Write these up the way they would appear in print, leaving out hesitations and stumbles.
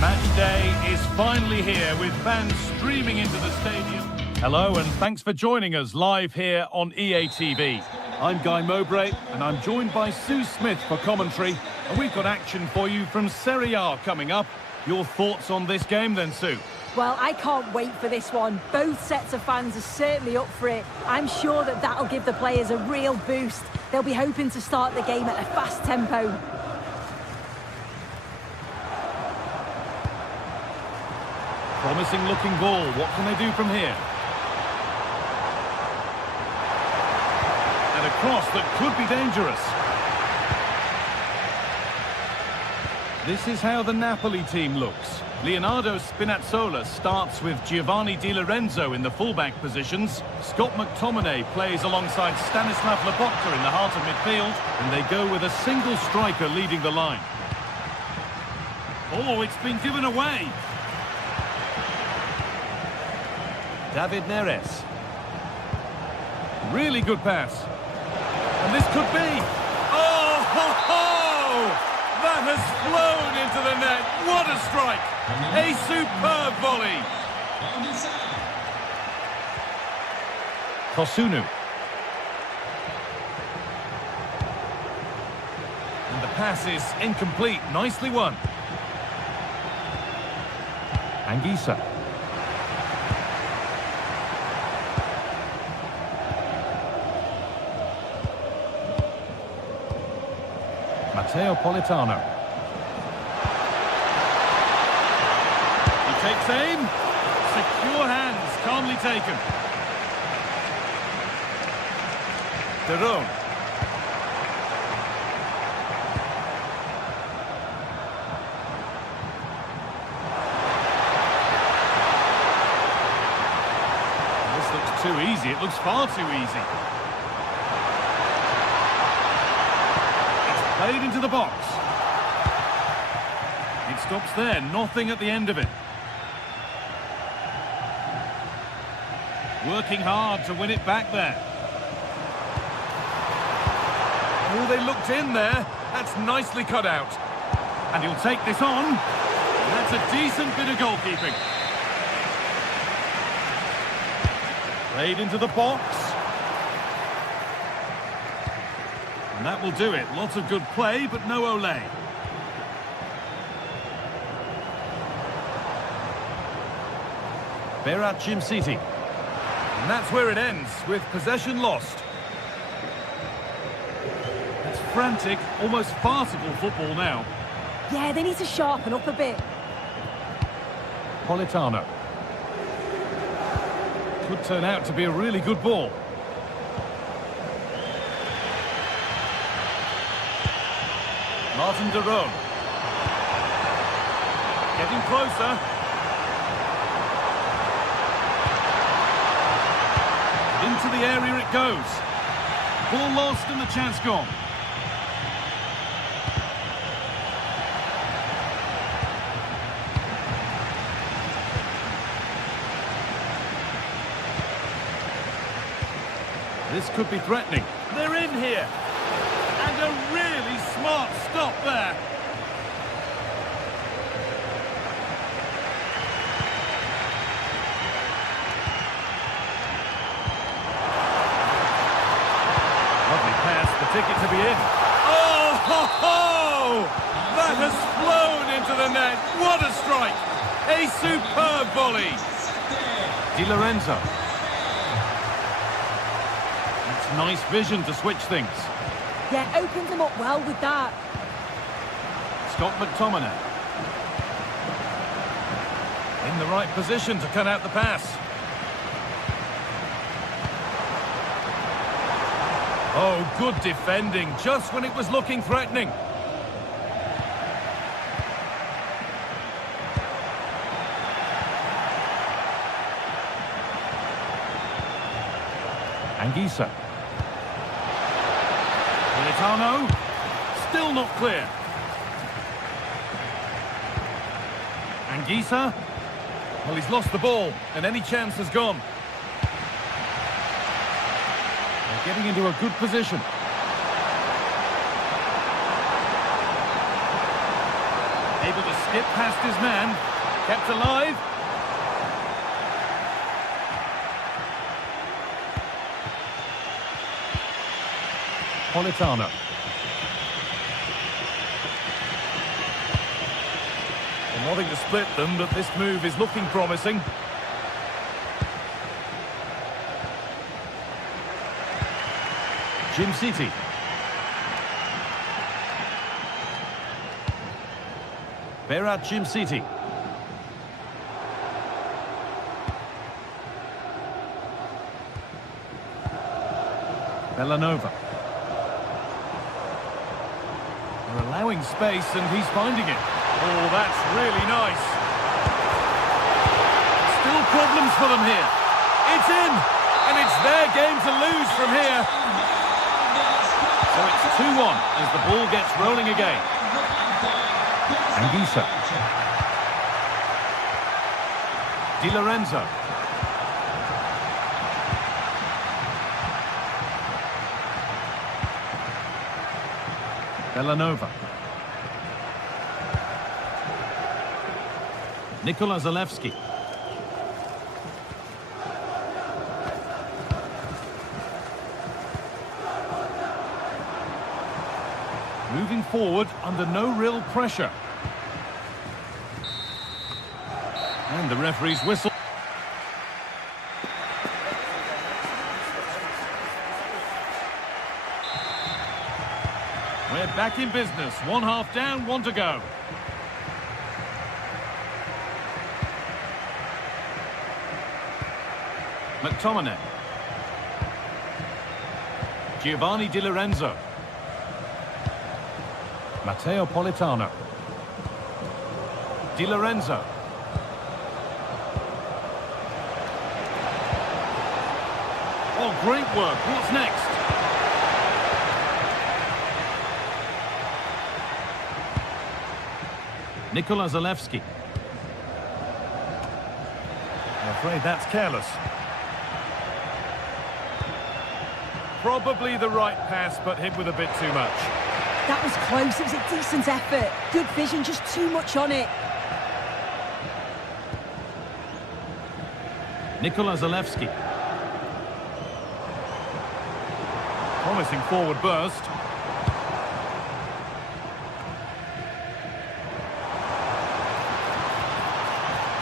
Match day is finally here with fans streaming into the stadium. Hello and thanks for joining us live here on EA TV. I'm Guy Mowbray and I'm joined by Sue Smith for commentary. And we've got action for you from Serie A coming up. Your thoughts on this game then, Sue? Well, I can't wait for this one. Both sets of fans are certainly up for it. I'm sure that that'll give the players a real boost. They'll be hoping to start the game at a fast tempo. Promising looking ball. What can they do from here? And a cross that could be dangerous. This is how the Napoli team looks. Leonardo Spinazzola starts with Giovanni Di Lorenzo in the fullback positions. Scott McTominay plays alongside Stanislav Lobotka in the heart of midfield. And they go with a single striker leading the line. Oh, it's been given away. David Neres. Really good pass. And this could be... Oh, ho, ho! That has flown into the net. What a strike! A superb volley. Kosunu. And the pass is incomplete. Nicely won. Anguissa. Matteo Politano. He takes aim. Secure hands, calmly taken. Derone. This looks too easy. It looks far too easy. Played into the box. It stops there, nothing at the end of it. Working hard to win it back there. Oh, they looked in there. That's nicely cut out. And he'll take this on. That's a decent bit of goalkeeping. Played into the box. And that will do it. Lots of good play, but no Olé. Berat City. And that's where it ends, with possession lost. It's frantic, almost farcical football now. Yeah, they need to sharpen up a bit. Politano. Could turn out to be a really good ball. Martin Derone. Getting closer. Into the area it goes. Ball lost and the chance gone. This could be threatening. They're in here. And a really smart stop there. Lovely pass, the ticket to be in. Oh, ho, ho! That has flown into the net. What a strike! A superb volley. Di Lorenzo. That's nice vision to switch things. Yeah, opened them up well with that. Scott McTominay. In the right position to cut out the pass. Oh, good defending, just when it was looking threatening. Anguissa. Politano, still not clear. Anguissa, well, he's lost the ball, and any chance has gone. They're getting into a good position. A Able to skip past his man. Kept alive. Politano. Well, nothing to split them, but this move is looking promising. Jim City. Berat Jim City. Bellanova. They're allowing space and he's finding it. Oh, that's really nice. Still problems for them here. It's in! And it's their game to lose from here. So it's 2-1 as the ball gets rolling again. Anguissa. Di Lorenzo. Bellanova. Nikola Zalewski. Moving forward under no real pressure. And the referee's whistle. We're back in business. 1 half down, 1 to go. McTominay. Giovanni Di Lorenzo. Matteo Politano. Di Lorenzo. Oh, great work. What's next? Nikola Zalewski. I'm afraid that's careless. Probably the right pass, but hit with a bit too much. That was close. It was a decent effort. Good vision, just too much on it. Nikola Zalewski. Promising forward burst.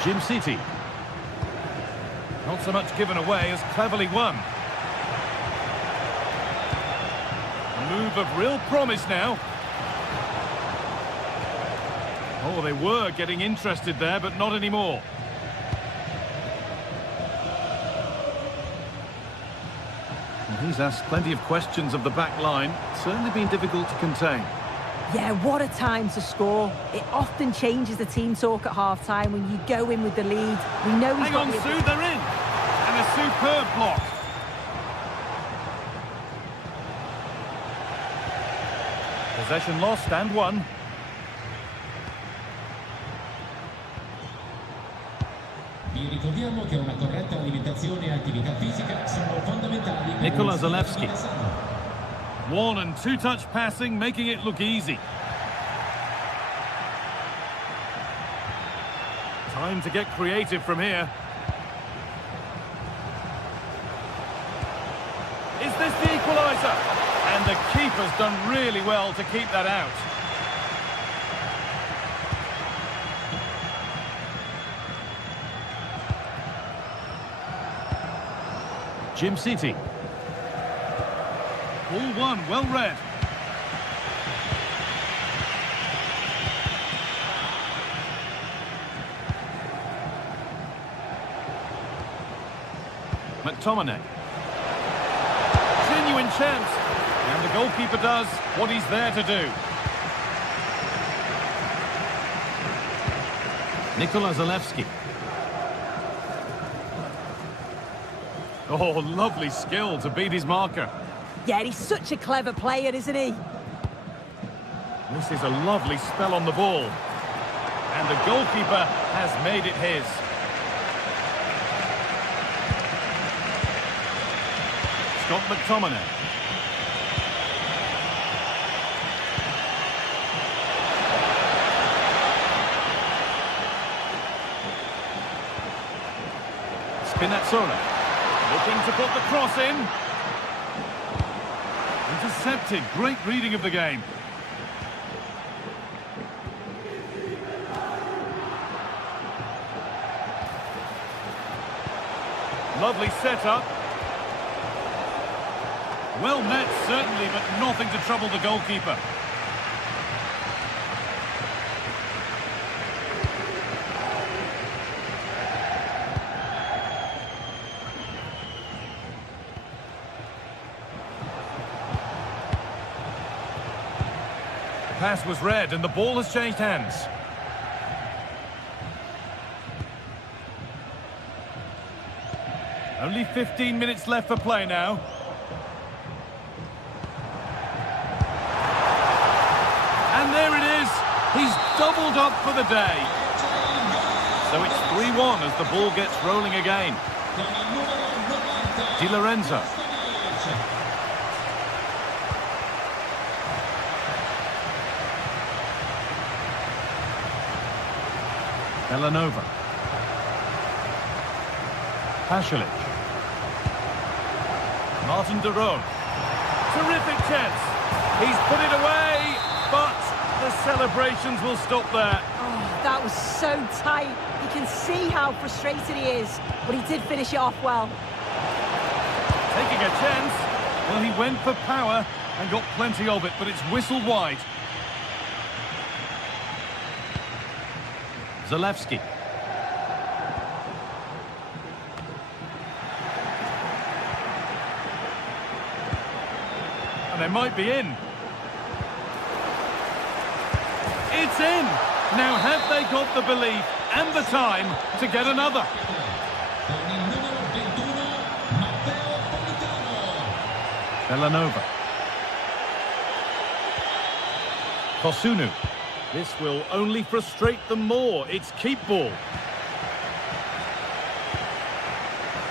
Jim City. Not so much given away as cleverly won. A move of real promise now. Oh, they were getting interested there, but not anymore. Well, he's asked plenty of questions of the back line. Certainly been difficult to contain. Yeah, what a time to score. It often changes the team talk at half-time when you go in with the lead. We know he's Hang got on, the... Sue, they're in. And a superb block. Possession lost and won. Vi ricordiamo che una corretta alimentazione e attività fisica sono fondamentali. Nikola Zalewski. 1 and 2 touch passing, making it look easy. Time to get creative from here. Is this the equaliser? And the keeper's done really well to keep that out. Jim City. Ball one, well read. McTominay. Genuine chance. And the goalkeeper does what he's there to do. Nikola Zalewski. Oh, lovely skill to beat his marker. Yeah, he's such a clever player, isn't he? This is a lovely spell on the ball. And the goalkeeper has made it his. Scott McTominay. Spinazzola. Looking to put the cross in. Intercepted. Great reading of the game. Lovely setup. Well met, certainly, but nothing to trouble the goalkeeper. The pass was read and the ball has changed hands. Only 15 minutes left for play now. And there it is. He's doubled up for the day. So it's 3-1 as the ball gets rolling again. Di Lorenzo. Belanova. Pasalic. Martin de Roon. Terrific chance. He's put it away, but the celebrations will stop there. Oh, that was so tight. You can see how frustrated he is, but he did finish it off well. Taking a chance. Well, he went for power and got plenty of it, but it's whistled wide. Zalewski. And they might be in. It's in! Now have they got the belief and the time to get another? Belanova. Kosunu. This will only frustrate them more. It's keep ball.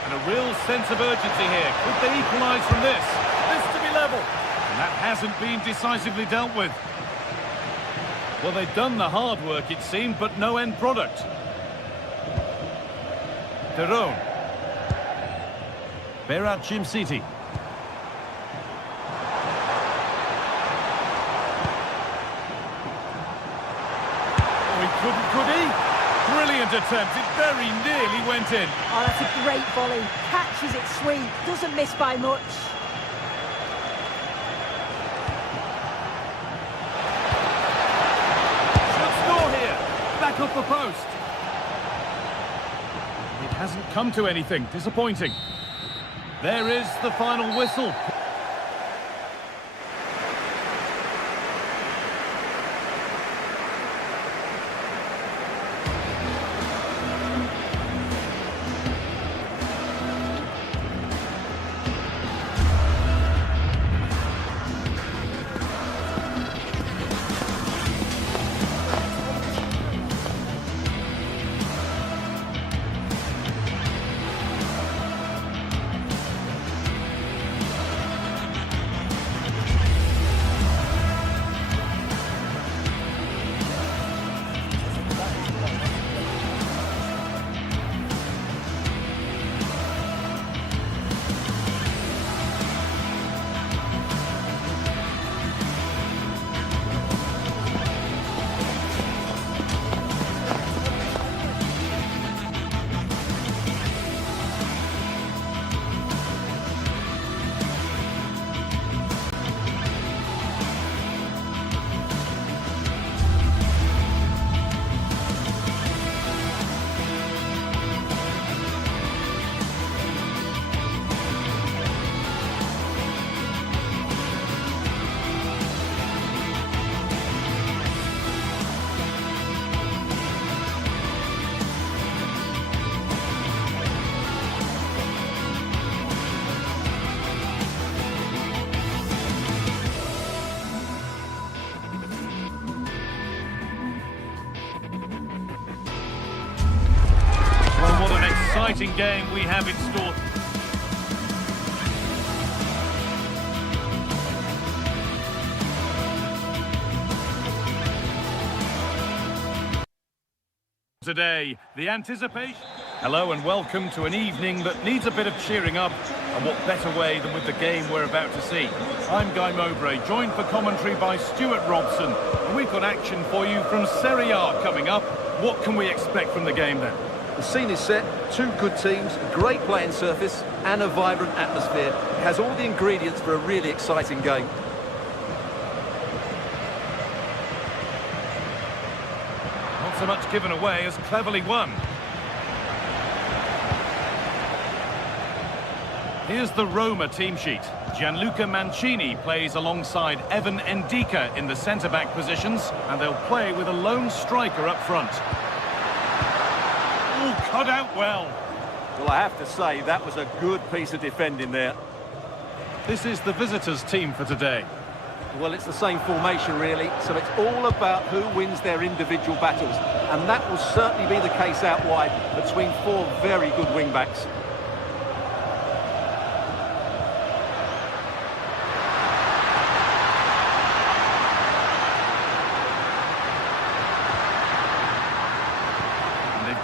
And a real sense of urgency here. Could they equalise from this? This to be level. And that hasn't been decisively dealt with. Well, they've done the hard work, it seemed, but no end product. De Roon. Berat Jimsiti. Could he? Brilliant attempt. It very nearly went in. Oh, that's a great volley. Catches it sweet. Doesn't miss by much. Should score here. Back off the post. It hasn't come to anything. Disappointing. There is the final whistle. Exciting game we have in store. Today, the anticipation... Hello and welcome to an evening that needs a bit of cheering up, and what better way than with the game we're about to see. I'm Guy Mowbray, joined for commentary by Stuart Robson, and we've got action for you from Serie A coming up. What can we expect from the game then? The scene is set, two good teams, a great playing surface and a vibrant atmosphere. It has all the ingredients for a really exciting game. Not so much given away as cleverly won. Here's the Roma team sheet. Gianluca Mancini plays alongside Evan Ndika in the centre-back positions, and they'll play with a lone striker up front. Oh, cut out well. Well, I have to say, that was a good piece of defending there. This is the visitors' team for today. Well, it's the same formation, really, so it's all about who wins their individual battles. And that will certainly be the case out wide between four very good wing-backs.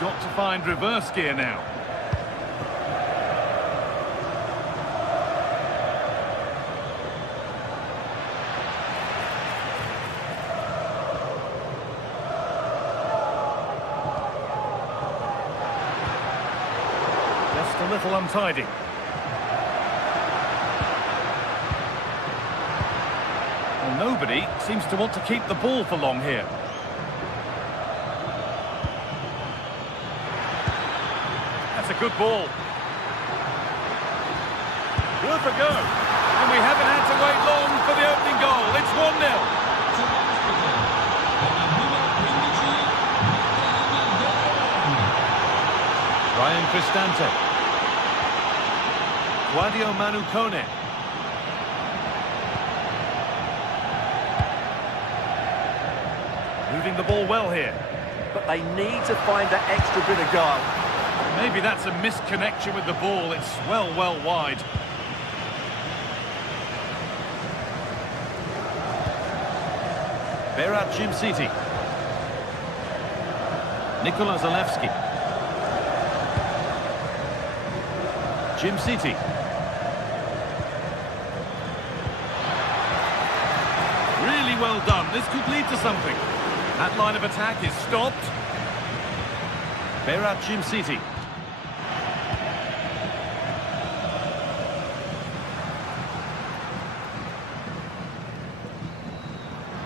Got to find reverse gear now. Just a little untidy. Well, nobody seems to want to keep the ball for long here. That's a good ball. Worth a go. And we haven't had to wait long for the opening goal. It's 1-0. Ryan Cristante. Claudio Manucone. Moving the ball well here. But they need to find that extra bit of guile. Maybe that's a misconnection with the ball. It's well wide. Berat Jimsiti. Nikola Zalewski. Jimsiti. Really well done. This could lead to something. That line of attack is stopped. Berat Jimsiti.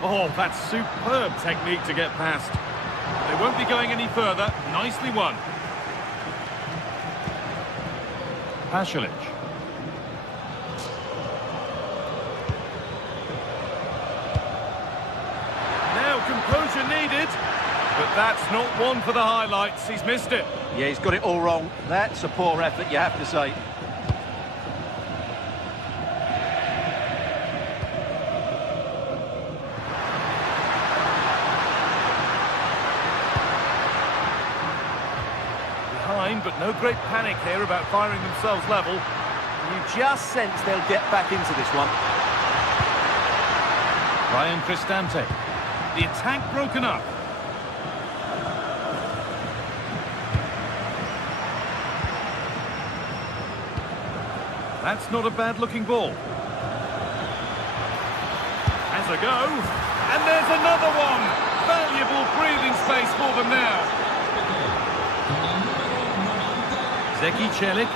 Oh, that's superb technique to get past. They won't be going any further. Nicely won. Pasalic. Now composure needed, but that's not one for the highlights. He's missed it. Yeah, he's got it all wrong. That's a poor effort, you have to say. But no great panic here about firing themselves level. You just sense they'll get back into this one. Ryan Cristante. The attack broken up. That's not a bad-looking ball. Has a go. And there's another one. Valuable breathing space for them now. Zeki Celik.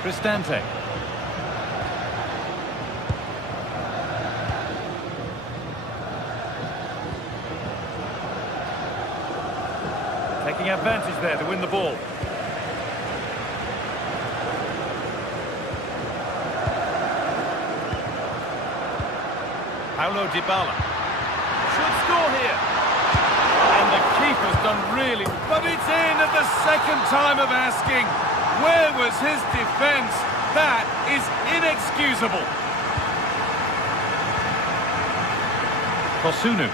Cristante. Taking advantage there to win the ball. Paulo Dybala. Should score here. And the keeper's done really, but it's in at the second time of asking. Where was his defence? That is inexcusable. Kosunu.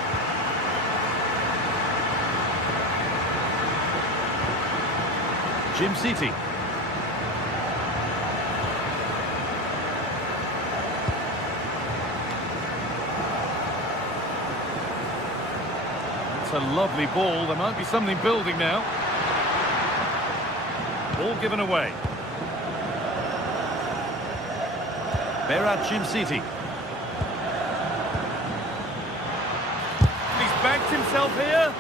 Jimsiti. a lovely ball. There might be something building now. Ball given away. Berat City. He's backed himself here.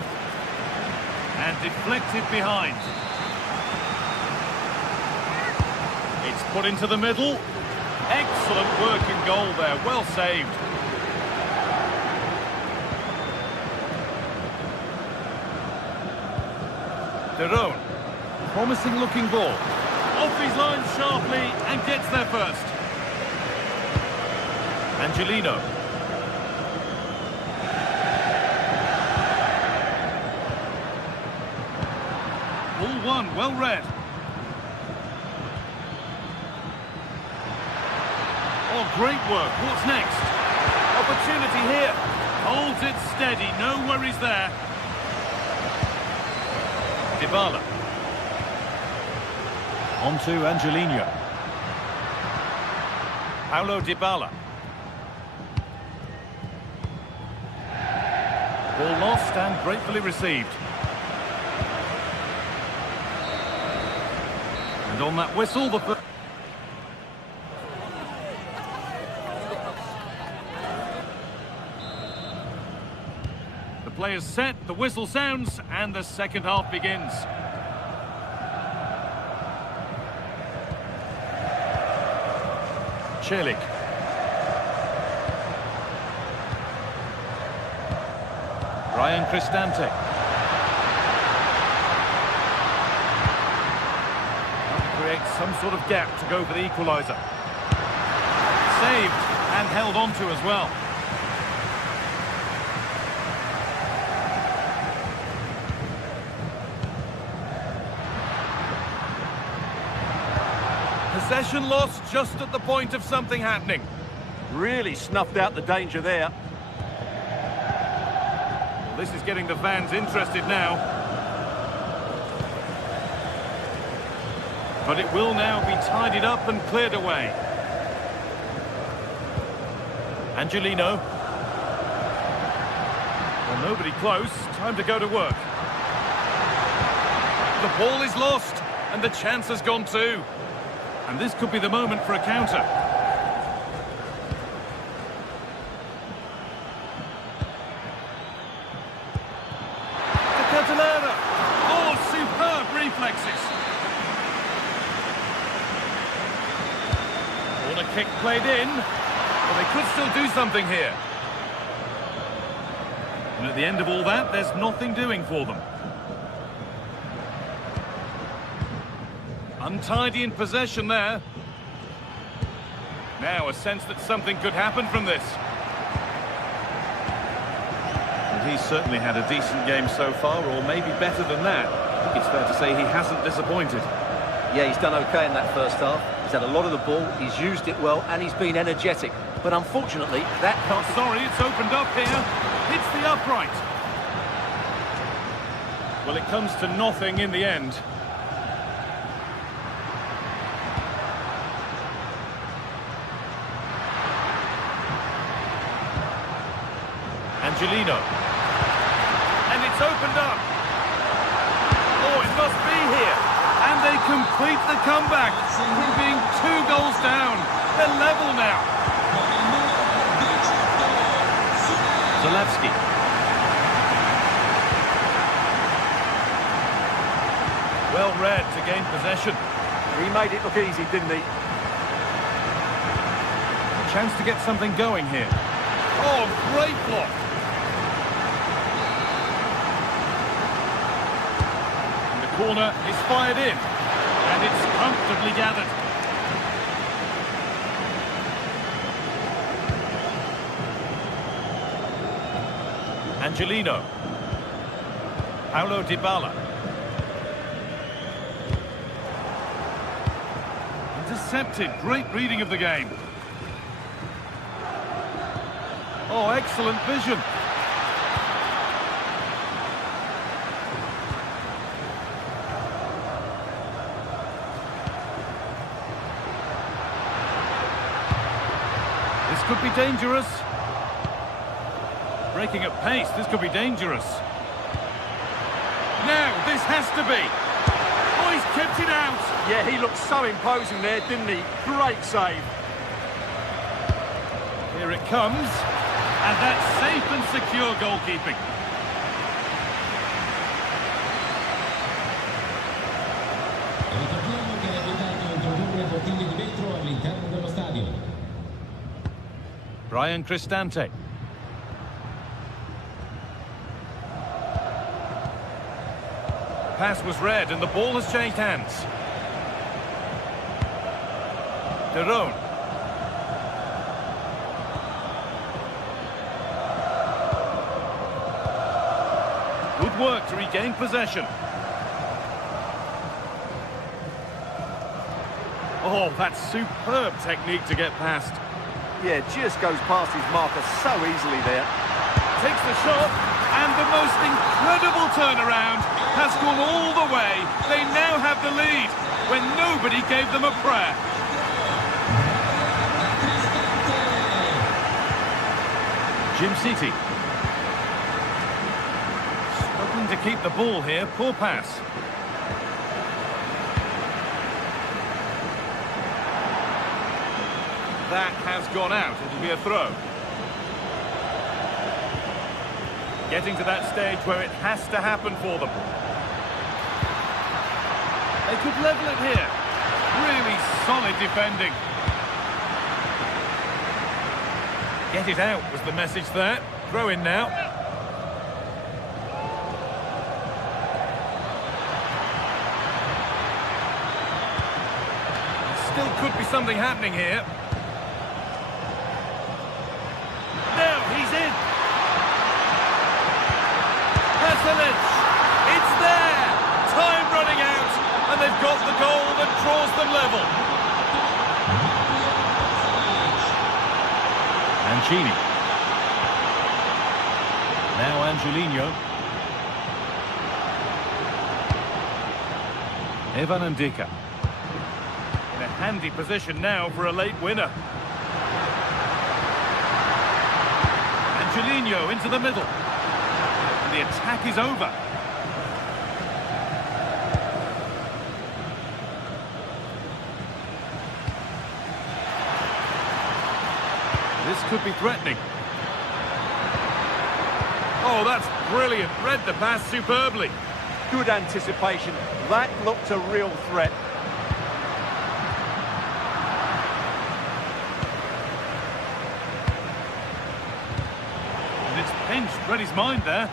And deflected behind. It's put into the middle. Excellent work in goal there. Well saved. Derone. Promising looking ball. Off his line sharply and gets there first. Angelino. Ball one, well read. Oh, great work. What's next? Opportunity here. Holds it steady. No worries there. Dybala. On to Angelino. Paulo Dybala. Ball lost and gratefully received. And on that whistle, the players set, the whistle sounds, and the second half begins. Celik. Ryan Cristante. Creates some sort of gap to go for the equaliser. Saved and held on to as well. Possession lost just at the point of something happening. Really snuffed out the danger there. Well, this is getting the fans interested now. But it will now be tidied up and cleared away. Angelino. Well, nobody close. Time to go to work. The ball is lost, and the chance has gone too. And this could be the moment for a counter. To Catalera. Oh, superb reflexes. Corner kick played in. But they could still do something here. And at the end of all that, there's nothing doing for them. Untidy in possession there. Now a sense that something could happen from this. And he's certainly had a decent game so far, or maybe better than that. I think it's fair to say he hasn't disappointed. Yeah, he's done okay in that first half. He's had a lot of the ball, he's used it well, and he's been energetic. But unfortunately, that can't... Sorry, it's opened up here. Hits the upright. Well, it comes to nothing in the end. Angelino. And it's opened up. Oh, it must be here. And they complete the comeback, being 2 goals down. They're level now. Zalewski. Well read to gain possession. He made it look easy, didn't he? A chance to get something going here. Oh, great block. And the corner is fired in. And it's comfortably gathered. Angelino. Paulo Dybala. Intercepted. Great reading of the game. Oh, excellent vision. This could be dangerous. Breaking at pace, this could be dangerous. Now, this has to be. Oh, he's kept it out. Yeah, he looked so imposing there, didn't he? Great save. Here it comes. And that's safe and secure goalkeeping. Ricordiamo che è vietato introdurre bottiglie di vetro all'interno dello stadio. Brian Cristante. Pass was read and the ball has changed hands. Derone. Good work to regain possession. Oh, that's superb technique to get past. Yeah, just goes past his marker so easily there. Takes the shot, and the most incredible turnaround has gone all the way. They now have the lead when nobody gave them a prayer. Jim City. Struggling to keep the ball here. Poor pass. That has gone out. It'll be a throw. Getting to that stage where it has to happen for them. They could level it here. Really solid defending. Get it out was the message there. Throw in now. Still could be something happening here. Now he's in. It's there! Time running out, and they've got the goal that draws them level. Mancini. Now Angelino. Evan Ndika. In a handy position now for a late winner. Angelino into the middle. The attack is over. This could be threatening. Oh, that's brilliant. Read the pass superbly. Good anticipation. That looked a real threat. And it's pinched. Read his mind there.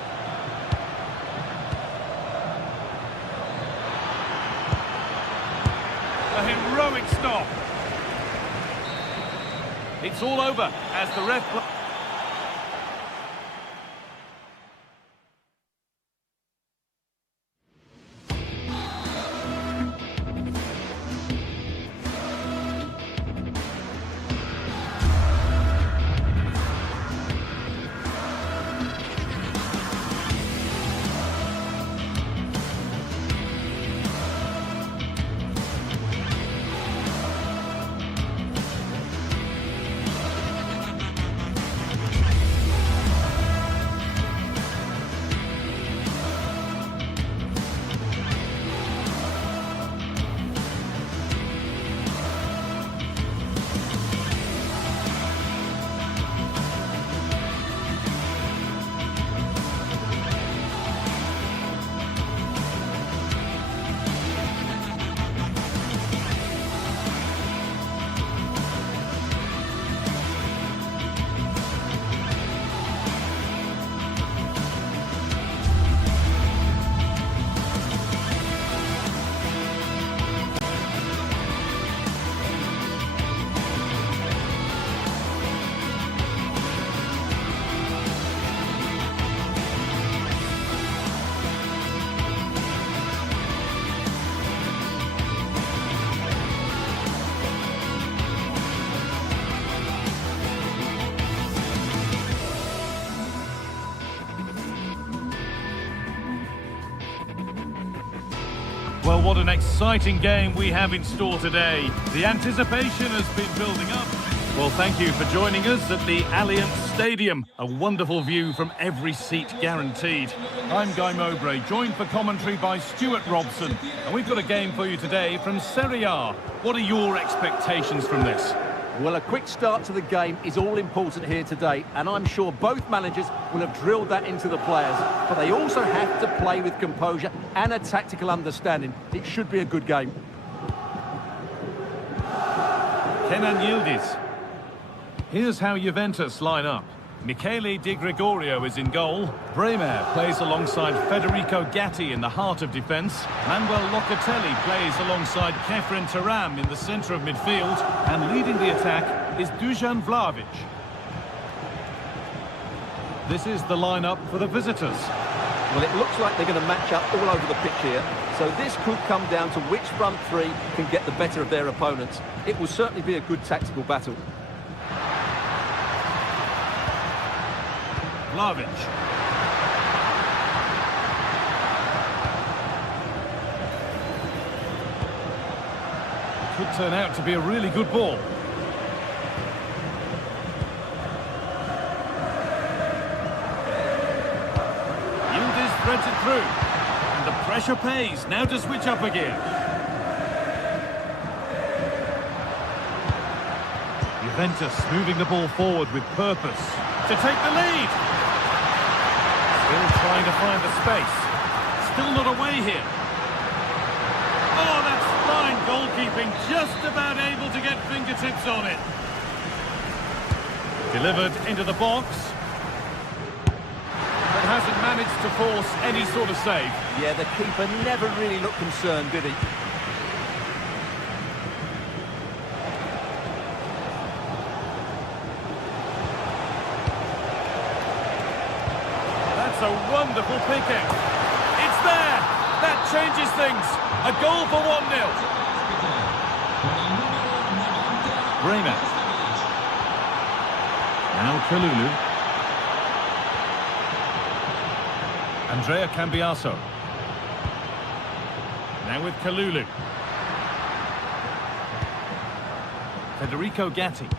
A heroic stop. It's all over as the ref... Well, what an exciting game we have in store today. The anticipation has been building up. Well, thank you for joining us at the Allianz Stadium. A wonderful view from every seat guaranteed. I'm Guy Mowbray, joined for commentary by Stuart Robson. And we've got a game for you today from Serie A. What are your expectations from this? Well, a quick start to the game is all important here today, and I'm sure both managers will have drilled that into the players. But they also have to play with composure and a tactical understanding. It should be a good game. Kenan Yildiz. Here's how Juventus line up. Michele Di Gregorio is in goal. Bremer plays alongside Federico Gatti in the heart of defence. Manuel Locatelli plays alongside Kefren Turam in the centre of midfield. And leading the attack is Dusan Vlahovic. This is the lineup for the visitors. Well, it looks like they're going to match up all over the pitch here. So this could come down to which front three can get the better of their opponents. It will certainly be a good tactical battle. Vlahovic. Could turn out to be a really good ball. Yildiz threads it through. And the pressure pays. Now to switch up a gear. Juventus moving the ball forward with purpose to take the lead. Still trying to find the space. Still not away here. Oh, that's fine goalkeeping. Just about able to get fingertips on it. Delivered into the box. But hasn't managed to force any sort of save. Yeah, the keeper never really looked concerned, did he? A wonderful picking. It's there. That changes things. A goal for 1-0. Bremer. Now Kalulu. Andrea Cambiaso. Now with Kalulu. Federico Gatti.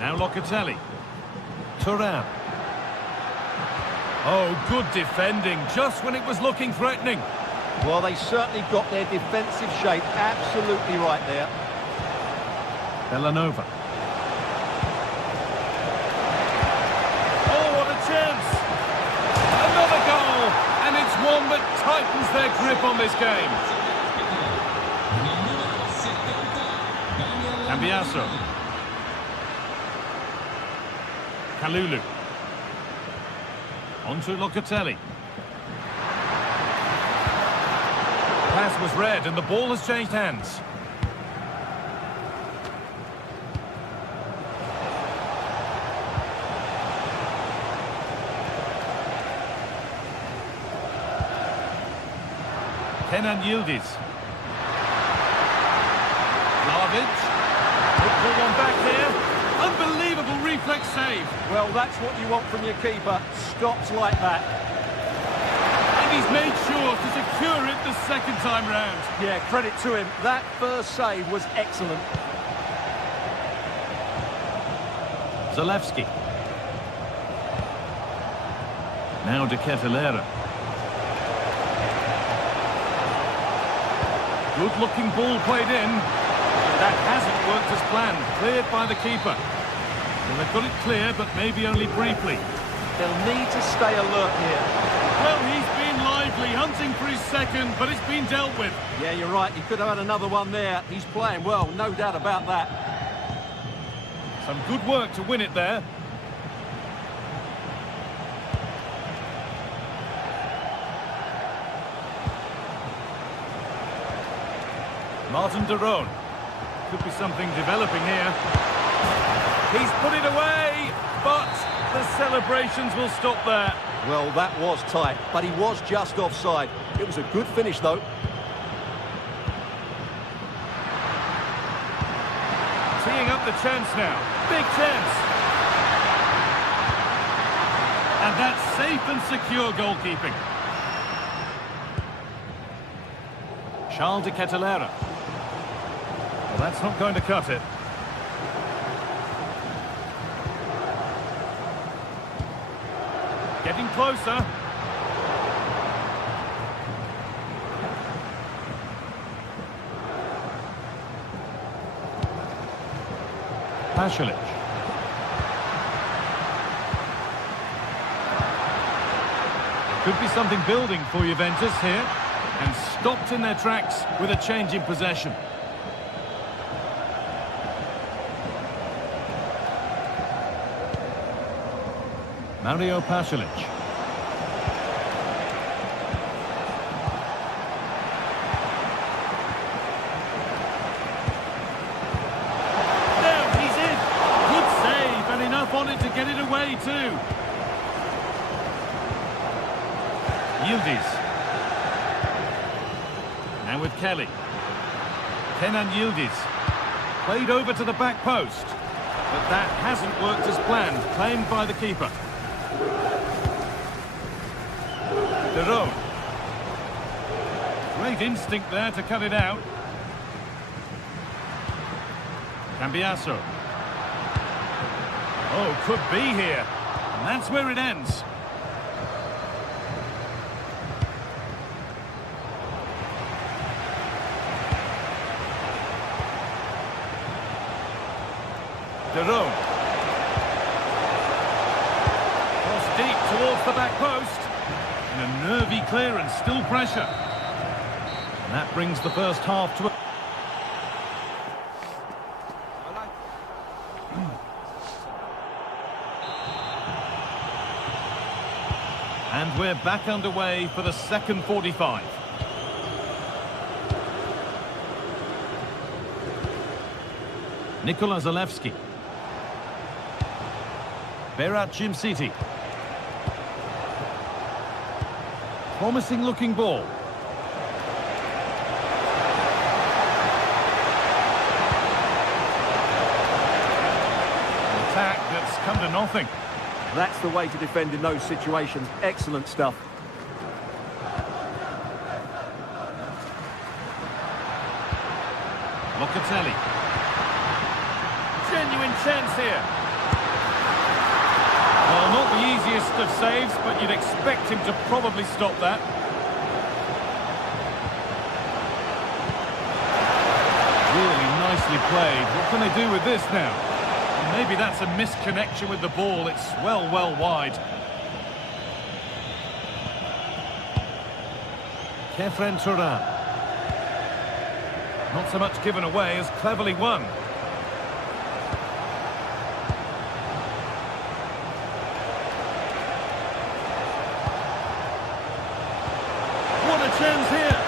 Now Locatelli. Turam. Oh, good defending, just when it was looking threatening. Well, they certainly got their defensive shape absolutely right there. Bellanova. Oh, what a chance! Another goal, and it's one that tightens their grip on this game. Cambiaso. Kalulu. On to Locatelli. Pass was read and the ball has changed hands. Kenan Yildiz. Vlahovic. Look for one back here. Unbelievable reflex save. Well, that's what you want from your keeper. Stops like that. And he's made sure to secure it the second time round. Yeah, credit to him. That first save was excellent. Zalewski. Now De Ketelaere. Good-looking ball played in. That hasn't worked as planned. Cleared by the keeper. Well, they've got it clear, but maybe only briefly. They'll need to stay alert here. Well, he's been lively, hunting for his second, but it's been dealt with. Yeah, you're right. He could have had another one there. He's playing well, no doubt about that. Some good work to win it there. Martin de Roon. Could be something developing here. He's put it away, but the celebrations will stop there. Well, that was tight, but he was just offside. It was a good finish, though. Teeing up the chance now. Big chance. And that's safe and secure goalkeeping. Charles de Ketelaere. Well, that's not going to cut it. Getting closer. Pasalic. Could be something building for Juventus here. And stopped in their tracks with a change in possession. Mario Pasalic. There, he's in. Good save, and enough on it to get it away too. Yildiz. Now with Kelly. Kenan Yildiz. Played over to the back post. But that hasn't worked as planned. Claimed by the keeper. Derot. Great instinct there to cut it out. Cambiasso. Oh, could be here. And that's where it ends. Derot. Cross deep towards the back post. And a nervy clearance, still pressure. And that brings the first half to a... And we're back underway for the second 45. Nikola Zalewski. Berat Jimsiti. Promising looking ball. An attack that's come to nothing. That's the way to defend in those situations. Excellent stuff. Locatelli. Genuine chance here. Well, not the easiest of saves, but you'd expect him to probably stop that. Really nicely played. What can they do with this now? Maybe that's a misconnection with the ball. It's well wide. Kefren Turan. Not so much given away as cleverly won. What a chance here!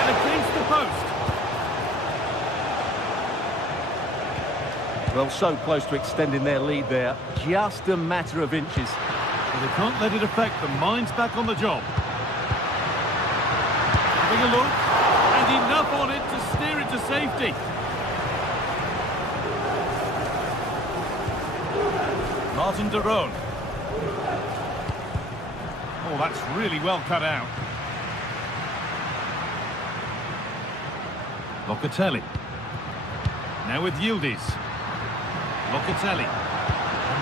And against the post. Well, so close to extending their lead there. Just a matter of inches. But they can't let it affect them. Mind's back on the job. Having a look. And enough on it to steer it to safety. Martin de Roon. Oh, that's really well cut out. Locatelli. Now with Yildiz. Locatelli.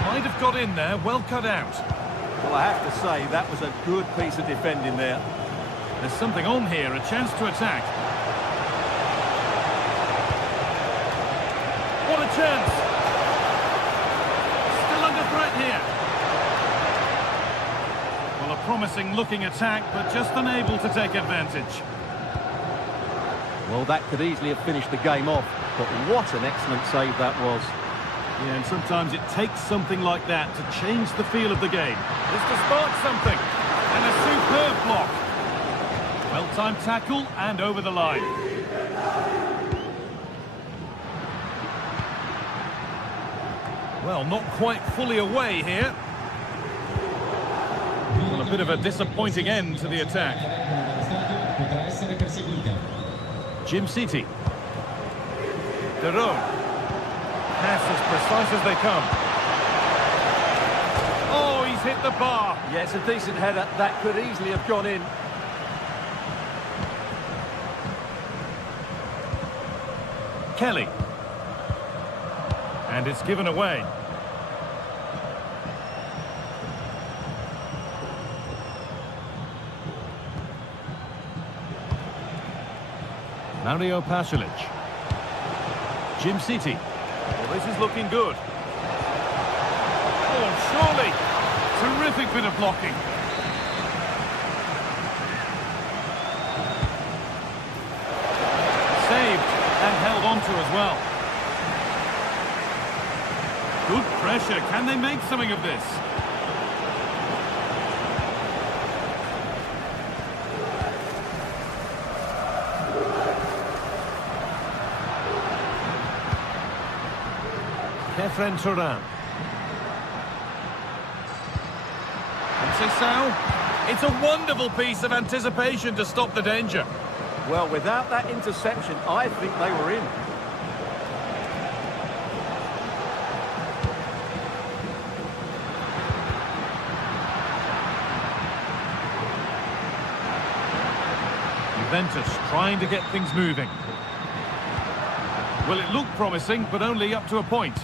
Might have got in there, well cut out. Well, I have to say, that was a good piece of defending there. There's something on here, a chance to attack. What a chance! Still under threat here. Well, a promising looking attack, but just unable to take advantage. Well, that could easily have finished the game off, but what an excellent save that was. Yeah, and sometimes it takes something like that to change the feel of the game. Just to spark something. And a superb block. Well-timed tackle and over the line. Well, not quite fully away here. Well, a bit of a disappointing end to the attack. Jimsiti. De Roon. Pass as precise as they come. Oh, he's hit the bar. Yeah, it's a decent header. That could easily have gone in. Kelly. And it's given away. Mario Pasalic. Jim City. Well, this is looking good. Oh, surely. Terrific bit of blocking. Saved and held on to as well. Good pressure. Can they make something of this? Kefren Turan. It's a wonderful piece of anticipation to stop the danger. Well, without that interception, I think they were in. Juventus trying to get things moving. Well, it looked promising, but only up to a point.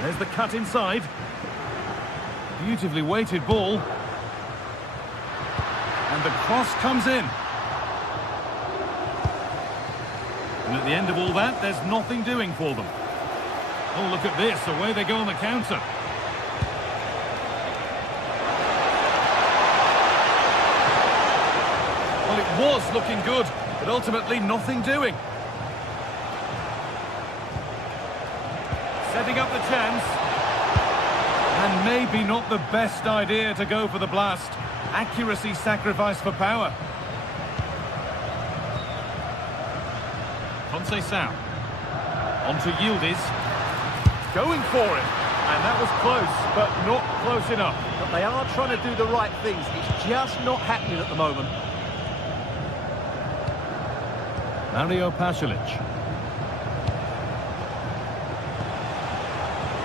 There's the cut inside. Beautifully weighted ball. And the cross comes in. And at the end of all that, there's nothing doing for them. Oh, look at this. Away they go on the counter. Well, it was looking good, but ultimately nothing doing. Setting up the chance. And maybe not the best idea to go for the blast. Accuracy sacrificed for power. Conceição. On to Yildiz. Going for it. And that was close, but not close enough. But they are trying to do the right things. It's just not happening at the moment. Mario Pasalic.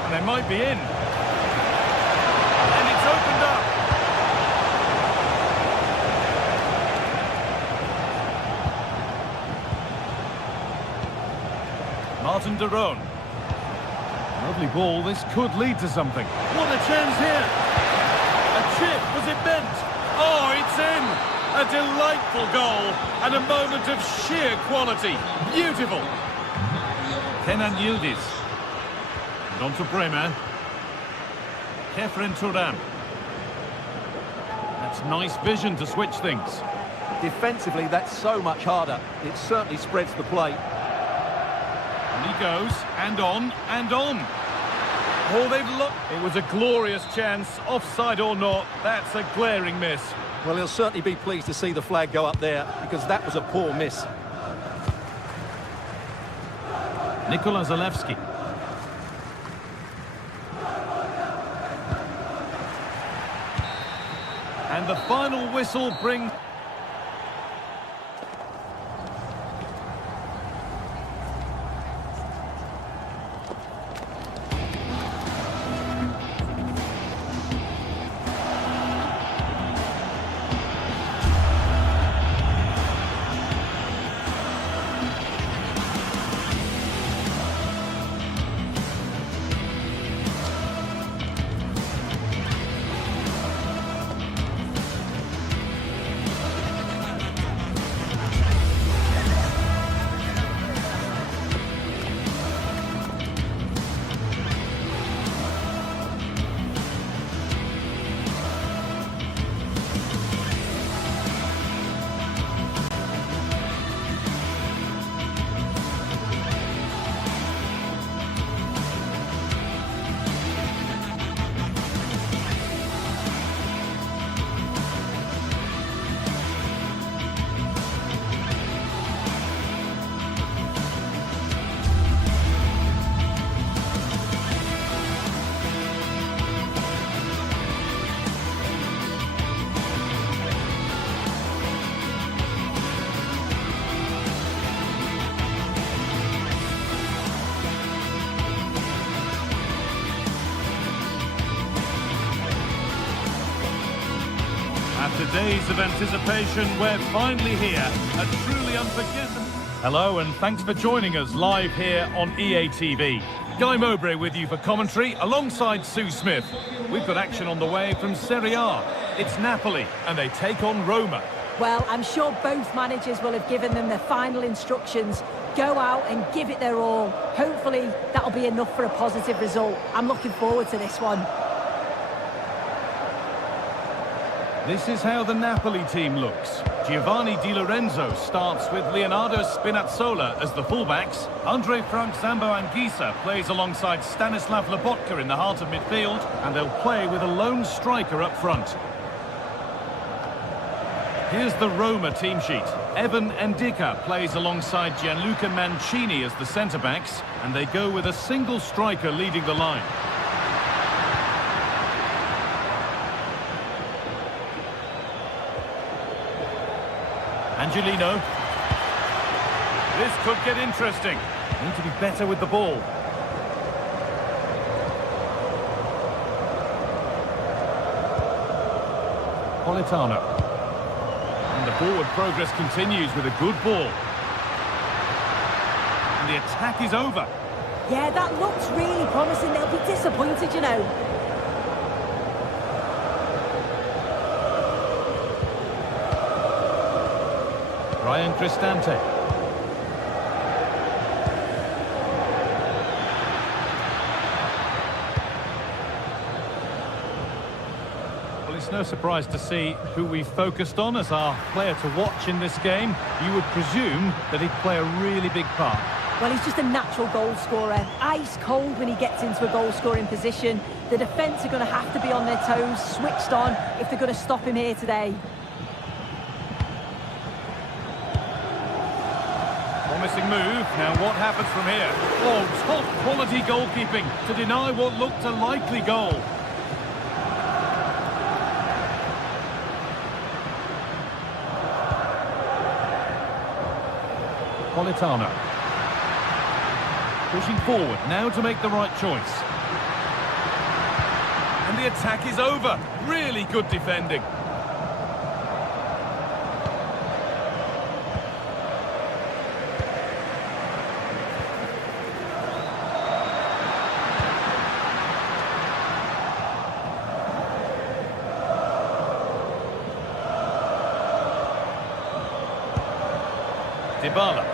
And they might be in. And it's opened up. Martin de Roon. Lovely ball. This could lead to something. What a chance here. A chip. Was it bent? Oh, it's in. A delightful goal and a moment of sheer quality. Beautiful. Kenan Yildiz. And on to Bremer. Kefren Turan. That's nice vision to switch things. Defensively, that's so much harder. It certainly spreads the play. And he goes, and on, and on. Oh, they've looked. It was a glorious chance, offside or not. That's a glaring miss. Well, he'll certainly be pleased to see the flag go up there, because that was a poor miss. Nikola Zalewski. And the final whistle brings... After days of anticipation, we're finally here. A truly unforgettable... Hello, and thanks for joining us live here on EA TV. Guy Mowbray with you for commentary, alongside Sue Smith. We've got action on the way from Serie A. It's Napoli, and they take on Roma. Well, I'm sure both managers will have given them their final instructions. Go out and give it their all. Hopefully, that'll be enough for a positive result. I'm looking forward to this one. This is how the Napoli team looks. Giovanni Di Lorenzo starts with Leonardo Spinazzola as the fullbacks. Andre Frank Zambo Anguissa plays alongside Stanislav Lobotka in the heart of midfield, and they'll play with a lone striker up front. Here's the Roma team sheet. Evan Ndicka plays alongside Gianluca Mancini as the centre-backs, and they go with a single striker leading the line. Angelino. This could get interesting. Need to be better with the ball. Politano. And the forward progress continues with a good ball. And the attack is over. Yeah, that looks really promising. They'll be disappointed, you know. Ryan Cristante. Well, it's no surprise to see who we focused on as our player to watch in this game. You would presume that he'd play a really big part. Well, he's just a natural goal scorer. Ice cold when he gets into a goal-scoring position. The defence are going to have to be on their toes, switched on, if they're going to stop him here today. Promising move. Now what happens from here? Oh, top quality goalkeeping to deny what looked a likely goal. Politano. Pushing forward now to make the right choice. And the attack is over. Really good defending. Dybala.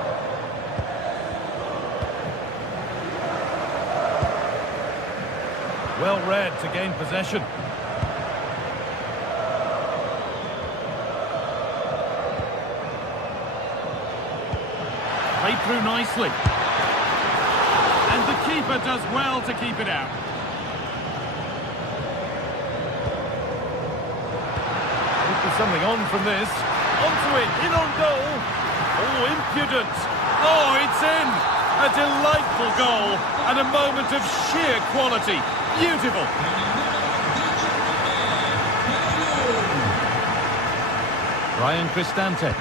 Well read to gain possession. Played through nicely. And the keeper does well to keep it out. Could be something on from this. Onto it, in on goal. Oh, impudent. Oh, it's in. A delightful goal and a moment of sheer quality. Beautiful. Ryan Cristante.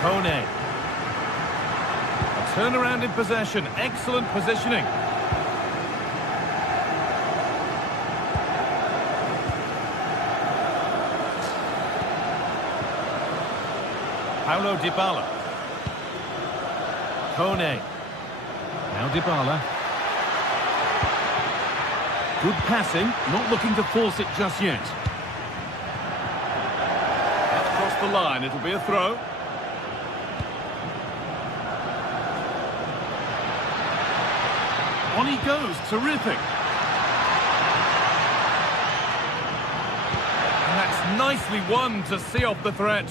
Kone. A turnaround in possession. Excellent positioning. Paulo Dybala. Kone. Now Dybala. Good passing, not looking to force it just yet. That's crossed the line, it'll be a throw. On he goes, terrific. And that's nicely won to see off the threat.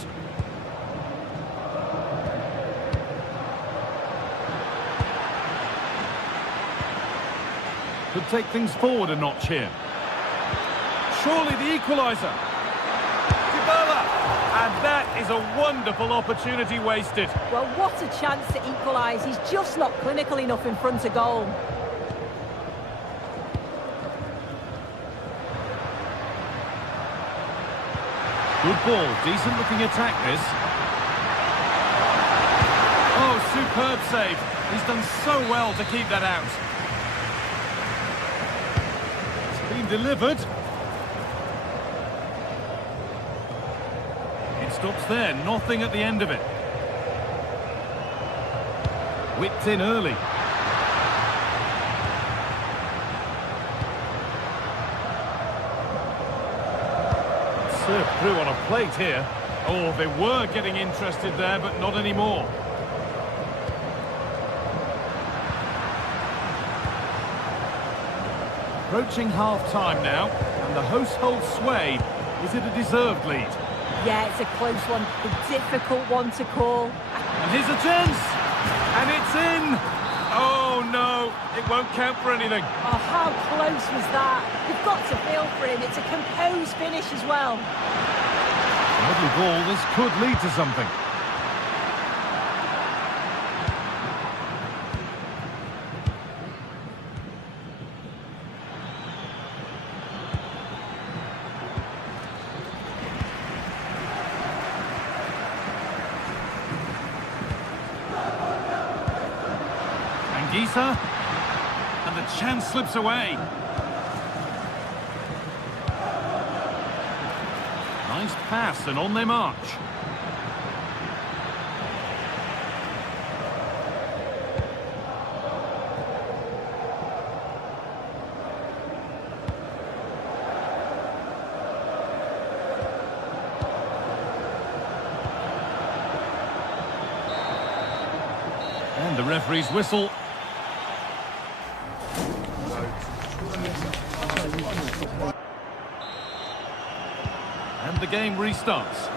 Could take things forward a notch here. Surely the equaliser. Dybala! And that is a wonderful opportunity wasted. Well, what a chance to equalise. He's just not clinical enough in front of goal. Good ball, decent looking attack this. Oh, superb save. He's done so well to keep that out. Been delivered. It stops there, nothing at the end of it. Whipped in early. Served through on a plate here. Oh, they were getting interested there, but not anymore. Approaching half-time now, and the hosts hold sway. Is it a deserved lead? Yeah, it's a close one, a difficult one to call. And here's a chance! And it's in! Oh, no, it won't count for anything. Oh, how close was that? You've got to feel for him. It's a composed finish as well. Lovely ball, this could lead to something. Gisa, and the chance slips away. Nice pass, and on they march. And the referee's whistle. And the game restarts.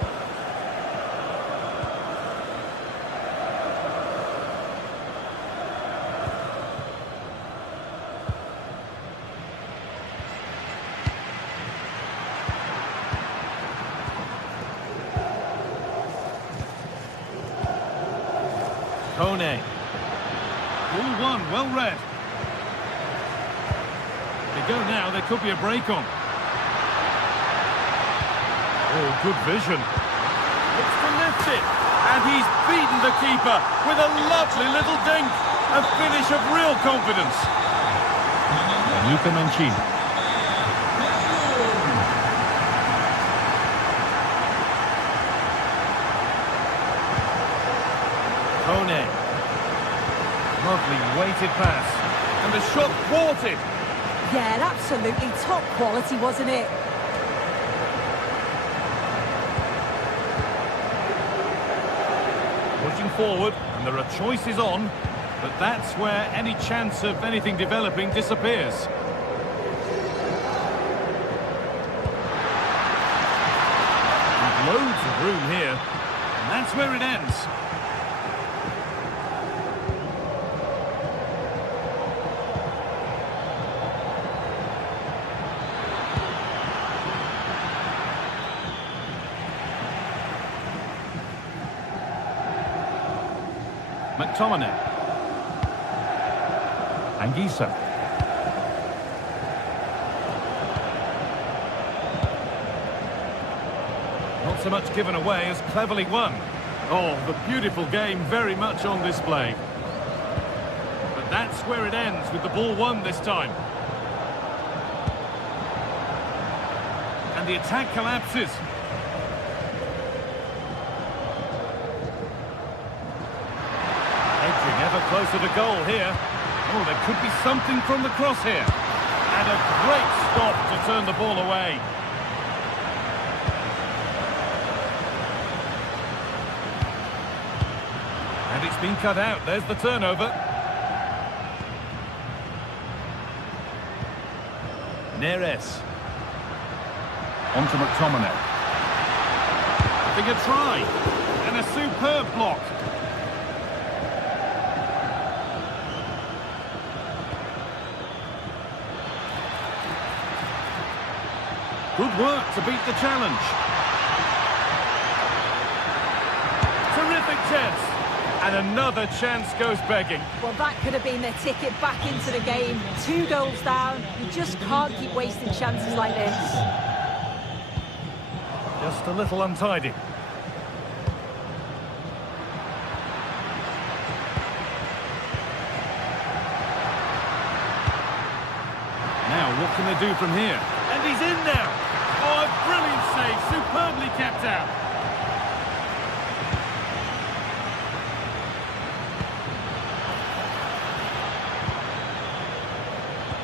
Kone. Ball one, well read. They go now, there could be a break on. Oh, good vision. Looks to lift it. And he's beaten the keeper with a lovely little dink. A finish of real confidence. Luca Mancini. Kone. Lovely weighted pass. And the shot thwarted. Yeah, absolutely top quality, wasn't it? Pushing forward, and there are choices on, but that's where any chance of anything developing disappears. With loads of room here, and that's where it ends. McTominay. Anguissa. Not so much given away as cleverly won. Oh, the beautiful game very much on display. But that's where it ends with the ball won this time. And the attack collapses. Ever closer to goal here. Oh, there could be something from the cross here. And a great stop to turn the ball away. And it's been cut out. There's the turnover. Neres. On to McTominay. Having a try. And a superb block. Good work to beat the challenge. Terrific chance. And another chance goes begging. Well, that could have been their ticket back into the game. 2 goals down. You just can't keep wasting chances like this. Just a little untidy. Now, what can they do from here? And he's in now. Oh, a brilliant save, superbly kept out.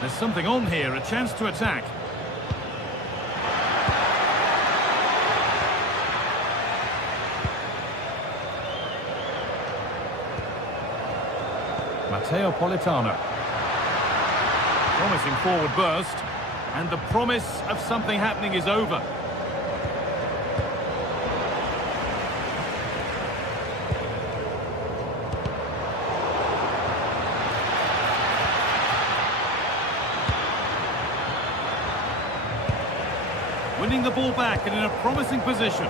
There's something on here, a chance to attack. Matteo Politano. Promising forward burst. And the promise of something happening is over. Winning the ball back and in a promising position.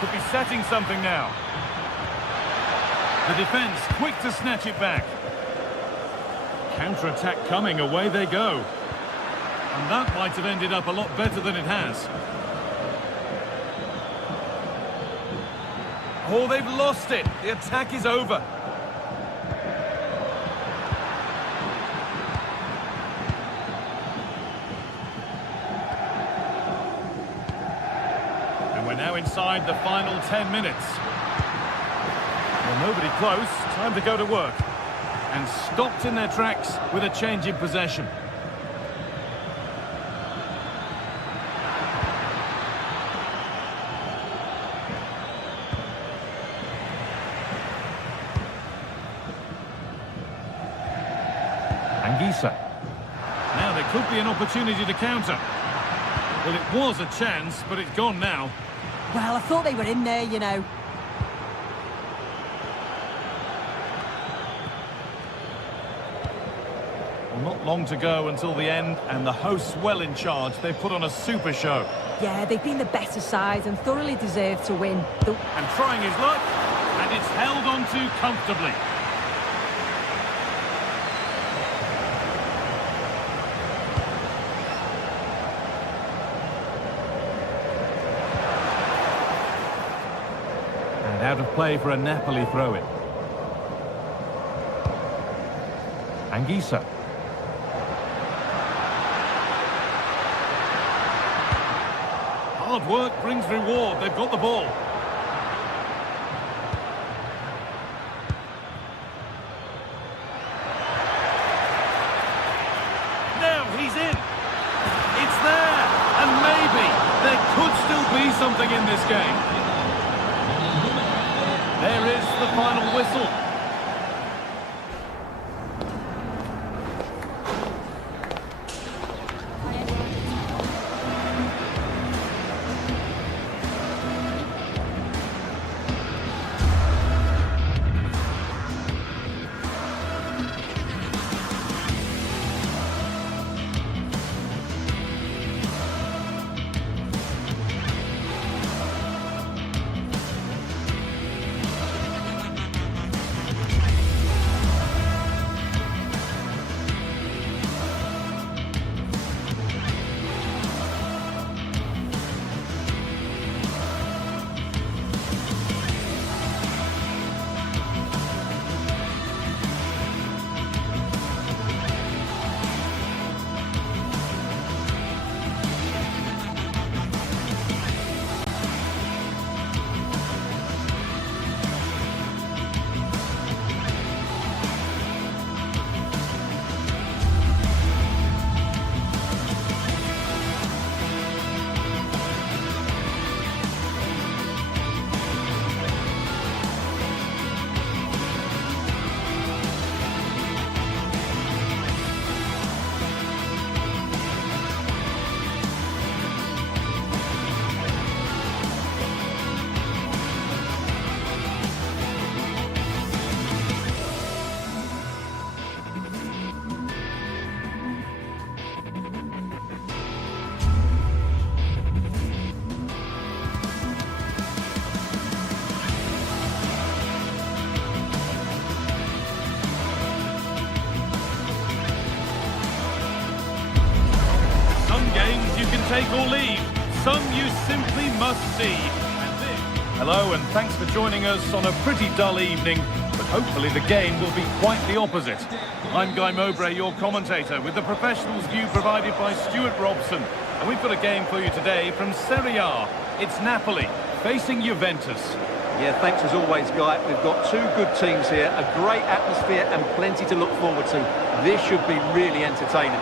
Could be setting something now. The defence quick to snatch it back. Counter-attack coming, away they go. And that might have ended up a lot better than it has. Oh, they've lost it. The attack is over. And we're now inside the final 10 minutes. Well, nobody close. Time to go to work. And stopped in their tracks with a change in possession. Anguissa. Now there could be an opportunity to counter. Well, it was a chance, but it's gone now. Well, I thought they were in there, you know. Well, not long to go until the end, and the hosts well in charge. They've put on a super show. Yeah, they've been the better side and thoroughly deserve to win. And trying his luck, and it's held on to comfortably. And out of play for a Napoli throw-in. Anguissa. Hard work brings reward. They've got the ball. Now he's in. It's there. And maybe there could still be something in this game. There is the final whistle. Games you can take or leave, some you simply must see. Hello and thanks for joining us on a pretty dull evening, but hopefully the game will be quite the opposite. I'm Guy Mowbray, your commentator, with the professionals view provided by Stuart Robson. And we've got a game for you today from Serie A. It's Napoli facing Juventus. Yeah, thanks as always, Guy. We've got two good teams here, a great atmosphere and plenty to look forward to. This should be really entertaining.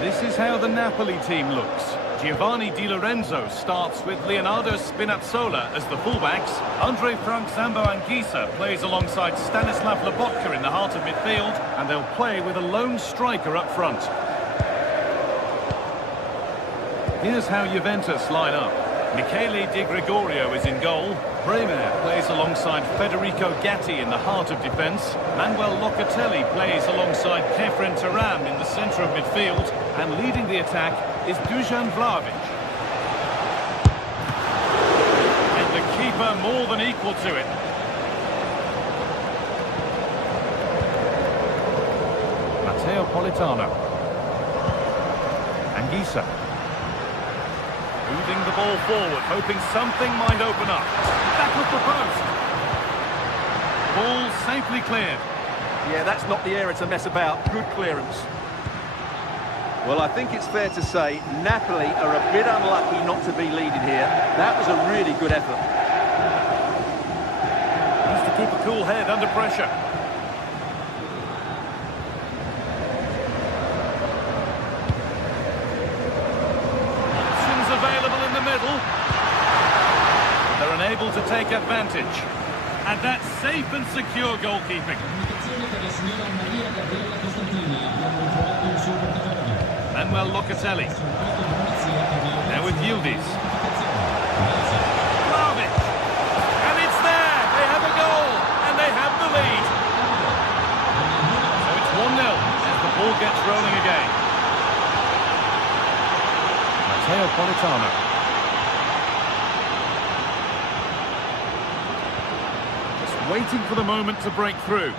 This is how the Napoli team looks. Giovanni Di Lorenzo starts with Leonardo Spinazzola as the fullbacks. Andre Frank Zambo Anguissa plays alongside Stanislav Lobotka in the heart of midfield, and they'll play with a lone striker up front. Here's how Juventus line up. Michele Di Gregorio is in goal. Bremer plays alongside Federico Gatti in the heart of defence. Manuel Locatelli plays alongside Kefren Turan in the centre of midfield. And leading the attack is Dusan Vlahovic. And the keeper more than equal to it. Matteo Politano. Anguissa. Moving the ball forward, hoping something might open up. Back with the post. Ball safely cleared. Yeah, that's not the area to mess about. Good clearance. Well, I think it's fair to say Napoli are a bit unlucky not to be leading here. That was a really good effort. Needs to keep a cool head under pressure. Options available in the middle. They're unable to take advantage. And that's safe and secure goalkeeping. Manuel Locatelli. Now with Yildiz. Vlahovic. And it's there! They have a goal! And they have the lead! So it's 1-0 as the ball gets rolling again. Matteo Politano. Just waiting for the moment to break through.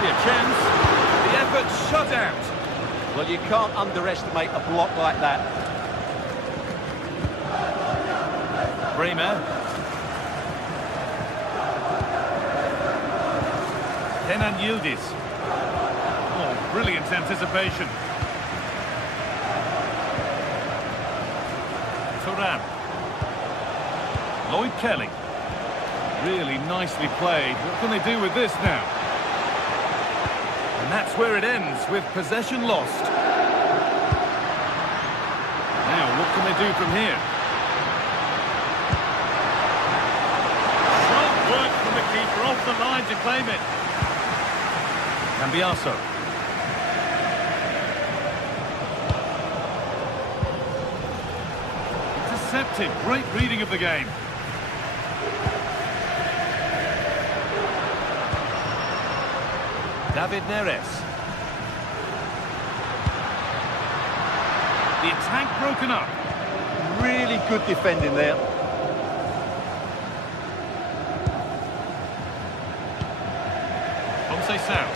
A chance. The effort shut out. Well, you can't underestimate a block like that. Bremer. Kenan Yildiz. Oh, brilliant anticipation. Turan. Lloyd Kelly. Really nicely played. What can they do with this now? And that's where it ends, with possession lost. Now, what can they do from here? Sharp work from the keeper off the line to claim it. Cambiaso. Intercepted. Great reading of the game. David Neres. The attack broken up. Really good defending there. Conceição.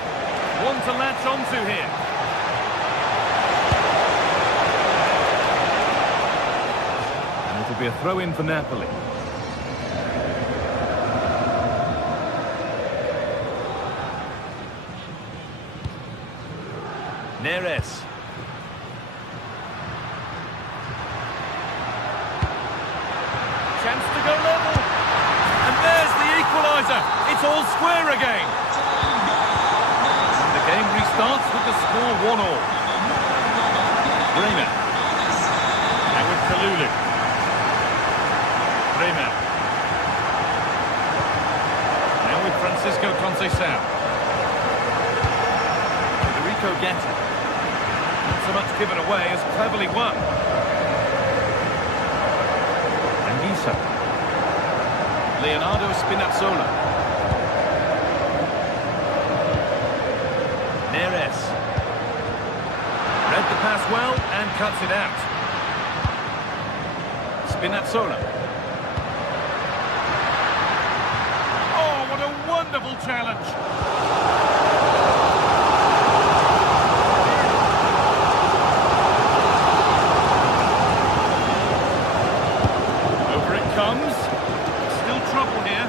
One to latch onto here. And it'll be a throw-in for Napoli. Neres. Chance to go level. And there's the equaliser. It's all square again. And the game restarts with the score 1-1. Bremer. Now with Kalulu. Bremer. Now with Francisco Conceição. Federico Gatti. So much given away as cleverly won. Anguissa. Leonardo Spinazzola. Neres. Read the pass well and cuts it out. Spinazzola. Oh, what a wonderful challenge. Comes. Still trouble here.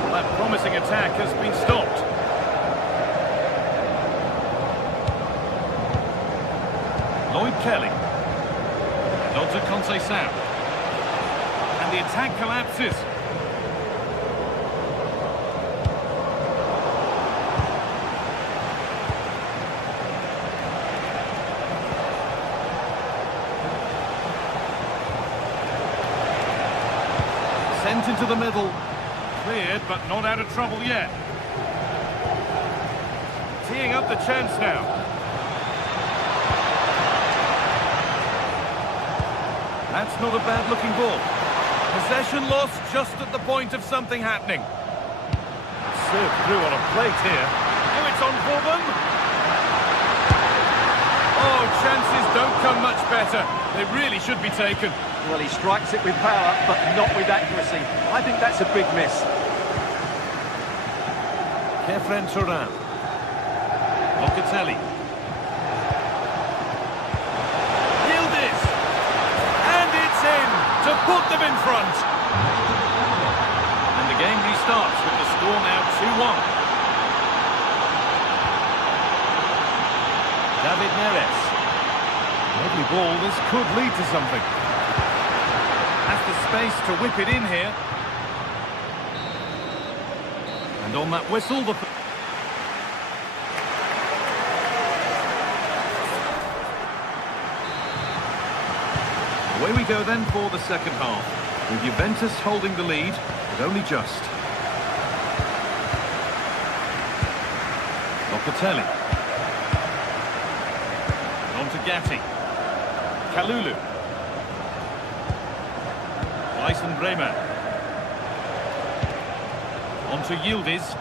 Well, that promising attack has been stopped. Locatelli. And on to Conceição. And the attack collapses. Sent into the middle. Cleared, but not out of trouble yet. Teeing up the chance now. That's not a bad-looking ball. Possession lost just at the point of something happening. Served through on a plate here. Oh, it's on for them. Oh, chances don't come much better. They really should be taken. Well, he strikes it with power, but not with accuracy. I think that's a big miss. Kefren Turan. Locatelli. Yildiz. And it's in to put them in front. And the game restarts with the score now 2-1. David Neres. Lovely ball. This could lead to something. Has the space to whip it in here. And on that whistle, the... Away we go then for the second half, with Juventus holding the lead, but only just. Locatelli. On to Gatti. Kalulu. Lyson Bremer. On to Yildiz.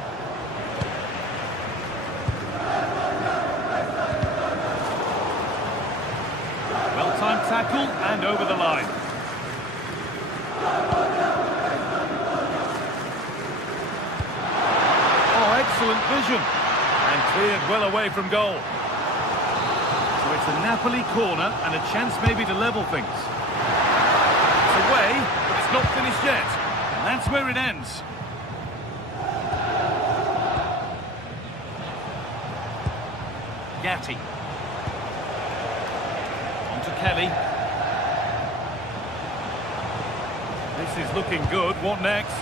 Well-timed tackle and over the line. Oh, excellent vision. And cleared well away from goal. So it's a Napoli corner and a chance maybe to level things. It's away, but it's not finished yet. And that's where it ends. Gatti. On to Kelly. This is looking good. What next?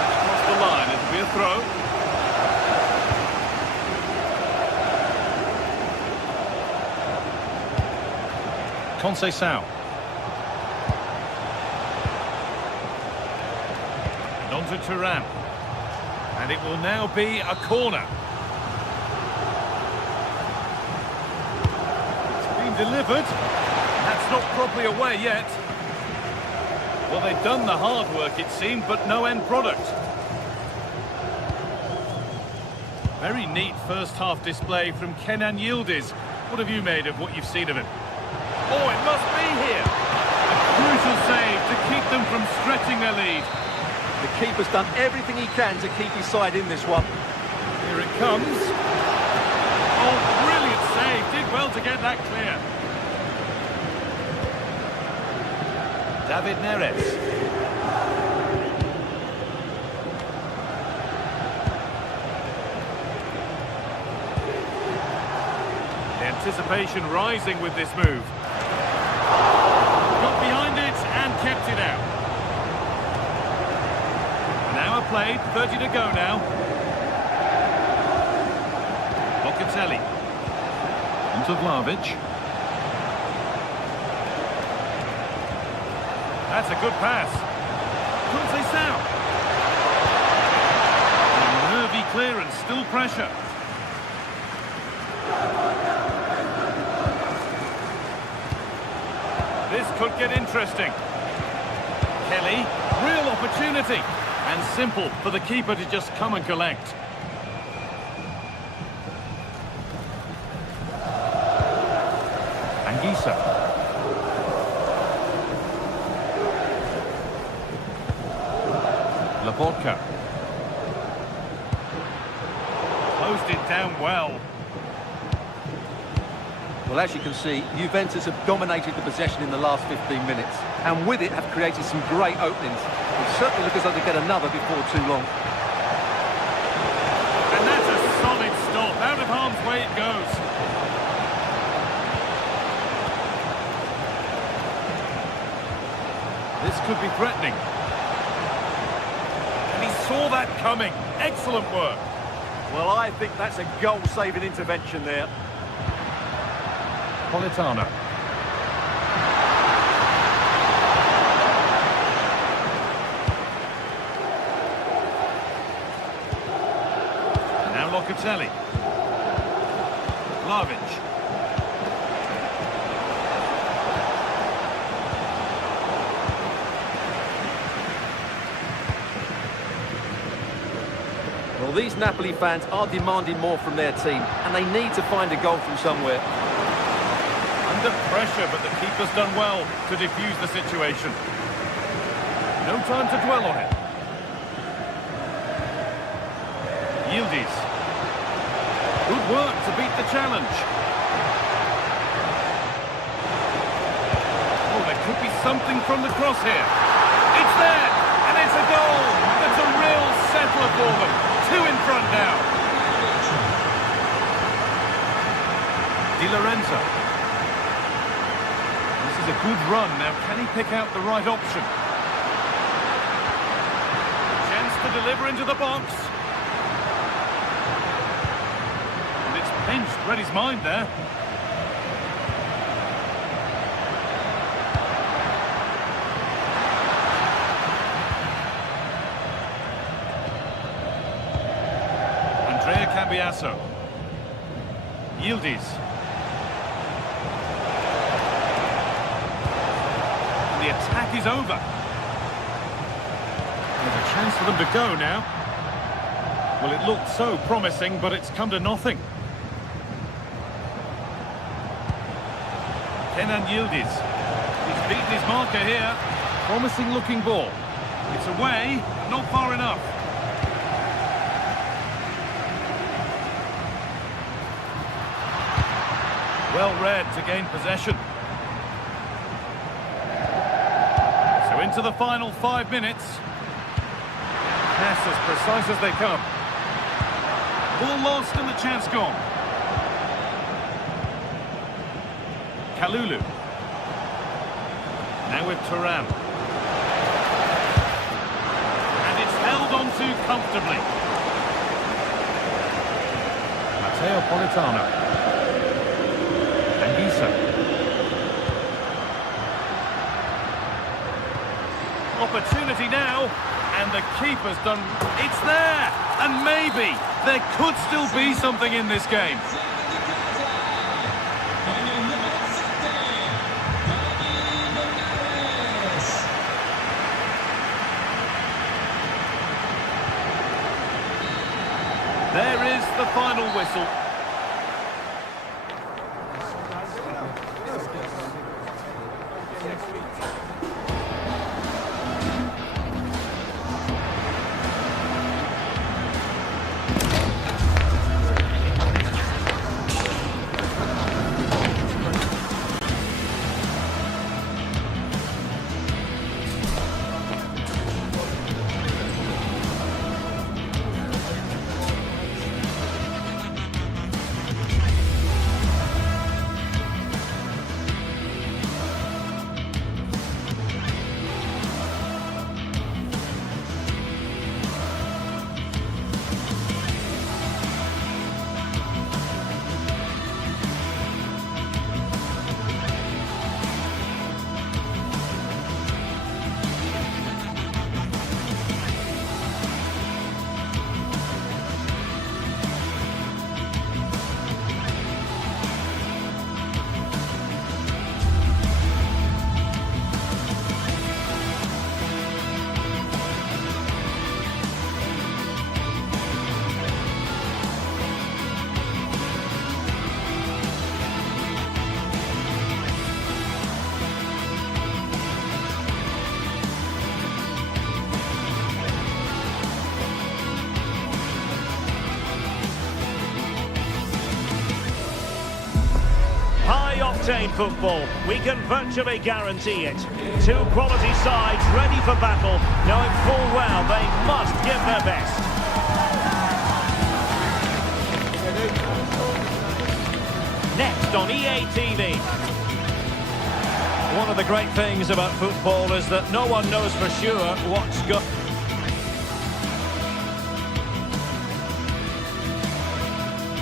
Across the line. It'll be a throw. Conceição. And on to Turan. And it will now be a corner. Delivered. That's not properly away yet. Well, they've done the hard work, it seemed, but no end product. Very neat first half display from Kenan Yildiz. What have you made of what you've seen of him? Oh, it must be here. A crucial save to keep them from stretching their lead. The keeper's done everything he can to keep his side in this one. Here it comes. Oh, brilliant save. Did well to get that clear. David Neres. The anticipation rising with this move. Got behind it and kept it out. An hour played, 30 to go now. Locatelli. On to Vlahovic. That's a good pass. Conceição. Nervy clearance, still pressure. This could get interesting. Kelly, real opportunity. And simple for the keeper to just come and collect. Anguissa. Laporca. Closed it down well. Well, as you can see, Juventus have dominated the possession in the last 15 minutes, and with it have created some great openings. It certainly looks as though they get another before too long. And that's a solid stop. Out of harm's way it goes. This could be threatening. And he saw that coming. Excellent work. Well, I think that's a goal-saving intervention there. Politano. Now Locatelli. Vlahovic. Well, these Napoli fans are demanding more from their team, and they need to find a goal from somewhere. Under pressure, but the keeper's done well to defuse the situation. No time to dwell on it. Yildiz. Good work to beat the challenge. Oh, there could be something from the cross here. It's there, and it's a goal. That's a real settler for them. Two in front now. Di Lorenzo. This is a good run. Now, can he pick out the right option? Chance to deliver into the box. And it's pinched. Read his mind there. Cambiasso. Yildiz. And the attack is over. There's a chance for them to go now. Well, it looked so promising, but it's come to nothing. Kenan Yildiz. He's beaten his marker here. Promising looking ball. It's away, but not far enough. Well read to gain possession. So into the final 5 minutes. Pass as precise as they come. Ball lost and the chance gone. Kalulu. Now with Thuram. And it's held on to comfortably. Matteo Politano. Opportunity now, and the keeper's done. It's there, and maybe there could still be something in this game. There is the final whistle. High-octane football, we can virtually guarantee it. Two quality sides ready for battle, knowing full well they must give their best. Next on EA TV. One of of the great things about football is that no one knows for sure what's going.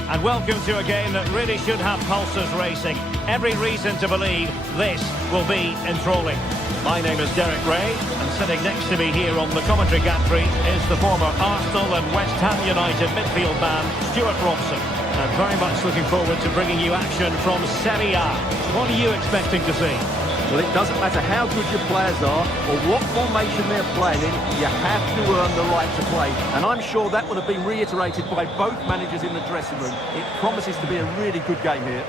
And welcome to a game that really should have pulses racing. Every reason to believe this will be enthralling. My name is Derek Ray, and sitting next to me here on the commentary gantry is the former Arsenal and West Ham United midfield man, Stuart Robson. And very much looking forward to bringing you action from Serie A. What are you expecting to see? Well, it doesn't matter how good your players are or what formation they're playing in, you have to earn the right to play. And I'm sure that would have been reiterated by both managers in the dressing room. It promises to be a really good game here.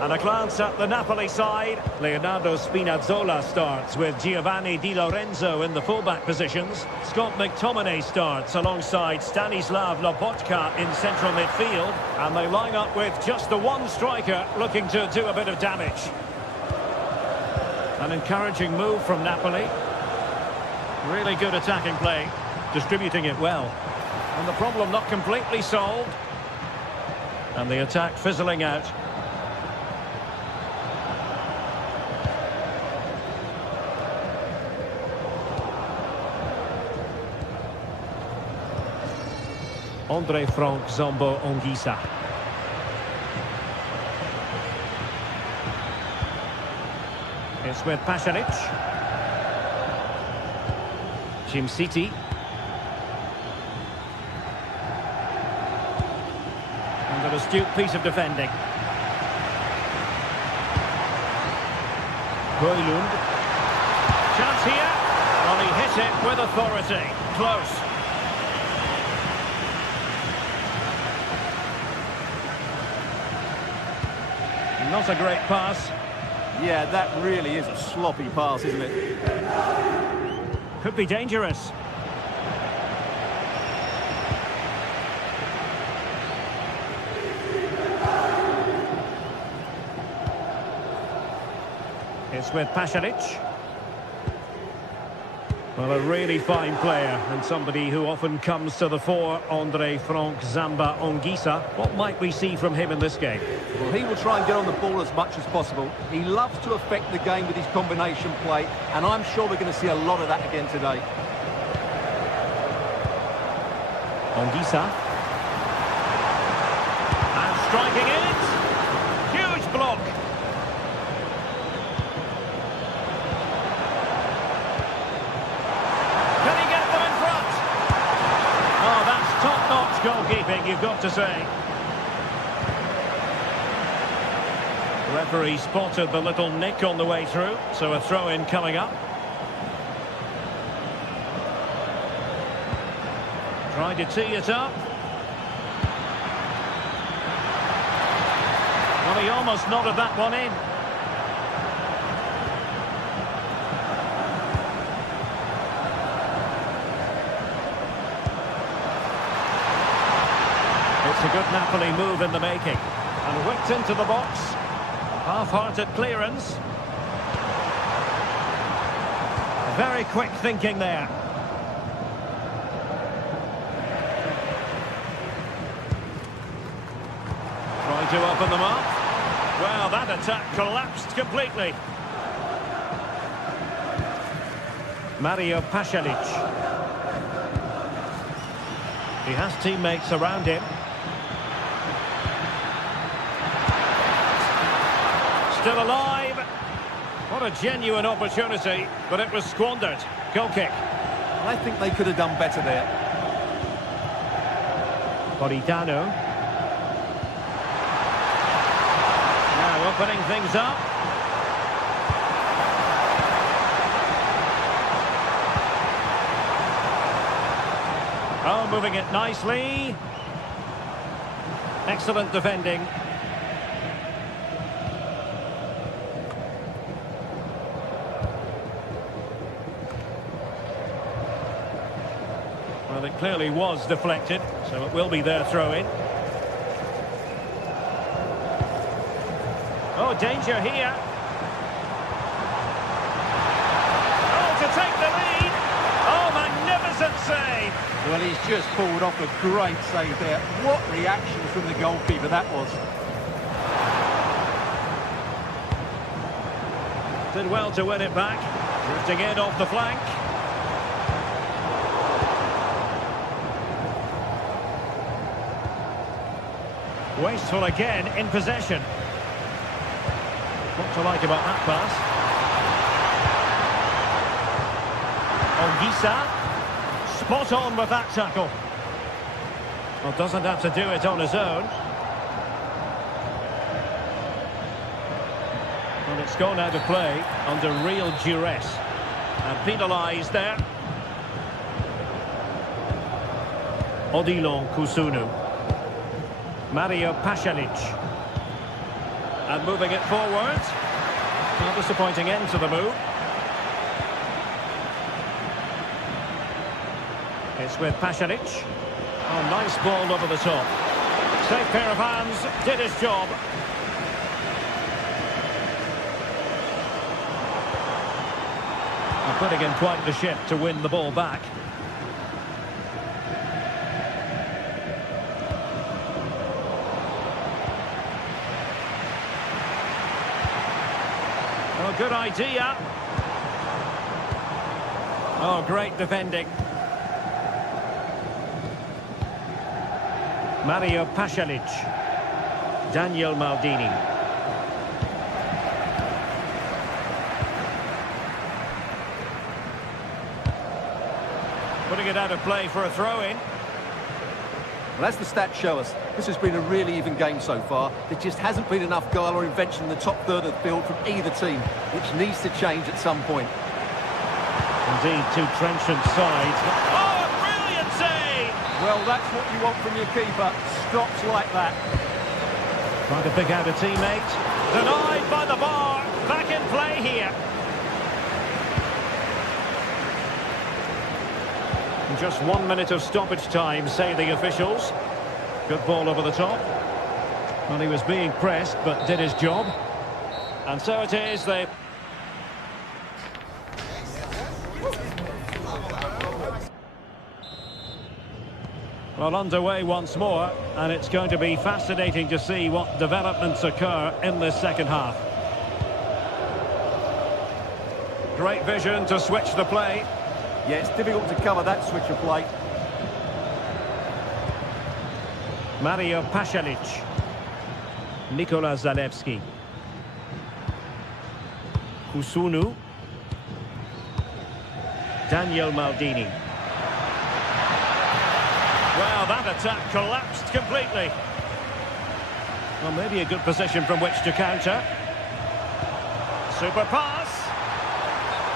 And a glance at the Napoli side. Leonardo Spinazzola starts with Giovanni Di Lorenzo in the fullback positions. Scott McTominay starts alongside Stanislav Lobotka in central midfield. And they line up with just the one striker looking to do a bit of damage. An encouraging move from Napoli. Really good attacking play, distributing it well. And the problem not completely solved. And the attack fizzling out. Andre Frank Zombo Ongisa. It's with Pasalic. Jim City. And an astute piece of defending. Højlund. Chance here. Well, he hit it with authority. Close. Not a great pass. Yeah, that really is a sloppy pass, isn't it? Could be dangerous. It's with Pasalic. Well, a really fine player and somebody who often comes to the fore, Andre Frank Zamba Ongisa. What might we see from him in this game? Well, he will try and get on the ball as much as possible. He loves to affect the game with his combination play, and I'm sure we're going to see a lot of that again today. Ongisa. And striking it. Huge block. Top-notch goalkeeping, you've got to say. Referee spotted the little nick on the way through, so a throw-in coming up. Tried to tee it up. Well, he almost nodded that one in. It's a good Napoli move in the making. And whipped into the box. Half-hearted clearance. Very quick thinking there. Trying to open them up. Well, that attack collapsed completely. Mario Pasalic. He has teammates around him. Still alive. What a genuine opportunity, but it was squandered. Goal kick. I think they could have done better there. Politano. Now opening things up. Oh, moving it nicely. Excellent defending. Well, it clearly was deflected, so it will be their throw-in. Oh, danger here. Oh, to take the lead. Oh, magnificent save. Well, he's just pulled off a great save there. What reaction from the goalkeeper that was. Did well to win it back. Drifting in off the flank. Wasteful again in possession. What to like about that pass? Ongisa. Spot on with that tackle. Well, doesn't have to do it on his own. Well, it's gone out of play under real duress. And penalised there. Odilon Kusunu. Mario Pasalic. And moving it forward. Not disappointing end to the move. It's with Pasalic. Oh, nice ball over the top. Safe pair of hands, did his job. And putting in quite the shift to win the ball back. Oh, good idea. Oh, great defending. Mario Pasalic. Daniel Maldini. Putting it out of play for a throw-in. Well, as the stats show us, this has been a really even game so far. There just hasn't been enough guile or invention in the top third of the field from either team, which needs to change at some point. Indeed, two trenchant sides. Oh, a brilliant save! Well, that's what you want from your keeper. Stops like that. Trying to pick out a teammate. Denied by the bar. Back in play here. And just 1 minute of stoppage time, say the officials. Good ball over the top. Well, he was being pressed, but did his job. And so it is, they... Well, underway once more, and it's going to be fascinating to see what developments occur in this second half. Great vision to switch the play. Yeah, it's difficult to cover that switch of play. Mario Pasalic. Nikola Zalewski. Kusunu. Daniel Maldini. Well, that attack collapsed completely. Well, maybe a good position from which to counter. Super pass.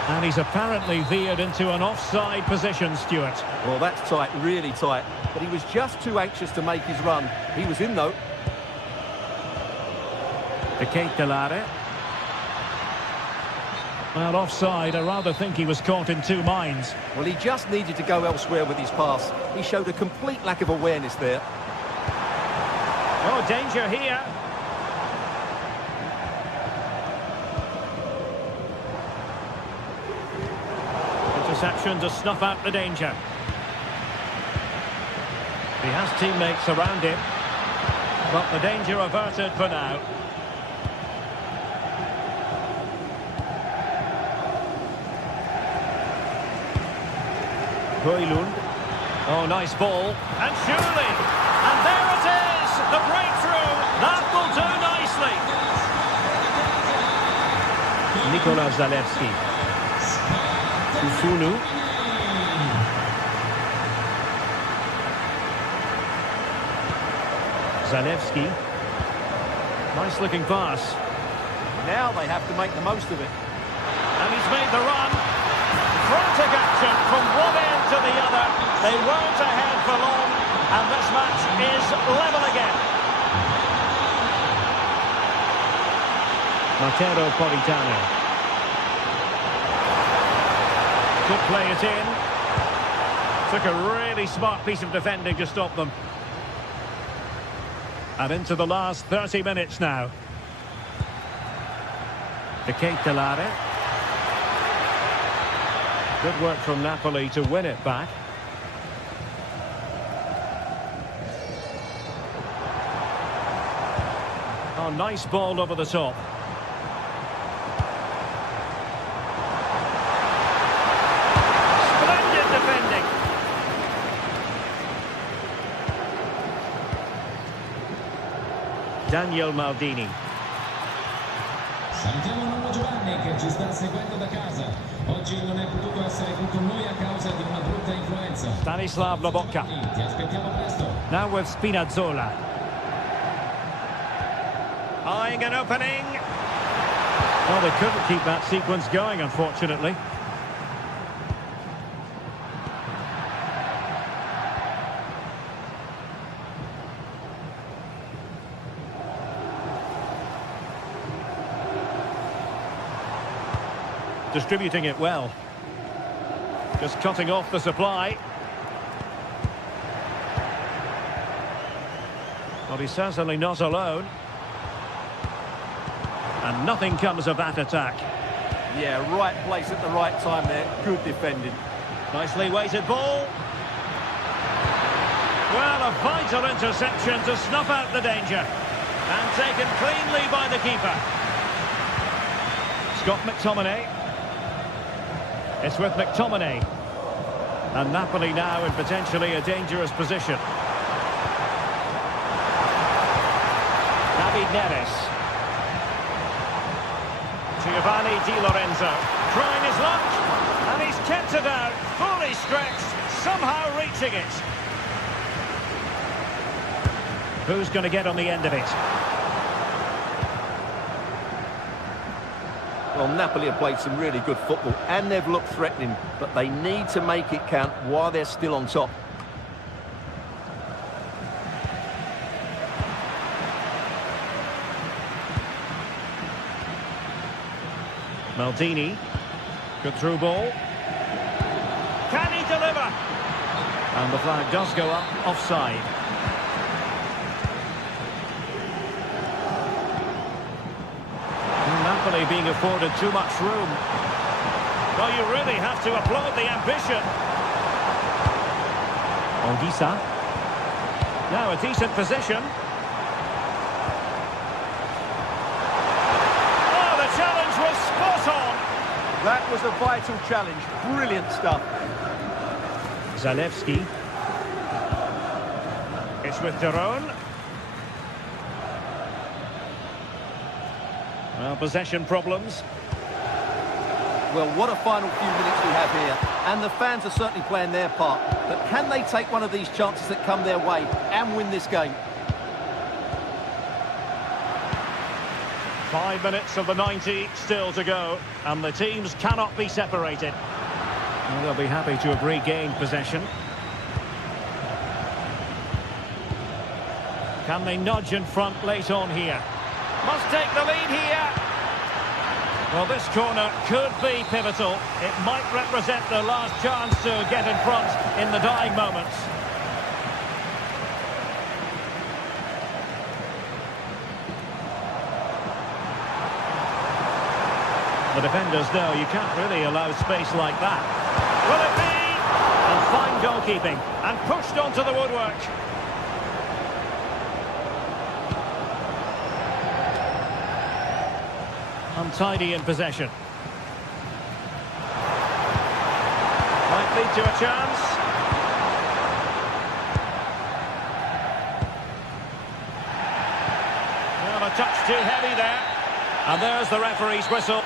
And he's apparently veered into an offside position, Stuart. Well, that's tight, really tight. But he was just too anxious to make his run. He was in, though. De Ketelare. Well, offside, I rather think he was caught in two minds. Well, he just needed to go elsewhere with his pass. He showed a complete lack of awareness there. Oh, danger here. Interception to snuff out the danger. He has teammates around him, but the danger averted for now. Højlund. Oh, nice ball. And surely. And there it is. The breakthrough. That will do nicely. Nikola Zalewski. Kusunu. Zalewski. Nice looking pass. Now they have to make the most of it. And he's made the run. Frantic action from one end to the other. They weren't ahead for long, and this match is level again. Matteo Politano. Could play it in. Took a really smart piece of defending to stop them. And into the last 30 minutes now. De Ketelare. Good work from Napoli to win it back. Oh, nice ball over the top. Daniel Maldini. Salutiamo il nonno Giovanni che ci sta seguendo da casa. Oggi non è potuto essere con noi a causa di una brutta influenza. Stanislav Lobotka. Ti aspettiamo presto. Now with Spinazzola. Eyeing an opening. Well, they couldn't keep that sequence going, unfortunately. Distributing it well. Just cutting off the supply. Well, he's certainly not alone. And nothing comes of that attack. Yeah, right place at the right time there. Good defending. Nicely weighted ball. Well, a vital interception to snuff out the danger. And taken cleanly by the keeper. Scott McTominay. It's with McTominay. And Napoli now in potentially a dangerous position. David Neres. Giovanni Di Lorenzo. Trying his luck. And he's kept it out. Fully stretched. Somehow reaching it. Who's going to get on the end of it? Well, Napoli have played some really good football and they've looked threatening, but they need to make it count while they're still on top. Maldini. Good through ball. Can he deliver? And the flag does go up offside. Napoli being afforded too much room. Well, you really have to applaud the ambition. Olgisa. Now a decent position. Oh, the challenge was spot on. That was a vital challenge. Brilliant stuff. Zalewski. It's with Daron. Well, possession problems. Well, what a final few minutes we have here. And the fans are certainly playing their part. But can they take one of these chances that come their way and win this game? 5 minutes of the 90 still to go. And the teams cannot be separated. Well, they'll be happy to have regained possession. Can they nudge in front late on here? Must take the lead here. Well, this corner could be pivotal. It might represent the last chance to get in front in the dying moments. The defenders know you can't really allow space like that. Will it be? And fine goalkeeping. And pushed onto the woodwork. Untidy in possession. Might lead to a chance. Well, a touch too heavy there. And there's the referee's whistle.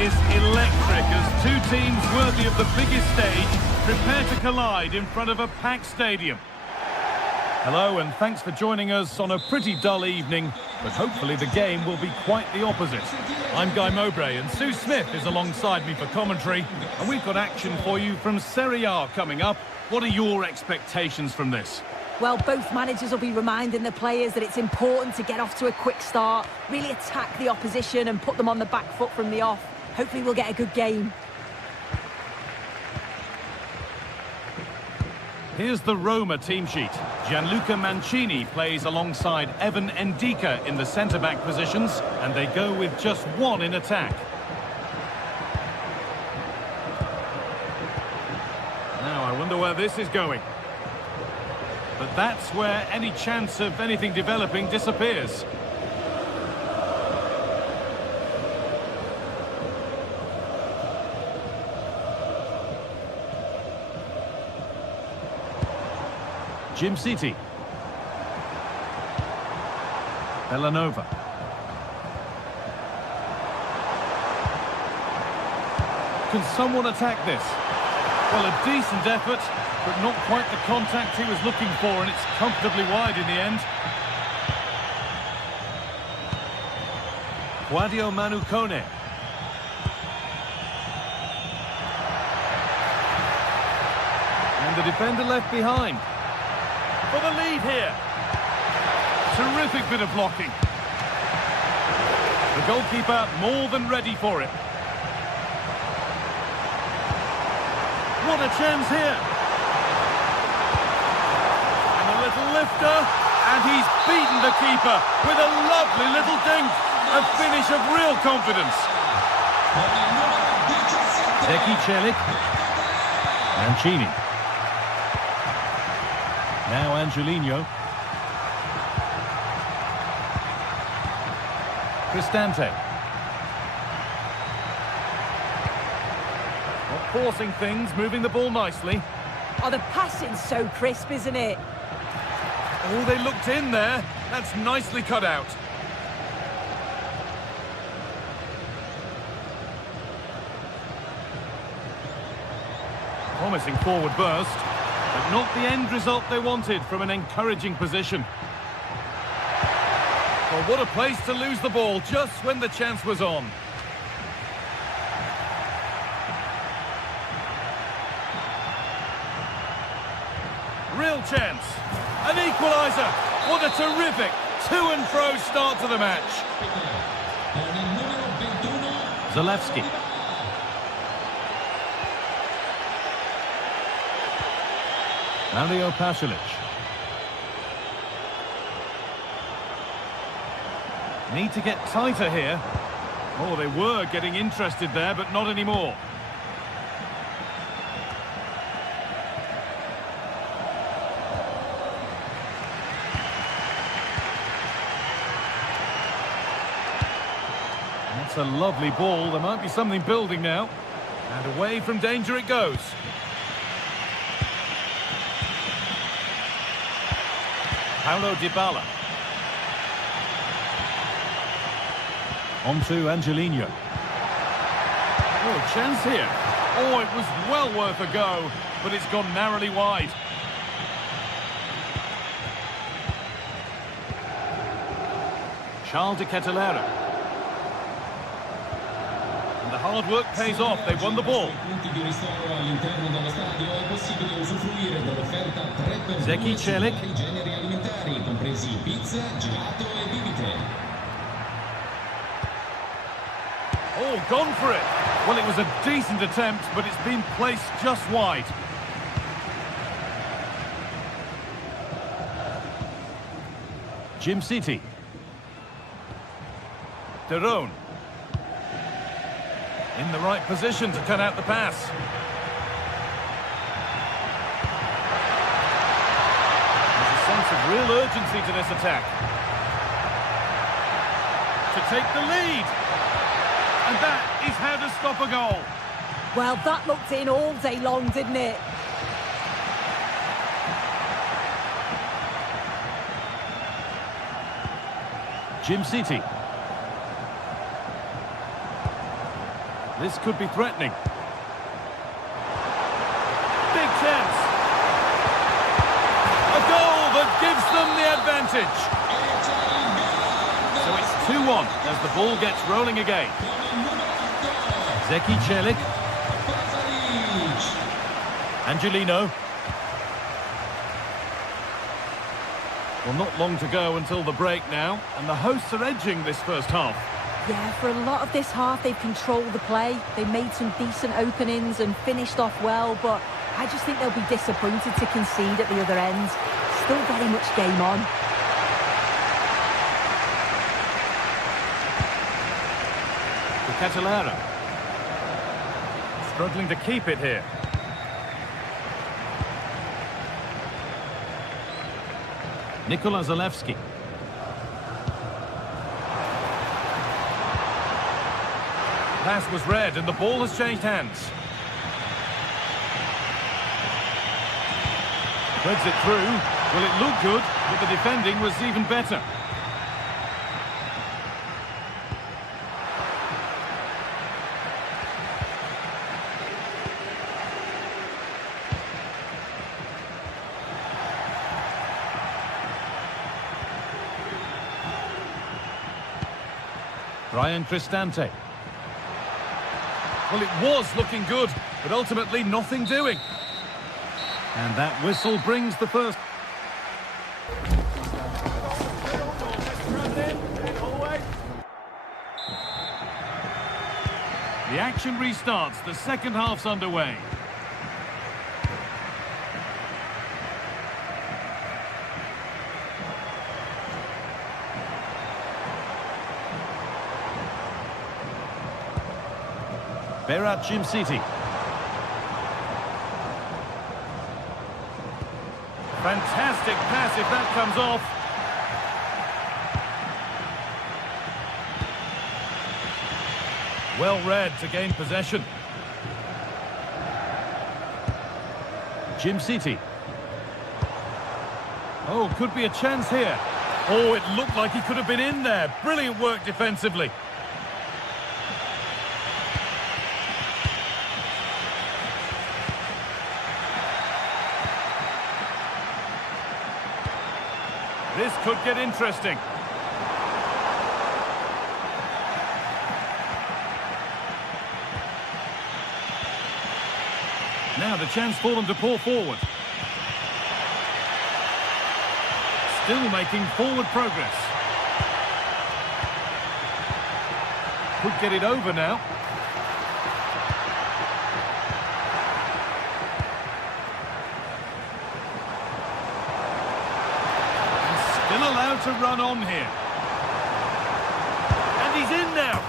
Is electric as two teams worthy of the biggest stage prepare to collide in front of a packed stadium. Hello and thanks for joining us on a pretty dull evening, but hopefully the game will be quite the opposite. I'm Guy Mowbray and Sue Smith is alongside me for commentary, and we've got action for you from Serie A coming up. What are your expectations from this? Well, both managers will be reminding the players that it's important to get off to a quick start, really attack the opposition and put them on the back foot from the off. Hopefully we'll get a good game. Here's the Roma team sheet. Gianluca Mancini plays alongside Evan Ndika in the centre-back positions, and they go with just one in attack. Now, I wonder where this is going. But that's where any chance of anything developing disappears. Jim City. Bellanova. Can someone attack this? Well, a decent effort, but not quite the contact he was looking for, and it's comfortably wide in the end. Guadio Manukone. And the defender left behind. For the lead here. Terrific bit of blocking. The goalkeeper more than ready for it. What a chance here. And a little lifter. And he's beaten the keeper with a lovely little dink. A finish of real confidence. Zeki Celik. Mancini. Now Angelino. Cristante. Not forcing things, moving the ball nicely. Oh, the passing's so crisp, isn't it? Oh, they looked in there. That's nicely cut out. Promising forward burst. But not the end result they wanted from an encouraging position. Well, what a place to lose the ball just when the chance was on. Real chance. An equaliser. What a terrific to-and-fro start to the match. Zalewski. Mario Pasalic. Need to get tighter here. Oh, they were getting interested there, but not anymore. That's a lovely ball. There might be something building now. And away from danger it goes. Paulo Dybala. On to Angelino. Oh, chance here. Oh, it was well worth a go, but it's gone narrowly wide. Charles de Kettelera. And the hard work pays off. They won the ball. Zeki Celik. Oh, gone for it. Well, it was a decent attempt, but it's been placed just wide. Jim City. Derone. In the right position to cut out the pass. There's a sense of real urgency to this attack. To take the lead. And that is how to stop a goal. Well, that looked in all day long, didn't it? Jim City. This could be threatening. Big chance. A goal that gives them the advantage. So it's 2-1 as the ball gets rolling again. Zeki Celik. Angelino. Well, not long to go until the break now, and the hosts are edging this first half. Yeah, for a lot of this half, they've controlled the play. They made some decent openings and finished off well, but I just think they'll be disappointed to concede at the other end. Still very much game on. Catalera. Struggling to keep it here. Nikola Zalewski. Pass was read and the ball has changed hands. Threads it through. Well, it looked good, but the defending was even better. Ryan Cristante. Well, it was looking good, but ultimately nothing doing. And that whistle brings the first. The action restarts. The second half's underway. Berat City. Fantastic pass if that comes off. Well read to gain possession. City. Oh, could be a chance here. Oh, it looked like he could have been in there. Brilliant work defensively. This could get interesting. Now the chance for them to pull forward. Still making forward progress. Could get it over now. Still allowed to run on here. And he's in now.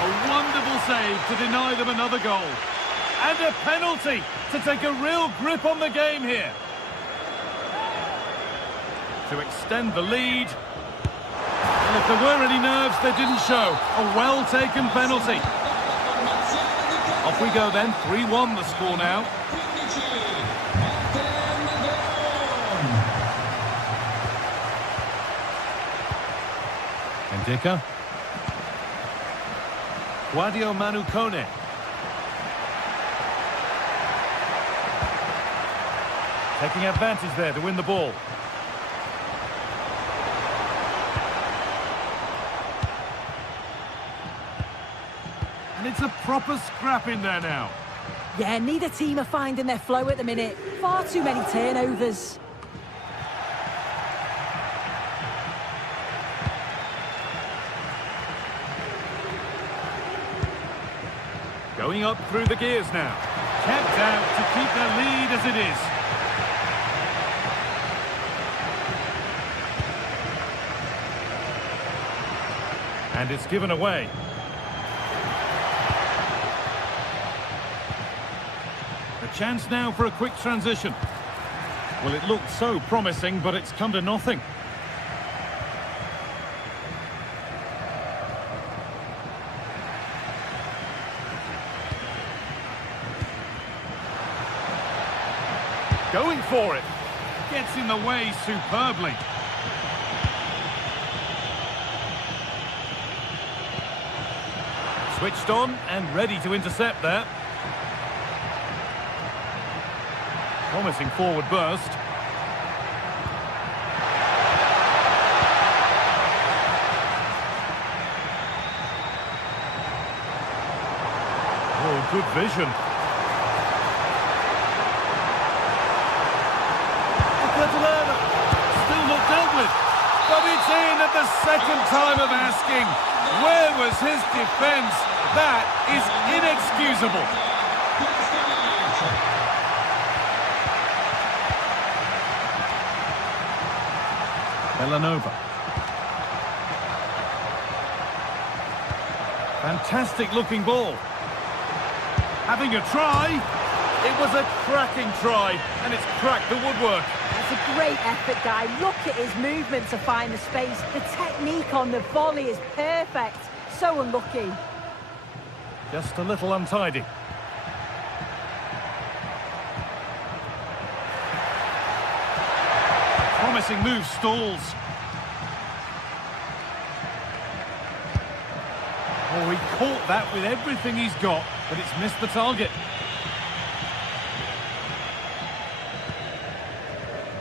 A wonderful save to deny them another goal. And a penalty to take a real grip on the game here. To extend the lead. And if there were any nerves, they didn't show. A well-taken penalty. Off we go then. 3-1 the score now. Ndika. Guadio Manu Kone. Taking advantage there to win the ball. And it's a proper scrap in there now. Yeah, neither team are finding their flow at the minute. Far too many turnovers. Going up through the gears now. Kept out to keep their lead as it is. And it's given away. A chance now for a quick transition. Well, it looked so promising, but it's come to nothing. Going for it. Gets in the way superbly. Switched on and ready to intercept there. Promising forward burst. Oh, good vision. Still not dealt with. But it's in at the second time of asking. Where was his defence? That is inexcusable. Villanova. Fantastic looking ball. Having a try. It was a cracking try, and it's cracked the woodwork. That's a great effort, Guy. Look at his movement to find the space. The technique on the volley is perfect. So unlucky. Just a little untidy. Promising move stalls. Oh, he caught that with everything he's got, but it's missed the target.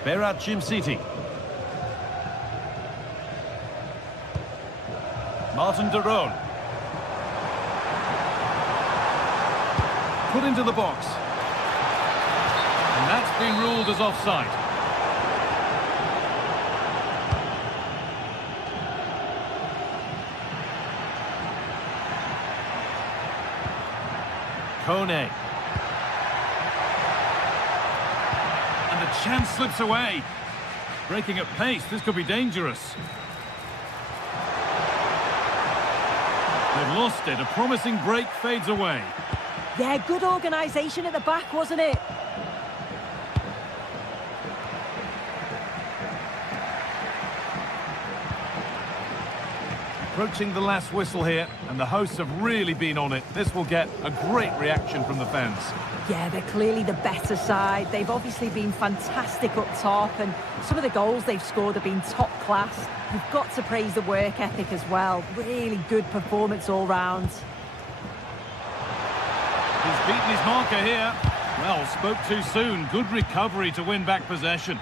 Berat City. Martin de Roon. Put into the box. And that's been ruled as offside. Kone. And the chance slips away. Breaking at pace, this could be dangerous. They've lost it. A promising break fades away. Yeah, good organisation at the back, wasn't it? Approaching the last whistle here, and the hosts have really been on it. This will get a great reaction from the fans. Yeah, they're clearly the better side. They've obviously been fantastic up top, and some of the goals they've scored have been top class. You've got to praise the work ethic as well. Really good performance all round. He's beaten his marker here. Well, spoke too soon. Good recovery to win back possession.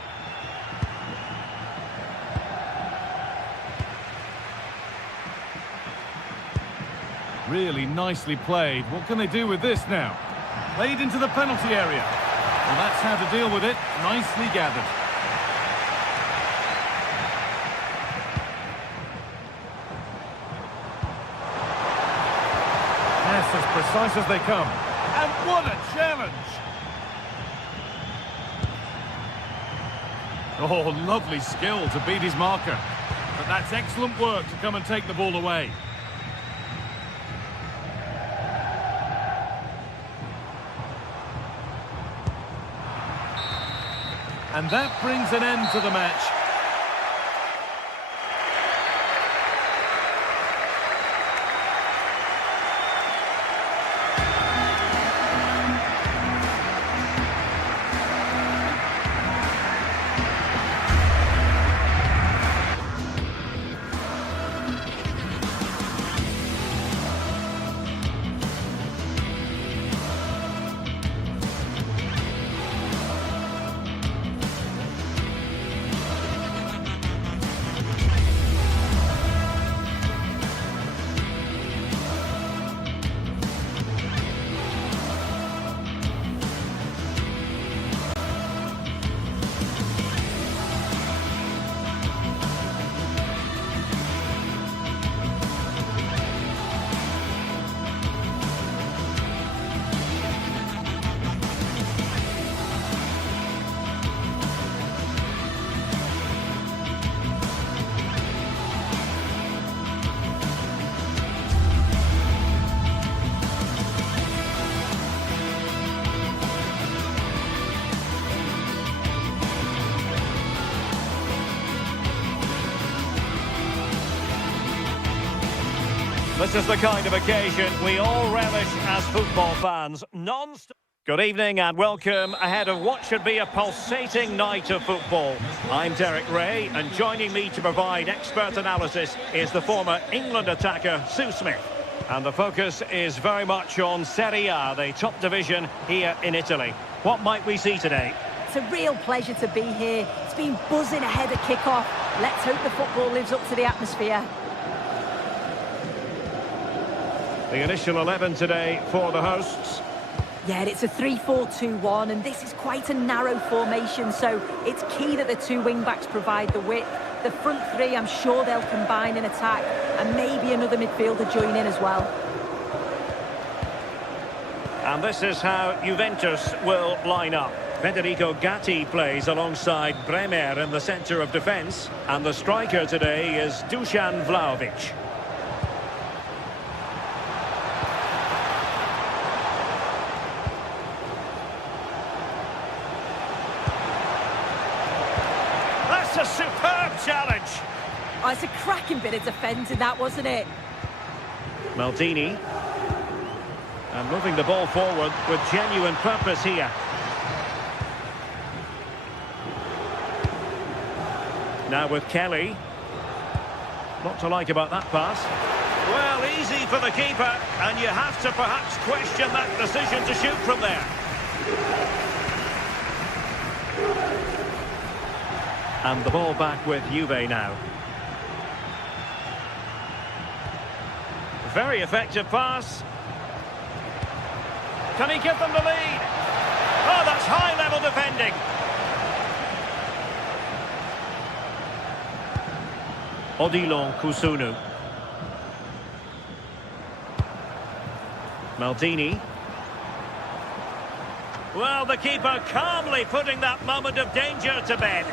Really nicely played. What can they do with this now? Played into the penalty area. Well, that's how to deal with it. Nicely gathered. Yes, as precise as they come. And what a challenge! Oh, lovely skill to beat his marker. But that's excellent work to come and take the ball away. And that brings an end to the match. This is the kind of occasion we all relish as football fans. Non-stop. Good evening and welcome ahead of what should be a pulsating night of football. I'm Derek Ray, and joining me to provide expert analysis is the former England attacker, Sue Smith. And the focus is very much on Serie A, the top division here in Italy. What might we see today? It's a real pleasure to be here. It's been buzzing ahead of kick-off. Let's hope the football lives up to the atmosphere. The initial 11 today for the hosts. Yeah, it's a 3-4-2-1, and this is quite a narrow formation, so it's key that the two wing-backs provide the width. The front three, I'm sure they'll combine in attack, and maybe another midfielder join in as well. And this is how Juventus will line up. Federico Gatti plays alongside Bremer in the centre of defence, and the striker today is Dusan Vlahovic. That's a superb challenge. Oh, it's a cracking bit of defending, that, wasn't it? Maldini. And moving the ball forward with genuine purpose here. Now with Kelly. Not to like about that pass. Well, easy for the keeper, and you have to perhaps question that decision to shoot from there. And the ball back with Juve now. Very effective pass. Can he give them the lead? Oh, that's high-level defending. Odilon Kusunu. Maldini. Well, the keeper calmly putting that moment of danger to bed.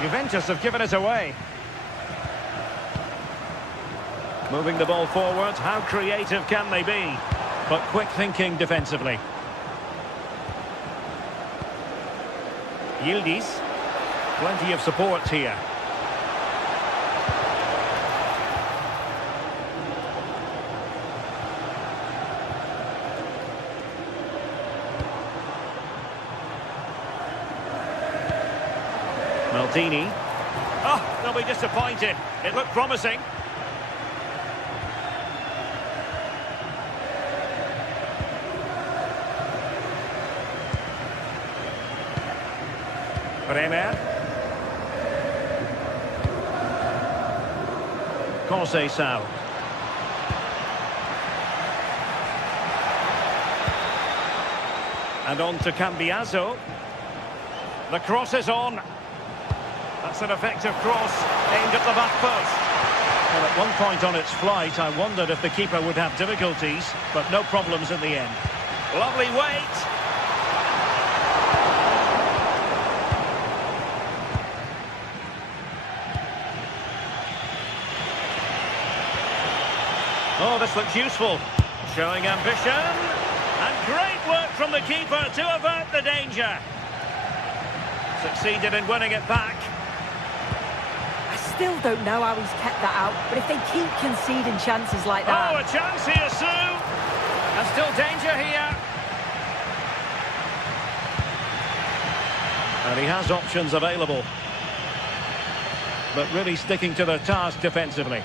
Juventus have given it away. Moving the ball forward, how creative can they be? But quick thinking defensively. Yildiz, plenty of support here. Maldini. Oh, they'll be disappointed. It looked promising. Bremer. Conceição. And on to Cambiaso. The cross is on. That's an effective cross aimed at the back post. Well, at one point on its flight, I wondered if the keeper would have difficulties, but no problems in the end. Lovely weight. Oh, this looks useful. Showing ambition. And great work from the keeper to avert the danger. Succeeded in winning it back. I still don't know how he's kept that out, but if they keep conceding chances like that... Oh, a chance here, Sue. And still danger here. And he has options available. But really sticking to their task defensively.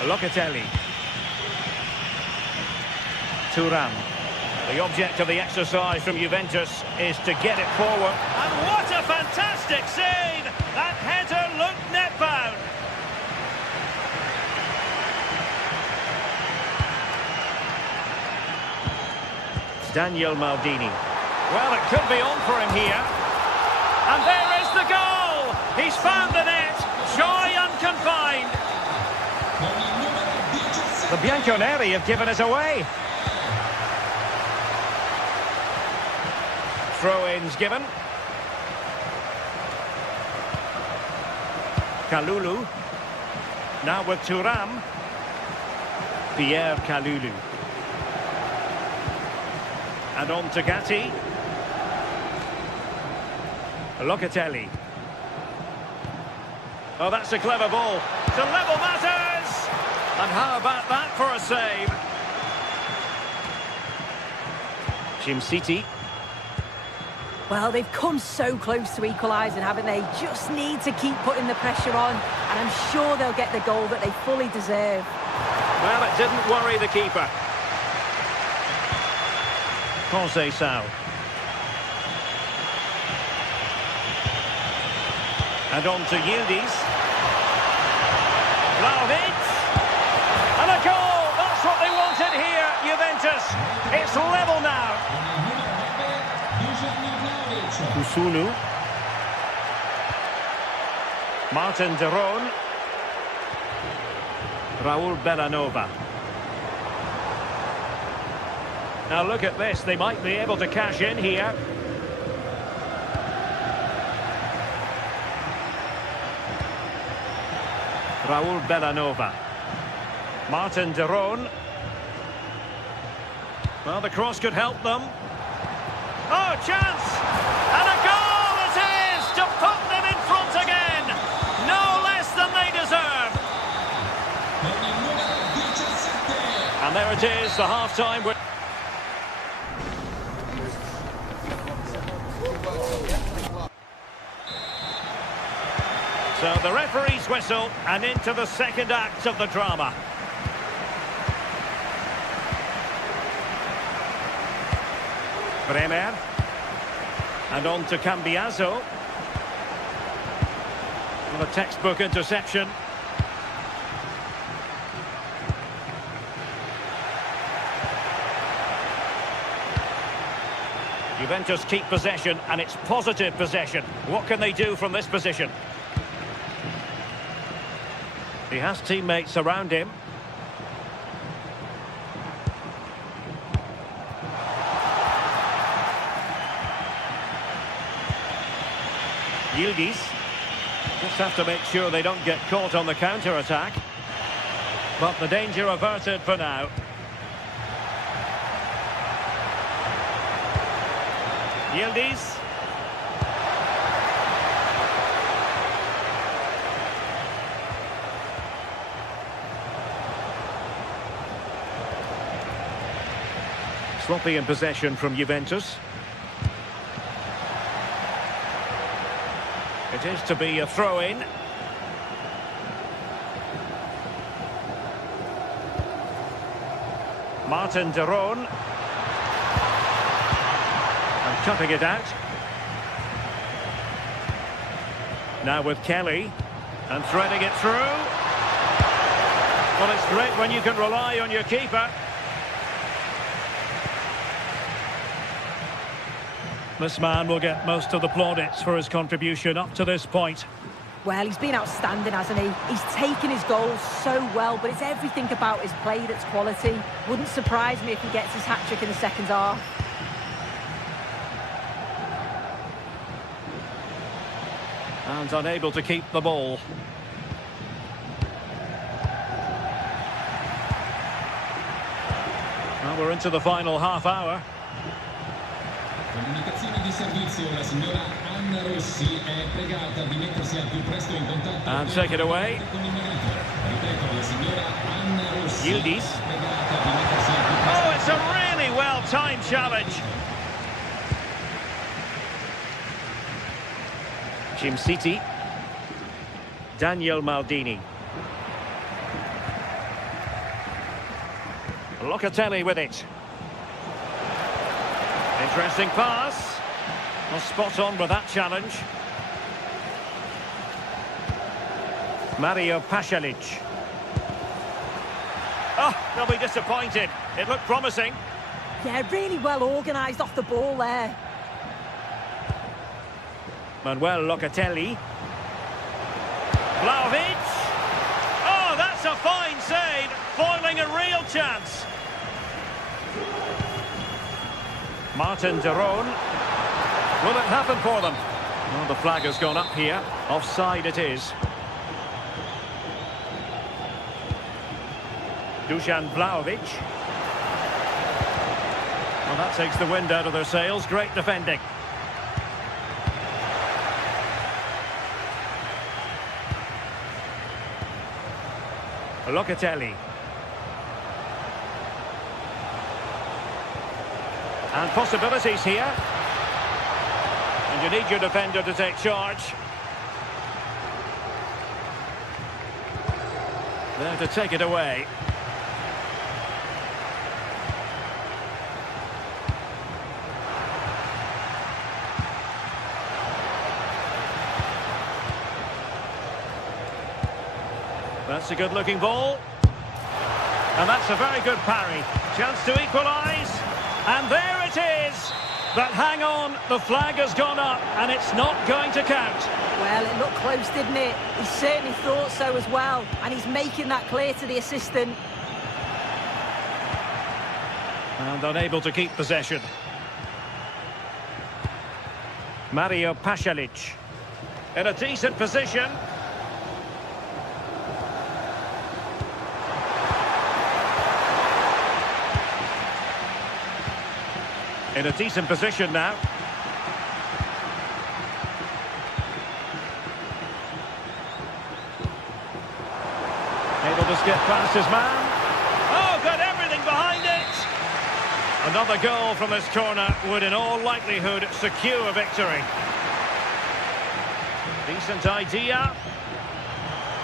Locatelli. Thuram. The object of the exercise from Juventus is to get it forward. And what a fantastic save! That header looked net-bound. Daniel Maldini. Well, it could be on for him here. And there is the goal! He's found the net. Joy unconfined. The Bianconeri have given it away. Throw-ins given. Kalulu. Now with Thuram. Pierre Kalulu. And on to Gatti. Locatelli. Oh, that's a clever ball. To level matters! And how about that for a save? Jim City. Well, they've come so close to equalising, haven't they? Just need to keep putting the pressure on, and I'm sure they'll get the goal that they fully deserve. Well, it didn't worry the keeper. Conceição. And on to Yildiz. Vlahovic. And a goal! That's what they wanted here, Juventus. It's level now. Kusunu. Martin de Roon. Raul Bellanova. Now look at this, they might be able to cash in here. Raul Bellanova. Martin de Roon. Well, the cross could help them. Oh, chance! And a goal it is to put them in front again! No less than they deserve! And there it is, the half-time. So the referee's whistle, and into the second act of the drama. Bremer. And on to Cambiaso. Well, a textbook interception. Juventus keep possession, and it's positive possession. What can they do from this position? He has teammates around him. Yildiz. Just have to make sure they don't get caught on the counter-attack. But the danger averted for now. Yildiz. Sloppy in possession from Juventus. It is to be a throw-in. Martin de Roon. And cutting it out. Now with Kelly. And threading it through. Well, it's great when you can rely on your keeper. This man will get most of the plaudits for his contribution up to this point. Well, he's been outstanding, hasn't he? He's taken his goals so well, but it's everything about his play that's quality. Wouldn't surprise me if he gets his hat-trick in the second half. And unable to keep the ball. Well, we're into the final half hour. Comunicazione di servizio, la signora Anna Rossi è pregata di mettersi al più presto in contatto And take it away. con il marito. Ripeto, la signora Anna Rossi Yildiz. è pregata di mettersi al più presto. Oh, it's a really well-timed challenge. City. Daniel Maldini. Locatelli with it. Interesting pass. Well, spot on with that challenge. Mario Pasalic. Oh, they'll be disappointed. It looked promising. Yeah, really well organised off the ball there. Manuel Locatelli. Vlahovic. Oh, that's a fine save, foiling a real chance. Martin de Roon. Will it happen for them? Oh, the flag has gone up here. Offside it is. Dusan Vlahovic. Well, that takes the wind out of their sails. Great defending. Locatelli. And possibilities here. You need your defender to take charge. There to take it away. That's a good-looking ball. And that's a very good parry. Chance to equalise. And there it is. But hang on, the flag has gone up, and it's not going to count. Well, it looked close, didn't it? He certainly thought so as well. And he's making that clear to the assistant. And unable to keep possession. Mario Pasalic. In a decent position. In a decent position now. Able to skip past his man. Oh, got everything behind it. Another goal from this corner would in all likelihood secure a victory. Decent idea.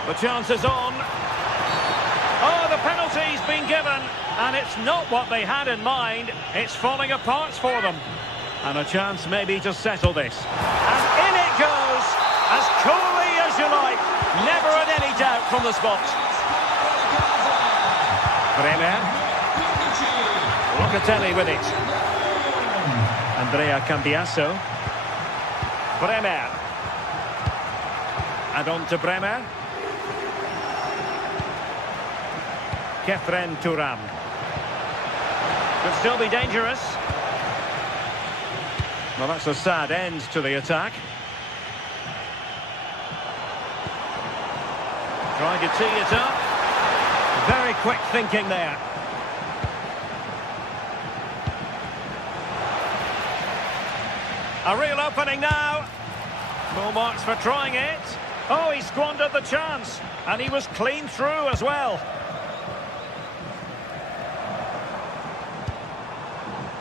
The chance is on. Oh, the penalty's been given. And it's not what they had in mind. It's falling apart for them. And a chance maybe to settle this. And in it goes, as coolly as you like. Never had any doubt from the spot. Bremer. Locatelli with it. Andrea Cambiasso. Bremer. And on to Bremer. Kefren Turam. Could still be dangerous. Well, that's a sad end to the attack. Trying to tee it up. Very quick thinking there. A real opening now. Full marks for trying it. Oh, he squandered the chance. And he was clean through as well.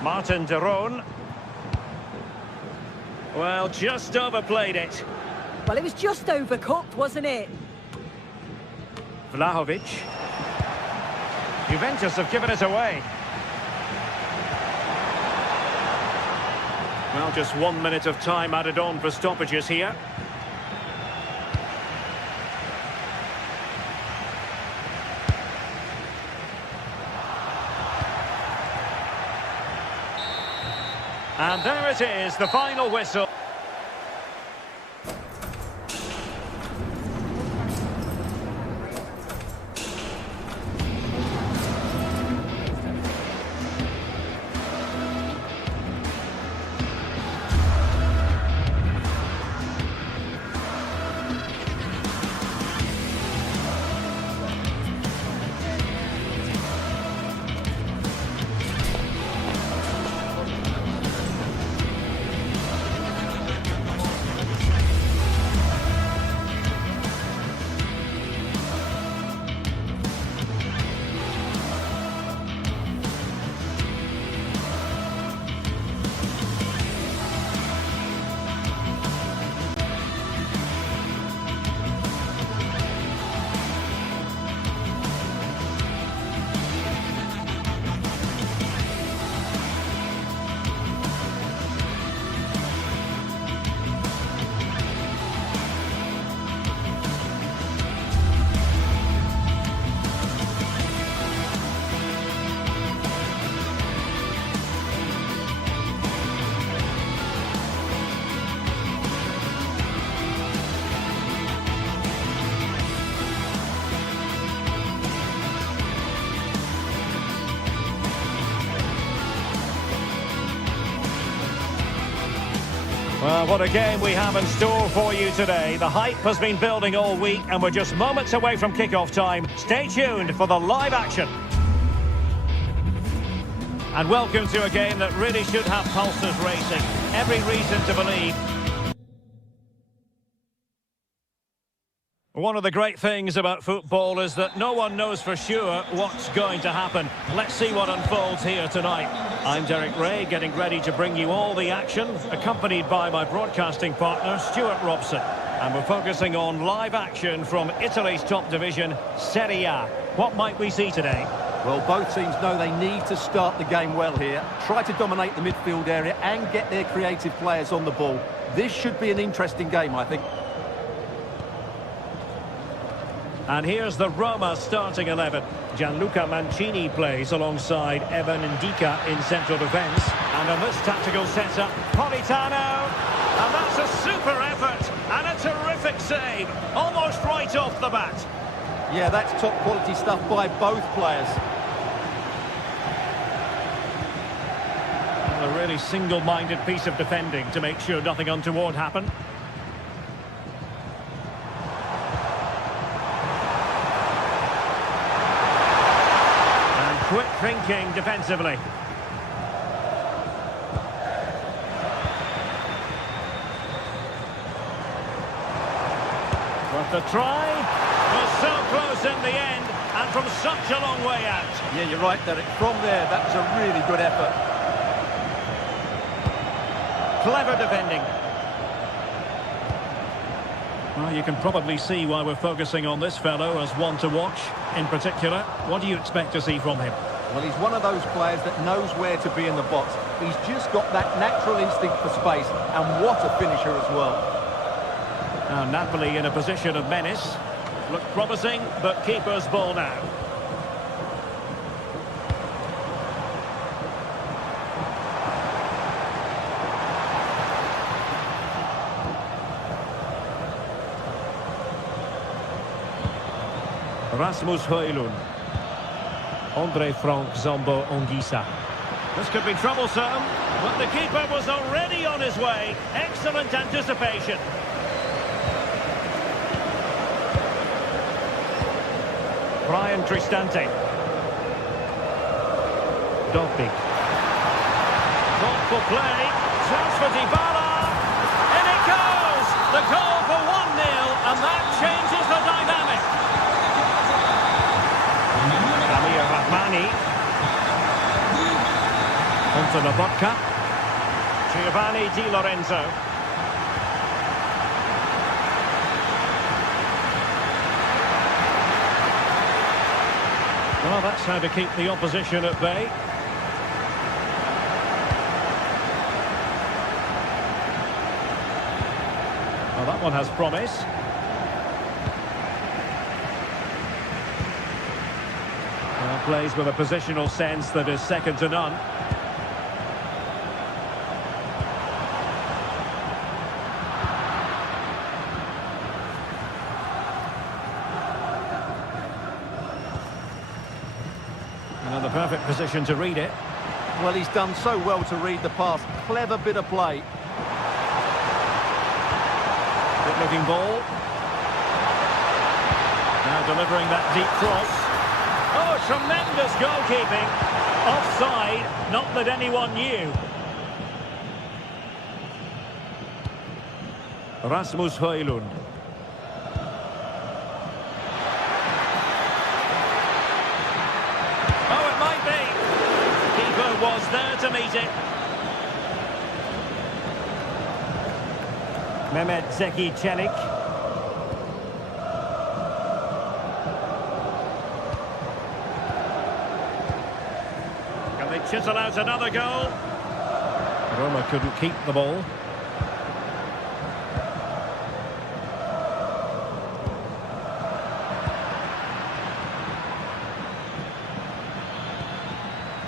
Martin de Roon. Well, just overplayed it. Well, it was just overcooked, wasn't it? Vlahovic. Juventus have given it away. Well, just 1 minute of time added on for stoppages here. And there it is, the final whistle. Well, what a game we have in store for you today. The hype has been building all week and we're just moments away from kick-off time. Stay tuned for the live action. And welcome to a game that really should have pulses racing. Every reason to believe One of the great things about football is that no one knows for sure what's going to happen. Let's see what unfolds here tonight. I'm Derek Ray, getting ready to bring you all the action, accompanied by my broadcasting partner, Stuart Robson. And we're focusing on live action from Italy's top division, Serie A. What might we see today? Well, both teams know they need to start the game well here. Try to dominate the midfield area and get their creative players on the ball. This should be an interesting game, I think. And here's the Roma starting 11. Gianluca Mancini plays alongside Evan Ndika in central defence. And on this tactical setup, Politano. And that's a super effort and a terrific save. Almost right off the bat. Yeah, that's top quality stuff by both players. And a really single-minded piece of defending to make sure nothing untoward happened. Quick thinking defensively. But the try was so close in the end and from such a long way out. Yeah, you're right, Derek. From there, that was a really good effort. Clever defending. Well, you can probably see why we're focusing on this fellow as one to watch. In particular, what do you expect to see from him? Well, he's one of those players that knows where to be in the box. He's just got that natural instinct for space, and what a finisher as well. Now, Napoli in a position of menace. Look promising, but keeper's ball now. Rasmus Højlund. Andre Frank Zombo Ongisa. This could be troublesome, but the keeper was already on his way. Excellent anticipation. Brian Cristante. Dobbik. Thoughtful play. Chance for Dybala. In it goes! The goal for 1-0, and that changes the dynamic. Amir Rahmani. Onto the Vodka. Giovanni Di Lorenzo. Well, that's how to keep the opposition at bay. Well, that one has promise. Well, plays with a positional sense that is second to none. The perfect position to read it. Well, he's done so well to read the pass. Clever bit of play. Good looking ball. Now delivering that deep cross. Oh, tremendous goalkeeping. Offside, not that anyone knew. Rasmus Højlund. Was there to meet it. Mehmet Zeki Çelik. Can they chisel out another goal? Roma couldn't keep the ball.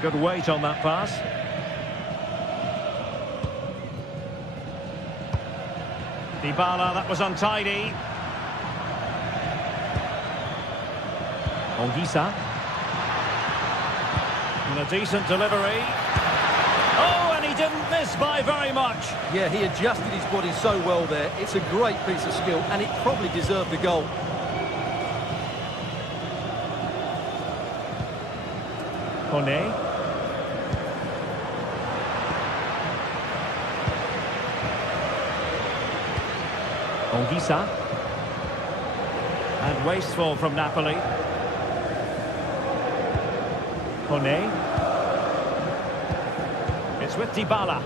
Good weight on that pass. Dybala, that was untidy. Ongisa. And a decent delivery. Oh, and he didn't miss by very much. Yeah, he adjusted his body so well there. It's a great piece of skill, and it probably deserved the goal. Kone. Ongisa. And wasteful from Napoli. Kone. It's with Dybala.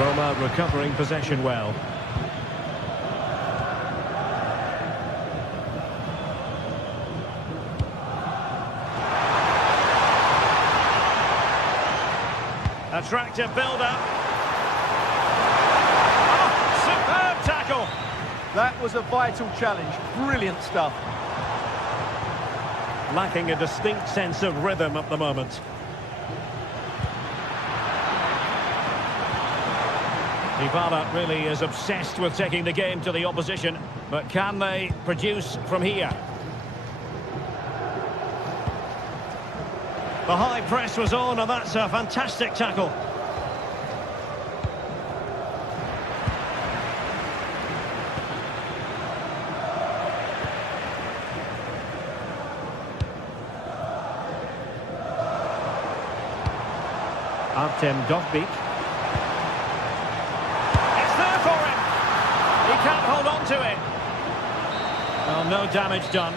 Roma recovering possession well. Attractive build-up. Oh, superb tackle. That was a vital challenge. Brilliant stuff. Lacking a distinct sense of rhythm at the moment. Dybala really is obsessed with taking the game to the opposition, but can they produce from here? The high press was on, and that's a fantastic tackle. Artem Dovbyk. It's there for him. He can't hold on to it. Well, no damage done.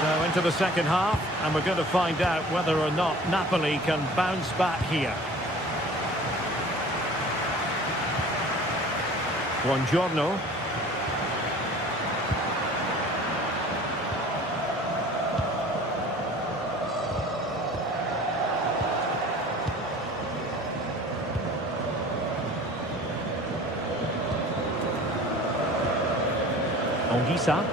So into the second half, and we're going to find out whether or not Napoli can bounce back here. Buongiorno. Onguisa.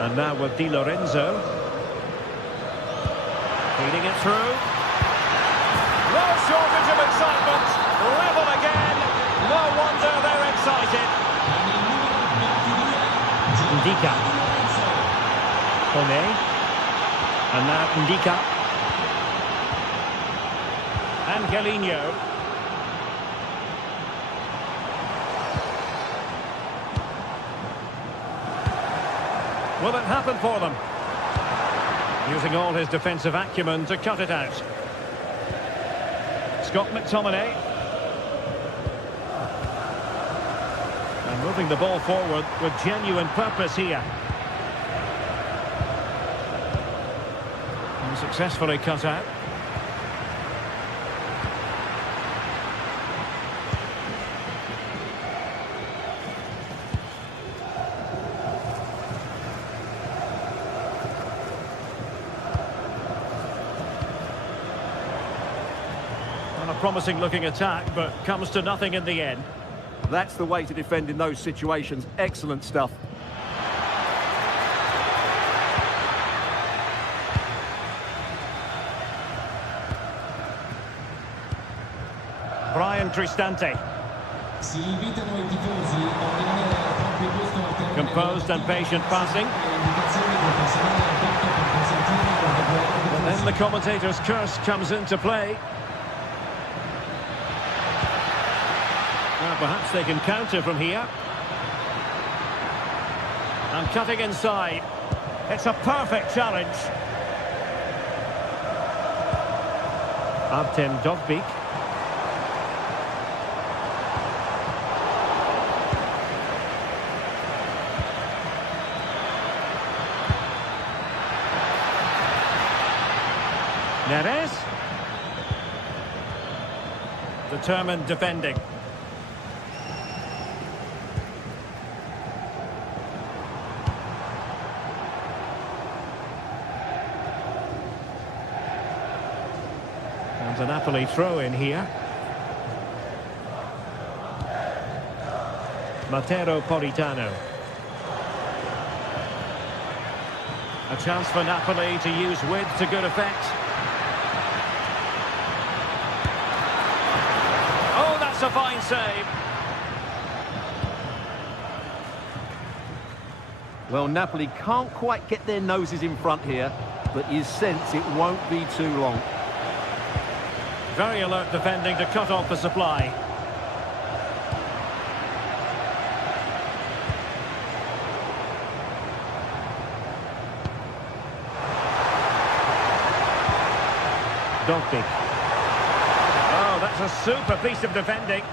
And now with Di Lorenzo. Feeding it through. No shortage of excitement. Level again. No wonder they're excited. Ndika. Kone. And now Ndika. Angelino. Will it happen for them? Using all his defensive acumen to cut it out. Scott McTominay. And moving the ball forward with genuine purpose here. And successfully cut out. Promising looking attack, but comes to nothing in the end. That's the way to defend in those situations. Excellent stuff. Brian Cristante. Composed and patient passing. And then the commentator's curse comes into play. Well, perhaps they can counter from here. And cutting inside. It's a perfect challenge. Artem Dovbyk. Neres. Determined defending. And a Napoli throw in here. Matteo Politano. A chance for Napoli to use width to good effect. Oh, that's a fine save. Well, Napoli can't quite get their noses in front here, but you sense it won't be too long. Very alert defending to cut off the supply. Dogbik. Oh, that's a super piece of defending.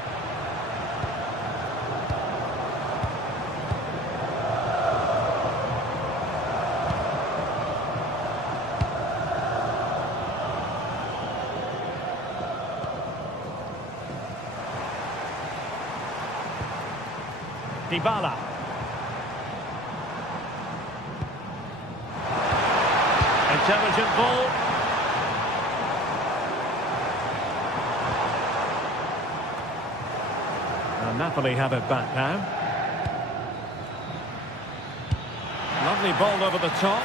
Dybala. Intelligent ball. And Napoli have it back now. Lovely ball over the top.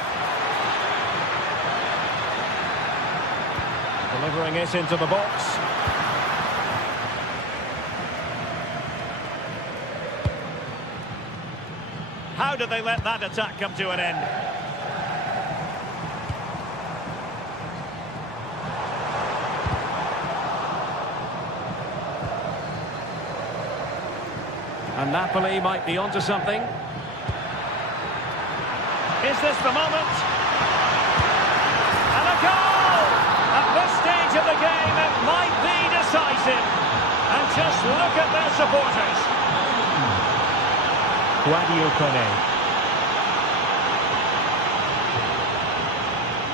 Delivering it into the box. How did they let that attack come to an end? And Napoli might be onto something. Is this the moment? And a goal! At this stage of the game, it might be decisive. And just look at their supporters. Guadio Kone.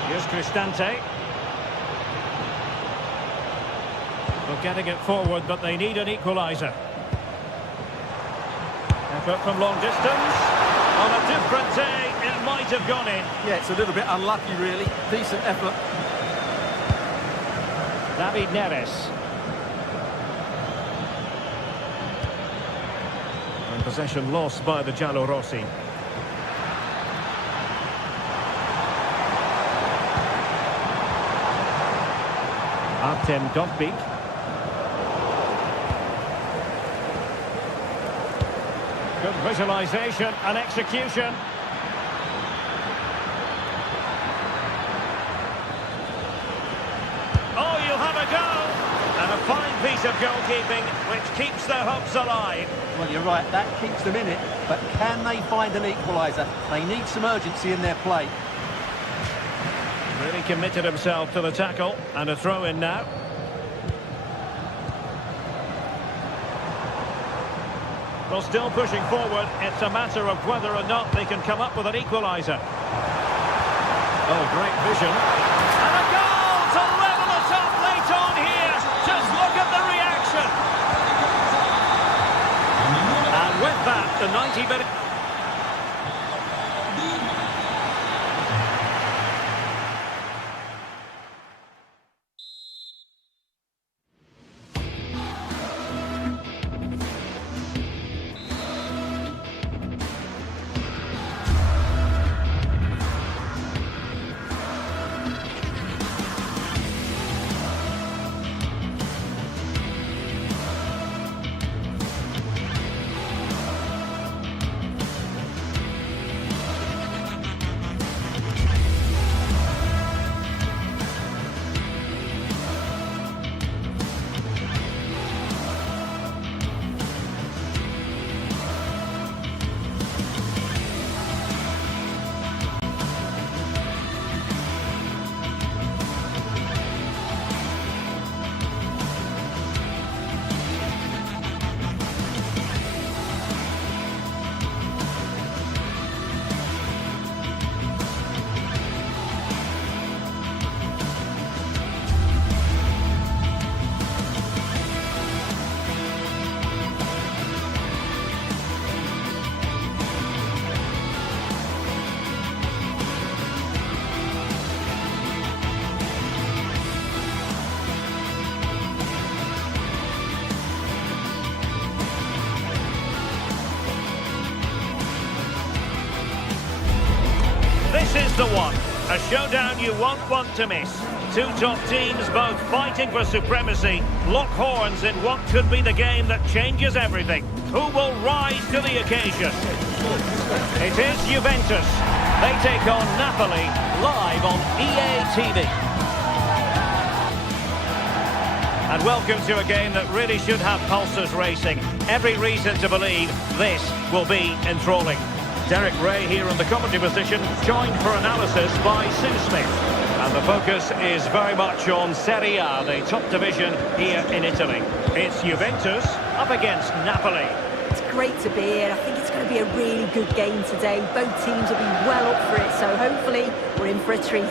Here's Cristante. They're getting it forward, but they need an equaliser. Effort from long distance. On a different day, it might have gone in. Yeah, it's a little bit unlucky, really. Decent effort. David Neres. And possession lost by the Giallorossi. Artem Dogbik. Good visualisation and execution. Oh, you'll have a go! And a fine piece of goalkeeping which keeps their hopes alive. Well, you're right, that keeps them in it, but can they find an equaliser? They need some urgency in their play. Really committed himself to the tackle, and a throw-in now. Well, still pushing forward. It's a matter of whether or not they can come up with an equaliser. Oh, great vision. And a goal to level it up late on here. Just look at the reaction. And with that, the 90-minute... This is the one. A showdown you won't want to miss. Two top teams both fighting for supremacy. Lock horns in what could be the game that changes everything. Who will rise to the occasion? It is Juventus. They take on Napoli live on EA TV. And welcome to a game that really should have pulses racing. Every reason to believe this will be enthralling. Derek Ray here in the commentary position, joined for analysis by Sue Smith. And And the focus is very much on Serie A, the top division here in Italy. It's Juventus up against Napoli. It's great to be here. I think it's going to be a really good game today. Both teams will be well up for it, so hopefully we're in for a treat.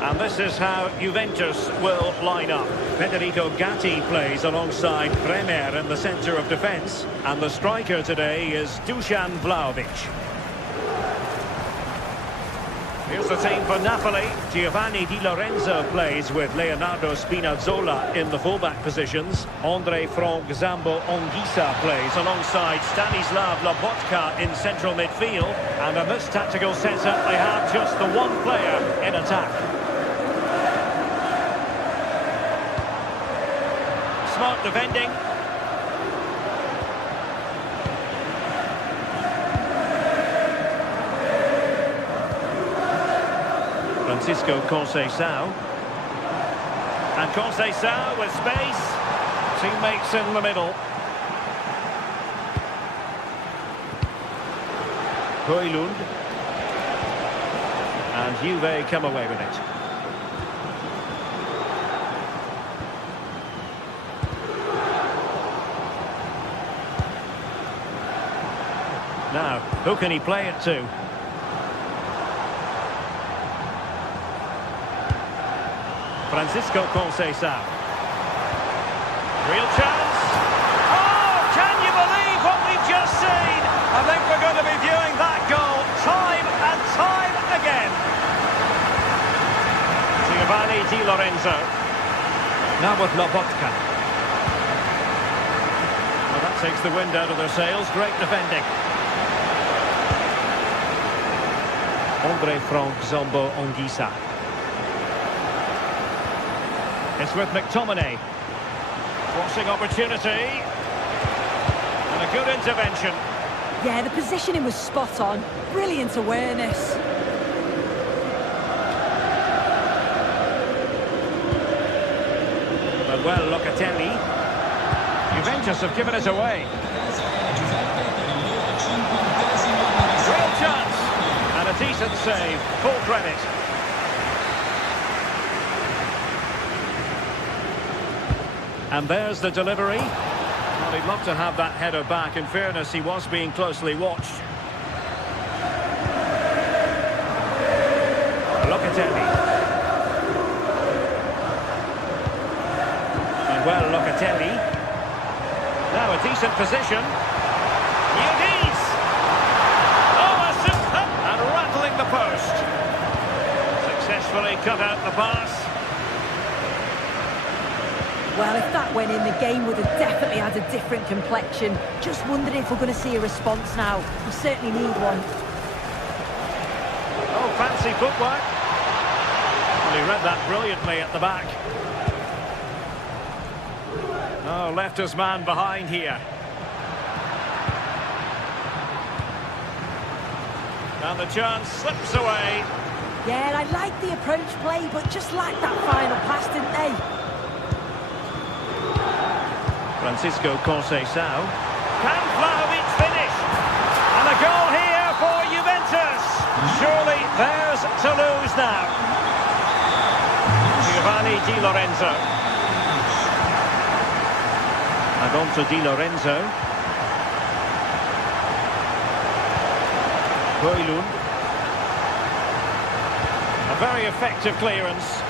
And this is how Juventus will line up. Federico Gatti plays alongside Bremer in the centre of defence. And the striker today is Dusan Vlahovic. Here's the team for Napoli. Giovanni Di Lorenzo plays with Leonardo Spinazzola in the fullback positions. Andre Frank Zambo Anguissa plays alongside Stanislav Lobotka in central midfield. And in this tactical setup, they have just the one player in attack. Smart defending. Francisco Conceição. And Conceição with space. Teammates in the middle. Højlund. And Juve come away with it. Now, who can he play it to? Francisco Conceição. Real chance. Oh, can you believe what we've just seen? I think we're going to be viewing that goal time and time again. Giovanni Di Lorenzo. Now with Lobotka. Well, that takes the wind out of their sails. Great defending. Andre Frank Zambo Anguissa. It's with McTominay. Crossing opportunity. And a good intervention. Yeah, the positioning was spot on. Brilliant awareness. Well, Locatelli. Juventus have given it away. Real chance. And a decent save. Full credit. And there's the delivery. Well, he'd love to have that header back. In fairness, he was being closely watched. Locatelli. And well, Locatelli. Now a decent position. Nunes. Oh, a super. And rattling the post. Successfully cut out the pass. Well, if that went in, the game would have definitely had a different complexion. Just wondering if we're going to see a response now. We certainly need one. Oh, fancy footwork. Well, he read that brilliantly at the back. Oh, left his man behind here. And the chance slips away. Yeah, I like the approach play, but just lacked that final pass, didn't they? Francisco Conceição. Can Vlahovic finish? And a goal here for Juventus. Surely theirs to lose now. Giovanni Di Lorenzo. And on to Di Lorenzo. Højlund. A very effective clearance.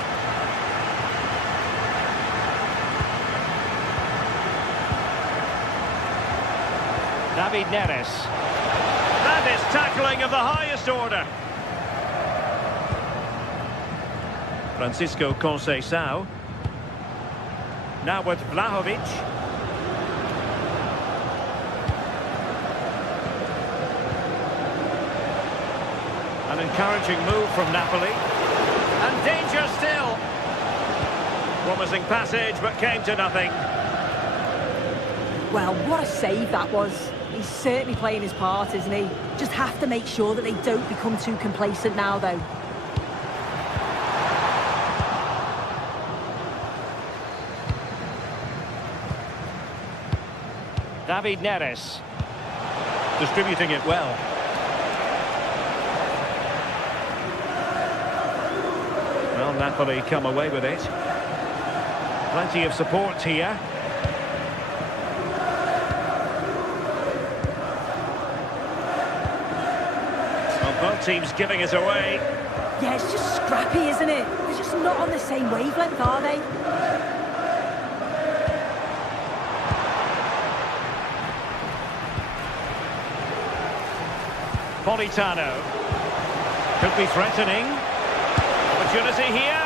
David Neres. That is tackling of the highest order. Francisco Conceição. Now with Vlahovic. An encouraging move from Napoli. And danger still. Promising passage, but came to nothing. Well, what a save that was. He's certainly playing his part, isn't he? Just have to make sure that they don't become too complacent now, though. David Neres. Distributing it well. Well, Napoli come away with it. Plenty of support here. Well, both teams giving it away. Yeah, it's just scrappy, isn't it? They're just not on the same wavelength, are they? Politano. Could be threatening. Opportunity here.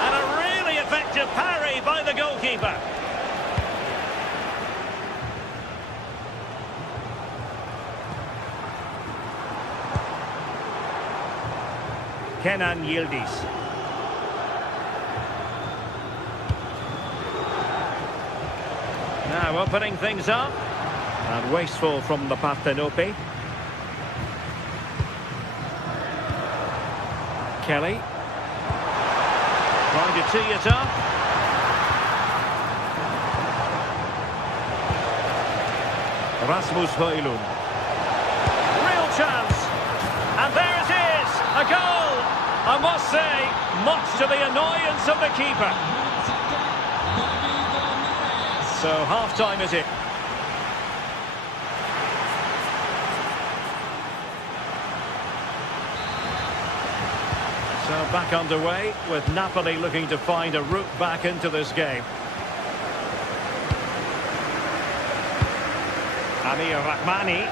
And a really effective parry by the goalkeeper. Kenan Yildiz. Now opening things up. And wasteful from the Partenope. Kelly. Trying to tee it up. Rasmus Højlund. Real chance. And there it is. A goal. I must say, much to the annoyance of the keeper. So half-time is it? So back underway with Napoli looking to find a route back into this game. Amir Rahmani.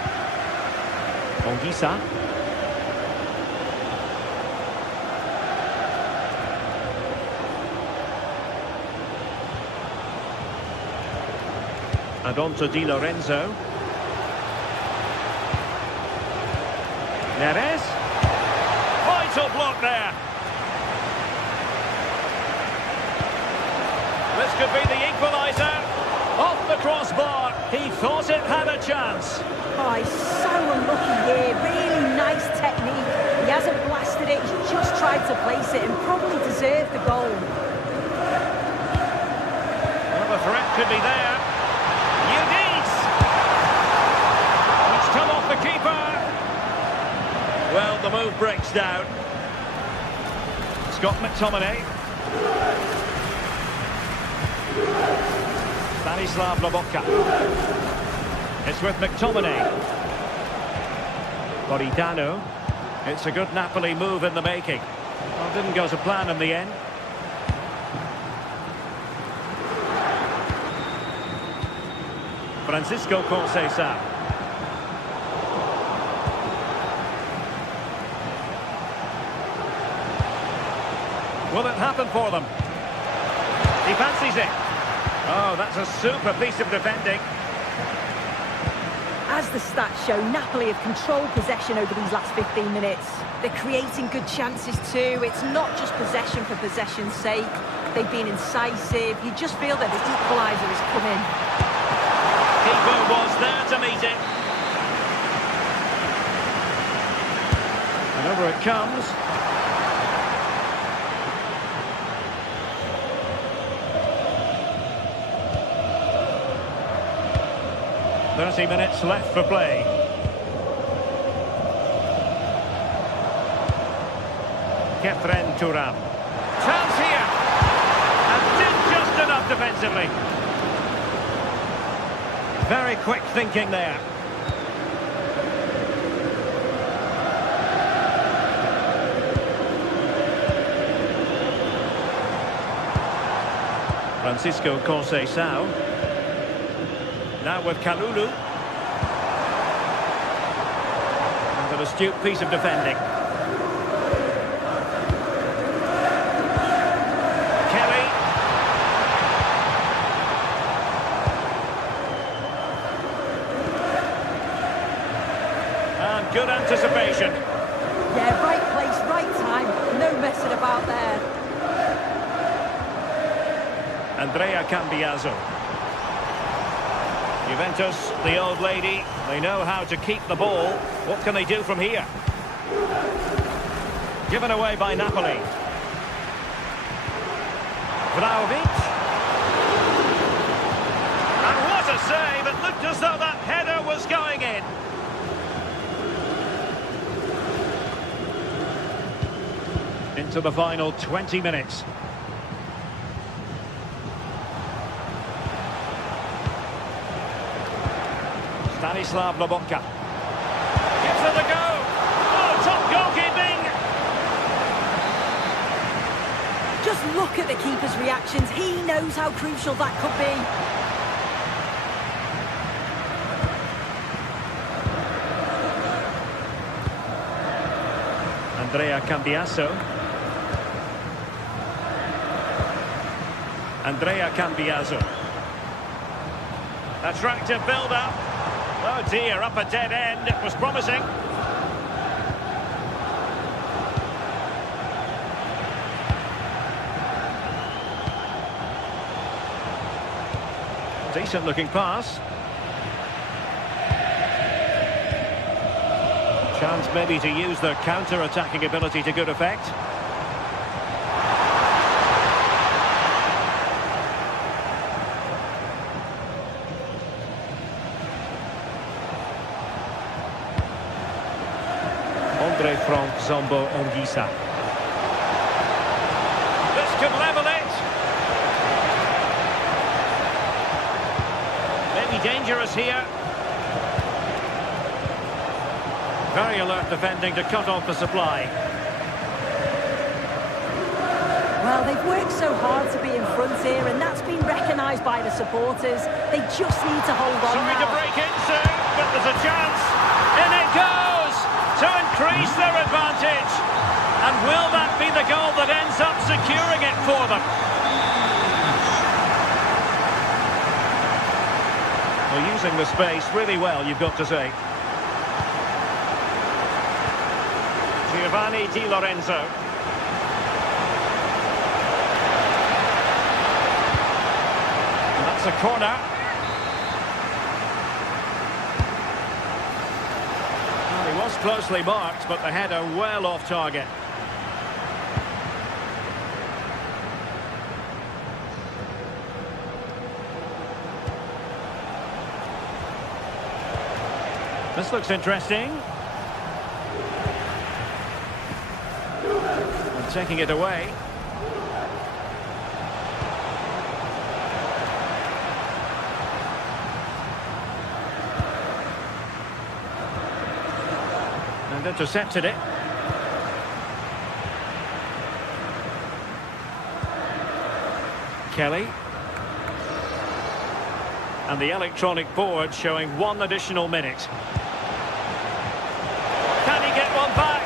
Ongisa. And on to Di Lorenzo. Neres. Vital block there. This could be the equaliser. Off the crossbar. He thought it had a chance. Oh, he's so unlucky here. Really nice technique. He hasn't blasted it. He's just tried to place it and probably deserved the goal. Well, the threat could be there. Yildiz. It's come off the keeper. Well, the move breaks down. Scott McTominay. Stanislav Lobotka. It's with McTominay. Politano. It's a good Napoli move in the making. Well, didn't go to plan in the end. Francisco Conceição. Will it happen for them? He fancies it. Oh, that's a super piece of defending. As the stats show, Napoli have controlled possession over these last 15 minutes. They're creating good chances too. It's not just possession for possession's sake. They've been incisive. You just feel that the equaliser has come in. Keeper was there to meet it. And over it comes. "30 minutes left for play. Kefren Turam. Chance here. And did just enough defensively. Very quick thinking there. Francisco Conceição. Now with Kalulu. And an astute piece of defending. Kelly. And good anticipation. Yeah, right place, right time. No messing about there. Andrea Cambiaso. Juventus, the old lady, they know how to keep the ball. What can they do from here? Given away by Napoli. Vlahovic. And what a save! It looked as though that header was going in. into the final 20 minutes. Stanislav Lobotka. Gives it a go. Oh, top goalkeeping. Just look at the keeper's reactions. He knows how crucial that could be. Andrea Cambiaso. Andrea Cambiaso. Attractive build-up. Oh dear, up a dead end. It was promising. Decent looking pass. Chance maybe to use their counter-attacking ability to good effect. Andre Frank Zombo Ongisa. This could level it. Maybe dangerous here. Very alert defending to cut off the supply. Well, they've worked so hard to be in front here, and that's been recognised by the supporters. They just need to hold on Sorry now. to break in soon, but there's a chance. In it goes to increase their advantage. And will that be the goal that ends up securing it for them? Well, using the space really well, you've got to say. Giovanni Di Lorenzo. And that's a corner. Well, he was closely marked, but the header well off target. This looks interesting. Taking it away. And intercepted it. Kelly. And the electronic board showing 1 additional minute. Can he get one back?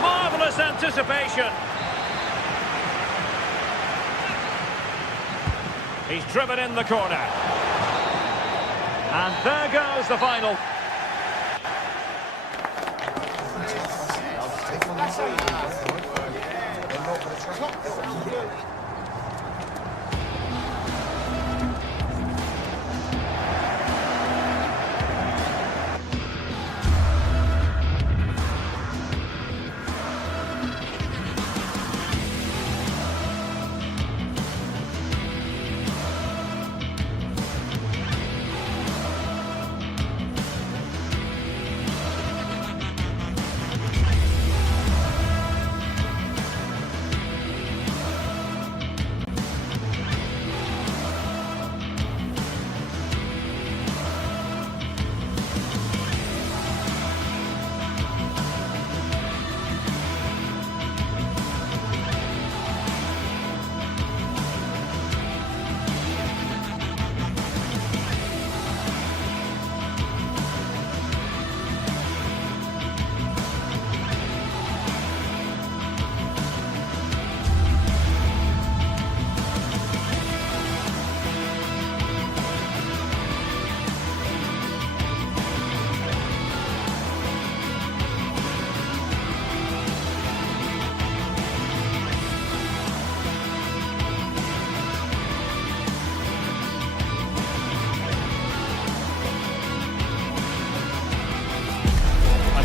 Marvellous anticipation. He's driven in the corner. And there goes the final.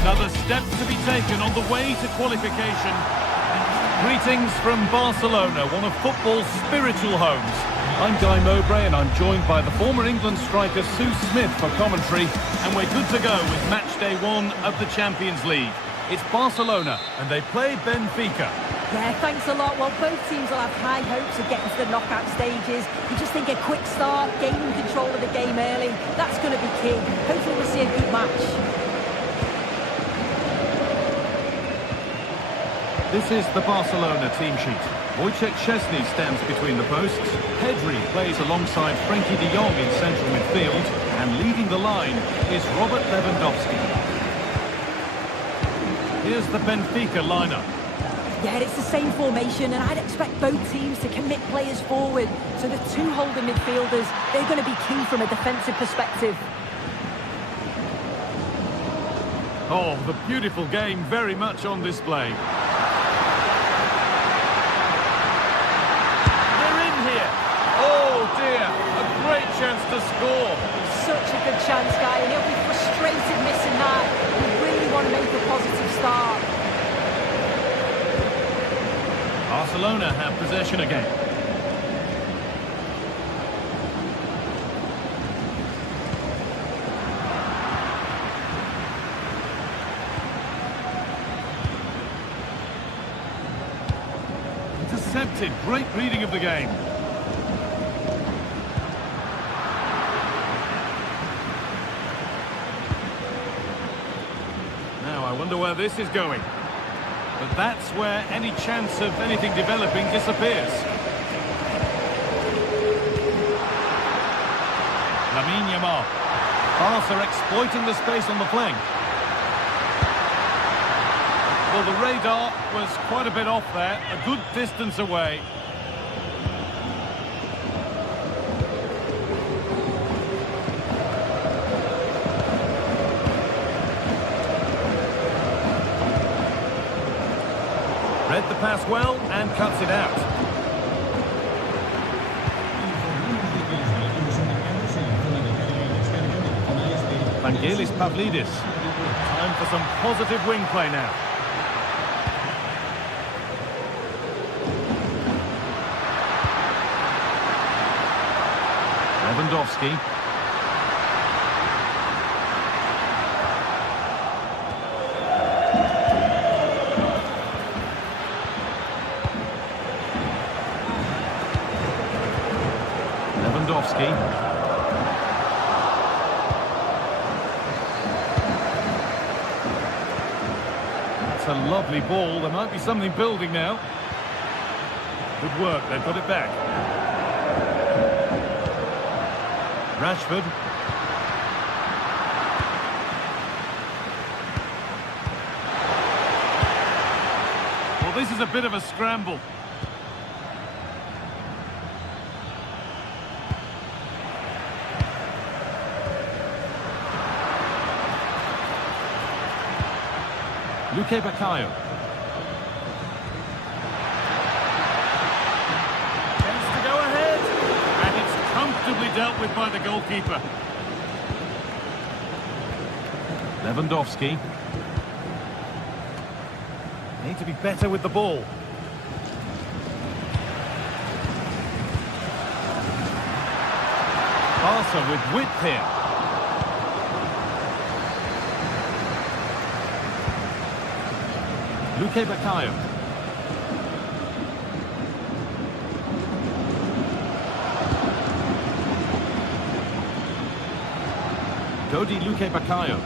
Another step to be taken on the way to qualification. Greetings from Barcelona, one of football's spiritual homes. I'm Guy Mowbray and I'm joined by the former England striker Sue Smith for commentary, and we're good to go with match day 1 of the Champions League. It's Barcelona and they play Benfica. Yeah, thanks a lot. Well, both teams will have high hopes of getting to the knockout stages. You just think a quick start, gaining control of the game early, that's going to be key. Hopefully we'll see a good match. This is the Barcelona team sheet. Wojciech Szczesny stands between the posts. Pedri plays alongside Frankie de Jong in central midfield. And leading the line is Robert Lewandowski. Here's the Benfica lineup. Yeah, it's the same formation, and I'd expect both teams to commit players forward. So the two holding midfielders, they're going to be key from a defensive perspective. Oh, the beautiful game very much on display. Oh dear, a great chance to score. Such a good chance, Guy, and he'll be frustrated missing that. We really want to make a positive start. Barcelona have possession again. Intercepted, great reading of the game. I wonder where this is going. But that's where any chance of anything developing disappears. Lamine Yamal. Barca exploiting the space on the flank. Well, the radar was quite a bit off there, a good distance away. Read the pass well and cuts it out. Vangelis Pavlidis. Time for some positive wing play now. Lewandowski. That's a lovely ball. There might be something building now. Good work, they've got it back. Rashford. Well, this is a bit of a scramble. Luque Baccaio. Chance to go ahead. And it's comfortably dealt with by the goalkeeper. Lewandowski. Need to be better with the ball. Barca with width here. Luque Baccaio. Dodi Luque Baccaio.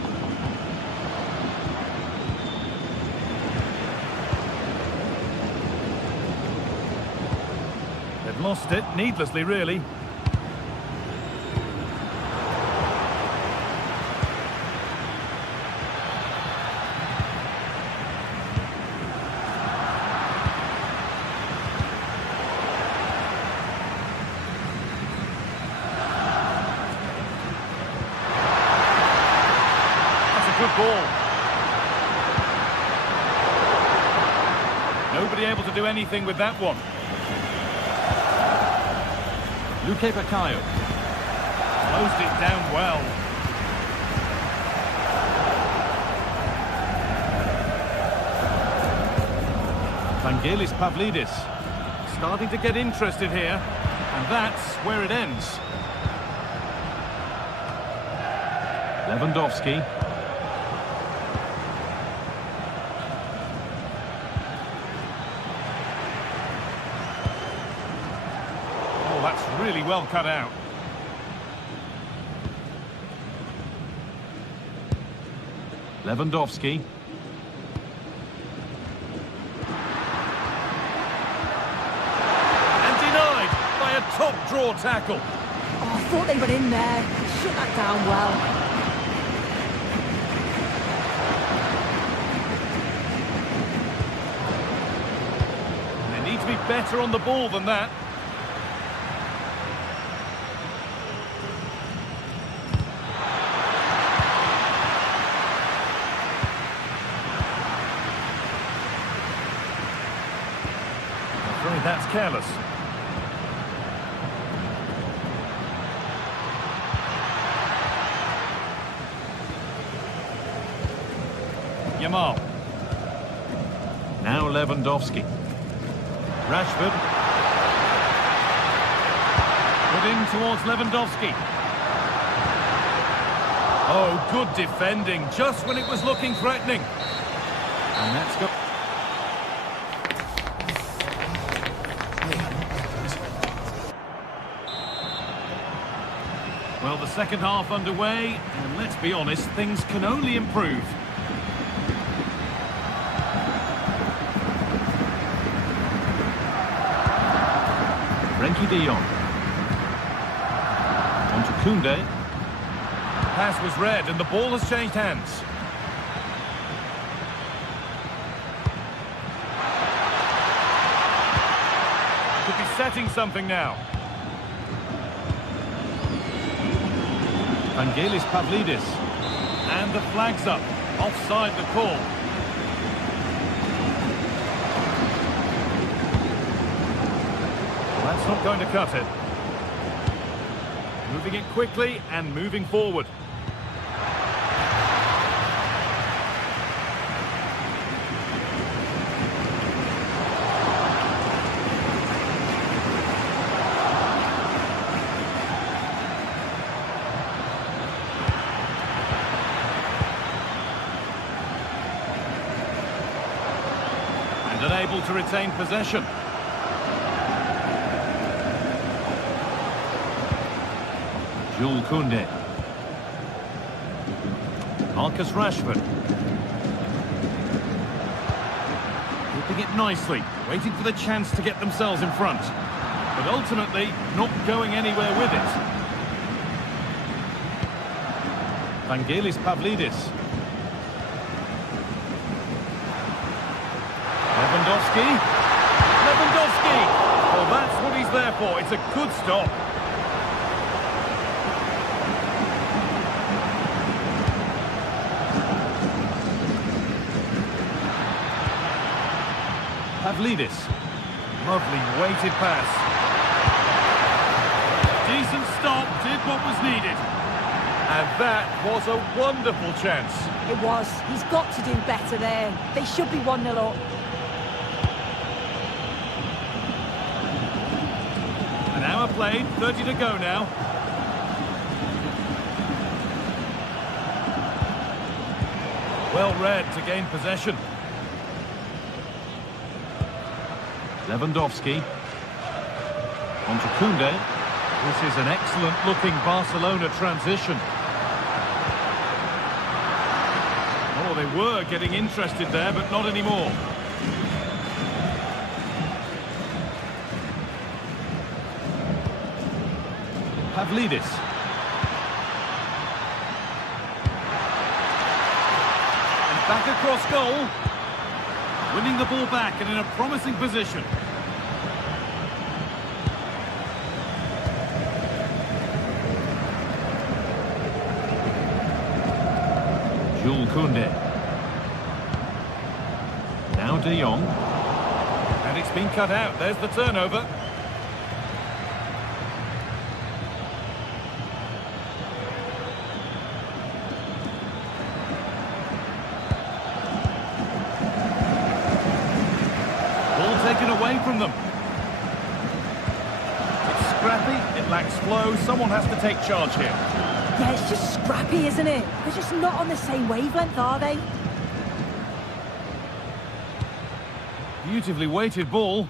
They've lost it, needlessly really. Good ball. Nobody able to do anything with that one. Luque Baccaio. Closed it down well. Vangelis Pavlidis. Starting to get interested here. And that's where it ends. Lewandowski. really well cut out. Lewandowski. And denied by a top draw tackle. Oh, I thought they were in there. Shut that down well. They need to be better on the ball than that. That's careless. Yamal. Now Lewandowski. Rashford. Put in towards Lewandowski. Oh, good defending, just when it was looking threatening. And that's got... Well, the second half underway, and let's be honest, things can only improve. Frenkie de Jong. On to Koundé. Pass was read, and the ball has changed hands. Could be setting something now. Vangelis Pavlidis, and the flag's up, offside the call. Well, that's not going to cut it. Moving it quickly and moving forward. Unable to retain possession. Jules Koundé. Marcus Rashford. Keeping it nicely, waiting for the chance to get themselves in front. But ultimately, not going anywhere with it. Vangelis Pavlidis. Lewandowski! Well, that's what he's there for. It's a good stop. Pavlidis. Lovely weighted pass. Decent stop, did what was needed. And that was a wonderful chance. It was. He's got to do better there. They should be 1-0 up. An hour played, 30 to go now. Well read to gain possession. Lewandowski. On to Koundé. This is an excellent-looking Barcelona transition. Oh, they were getting interested there, but not anymore. Pavlidis. And back across goal. Winning the ball back and in a promising position. Jules Koundé. Now de Jong. And it's been cut out. There's the turnover. Taken away from them. It's scrappy, it lacks flow, someone has to take charge here. Yeah, it's just scrappy, isn't it? They're just not on the same wavelength, are they? Beautifully weighted ball.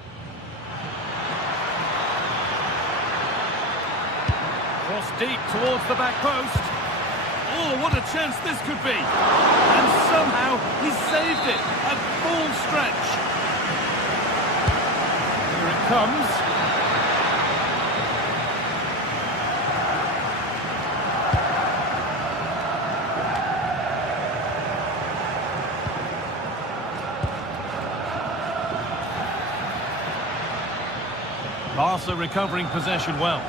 Cross deep towards the back post. Oh, what a chance this could be. And somehow he saved it. A full stretch. Here it comes. Barca recovering possession well.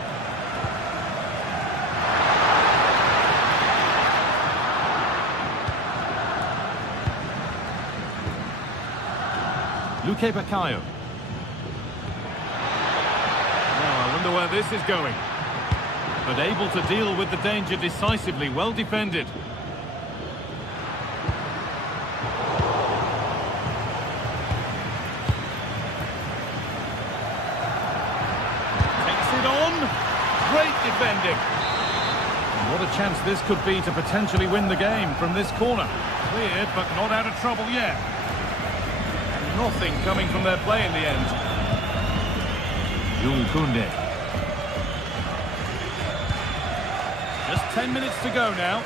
Luque Bacallo. Now, I wonder where this is going. But able to deal with the danger decisively, well defended. Takes it on. Great defending. And what a chance this could be to potentially win the game from this corner. Cleared, but not out of trouble yet. Nothing coming from their play in the end. Jules Koundé. Just 10 minutes to go now.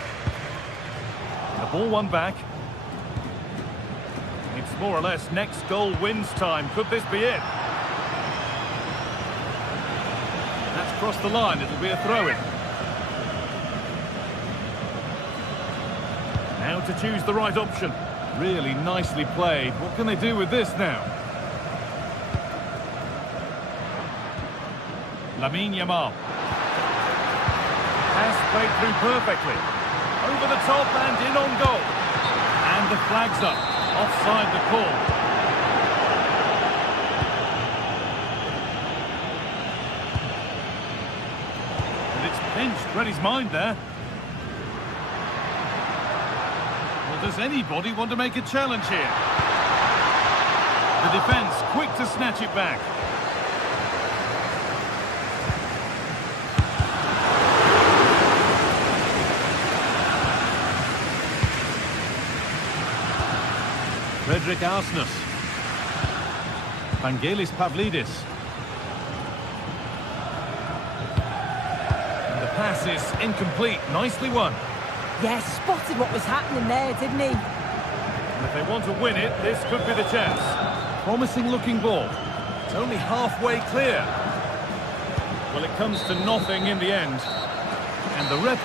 The ball won back. It's more or less next goal wins time. Could this be it? That's crossed the line. It'll be a throw-in. Now to choose the right option. Really nicely played. What can they do with this now? Lamine Yamal. Pass played through perfectly. Over the top and in on goal. And the flag's up. Offside the call. And it's pinched. Read his mind there. Does anybody want to make a challenge here? The defence quick to snatch it back. Frederick Arsnus. Vangelis Pavlidis. And the pass is incomplete. Nicely won. Yeah, spotted what was happening there, didn't he? And if they want to win it, this could be the chance. Promising looking ball. It's only halfway clear. Well, it comes to nothing in the end. And the ref...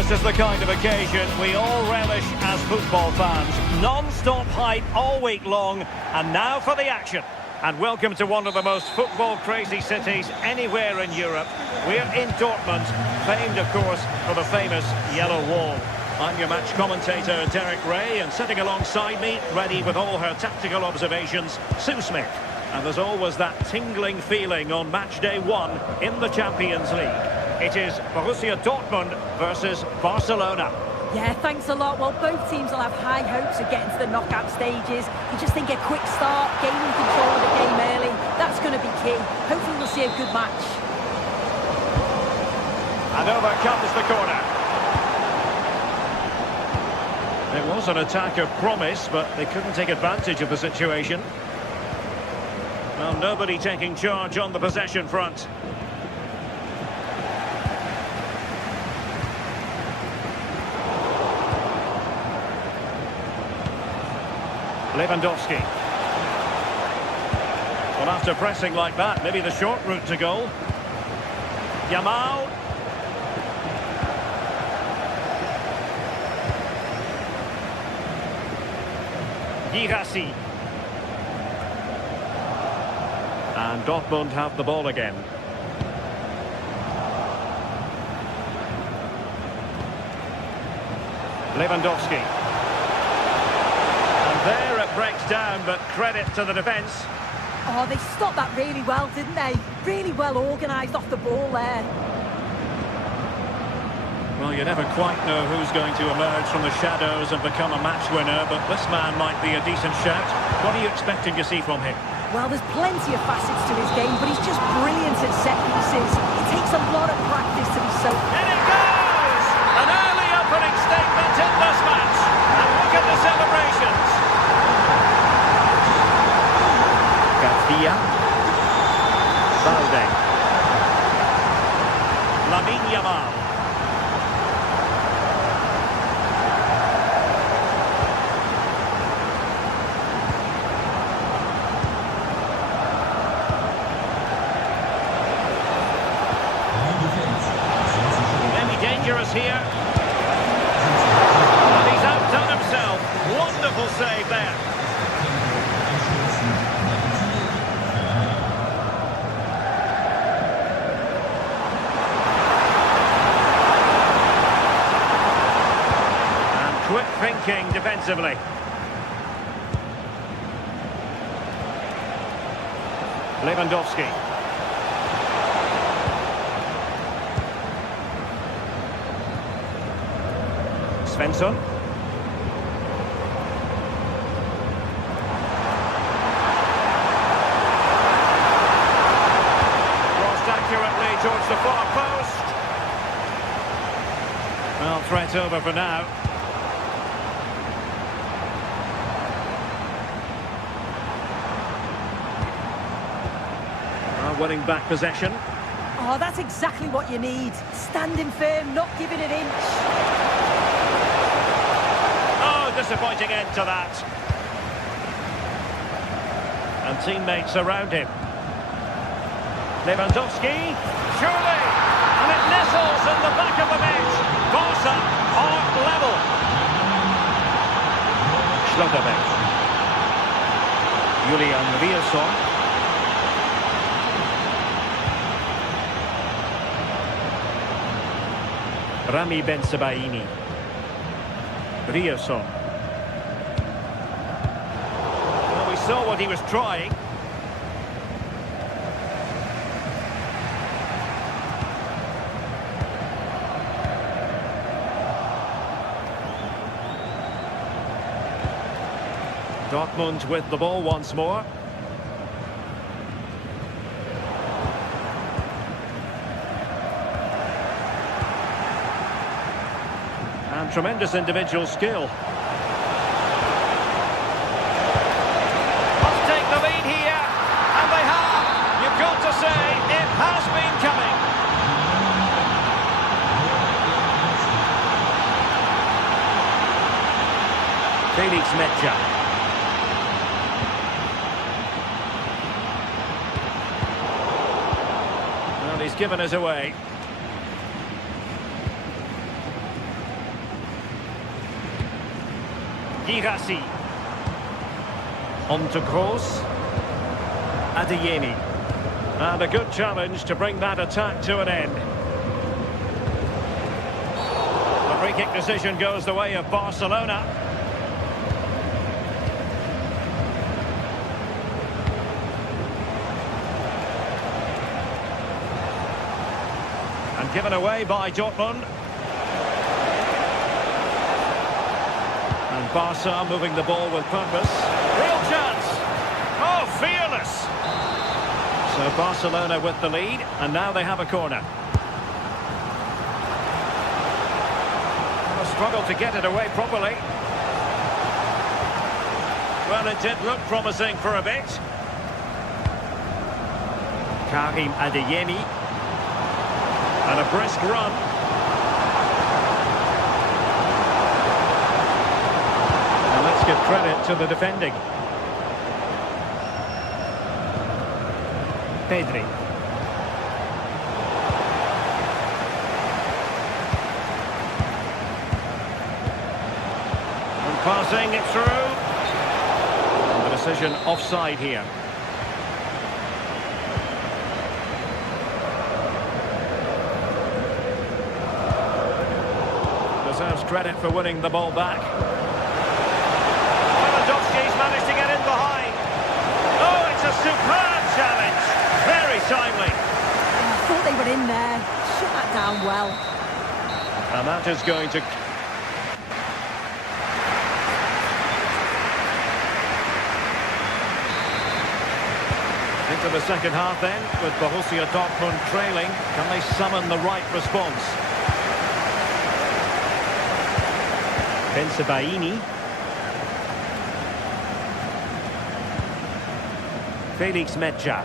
This is the kind of occasion we all relish as football fans. Non-stop hype all week long, and now for the action. And welcome to one of the most football-crazy cities anywhere in Europe. We're in Dortmund, famed, of course, for the famous Yellow Wall. I'm your match commentator, Derek Ray, and sitting alongside me, ready with all her tactical observations, Sue Smith. And there's always that tingling feeling on match day 1 in the Champions League. It is Borussia Dortmund versus Barcelona. Yeah, thanks a lot. Well, both teams will have high hopes of getting to the knockout stages. You just think a quick start, gaining control of the game early, that's going to be key. Hopefully we'll see a good match. And over comes the corner. It was an attack of promise, but they couldn't take advantage of the situation. Well, nobody taking charge on the possession front. Lewandowski. Well, after pressing like that, maybe the short route to goal. Yamal. Girassi. And Dortmund have the ball again. Lewandowski. And there it breaks down, but credit to the defence. Oh, they stopped that really well, didn't they? Really well organised off the ball there. Well, you never quite know who's going to emerge from the shadows and become a match winner, but this man might be a decent shout. What are you expecting to see from him? Well, there's plenty of facets to his game, but he's just brilliant at set pieces. It takes a lot of practice to be so... In it goes! An early opening statement in this match. And look at the celebrations. Garcia. Balde. Lamine Yamal. Dangerous here. And he's outdone himself. Wonderful save there. And quick thinking defensively. Lewandowski. Svensson. Crossed accurately towards the far post. Well, threat over for now. Winning back possession. Oh, that's exactly what you need. Standing firm, not giving an inch. Disappointing end to that. And teammates around him. Lewandowski, surely! And it nestles in the back of the net. Barca are level. Schlotterbeck. Julian Rielson. Rami Bensebaini. Rielson. Saw what he was trying. Dortmund with the ball once more. And tremendous individual skill. Felix Mecha. Well, he's given us away. Girassi. On to Gross. Adeyemi. And a good challenge to bring that attack to an end. The free kick decision goes the way of Barcelona. And given away by Dortmund. And Barca moving the ball with purpose. Real chance. Oh, fearless. So Barcelona with the lead, and now they have a corner. A struggle to get it away properly. Well, it did look promising for a bit. Karim Adeyemi. And a brisk run. And let's give credit to the defending. Pedri. And passing it through. And the decision offside here. Deserves credit for winning the ball back. Lewandowski's managed to get in behind. Oh, it's a superb challenge. Very timely. I thought they were in there. Shut that down well. And that is going to... Into the second half then, with Borussia Dortmund trailing. Can they summon the right response? Bensebaini. Felix Mecha.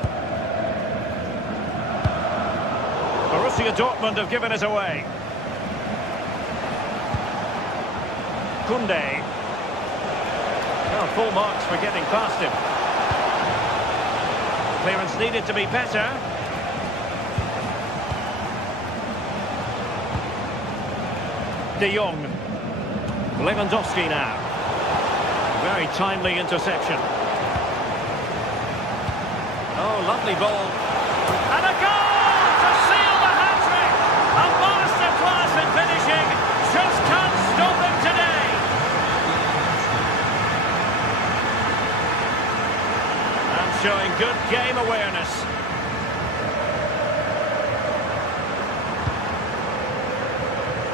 Borussia Dortmund have given it away. Koundé. Well, full marks for getting past him. Clearance needed to be better. De Jong. Lewandowski now. Very timely interception. Oh, lovely ball. And a goal to seal the hat-trick! A masterclass in finishing. Just can't stop him today. And showing good game awareness.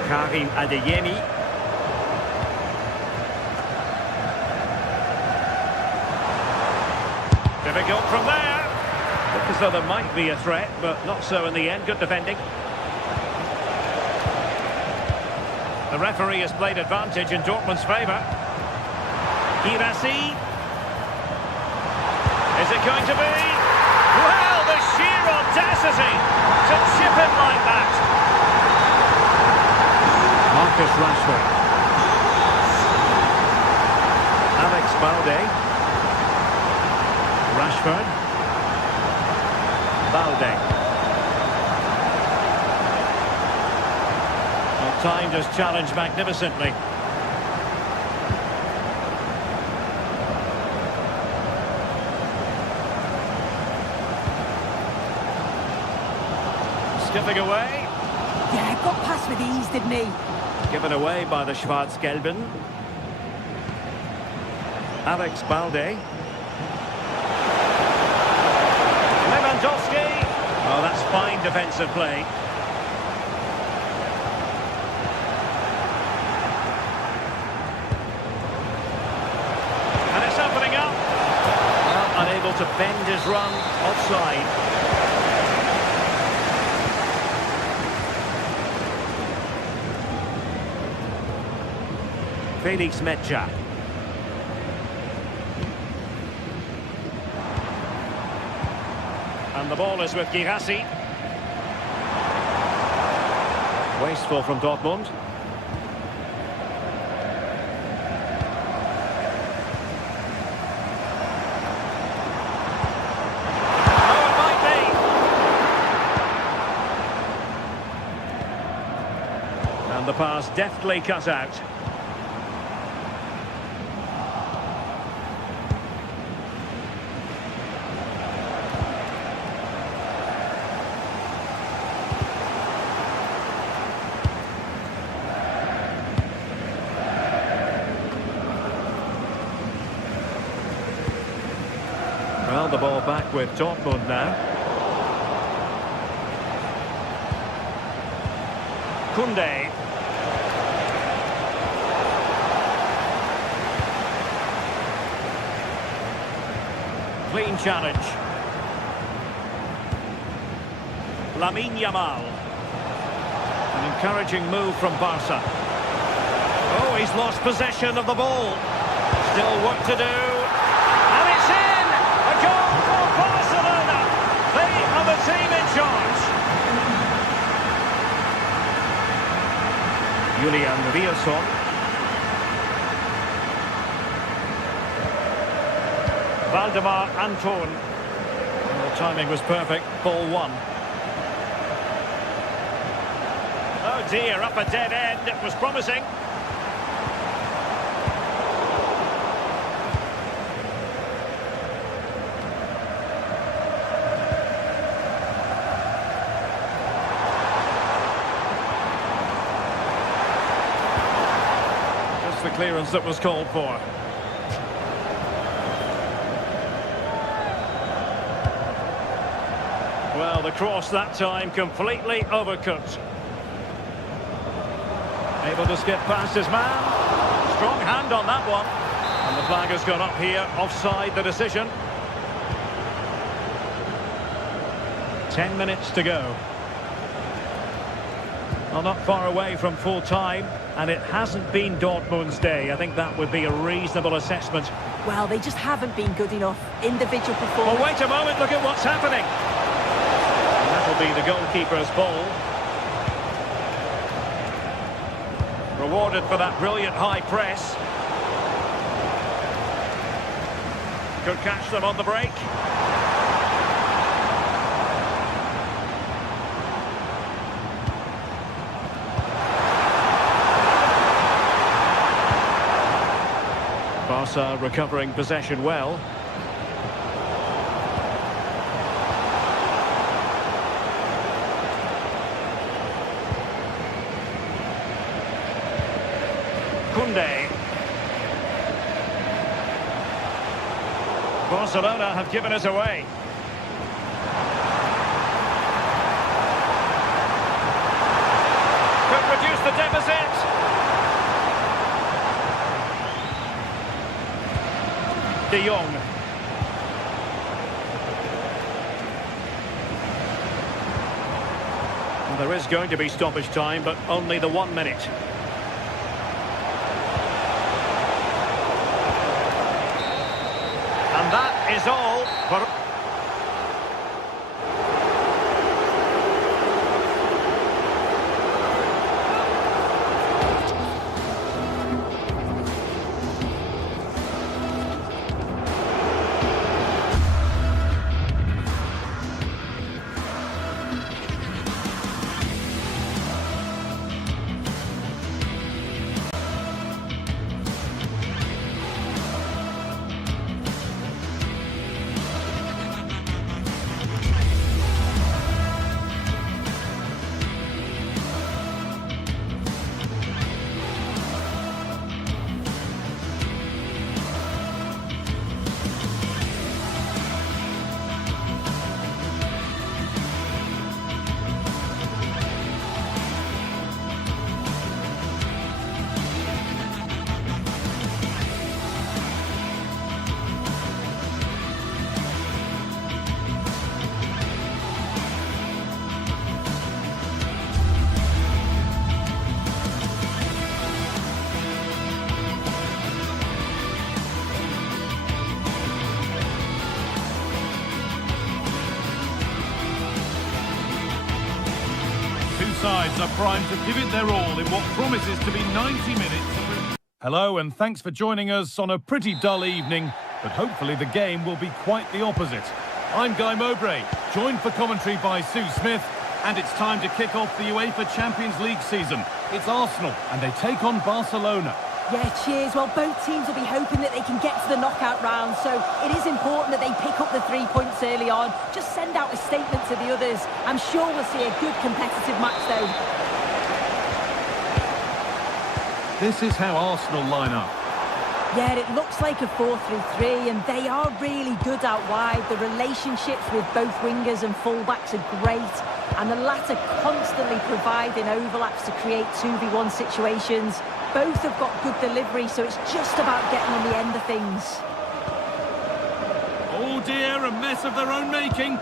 Karim Adeyemi. Difficult from there. Look as though there might be a threat, but not so in the end. Good defending. The referee has played advantage in Dortmund's favour. Girassi. Is it going to be? Well, the sheer audacity to chip him like that. Marcus Rashford. Alex Balde. Rashford. Balde. Well, timed his challenge magnificently. Skipping away. Yeah, got past with ease, didn't he? Given away by the Schwarz-Gelben. Alex Balde. Lewandowski. Oh, that's fine defensive play. And it's opening up. Well, unable to bend his run. Offside. Felix Mecha. And the ball is with Girassi. Wasteful from Dortmund. Oh, it might be. And the pass deftly cut out. the ball back with Dortmund now. Koundé. Clean challenge. Lamine Yamal. An encouraging move from Barca. Oh, he's lost possession of the ball. Still work to do. And it's in! A goal for Barcelona! They are the team in charge. Julian Riasson. Valdemar Anton. The timing was perfect. Ball one. Oh dear, up a dead end. It was promising. Just the clearance that was called for. Well, the cross that time completely overcooked. Able to skip past his man. Strong hand on that one. And the flag has gone up here. Offside the decision. 10 minutes to go. Well, not far away from full time. And it hasn't been Dortmund's day. I think that would be a reasonable assessment. Well, they just haven't been good enough. Individual performance. Well, wait a moment. Look at what's happening. That'll be the goalkeeper's ball. Rewarded for that brilliant high press. Could catch them on the break. Barca recovering possession well. Koundé. Barcelona have given us away. Could reduce the deficit. De Jong. Well, there is going to be stoppage time, but only the 1 minute. And that is all for... Sides are primed to give it their all in what promises to be 90 minutes. Hello and thanks for joining us on a pretty dull evening, but hopefully the game will be quite the opposite. I'm Guy Mowbray, joined for commentary by Sue Smith, and it's time to kick off the UEFA Champions League season. It's Arsenal and they take on Barcelona. Yeah, cheers. Well, both teams will be hoping that they can get to the knockout round, so it is important that they pick up the 3 points early on. Just send out a statement to the others. I'm sure we'll see a good competitive match, though. This is how Arsenal line up. Yeah, it looks like a 4-3-3, and they are really good out wide. The relationships with both wingers and fullbacks are great, and the latter constantly providing overlaps to create 2v1 situations. Both have got good delivery, so it's just about getting on the end of things. Oh dear, a mess of their own making.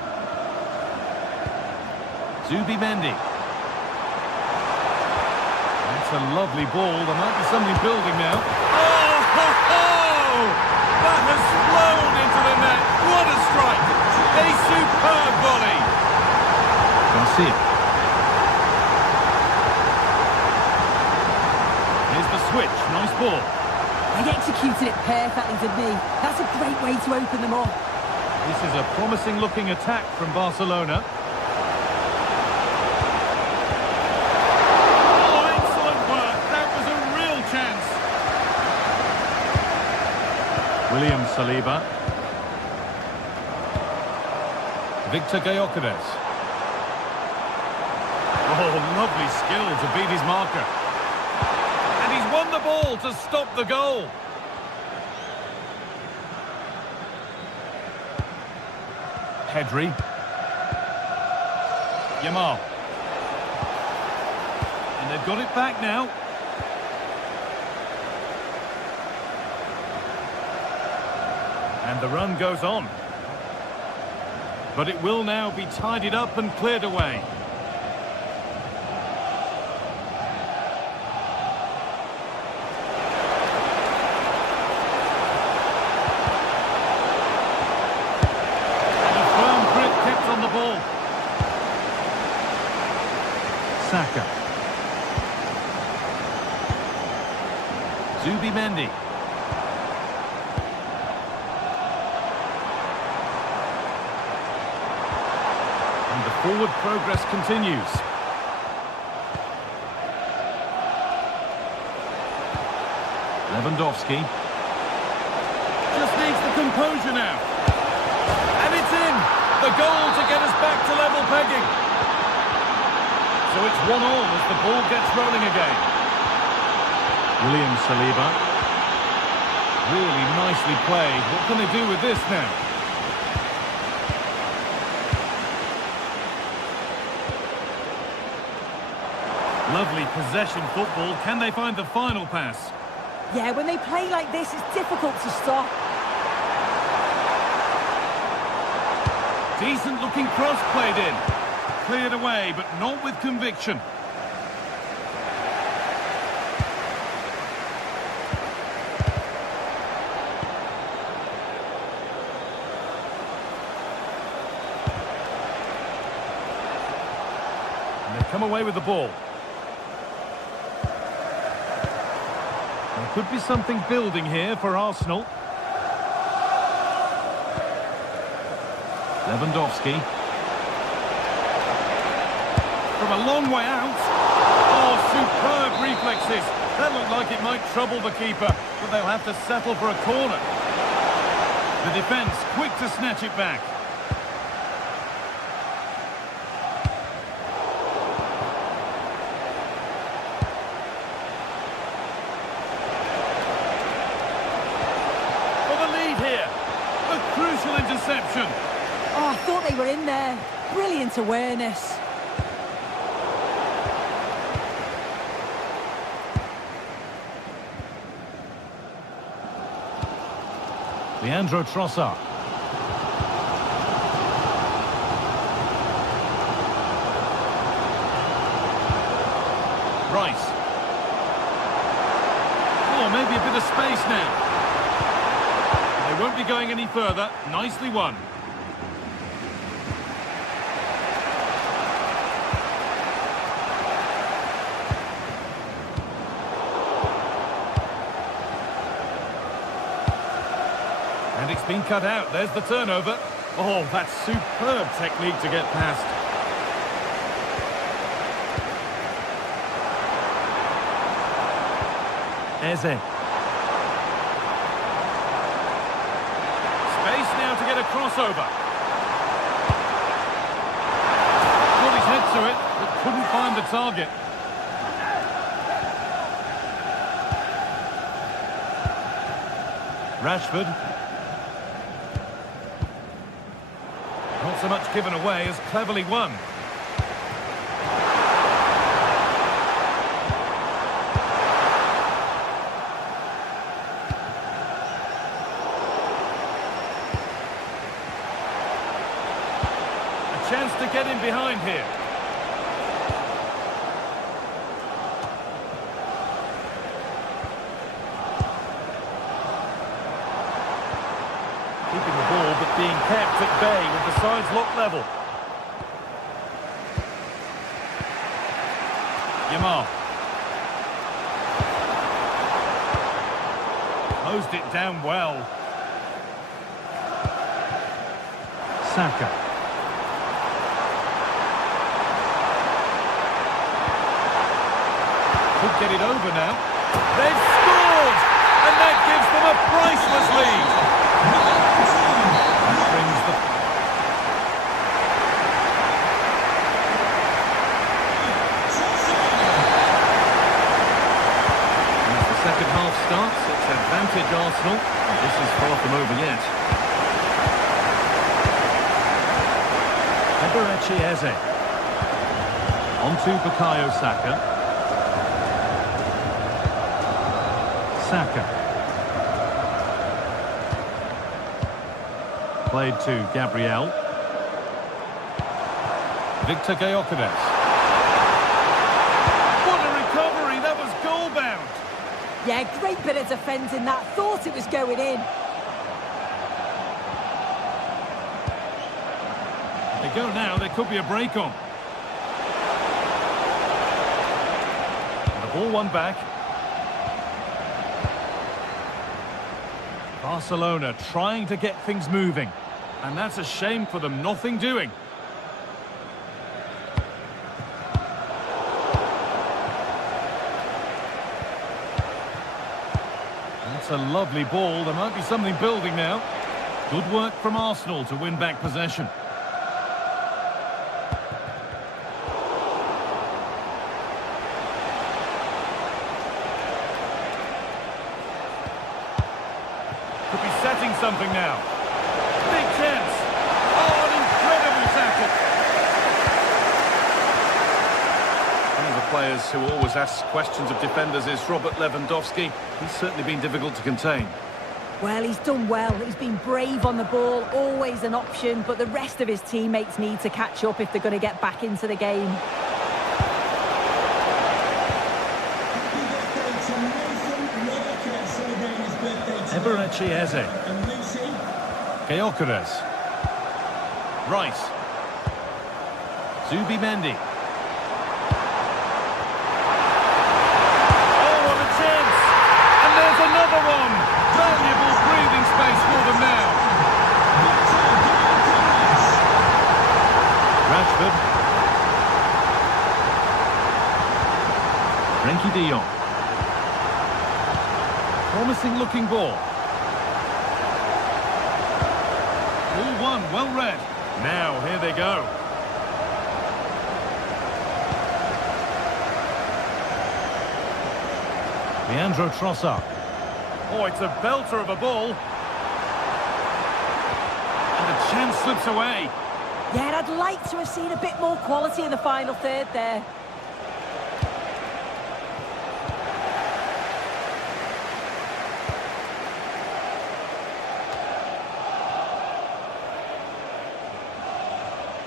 Zubimendi. That's a lovely ball. There might be something building now. Oh, ho, ho! That has flown into the net. What a strike! A superb volley. Can see it. Here's the switch. Nice ball. They executed it perfectly, didn't they? That's a great way to open them up. This is a promising-looking attack from Barcelona. William Saliba. Victor Gyökeres. Oh, lovely skill to beat his marker. And he's won the ball to stop the goal. Pedri. Yamal. And they've got it back now. And the run goes on. But it will now be tidied up and cleared away. And a firm grip kept on the ball. Saka. Zubimendi. Forward progress continues. Lewandowski. Just needs the composure now. And it's in! The goal to get us back to level pegging. So it's 1-1 as the ball gets rolling again. William Saliba. Really nicely played. What can they do with this now? Lovely possession football. Can they find the final pass? Yeah, when they play like this, it's difficult to stop. Decent looking cross played in. Cleared away, but not with conviction. And they come away with the ball. There could be something building here for Arsenal. Lewandowski. From a long way out. Oh, superb reflexes. That looked like it might trouble the keeper, but they'll have to settle for a corner. The defence quick to snatch it back. Crucial interception. Oh, I thought they were in there. Brilliant awareness. Leandro Trossard. Rice. Oh, maybe a bit of space now. They won't be going any further. Nicely won. And it's been cut out. There's the turnover. Oh, that's superb technique to get past. Eze. Space now to get a crossover. Got his head to it, but couldn't find the target. Rashford. Not so much given away as cleverly won. A chance to get in behind here. Keeping the ball, but being kept at bay with the sides locked level. Yamal. Closed it down well. Saka. Could get it over now. They've scored! And that gives them a priceless lead. That brings the... As the second half starts, it's advantage Arsenal. And this is far from over yet. Eberechi Eze. On to Bukayo Saka. Saka. Played to Gabriel. Victor Gyökeres. What a recovery! That was goal-bound. Yeah, great bit of defending that. Thought it was going in. They go now, there could be a break on. The ball won back. Barcelona trying to get things moving. And that's a shame for them, nothing doing. That's a lovely ball. There might be something building now. Good work from Arsenal to win back possession. Could be setting something now. Big chance. Oh, an incredible tackle. One of the players who always asks questions of defenders is Robert Lewandowski. He's certainly been difficult to contain. Well, he's done well. He's been brave on the ball, always an option, but the rest of his teammates need to catch up if they're going to get back into the game. Eberechi Eze. Gyökeres. Rice. Zubimendi. Oh, what a chance! And there's another one! Valuable breathing space for them now. Rashford. Frenkie de Jong. Promising looking ball. Ball one, well read. Now, here they go. Leandro Trossard. Oh, it's a belter of a ball. And the chance slips away. Yeah, I'd like to have seen a bit more quality in the final third there.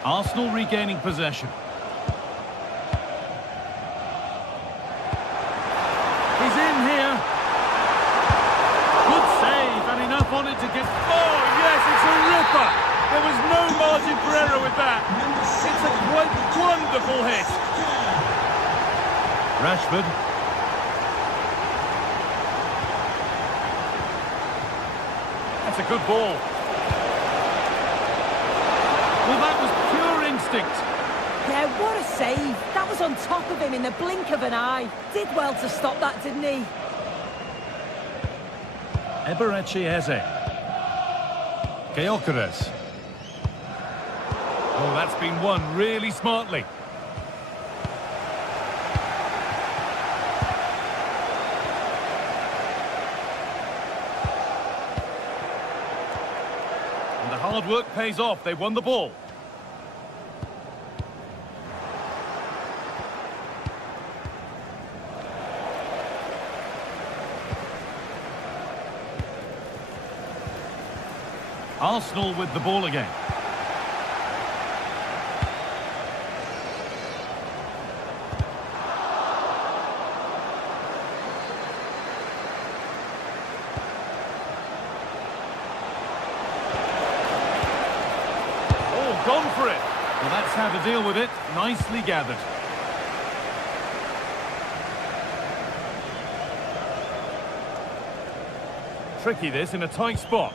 Arsenal regaining possession. He's in here. Good save and enough on it to get... Oh, yes, it's a ripper. There was no margin for error with that. It's a quite wonderful hit. Rashford. That's a good ball. Well, that was pure instinct. Yeah, what a save. That was on top of him in the blink of an eye. Did well to stop that, didn't he? Eberechi Eze. Gyökeres. Oh, that's been won really smartly. Hard work pays off. They won the ball. Arsenal with the ball again. Oh, gone for it. Well, that's how to deal with it. Nicely gathered. Tricky this in a tight spot.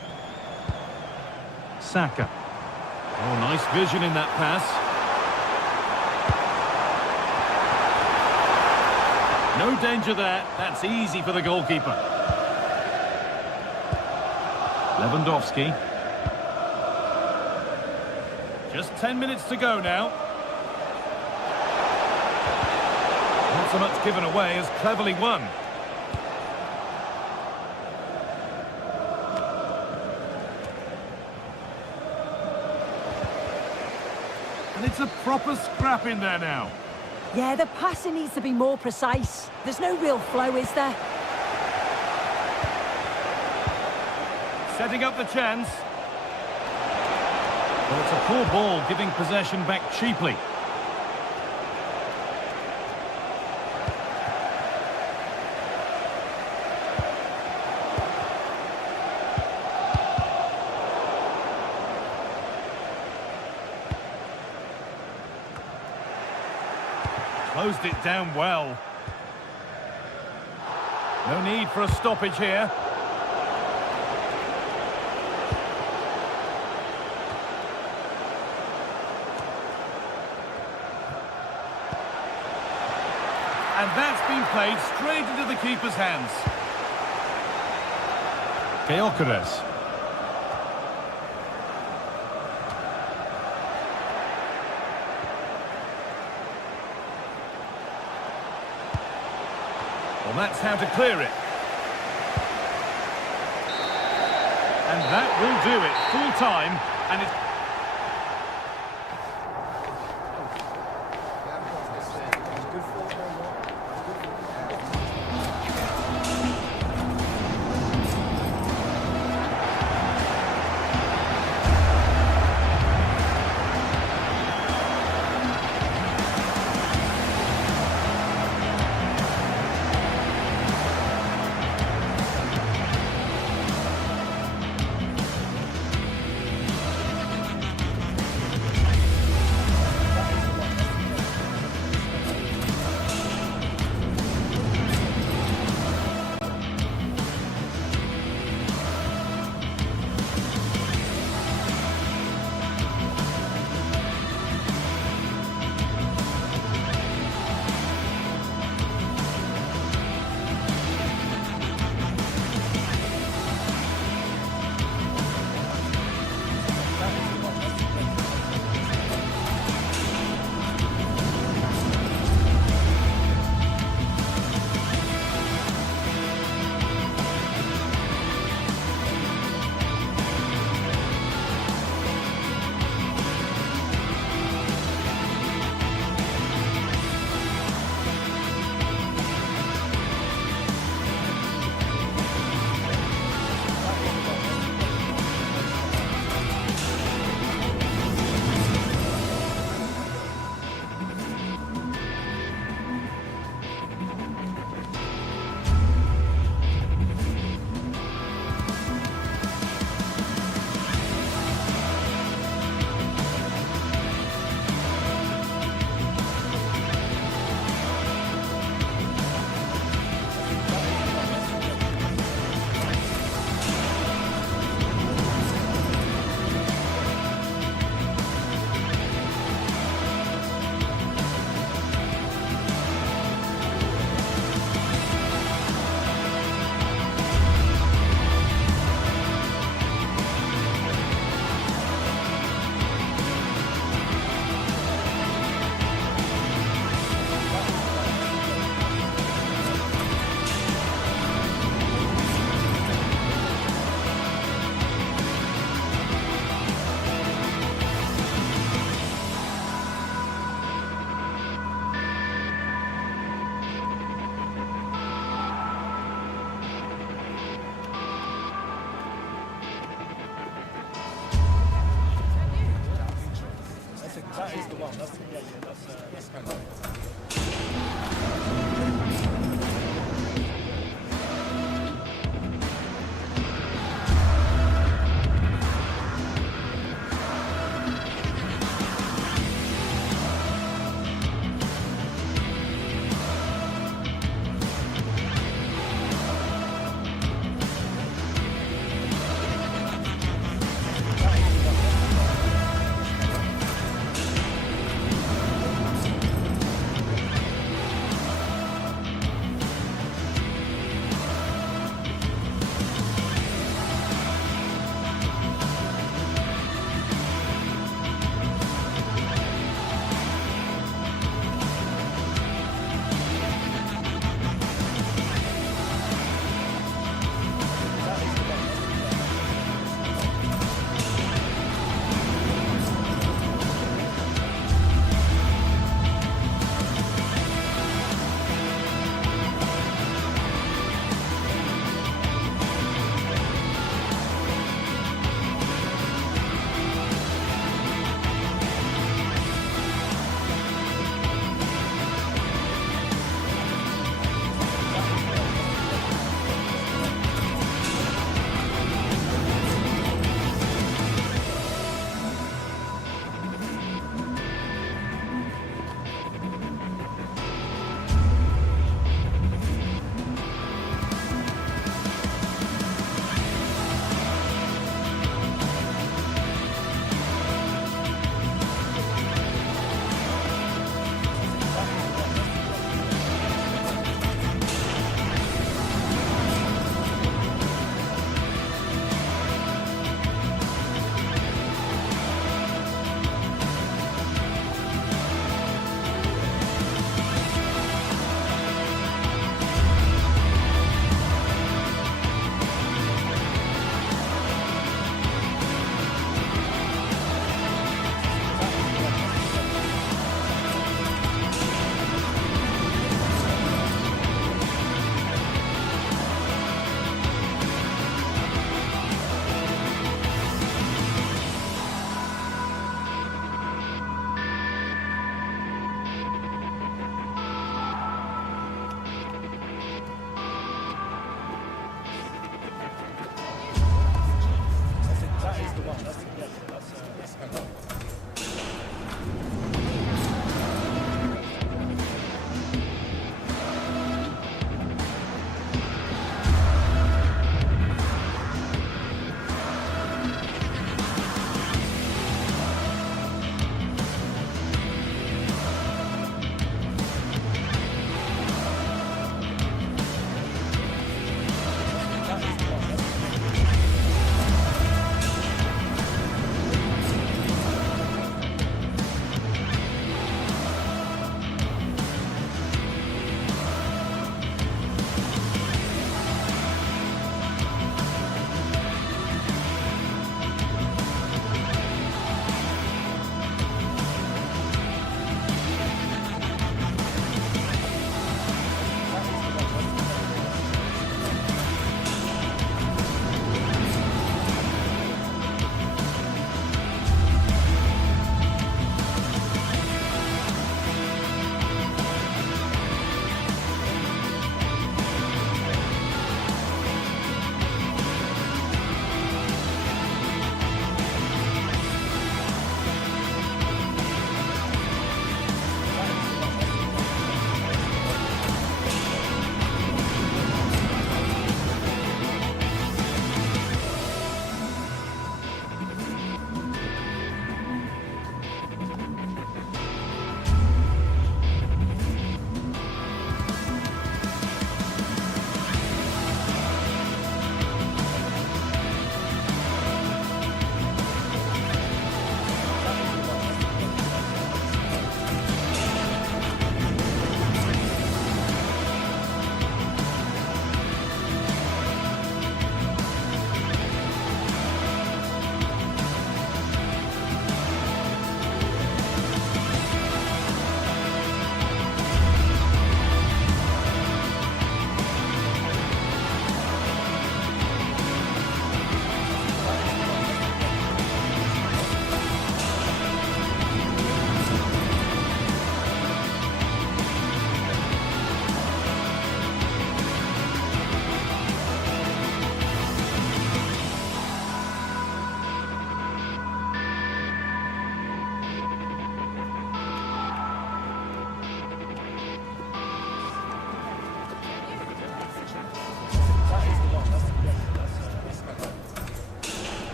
Saka. Oh, nice vision in that pass. No danger there. That's easy for the goalkeeper. Lewandowski. Just 10 minutes to go now. Not so much given away as cleverly won. And it's a proper scrap in there now. Yeah, the passing needs to be more precise. There's no real flow, is there? Setting up the chance. Well, it's a poor ball, giving possession back cheaply. Closed it down well. No need for a stoppage here. And that's been played straight into the keeper's hands. Gyökeres. Well, that's how to clear it. And that will do it. Full time, and it's...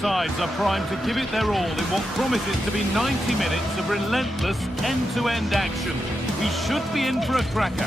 sides are primed to give it their all in what promises to be 90 minutes of relentless end-to-end action. We should be in for a cracker.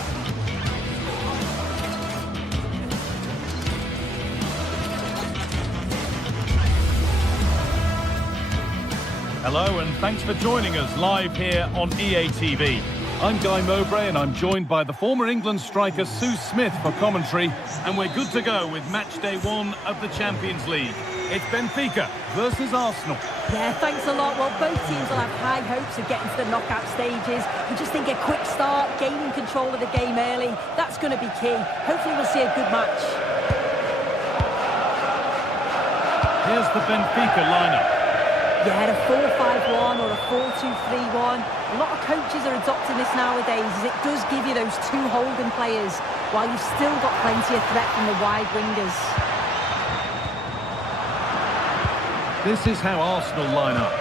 Hello and thanks for joining us live here on EA TV. I'm Guy Mowbray and I'm joined by the former England striker Sue Smith for commentary, and we're good to go with match day 1 of the Champions League. It's Benfica versus Arsenal. Yeah, thanks a lot. Well, both teams will have high hopes of getting to the knockout stages. I just think a quick start, gaining control of the game early, that's going to be key. Hopefully we'll see a good match. Here's the Benfica lineup. Yeah, a 4-5-1 or a 4-2-3-1. A lot of coaches are adopting this nowadays, as it does give you those two holding players, while you've still got plenty of threat from the wide wingers. This is how Arsenal line up.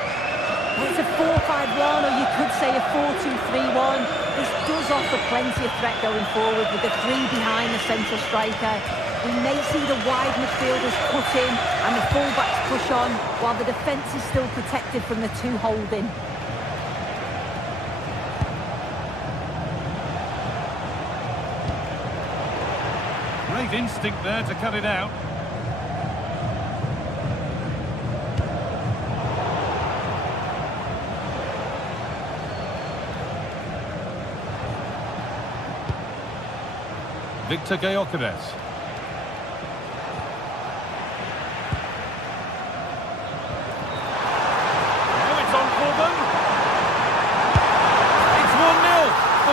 It's a 4-5-1, or you could say a 4-2-3-1. This does offer plenty of threat going forward with the three behind the central striker. We may see the wide midfielders cut in and the full-backs push on, while the defence is still protected from the two holding. Great instinct there to cut it out. Victor Gyökeres.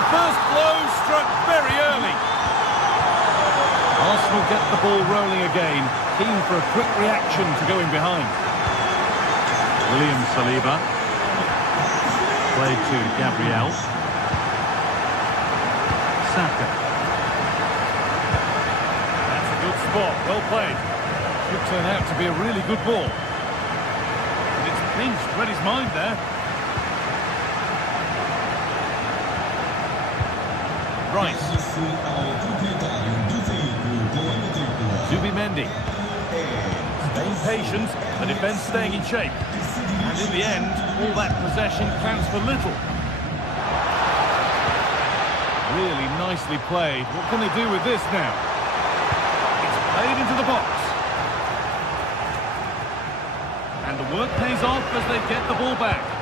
First blow struck very early. Arsenal get the ball rolling again, keen for a quick reaction to going behind. William Saliba. Played to Gabriel. Saka. That's a good spot, well played. Could turn out to be a really good ball. But it's pinched, read his mind there. Rice. Zubi Mendy. Staying patient, the defence staying in shape. And in the end, all that possession counts for little. Really nicely played. What can they do with this now? It's played into the box. And the work pays off as they get the ball back.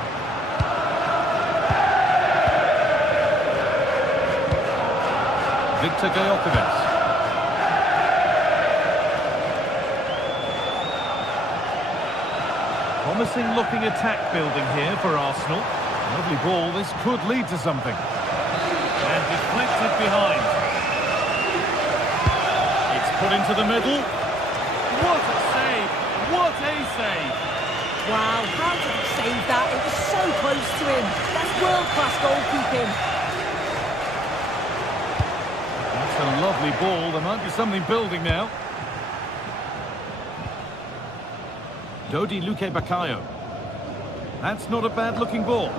Victor Gyökeres. Promising looking attack building here for Arsenal. Lovely ball, this could lead to something. And deflected behind. It's put into the middle. What a save! What a save! Wow, how did he save that? It was so close to him. That's world-class goalkeeping. A lovely ball, there might be something building now. Dodi Luke Bakayo. That's not a bad looking ball.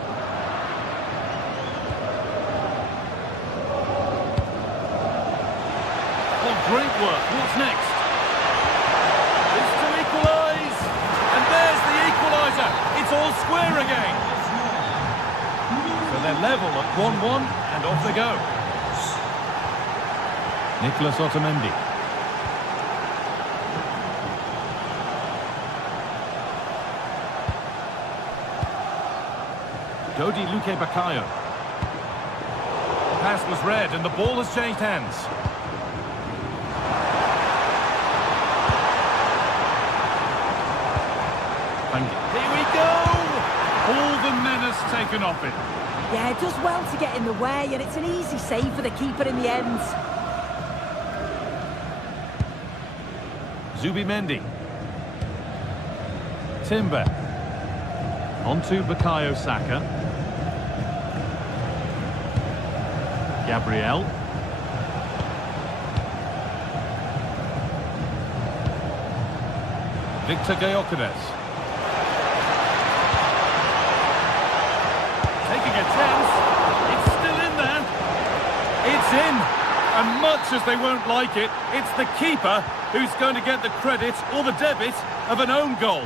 Oh, great work. What's next? It's to equalise. And there's the equaliser. It's all square again. So they're level at 1-1 and off they go. Nicolas Otamendi. Dodi Luke Bakayo. Pass was read and the ball has changed hands. And here we go! All the menace taken off it. Yeah, it does well to get in the way, and it's an easy save for the keeper in the end. Zubi Mendy. Timber. Onto Bukayo Saka. Gabriel. Victor Gyökeres. Taking a chance. It's still in there. It's in. And much as they won't like it, it's the keeper who's going to get the credit or the debit of an own goal.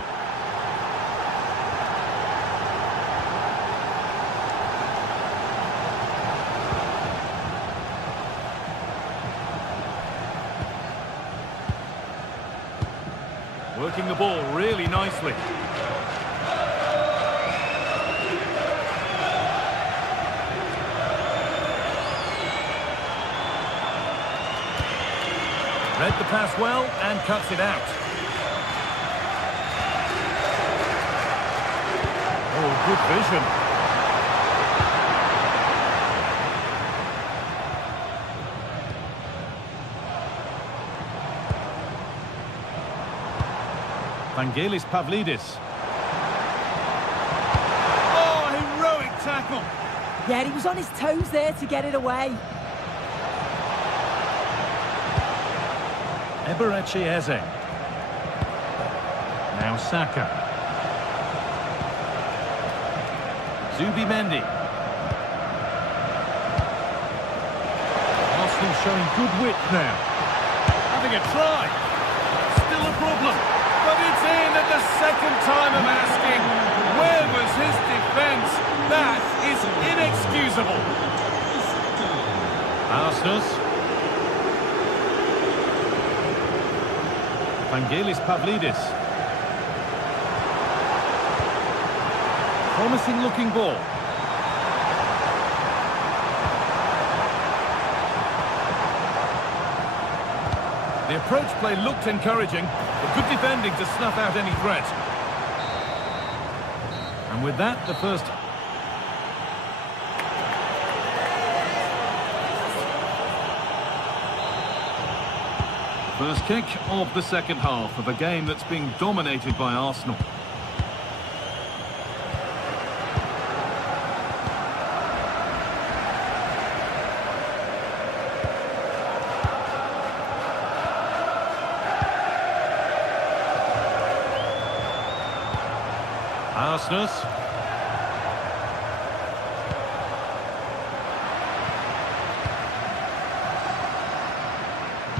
working the ball really nicely. Read the pass well and cuts it out. Oh, good vision. Vangelis Pavlidis. Oh, heroic tackle. Yeah, he was on his toes there to get it away. Eberechi Eze. Now Saka. Zubimendi. Arsenal showing good width now. Having a try. Still a problem. But it's in at the second time of asking. Where was his defence? That is inexcusable. Arsenal. Vangelis Pavlidis. Promising looking ball. The approach play looked encouraging, but good defending to snuff out any threat. And with that, the first... First kick of the second half of a game that's being dominated by Arsenal. Arsenal.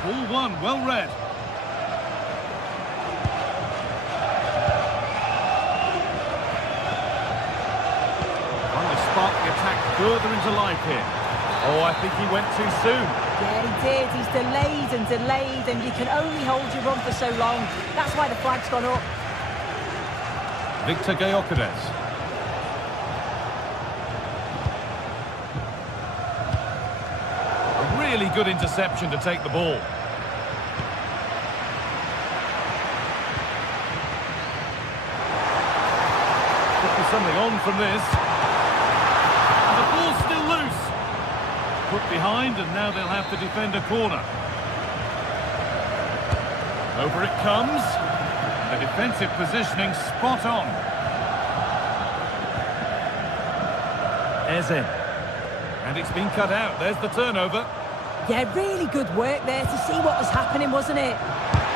Ball one, well read. Trying to spark the attack further into life here. Oh, I think he went too soon. Yeah, he did. He's delayed, and you can only hold your run for so long. That's why the flag's gone up. Victor Gyökeres. A really good interception to take the ball. Could be something on from this. And the ball's still loose. Put behind, and now they'll have to defend a corner. Over it comes. The defensive positioning spot on. Eze. And it's been cut out. There's the turnover. Yeah, really good work there to see what was happening, wasn't it?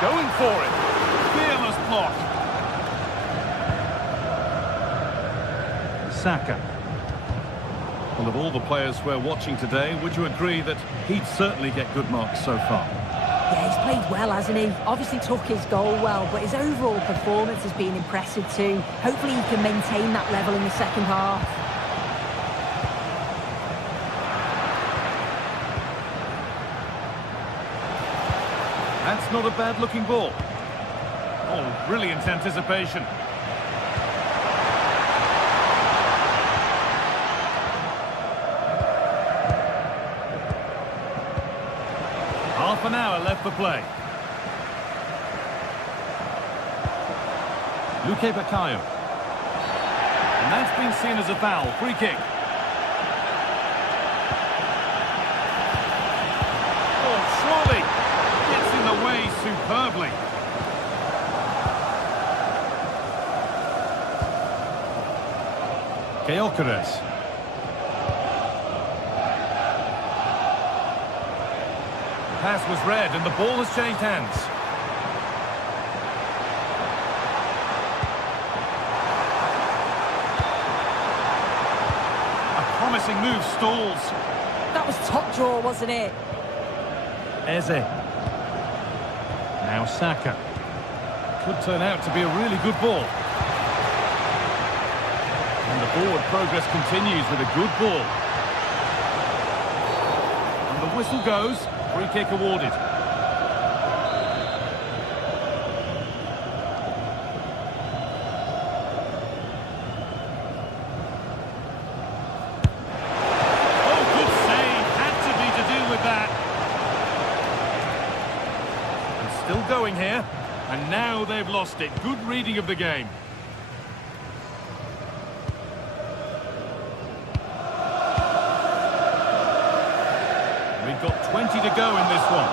Going for it. Fearless block. Saka. Well, of all the players we're watching today, would you agree that he'd certainly get good marks so far? Yeah, he's played well, hasn't he? Obviously took his goal well, but his overall performance has been impressive too. Hopefully he can maintain that level in the second half. That's not a bad-looking ball. Oh, brilliant anticipation. Half an hour left for play. Luque Baccaio. And that's been seen as a foul. Free kick. Oh, surely. Gets in the way superbly. Gyökeres. Pass was read and the ball has changed hands. A promising move stalls. That was top draw, wasn't it? Eze. Now Saka. Could turn out to be a really good ball. And the forward progress continues with a good ball. And the whistle goes. Free kick awarded. Still going here. And now they've lost it. Good reading of the game. We've got 20 to go in this one.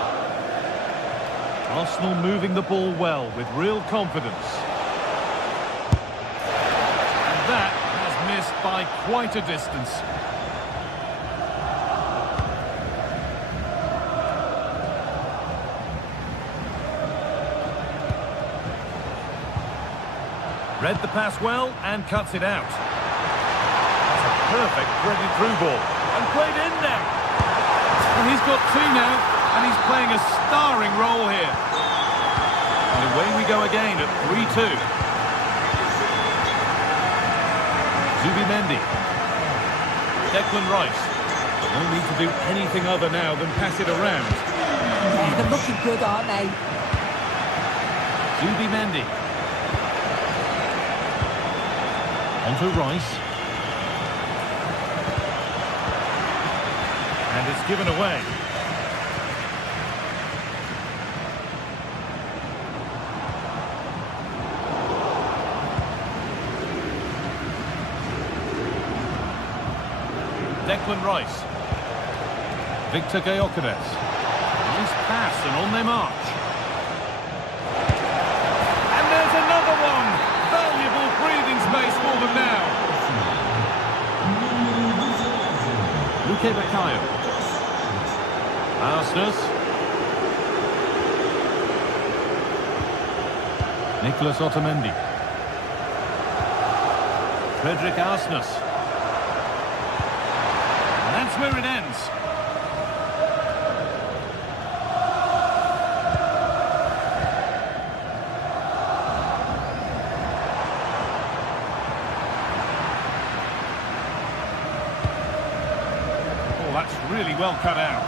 Arsenal moving the ball well with real confidence. And that has missed by quite a distance. Read the pass well and cuts it out. That's a perfect threaded through ball. And played in there. And he's got two now, and he's playing a starring role here. And away we go again at 3-2. Zubimendi. Declan Rice. No need to do anything other now than pass it around. Yeah, they're looking good, aren't they? Zubimendi. Onto Rice. And it's given away. Declan Rice. Victor Gyökeres. Nice pass and on their march. And there's another one! Valuable breathing space for them now. Luke Bakayo. Arsenal. Nicholas Otamendi. Frederick Arsenal. And that's where it ends. Oh, that's really well cut out.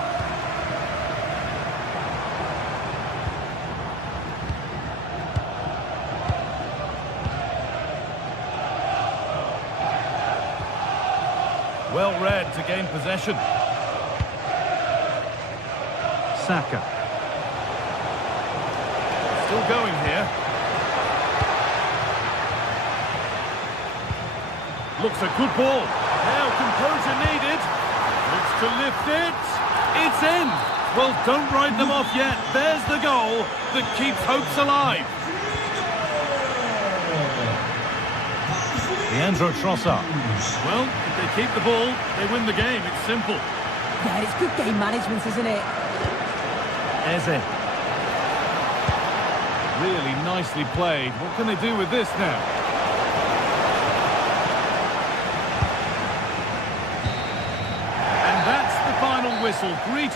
Well read to gain possession. Saka. Still going here. Looks a good ball. Now composure needed. Looks to lift it. It's in. Well, don't write them off yet. There's the goal that keeps hopes alive. Leandro Trossard. Well, if they keep the ball, they win the game. It's simple. Yeah, it's good game management, isn't it? Eze. Really nicely played. What can they do with this now? And that's the final whistle. Greet.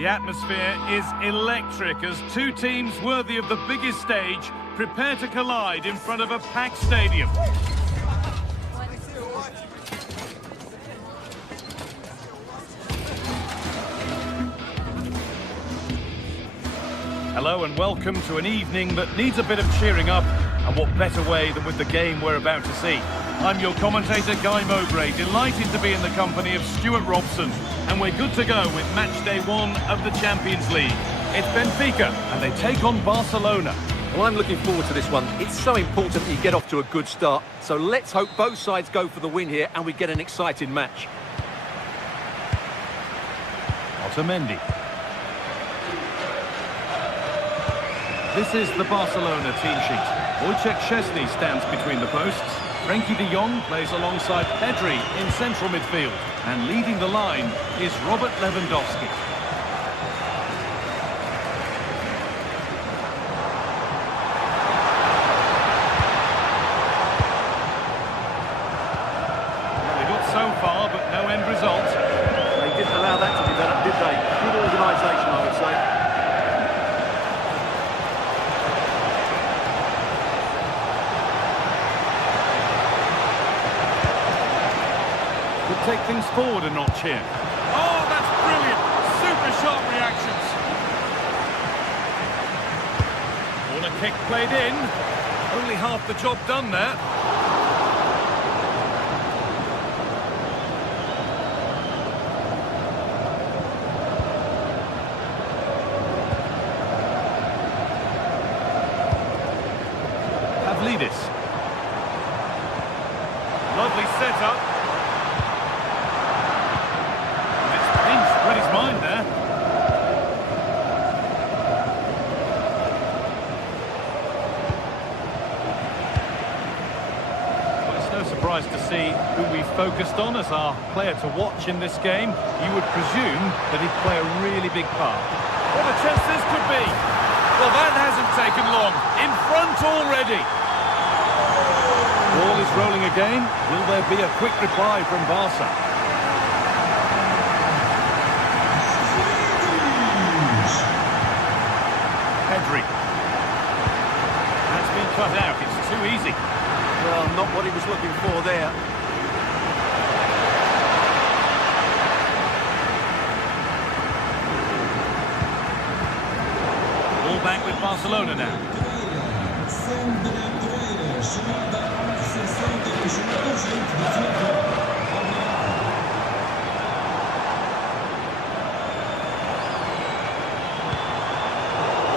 The atmosphere is electric as two teams worthy of the biggest stage prepare to collide in front of a packed stadium. Hello and welcome to an evening that needs a bit of cheering up, and what better way than with the game we're about to see. I'm your commentator, Guy Mowbray, delighted to be in the company of Stuart Robson, and we're good to go with match day 1 of the Champions League. It's Benfica, and they take on Barcelona. Well, I'm looking forward to this one. It's so important that you get off to a good start, so let's hope both sides go for the win here and we get an exciting match. Otamendi. This is the Barcelona team sheet. Wojciech Szczesny stands between the posts. Frenkie de Jong plays alongside Pedri in central midfield. And leading the line is Robert Lewandowski. Well, they got so far, but no end result. They didn't allow that to develop, did they? Good organisation, I would say. Take things forward a notch here. Oh, that's brilliant! Super sharp reactions. Corner kick played in. Only half the job done there. Pavlidis. Lovely setup. Read his mind there. Well, it's no surprise to see who we focused on as our player to watch in this game. You would presume that he'd play a really big part. What a chance this could be! Well, that hasn't taken long. In front already. Ball is rolling again. Will there be a quick reply from Barca? Pedri. That's been cut out. It's too easy. Well, not what he was looking for there. Ball back with Barcelona now.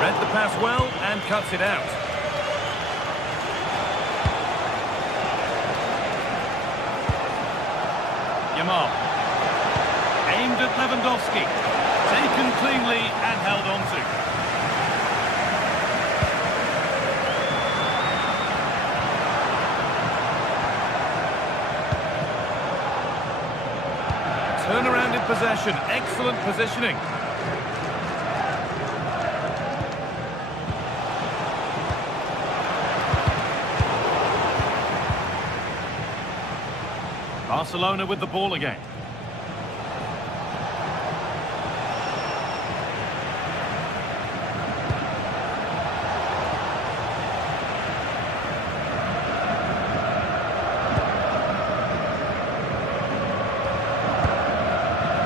Read the pass well and cuts it out. Yamal. Aimed at Lewandowski. Taken cleanly and held on to. Turnaround in possession. Excellent positioning. Barcelona with the ball again.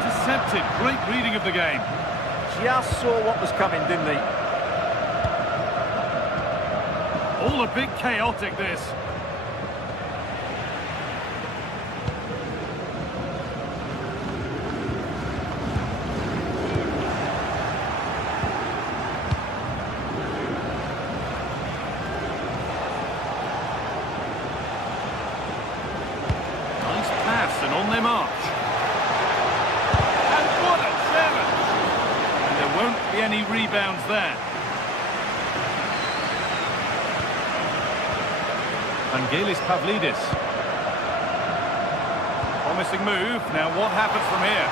Intercepted. Great reading of the game. Just saw what was coming, didn't he? All a bit chaotic, this. And on their march. And what a challenge! And there won't be any rebounds there. Vangelis Pavlidis. Promising move. Now what happens from here?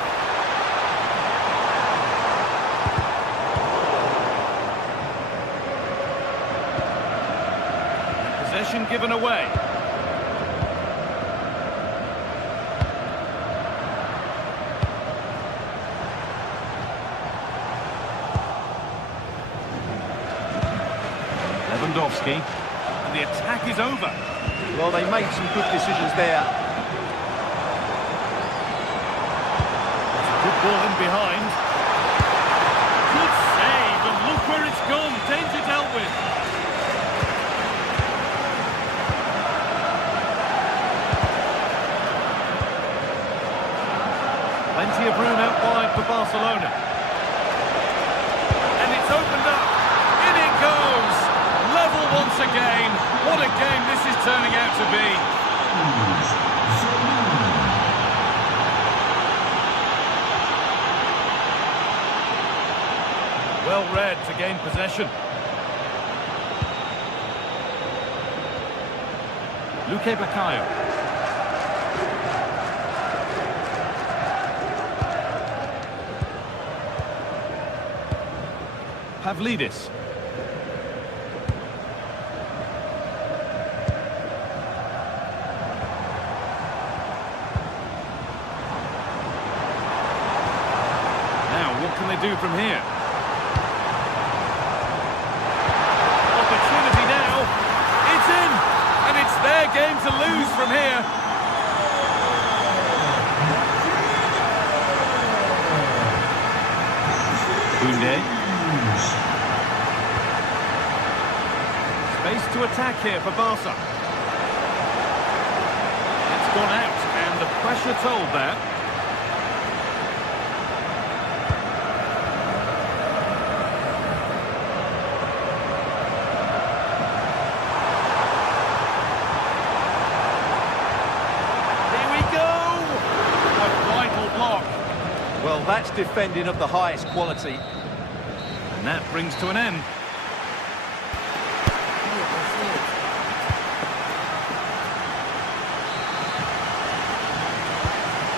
Possession given away. Lewandowski. And the attack is over. Well, they made some good decisions there. Good ball in behind. Good save, and look where it's gone. Danger dealt with. Plenty of room out wide for Barcelona. And it's opened up. In it goes. Level once again. What a game this is turning out to be. Well read to gain possession. Luque Baccaio. Pavlidis. Now, what can they do from here? Opportunity now. It's in! And it's their game to lose from here. Koundé. Space to attack here for Barca. It's gone out, and the pressure told there. Here we go! A vital block. Well, that's defending of the highest quality. And that brings to an end.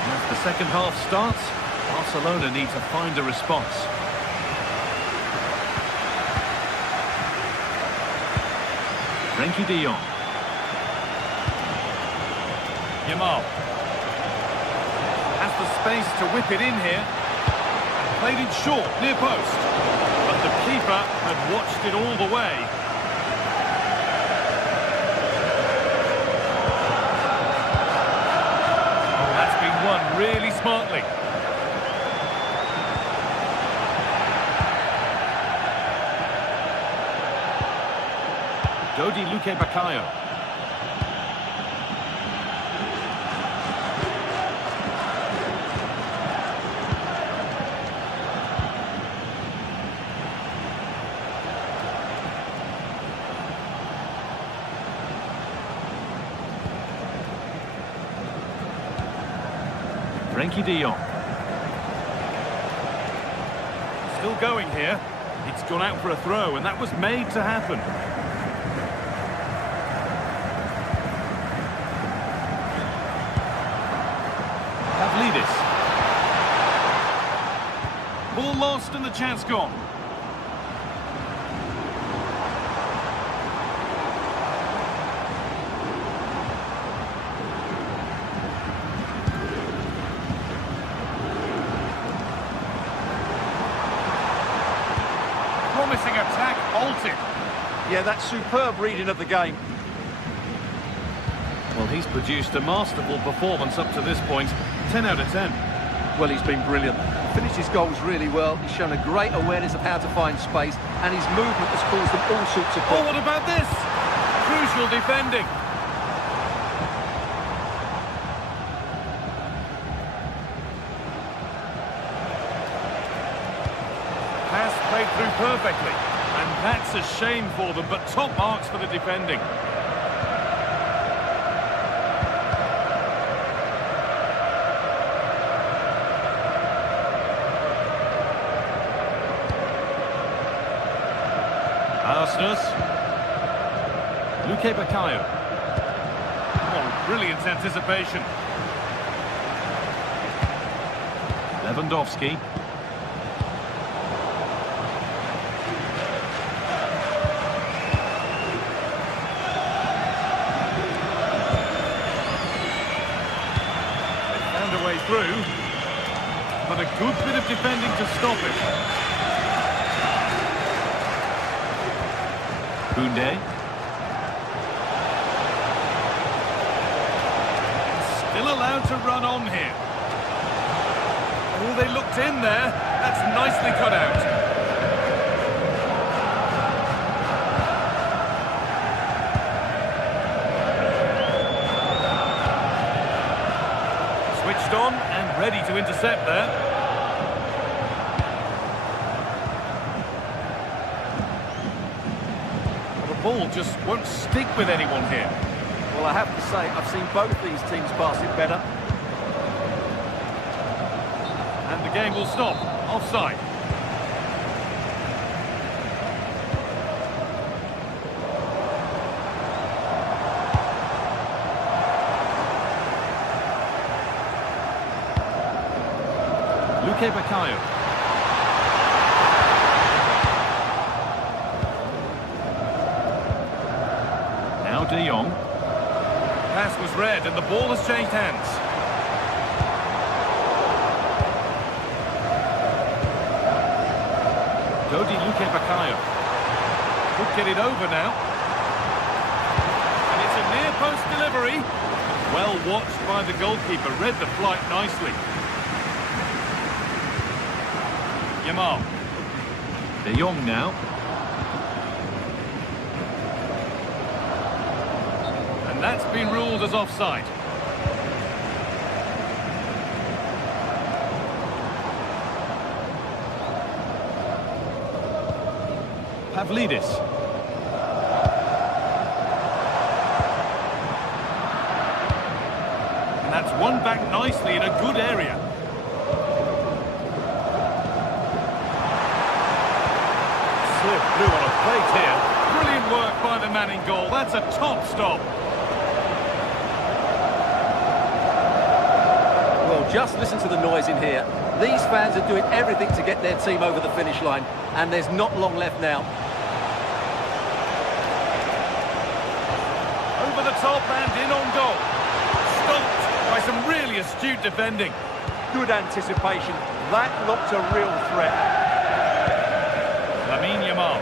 As the second half starts, Barcelona need to find a response. Frenkie de Jong. Yamal. Has the space to whip it in here. Played it short, near post. But the keeper had watched it all the way. That's been won really smartly. Dodi Luque Baccaio. Frenkie de Jong. Still going here. It's gone out for a throw, and that was made to happen. Pavlidis. Ball lost and the chance gone. Promising attack halted. Yeah, that's superb reading of the game. Well, he's produced a masterful performance up to this point. 10 out of 10. Well, he's been brilliant. He finished his goals really well. He's shown a great awareness of how to find space, and his movement has caused them all sorts of Oh, problems. what about this? Crucial defending. Pass played through perfectly. And that's a shame for them, but top marks for the defending. Arsenal. Luque Baccaio. Oh, brilliant anticipation. Lewandowski. They found a way through, but a good bit of defending to stop it. Koundé. still allowed to run on here. Oh, they looked in there. That's nicely cut out. Switched on and ready to intercept there. The ball just won't stick with anyone here. Well, I have to say, I've seen both these teams pass it better. And the game will stop. Offside. Luque Baccaio. Now De Jong. Pass was read and the ball has changed hands. Dodi Luque Baccaio. Could get it over now. And it's a near post delivery. Well watched by the goalkeeper. Read the flight nicely. Yamal. De Jong now. And that's been ruled as offside. Pavlidis. And that's won back nicely in a good area. Slip through on a plate here. Brilliant work by the man in goal. That's a top stop. Well, just listen to the noise in here. These fans are doing everything to get their team over the finish line, and there's not long left now. Over the top and in on goal. Stopped by some really astute defending. Good anticipation. That looked a real threat. Lamine Yamal.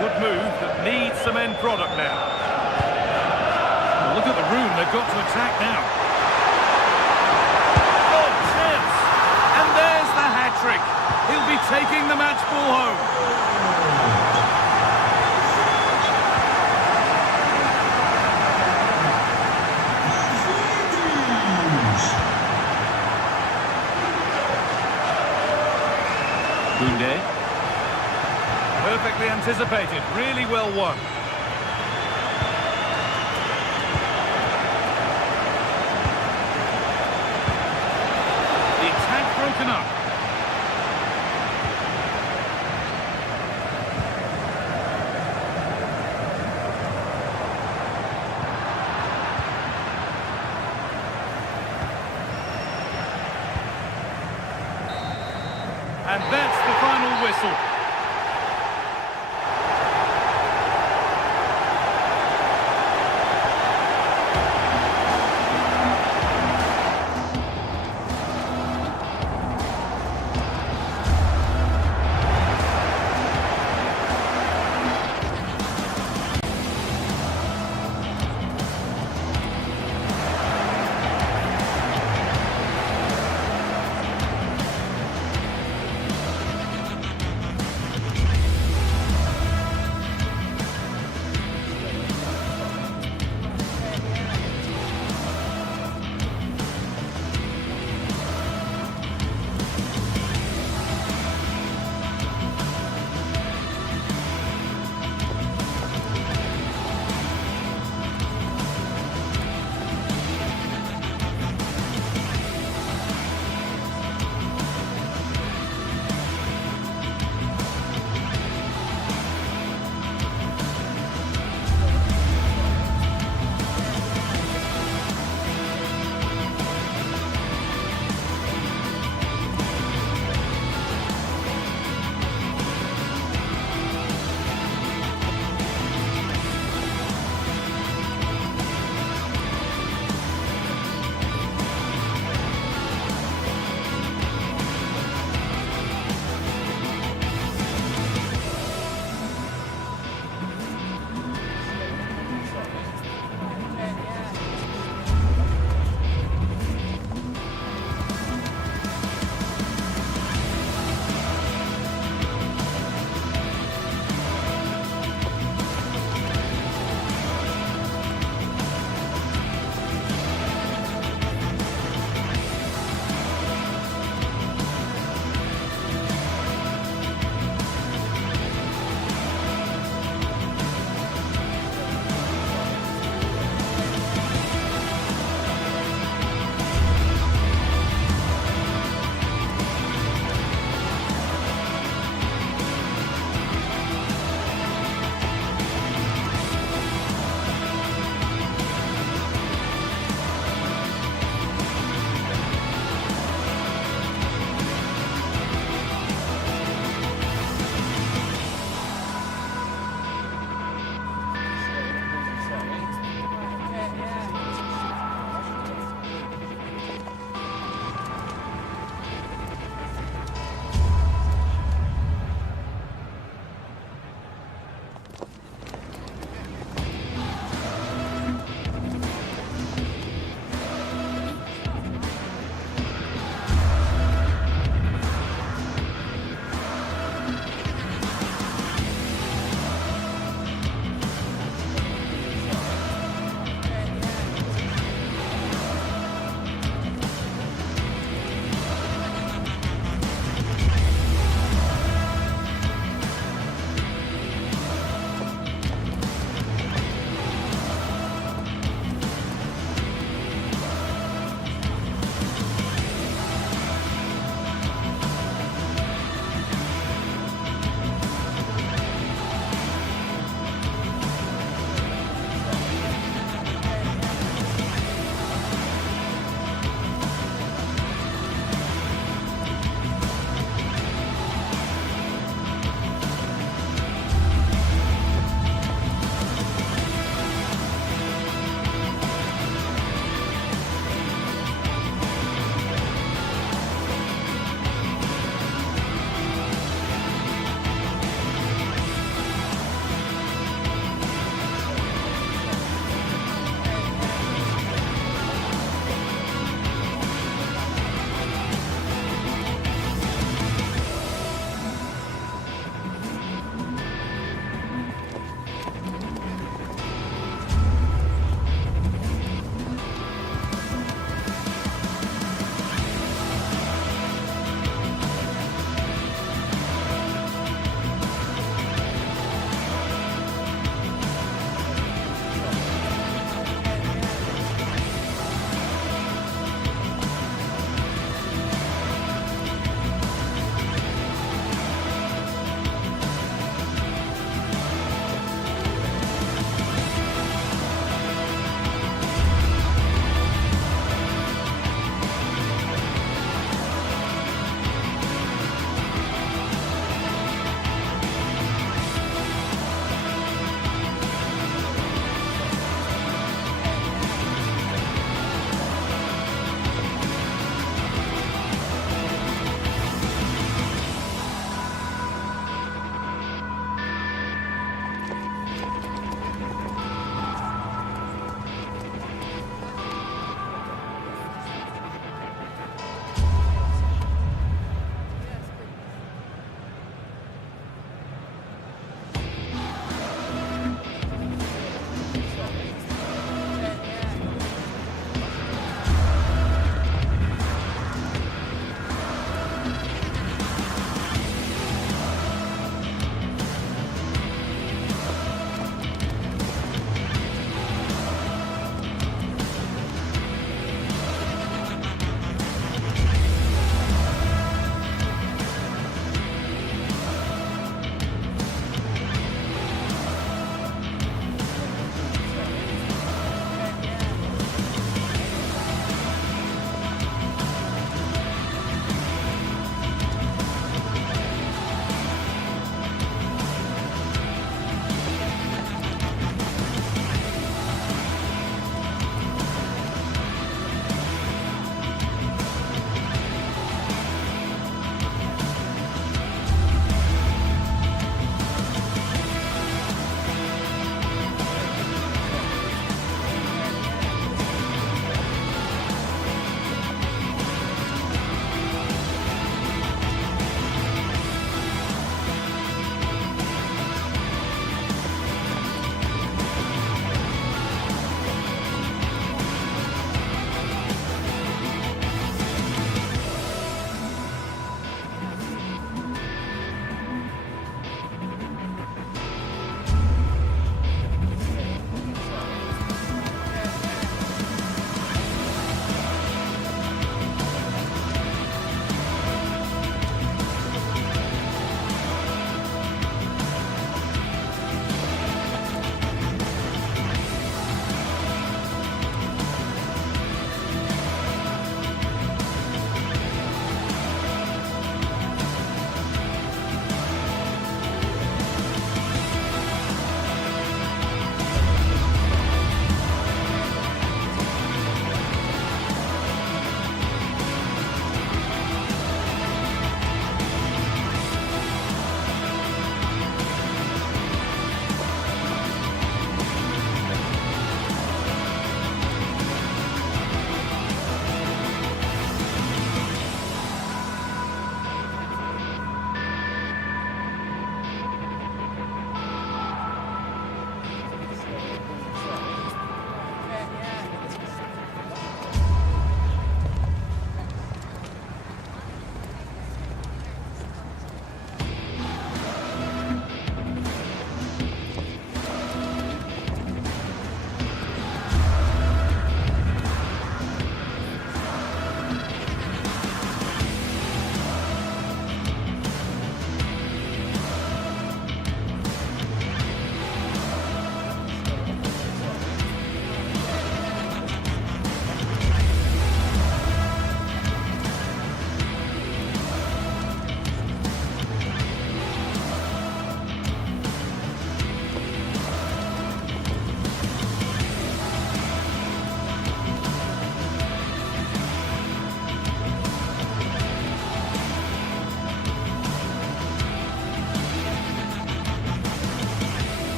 Good move that needs some end product now. Well, look at the room they've got to attack now. Oh, chance! And there's the hat-trick. He'll be taking the match ball home. Koundé. Perfectly anticipated, really well won. The attack broken up. And that's the final whistle.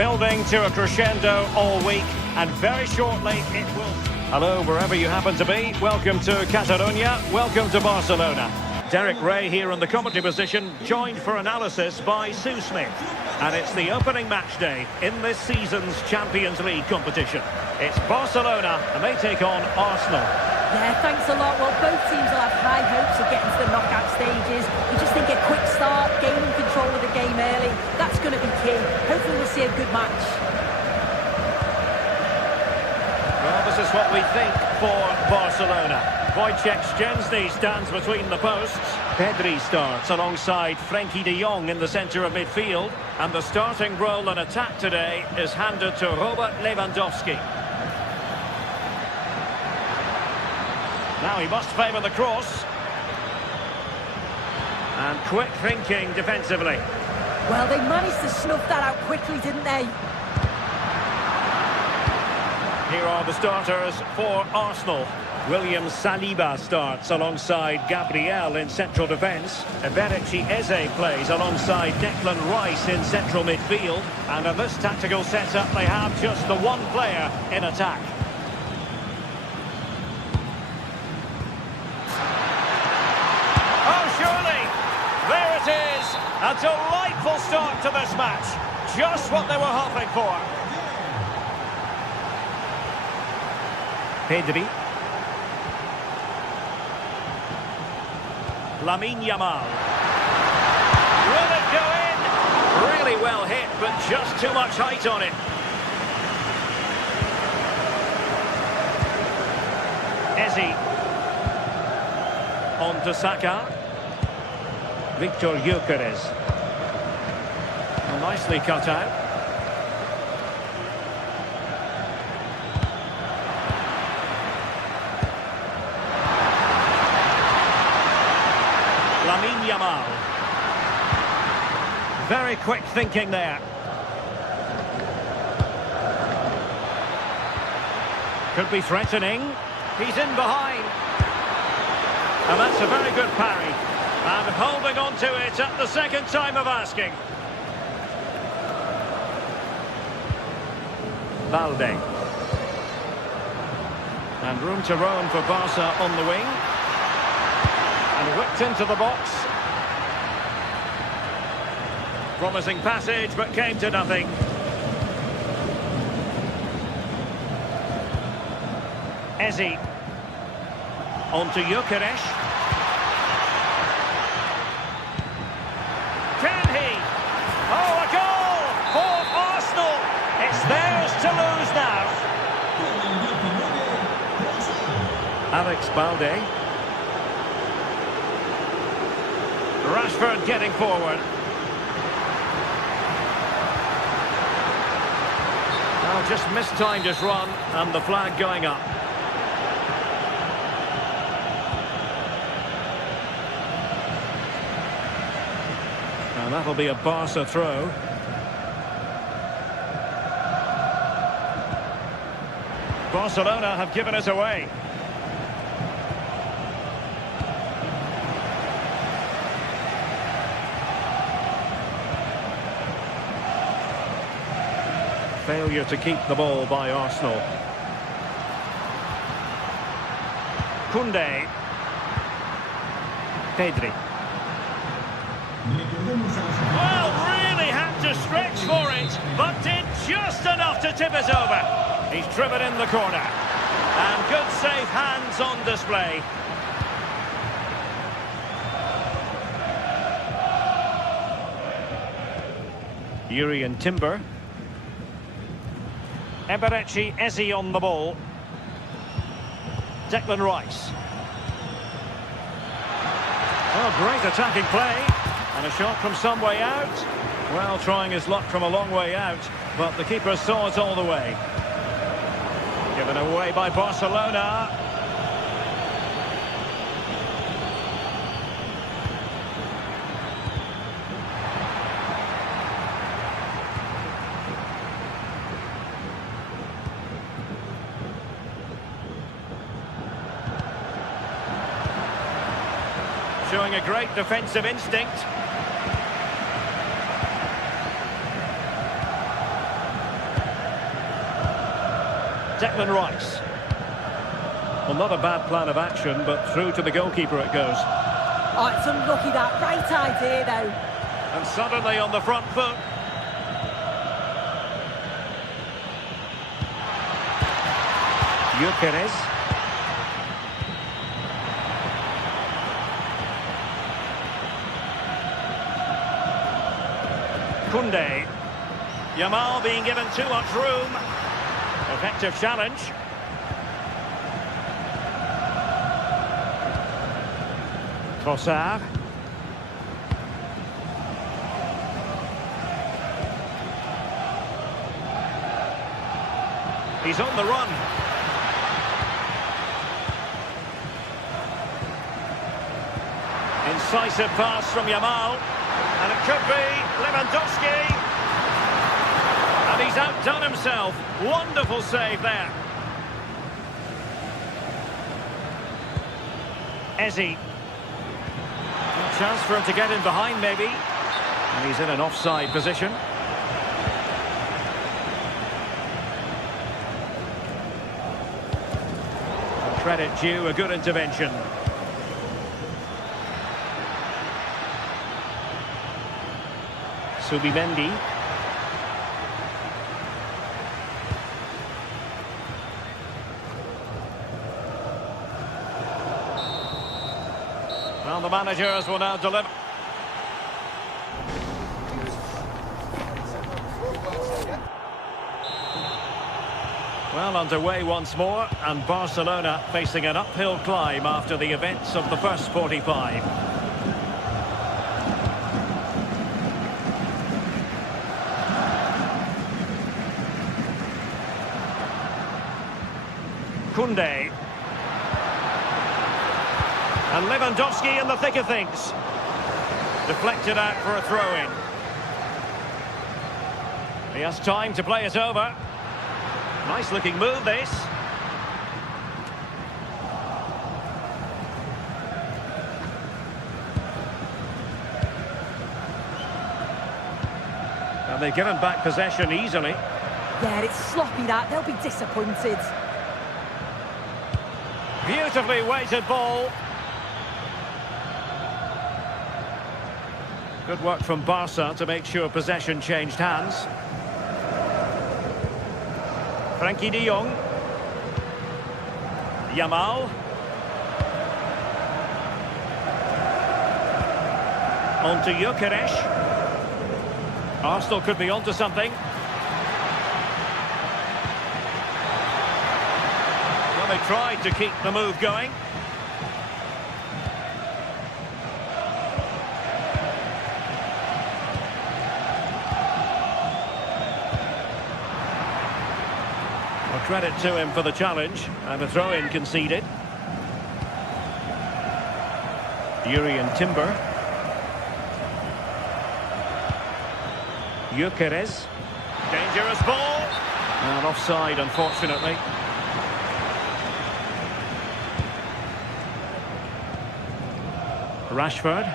Building to a crescendo all week, and very shortly it will... Hello, wherever you happen to be. Welcome to Catalonia. Welcome to Barcelona. Derek Ray here in the commentary position, joined for analysis by Sue Smith. And it's the opening match day in this season's Champions League competition. It's Barcelona, and they take on Arsenal. Yeah, thanks a lot. Well, both teams will have high hopes of getting to the knockout stages. You just think a quick start, gaining control of the game early, that's going to be key. Hopefully we'll see a good match. Well, this is what we think for Barcelona. Wojciech Szczęsny stands between the posts. Pedri starts alongside Frenkie de Jong in the centre of midfield. And the starting role in attack today is handed to Robert Lewandowski. Now he must favour the cross. And quick thinking defensively. Well, they managed to snuff that out quickly, didn't they? Here are the starters for Arsenal. William Saliba starts alongside Gabriel in central defence. Eberechi Eze plays alongside Declan Rice in central midfield. And in this tactical setup, they have just the one player in attack. A delightful start to this match. Just what they were hoping for. Pedri. Lamine Yamal. Will it go in? Really well hit, but just too much height on it. Eze. On to Saka. Victor Gyökeres. Well, nicely cut out. Lamine Yamal. Very quick thinking there. Could be threatening. He's in behind. And that's a very good parry. And holding on to it at the second time of asking. Balde. And room to roam for Barca on the wing. And whipped into the box. Promising passage, but came to nothing. Eze. On to Gyökeres. Theirs to lose now. Alex Balde. Rashford getting forward. Well, just mistimed his run and the flag going up. And that'll be a Barca throw. Barcelona have given us away. Failure to keep the ball by Arsenal. Koundé. Pedri. Well, really had to stretch for it, but did just enough to tip it over. He's driven in the corner. And good safe hands on display. Urian Timber. Eberechi Eze on the ball. Declan Rice. Oh, great attacking play. And a shot from some way out. Well, trying his luck from a long way out, but the keeper saw it all the way. Given away by Barcelona. Showing a great defensive instinct. Declan Rice. Well, not a bad plan of action, but through to the goalkeeper it goes. Oh, it's unlucky that. Right idea, though. And suddenly on the front foot. Gyökeres. Koundé. Yamal being given too much room. Effective challenge. Trossard. He's on the run. Incisive pass from Yamal. And it could be Lewandowski. And he's outdone himself. Wonderful save there. Eze. Chance for him to get in behind, maybe. And he's in an offside position. Credit due, a good intervention. Subimendi. Well, the managers will now deliver. Well, underway once more, and Barcelona facing an uphill climb after the events of the first 45. Koundé. And Lewandowski in the thick of things. Deflected out for a throw-in. He has time to play it over. Nice looking move, this. And they've given back possession easily. Yeah, it's sloppy that. They'll be disappointed. Beautifully weighted ball. Good work from Barca to make sure possession changed hands. Frankie de Jong. Yamal. On to Gyökeres. Arsenal could be onto something. Well, they tried to keep the move going. Credit to him for the challenge, and a throw-in conceded. Jurriën Timber. Gyökeres. Dangerous ball. And offside, unfortunately. Rashford.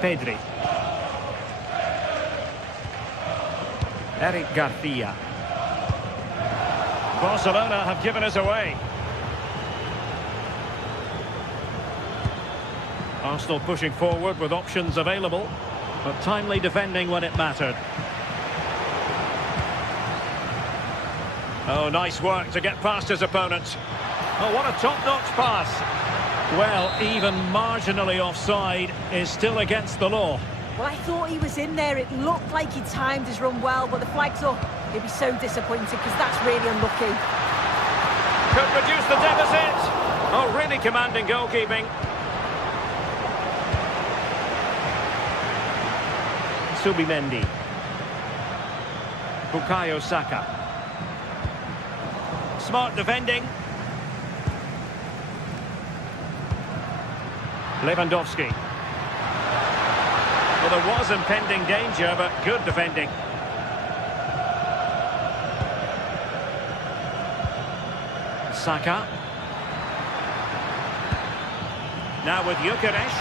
Pedri. Eric Garcia. Barcelona have given us away. Arsenal pushing forward with options available, but timely defending when it mattered. Oh, nice work to get past his opponent. Oh, what a top-notch pass. Well, even marginally offside is still against the law. Well, I thought he was in there. It looked like he timed his run well, but the flag's up. He'll be so disappointed because that's really unlucky. Could reduce the deficit. Oh, really commanding goalkeeping. Subimendi. Bukayo Saka. Smart defending. Lewandowski. Well, there was impending danger, but good defending. Saka. Now with Gyökeres.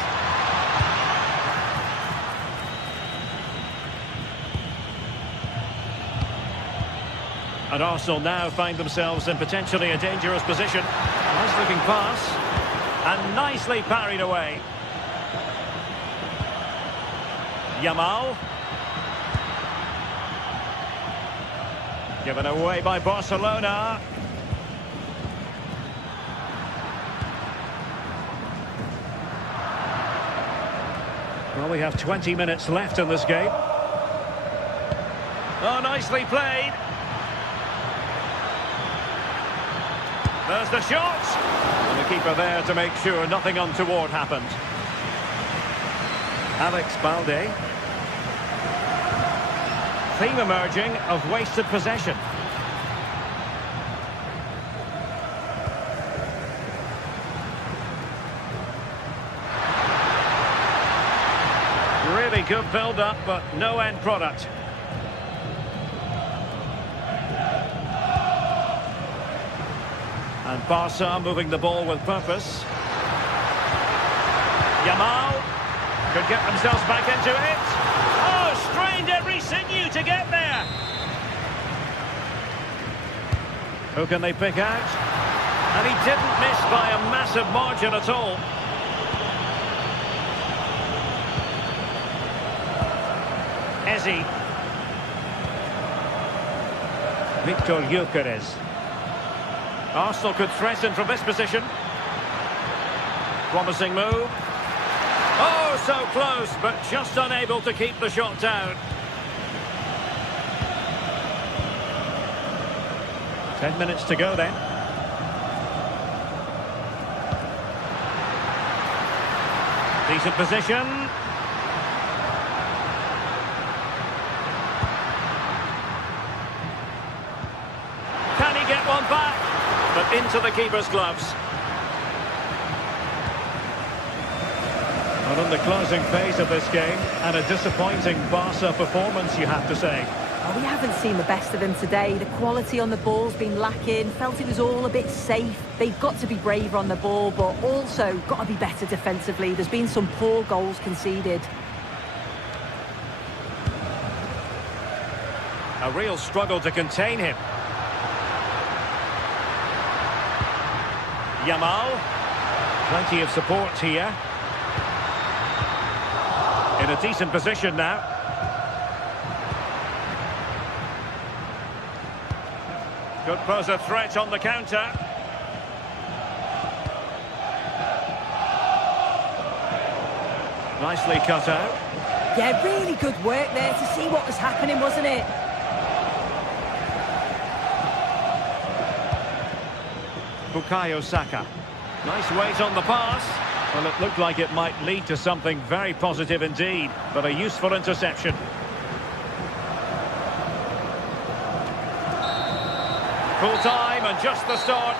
And Arsenal now find themselves in potentially a dangerous position. Nice looking pass. And nicely parried away. Yamal. Given away by Barcelona. Well, we have 20 minutes left in this game. Oh, nicely played. There's the shot. And the keeper there to make sure nothing untoward happened. Alex Balde. Theme emerging of wasted possession. Really good build-up, but no end product. And Barca moving the ball with purpose. Yamal could get themselves back into it. Oh, strained every sinew to get there. Who can they pick out? And he didn't miss by a massive margin at all. Ezzy. Victor Gyökeres. Arsenal could threaten from this position. Promising move. Oh, so close, but just unable to keep the shot down. 10 minutes to go then. Decent position. Can he get one back? But into the keeper's gloves. Well, in the closing phase of this game, and a disappointing Barca performance, you have to say. Well, we haven't seen the best of them today. The quality on the ball's been lacking. Felt it was all a bit safe. They've got to be braver on the ball, but also got to be better defensively. There's been some poor goals conceded. A real struggle to contain him. Yamal. Plenty of support here. In a decent position now. Could pose a threat on the counter. Nicely cut out. Yeah, really good work there to see what was happening, wasn't it? Bukayo Saka. Nice weight on the pass. Well, it looked like it might lead to something very positive indeed, but a useful interception. Full time and just the start.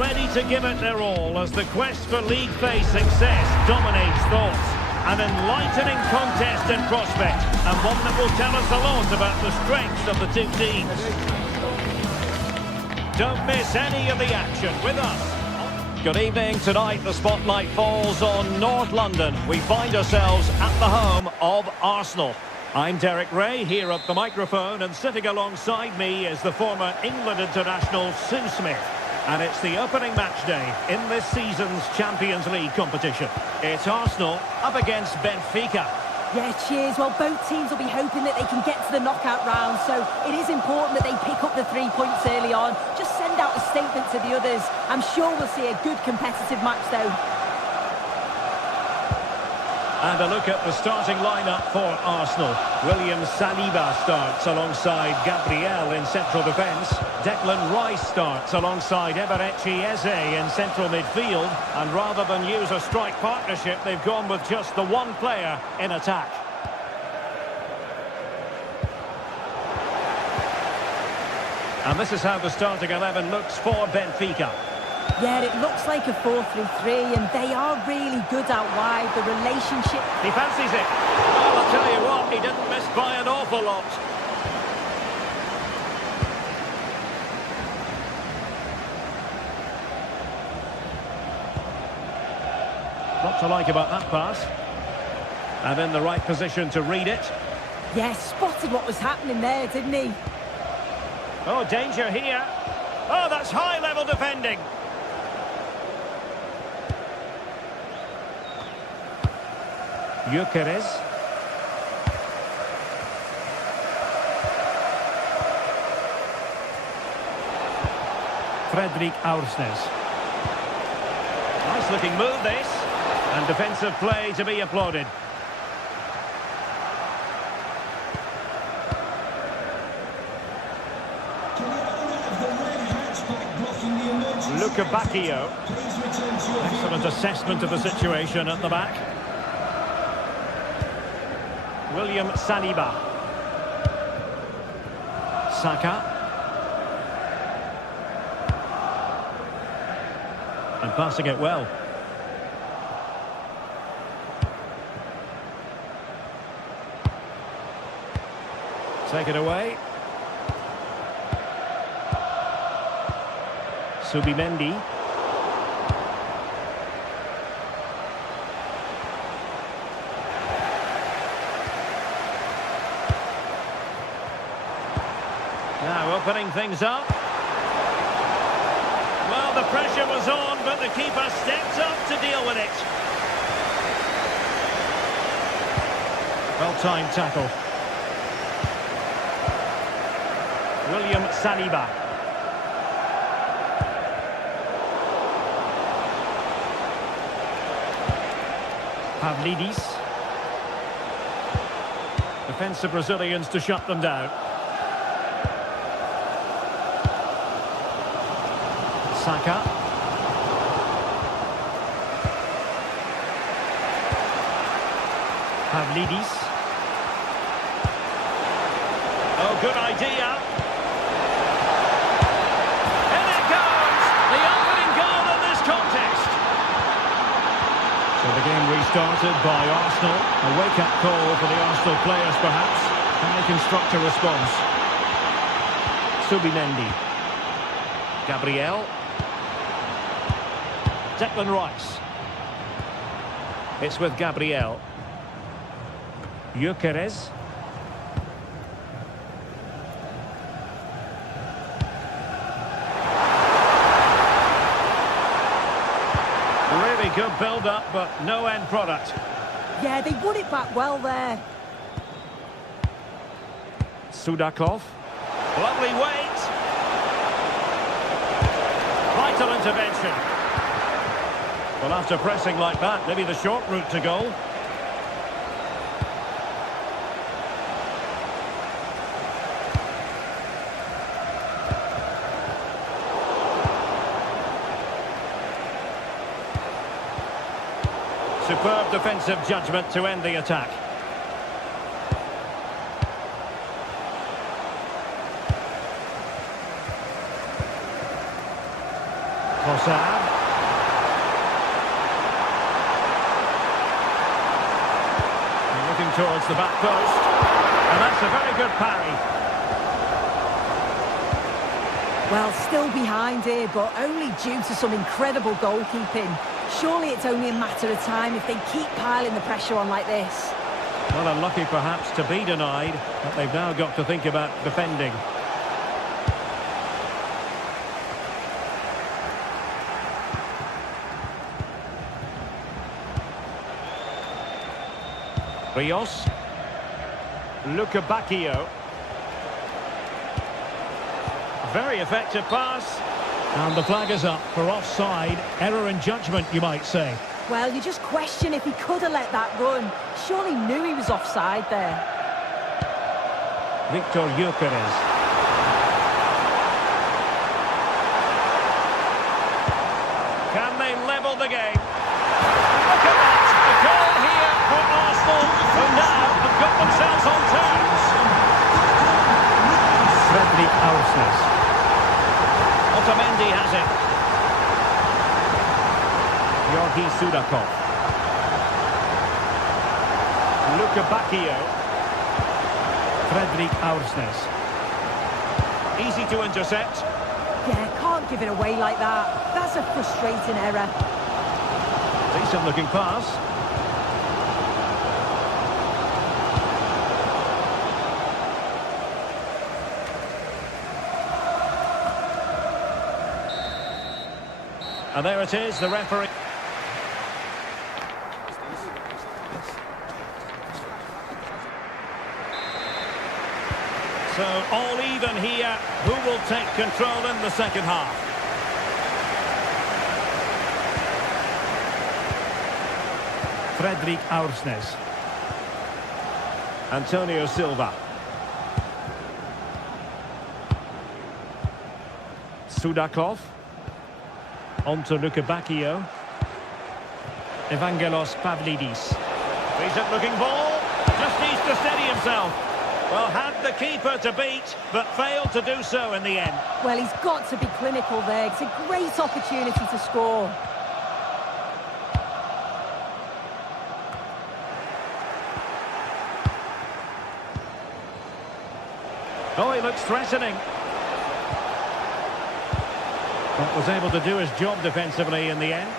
ready to give it their all as the quest for league phase success dominates thoughts. An enlightening contest in prospect, and one that will tell us a lot about the strengths of the two teams. Don't miss any of the action with us. Good evening. Tonight the spotlight falls on North London. We find ourselves at the home of Arsenal. I'm Derek Ray, here at the microphone, and sitting alongside me is the former England international Sue Smith. And it's the opening match day in this season's Champions League competition. It's Arsenal up against Benfica. Yeah, cheers. Well, both teams will be hoping that they can get to the knockout round, so it is important that they pick up the 3 points early on. Just send out a statement to the others. I'm sure we'll see a good competitive match, though. And a look at the starting lineup for Arsenal. William Saliba starts alongside Gabriel in central defence. Declan Rice starts alongside Eberechi Eze in central midfield. And rather than use a strike partnership, they've gone with just the one player in attack. And this is how the starting 11 looks for Benfica. Yeah, it looks like a 4-3-3, and they are really good out wide. The relationship... He fancies it. Well, I'll tell you what, he didn't miss by an awful lot. Lot to like about that pass. And in the right position to read it. Yeah, spotted what was happening there, didn't he? Oh, danger here. Oh, that's high-level defending. Gyökeres. Fredrik Aursnes. Nice looking move this. And defensive play to be applauded. Luca Bacchio. Excellent assessment of the situation at the back. William Saliba. Saka. And passing it well. Take it away. Subimendi. Now opening things up. Well, the pressure was on, but the keeper stepped up to deal with it. Well-timed tackle. William Saliba. Pavlidis. Defensive Brazilians to shut them down. Saka. Pavlidis. Oh, good idea. And it goes! The opening goal in this contest. So the game restarted by Arsenal. A wake-up call for the Arsenal players, perhaps. Can they construct a response? Subimendi. Gabriel. Declan Rice. It's with Gabriel. Gyökeres. Really good build-up, but no end product. Yeah, they won it back well there. Sudakov. Lovely weight. Vital intervention. Well, after pressing like that, maybe the short route to goal. Superb defensive judgment to end the attack. Trossard. Looking towards the back post. And that's a very good parry. Well, still behind here, but only due to some incredible goalkeeping. Surely it's only a matter of time if they keep piling the pressure on like this. Well, unlucky perhaps to be denied, but they've now got to think about defending. Rios. Luca Bacchio. Very effective pass. And the flag is up for offside. Error in judgment, you might say. Well, you just question if he could have let that run. Surely knew he was offside there. Victor Gyökeres. Can they level the game? Look at that! A goal here for Arsenal, who now have got themselves on terms. Fredrik Aursnes. Otamendi has it. Georgi Sudakov. Luca Bacchio. Fredrik Aursnes. Easy to intercept. Yeah, can't give it away like that. That's a frustrating error. Decent looking pass. And there it is, the referee. So all even here. Who will take control in the second half? Fredrik Aursnes. Antonio Silva. Sudakov. On to Luca Bacchio. Evangelos Pavlidis. Decent looking ball. Just needs to steady himself. Well, had the keeper to beat, but failed to do so in the end. Well, he's got to be clinical there. It's a great opportunity to score. Oh, he looks threatening. But was able to do his job defensively in the end.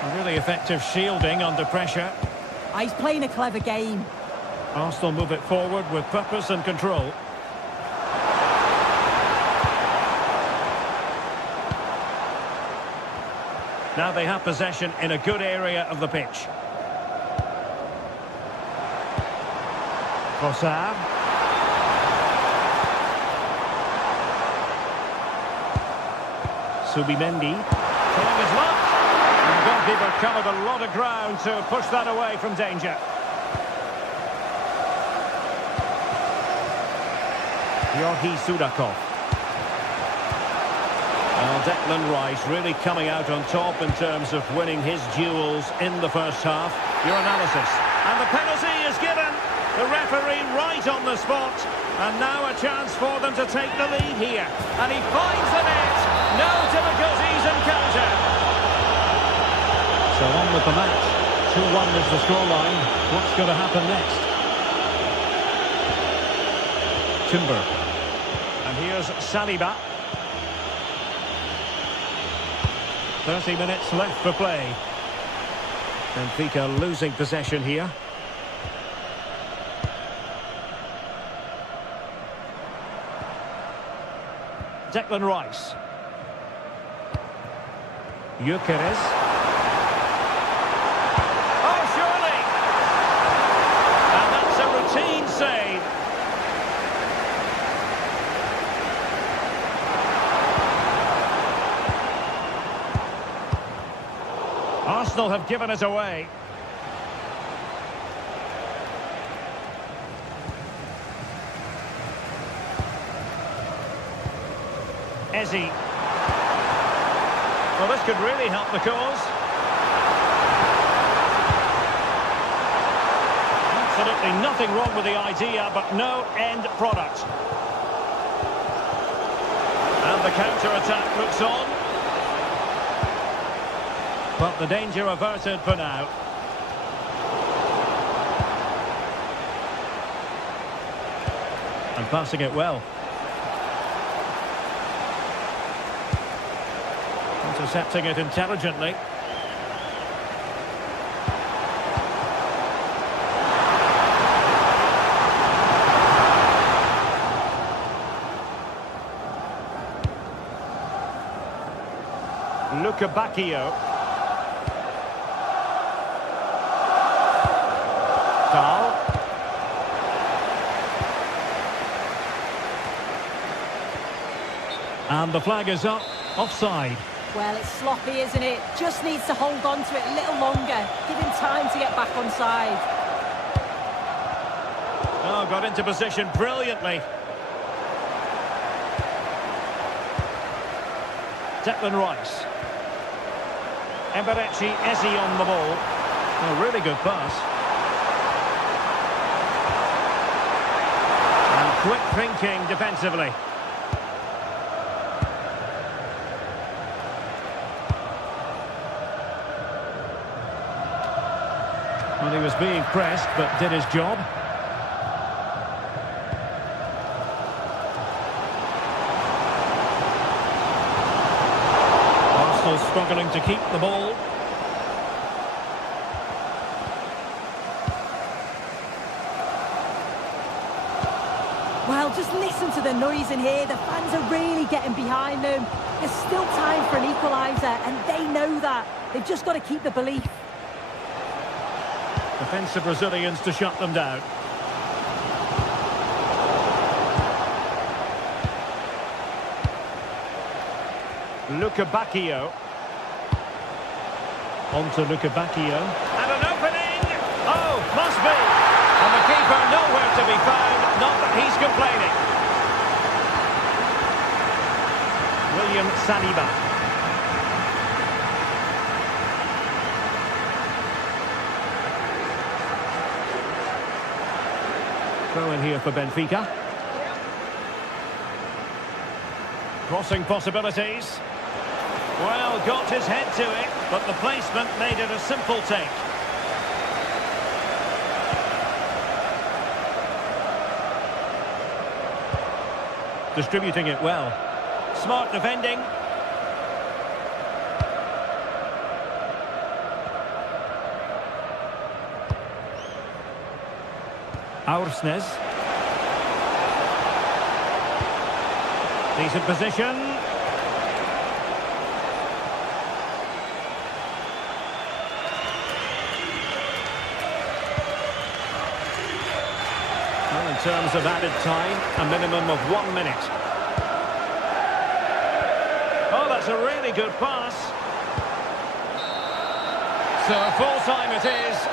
A really effective shielding under pressure. He's playing a clever game. Arsenal move it forward with purpose and control. Now they have possession in a good area of the pitch. Trossard. Subimendi. Trying his luck. And the goalkeeper covered a lot of ground to push that away from danger. Georgi Sudakov. Well, Declan Rice really coming out on top in terms of winning his duels in the first half. Your analysis. And the penalty is given. The referee right on the spot. And now a chance for them to take the lead here. And he finds the net. No difficulties encountered. So on with the match. 2-1 is the scoreline. What's going to happen next? Timber. And here's Saliba. 30 minutes left for play. Benfica losing possession here. Declan Rice. Gyökeres. Oh, surely! And that's a routine save. Arsenal have given it away. Eze. Well, this could really help the cause. Absolutely nothing wrong with the idea, but no end product. And the counter-attack looks on. But the danger averted for now. And passing it well. Intercepting it intelligently. Bacchio. Dahl. And the flag is up. Offside. Well, it's sloppy, isn't it? Just needs to hold on to it a little longer. Give him time to get back on side. Oh, got into position brilliantly. Declan Rice. Eberechi Eze on the ball. A really good pass. And quick thinking defensively. Well, he was being pressed, but did his job. Arsenal struggling to keep the ball. Well, just listen to the noise in here. The fans are really getting behind them. There's still time for an equaliser, and they know that. They've just got to keep the belief. Defensive Brazilians to shut them down. Bacchio. On to Bacchio. And an opening! Oh, must be! And the keeper nowhere to be found. Not that he's complaining. William Saliba. Throw in here for Benfica. Crossing possibilities. Well, got his head to it, but the placement made it a simple take. Distributing it well. Smart defending. Aursnes. Decent position. Well, in terms of added time, a minimum of 1 minute. Oh, that's a really good pass. So full time it is.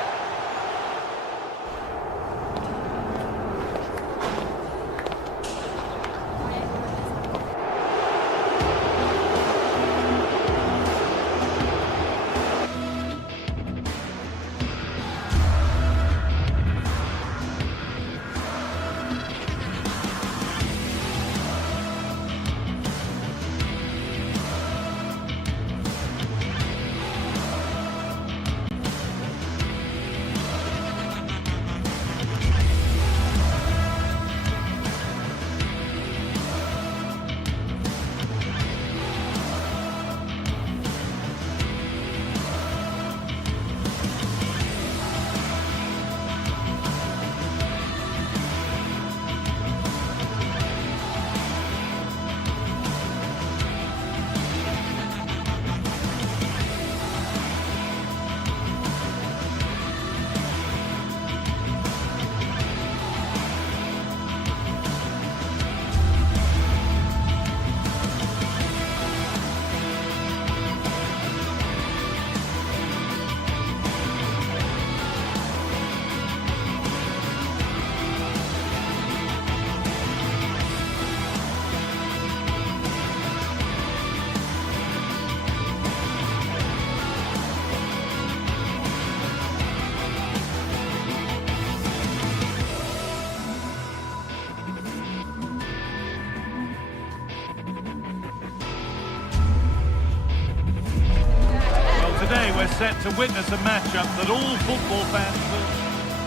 We're set to witness a matchup that all football fans will...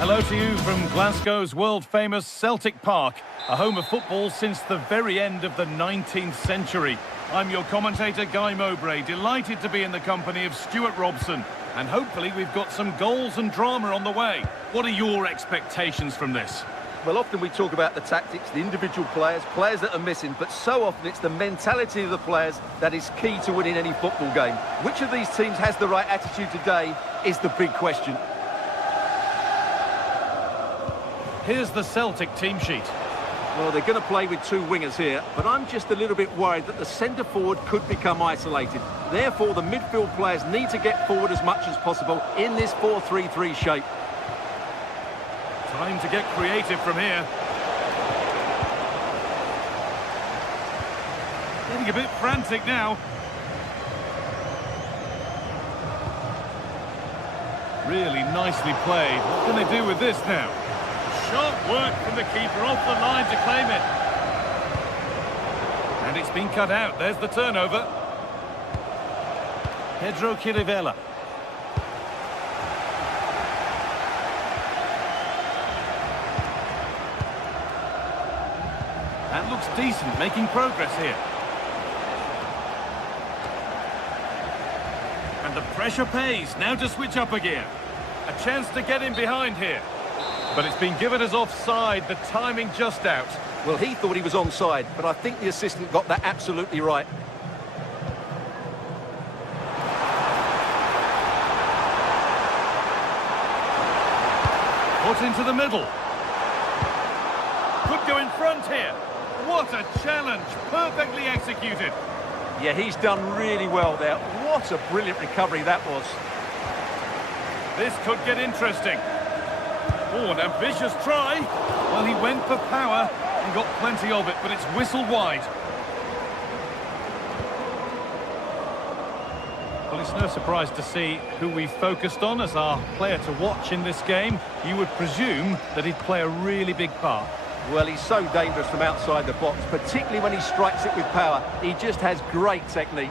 Hello to you from Glasgow's world-famous Celtic Park, a home of football since the very end of the 19th century. I'm your commentator, Guy Mowbray, delighted to be in the company of Stuart Robson. And hopefully we've got some goals and drama on the way. What are your expectations from this? Well, often we talk about the tactics, the individual players that are missing, but so often it's the mentality of the players that is key to winning any football game. Which of these teams has the right attitude today is the big question. Here's the Celtic team sheet. Well, they're going to play with two wingers here, but I'm just a little bit worried that the centre-forward could become isolated. Therefore, the midfield players need to get forward as much as possible in this 4-3-3 shape. Time to get creative from here. Getting a bit frantic now. Really nicely played. What can they do with this now? Sharp work from the keeper off the line to claim it. And it's been cut out. There's the turnover. Pedro Chirivella. That looks decent, making progress here. And the pressure pays. Now to switch up again. A chance to get in behind here. But it's been given as offside, the timing just out. Well, he thought he was onside, but I think the assistant got that absolutely right. Put into the middle. Could go in front here. What a challenge, perfectly executed. Yeah, he's done really well there. What a brilliant recovery that was. This could get interesting. Oh, an ambitious try. Well, he went for power and got plenty of it, but it's whistled wide. Well, it's no surprise to see who we focused on as our player to watch in this game. You would presume that he'd play a really big part. Well, he's so dangerous from outside the box, particularly when he strikes it with power. He just has great technique.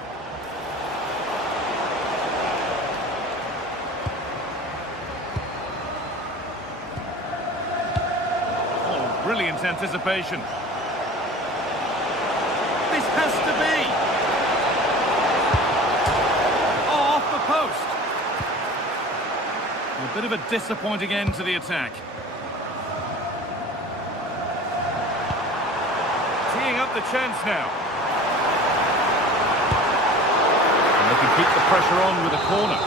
Brilliant anticipation. This has to be. Oh, off the post. A bit of a disappointing end to the attack. Teeing up the chance now. And they can keep the pressure on with a corner.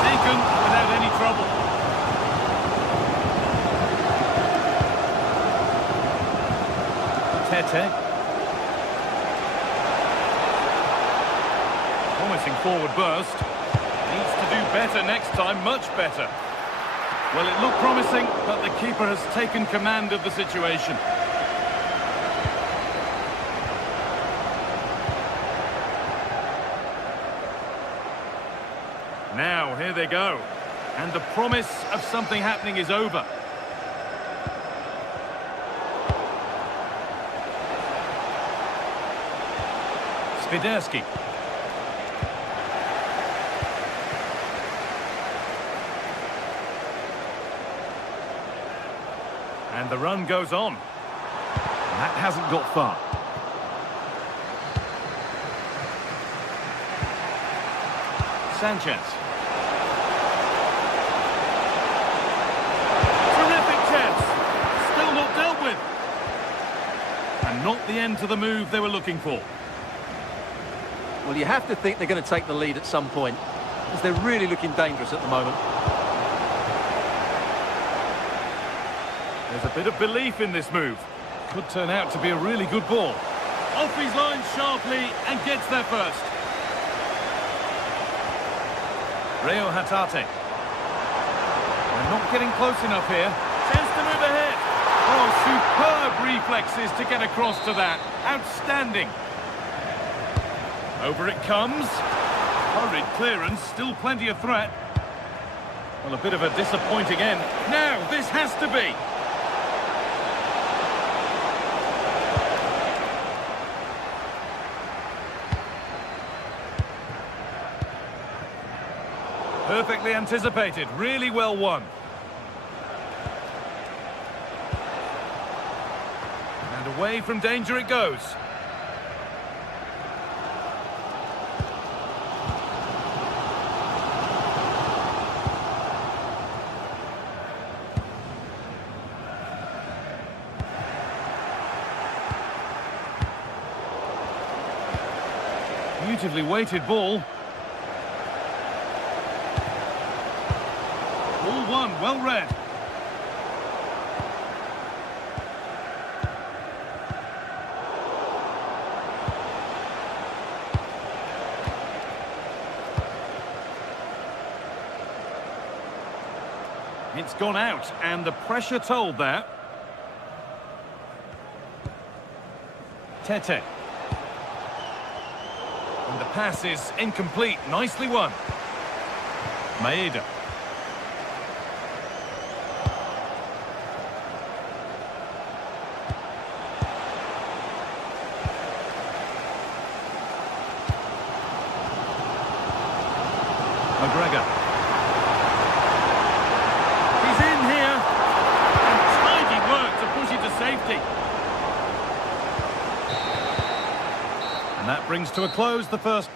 Taken without any trouble. Tete. Promising forward burst. Needs to do better next time, much better. Well, it looked promising, but the keeper has taken command of the situation. Now, here they go. And the promise of something happening is over. Swiderski. And the run goes on. That hasn't got far. Sanchez. Terrific chance. Still not dealt with. And not the end to the move they were looking for. Well, you have to think they're going to take the lead at some point, because they're really looking dangerous at the moment. There's a bit of belief in this move. Could turn out to be a really good ball. Off his line sharply and gets there first. Reo Hatate. They're not getting close enough here. Chance to move ahead. Oh, superb reflexes to get across to that. Outstanding. Over it comes. Hurried clearance, still plenty of threat. Well, a bit of a disappointing end. Now, this has to be. Perfectly anticipated, really well won. And away from danger it goes. Beautifully weighted ball. Ball one, well read. It's gone out, and the pressure told there. Tete. And the pass is incomplete. Nicely won. Maeda. McGregor. He's in here. And tidy work to push it to safety. And that brings to a close the first.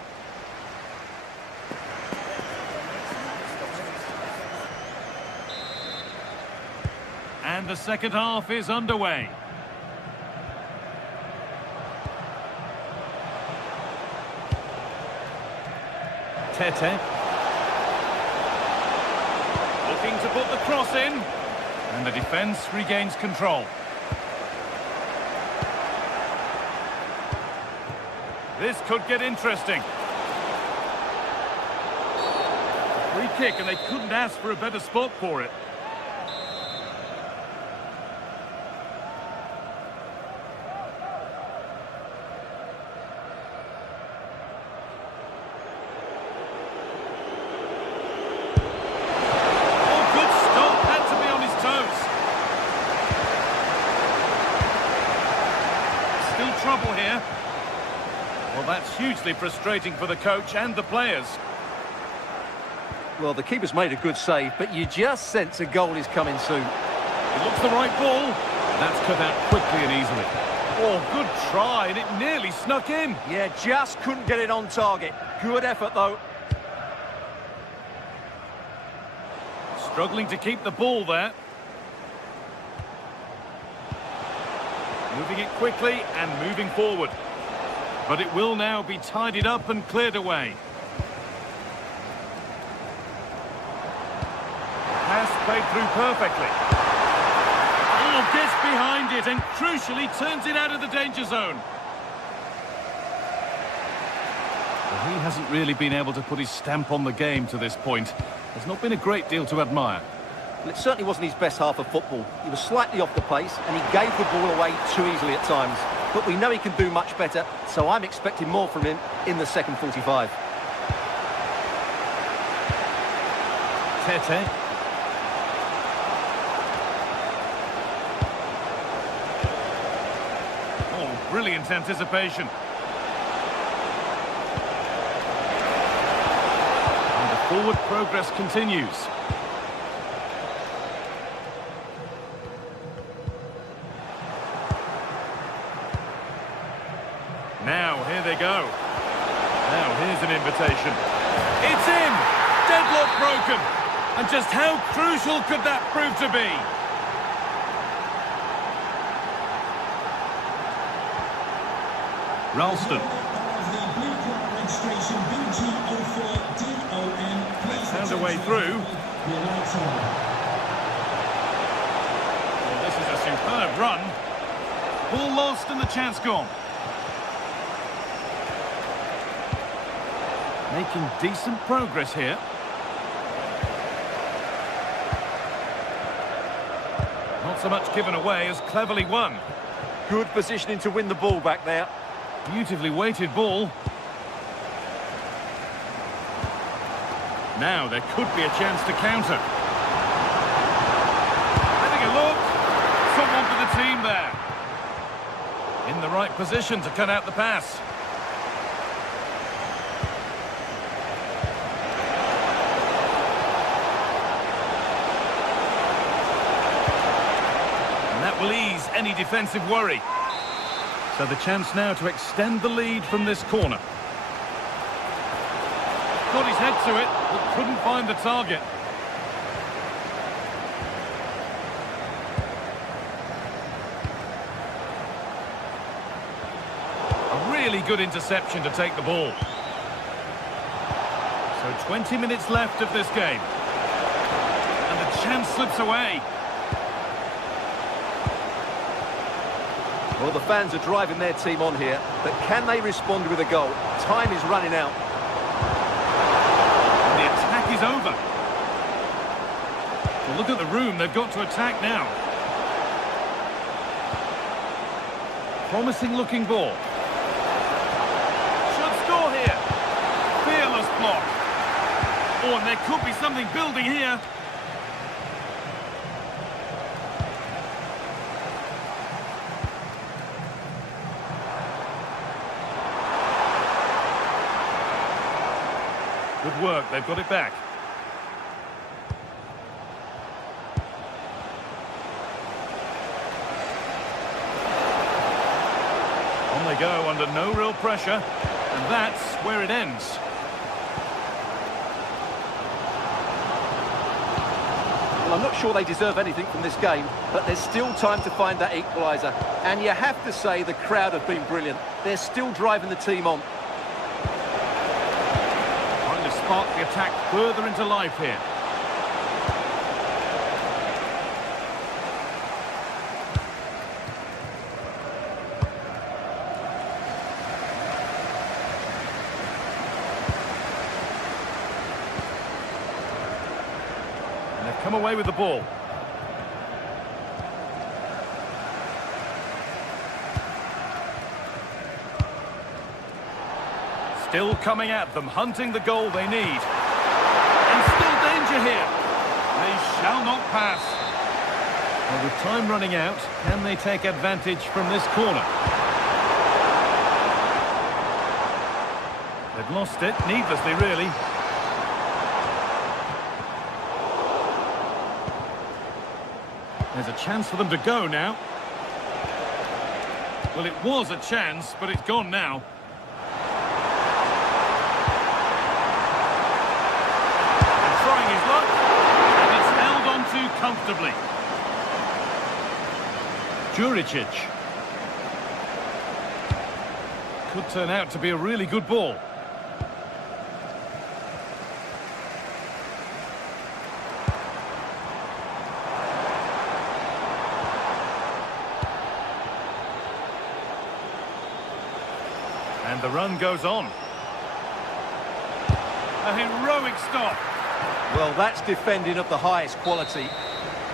And the second half is underway. Tete. Looking to put the cross in. And the defence regains control. This could get interesting. Free kick, and they couldn't ask for a better spot for it. Oh, good stop. Had to be on his toes. Still trouble here. Well, that's hugely frustrating for the coach and the players. Well, the keeper's made a good save, but you just sense a goal is coming soon. It looks the right ball. That's cut out quickly and easily. Oh, good try, and it nearly snuck in. Yeah, just couldn't get it on target. Good effort, though. Struggling to keep the ball there. Moving it quickly and moving forward. But it will now be tidied up and cleared away. Pass played through perfectly. Oh, gets behind it and crucially turns it out of the danger zone. Well, he hasn't really been able to put his stamp on the game to this point. There's not been a great deal to admire. Well, it certainly wasn't his best half of football. He was slightly off the pace and he gave the ball away too easily at times. But we know he can do much better, so I'm expecting more from him in the second 45. Tete. Oh, brilliant anticipation. And the forward progress continues. Now, here they go. Now, here's an invitation. It's in! Deadlock broken! And just how crucial could that prove to be? Ralston. Found a way through. Well, this is a superb run. Ball lost and the chance gone. Making decent progress here. Not so much given away as cleverly won. Good positioning to win the ball back there. Beautifully weighted ball. Now there could be a chance to counter. Having a look. Someone for the team there. In the right position to cut out the pass. will ease any defensive worry. So the chance now to extend the lead from this corner. Got his head to it, but couldn't find the target. A really good interception to take the ball. So 20 minutes left of this game. And the chance slips away. Well, the fans are driving their team on here, but can they respond with a goal? Time is running out. And the attack is over. Well, look at the room they've got to attack now. Promising looking ball. Should score here. Fearless block. Oh, and there could be something building here. Good work, they've got it back. On they go under no real pressure, and that's where it ends. Well, I'm not sure they deserve anything from this game, but there's still time to find that equaliser. And you have to say the crowd have been brilliant. They're still driving the team on. Trying to spark the attack further into life here. And they've come away with the ball. Still coming at them, hunting the goal they need. And still danger here. They shall not pass. Well, with time running out, can they take advantage from this corner? They've lost it, needlessly really. There's a chance for them to go now. Well, it was a chance, but it's gone now. And trying his luck, and it's held on to comfortably. Juricic. Could turn out to be a really good ball. And the run goes on. A heroic stop. Well, that's defending of the highest quality.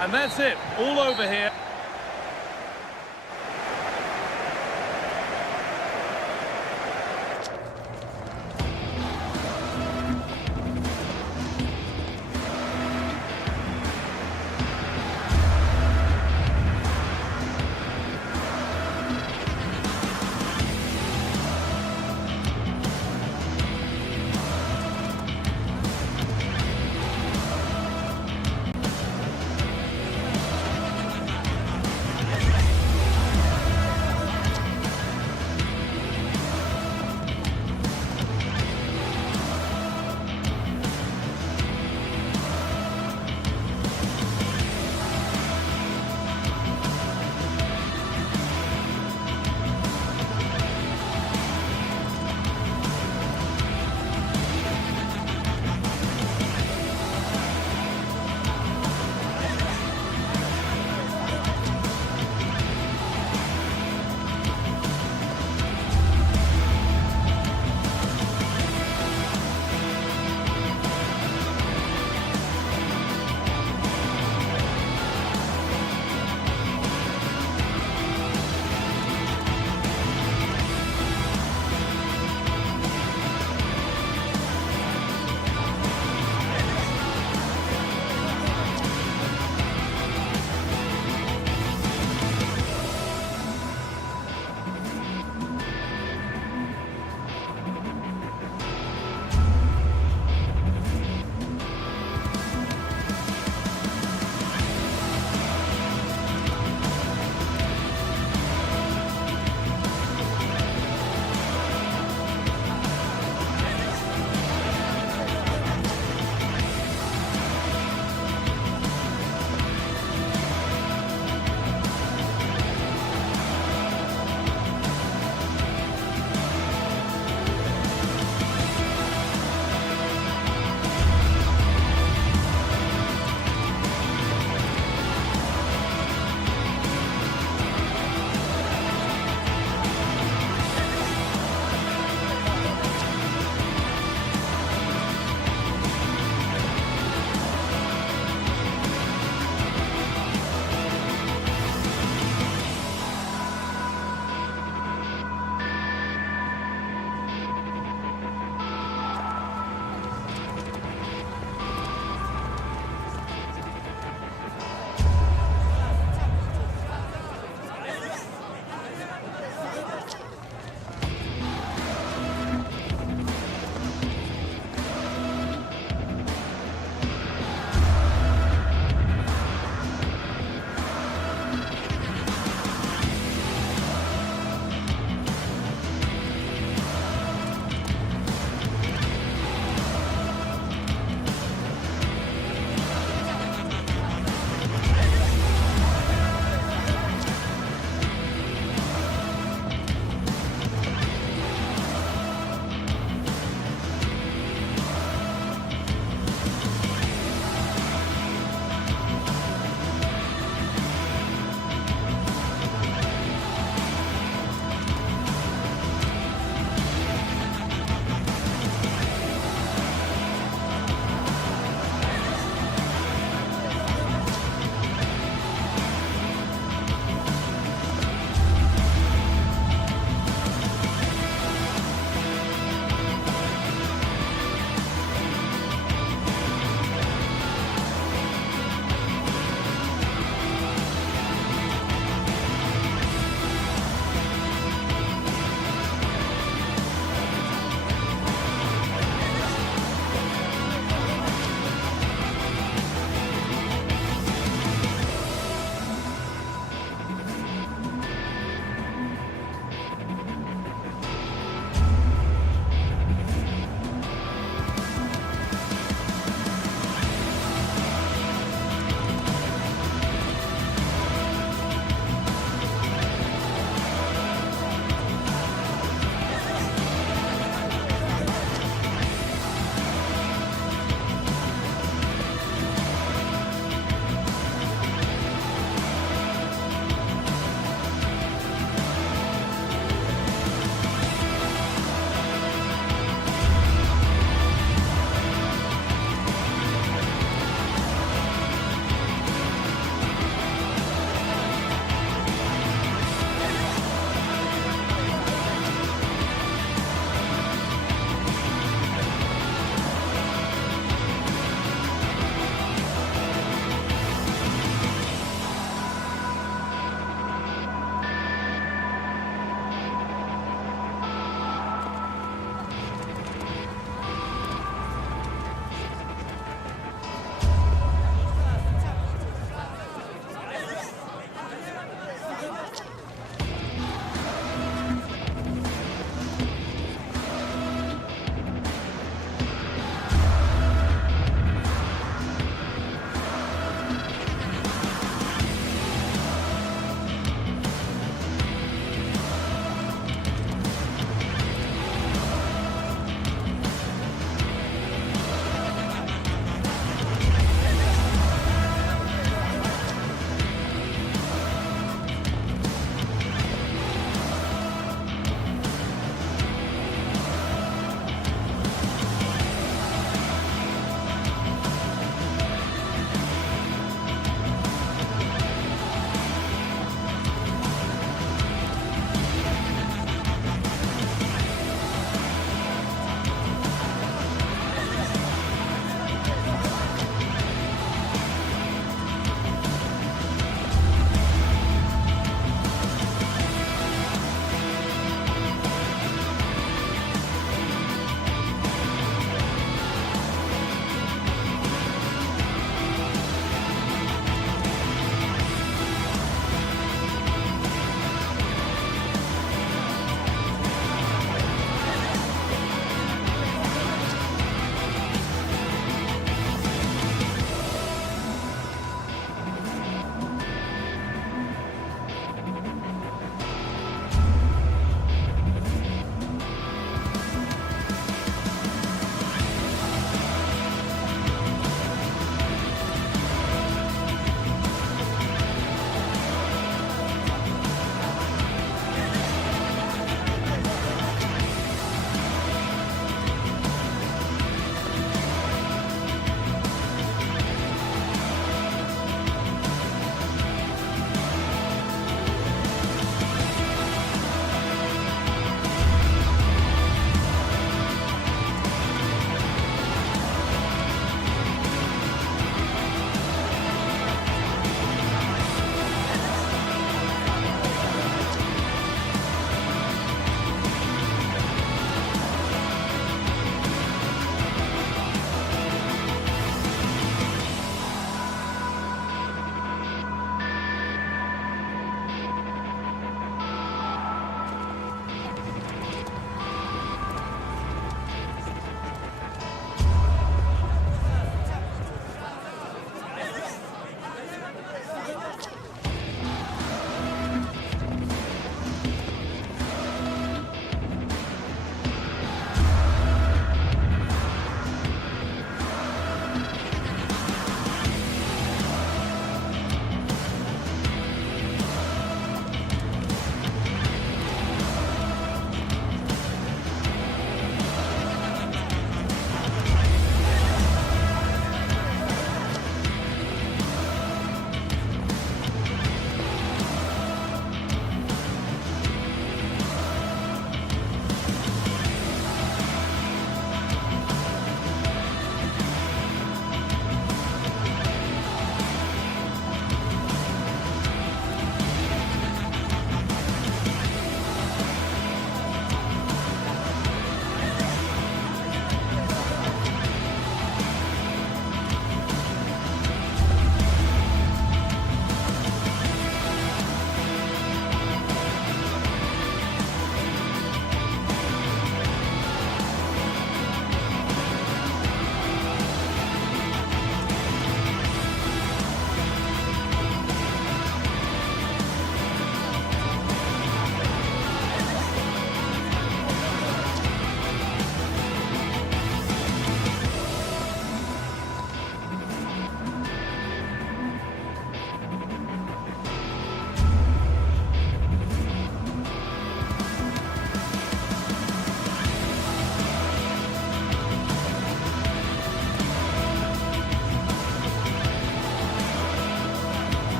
And that's it, all over here.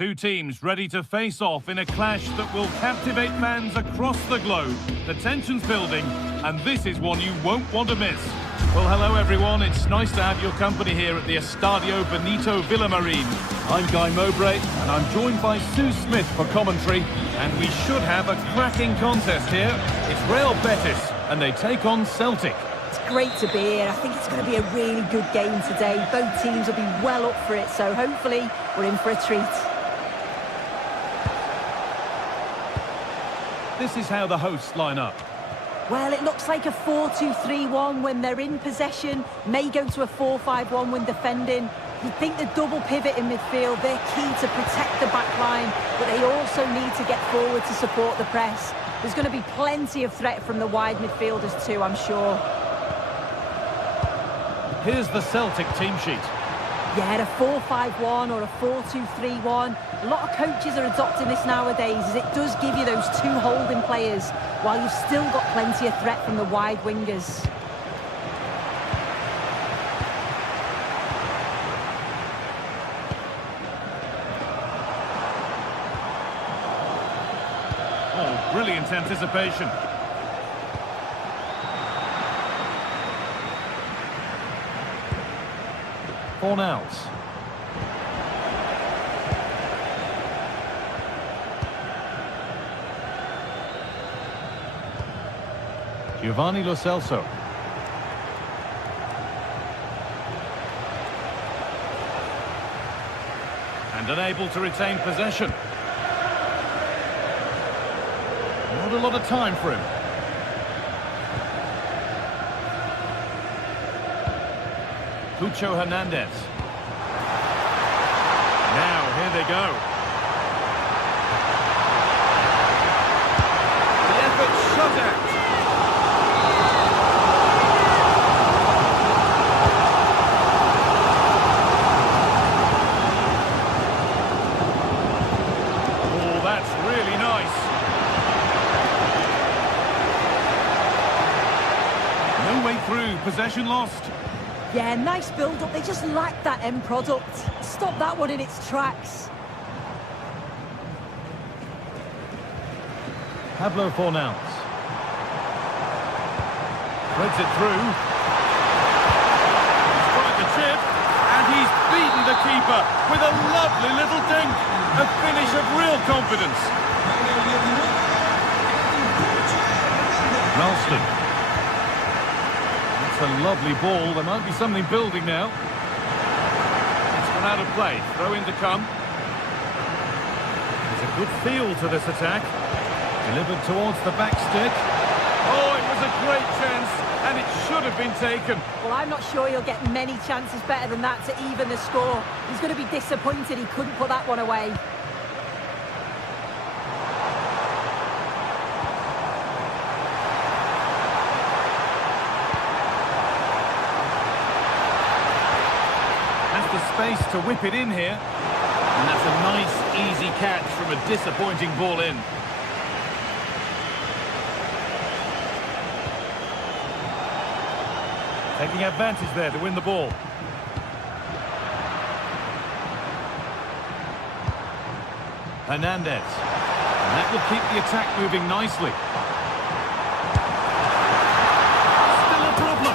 Two teams ready to face off in a clash that will captivate fans across the globe. The tension's building, and this is one you won't want to miss. Well, hello everyone. It's nice to have your company here at the Estadio Benito Villamarín. I'm Guy Mowbray, and I'm joined by Sue Smith for commentary. And we should have a cracking contest here. It's Real Betis, and they take on Celtic. It's great to be here. I think it's going to be a really good game today. Both teams will be well up for it, so hopefully we're in for a treat. This is how the hosts line up. Well, it looks like a 4-2-3-1 when they're in possession. May go to a 4-5-1 when defending. You'd think the double pivot in midfield, they're key to protect the back line, but they also need to get forward to support the press. There's going to be plenty of threat from the wide midfielders too, I'm sure. Here's the Celtic team sheet. Yeah, a 4-5-1 or a 4-2-3-1. A lot of coaches are adopting this nowadays, as it does give you those two holding players, while you've still got plenty of threat from the wide wingers. Oh, brilliant anticipation. Fornals. Giovanni Lo Celso. And unable to retain possession. Not a lot of time for him. Cucho Hernandez. Now, here they go. The effort shot at. Oh, that's really nice. No way through, possession lost. Yeah, nice build-up. They just lack that end product. Stop that one in its tracks. Pablo Fornals. Threads it through. He's tried the chip, and he's beaten the keeper with a lovely little dink. A finish of real confidence. Ralston. A lovely ball. There might be something building now. It's gone out of play. Throw in to come. There's a good feel to this attack. Delivered towards the back stick. Oh, it was a great chance, and it should have been taken. Well, I'm not sure he'll get many chances better than that to even the score. He's going to be disappointed he couldn't put that one away. Space to whip it in here, and that's a nice easy catch from a disappointing ball in. Taking advantage there to win the ball. Hernandez, and that will keep the attack moving nicely. Still a problem,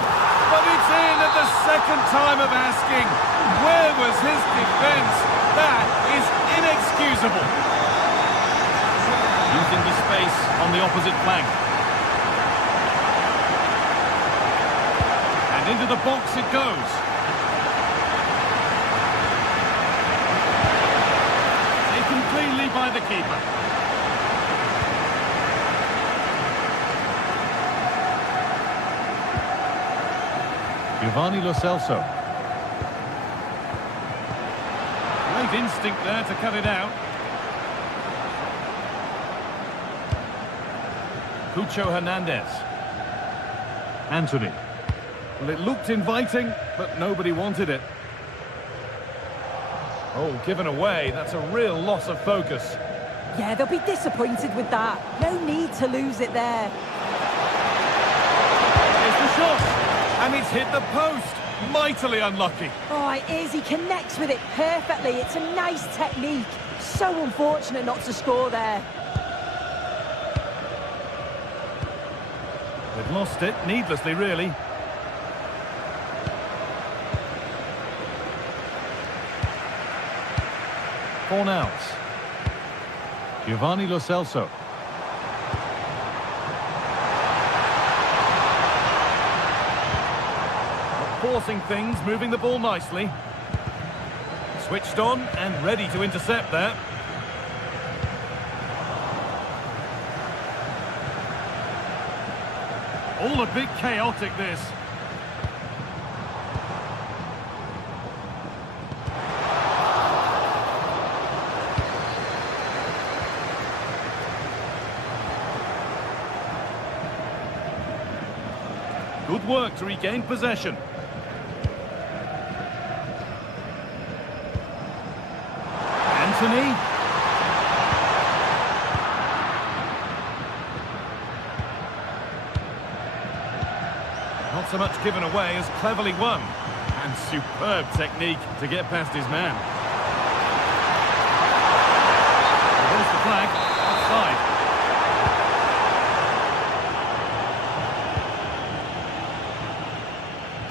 but it's in at the second time of asking. Where was his defence? That is inexcusable. Using the space on the opposite flank. And into the box it goes. Taken cleanly by the keeper. Giovanni Lo Celso. Great instinct there to cut it out. Cucho Hernandez. Anthony. Well, it looked inviting, but nobody wanted it. Oh, given away. That's a real loss of focus. Yeah, they'll be disappointed with that. No need to lose it there. Here's the shot, and it's hit the post. Mightily unlucky. Oh, it is. He connects with it perfectly. It's a nice technique. So unfortunate not to score there. They've lost it, needlessly, really. Four outs. Giovanni Lo Celso. Not forcing things, moving the ball nicely. Switched on and ready to intercept there. All a bit chaotic, this. Good work to regain possession. Anthony. Not so much given away as cleverly won. And superb technique to get past his man. There's the flag. Offside.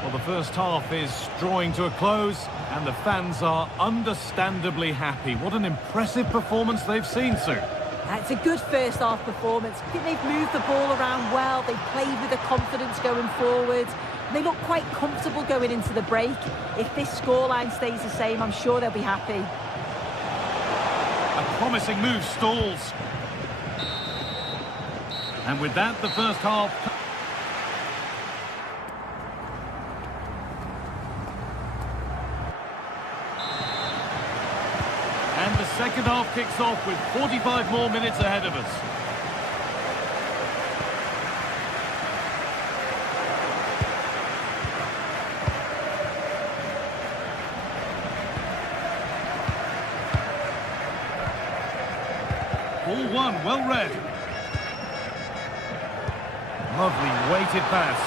Well, the first half is drawing to a close, and the fans are understandably happy. What an impressive performance they've seen, Sue. It's a good first half performance. I think they've moved the ball around well. They played with the confidence going forward. They look quite comfortable going into the break. If this scoreline stays the same, I'm sure they'll be happy. A promising move stalls. And with that, the first half... And the second half kicks off with 45 more minutes ahead of us. Ball one, well read. Lovely weighted pass.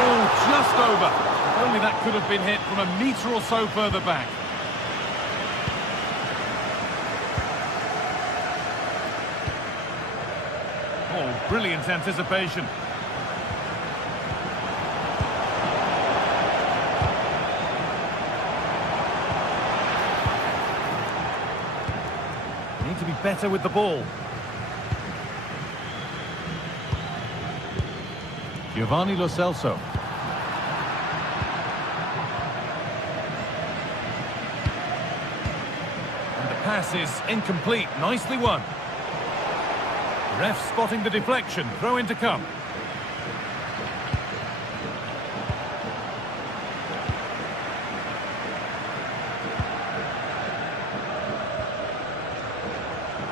Oh, just over. If only that could have been hit from a metre or so further back. Oh, brilliant anticipation. Need to be better with the ball. Giovanni Lo Celso. And the pass is incomplete. Nicely won. Ref spotting the deflection. Throw in to come.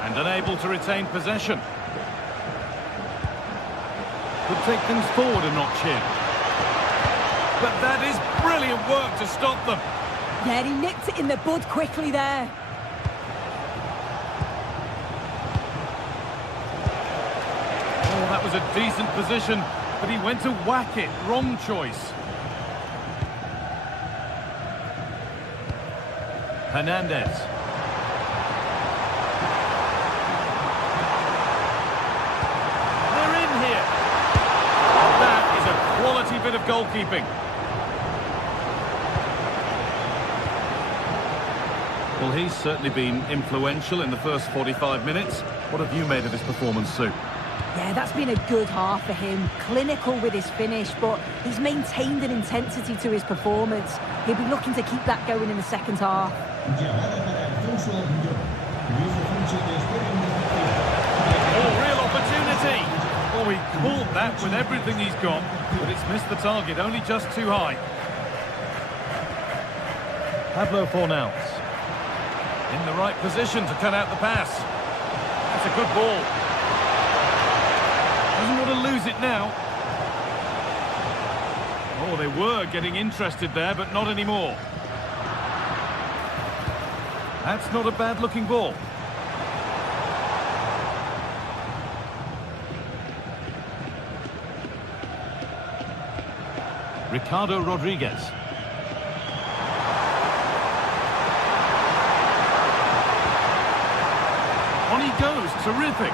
And unable to retain possession. Could take things forward a notch here. But that is brilliant work to stop them. Yeah, he nicked it in the bud quickly there. Oh, that was a decent position, but he went to whack it. Wrong choice. Hernandez. They're in here. That is a quality bit of goalkeeping. Well, he's certainly been influential in the first 45 minutes. What have you made of his performance, Sue? Yeah, that's been a good half for him. Clinical with his finish, but he's maintained an intensity to his performance. He'll be looking to keep that going in the second half. Oh, real opportunity. Oh, he caught that with everything he's got, but it's missed the target, only just too high. Pablo Fornals. In the right position to cut out the pass. That's a good ball. Doesn't want to lose it now. Oh, they were getting interested there, but not anymore. That's not a bad-looking ball. Ricardo Rodriguez. goes. Terrific.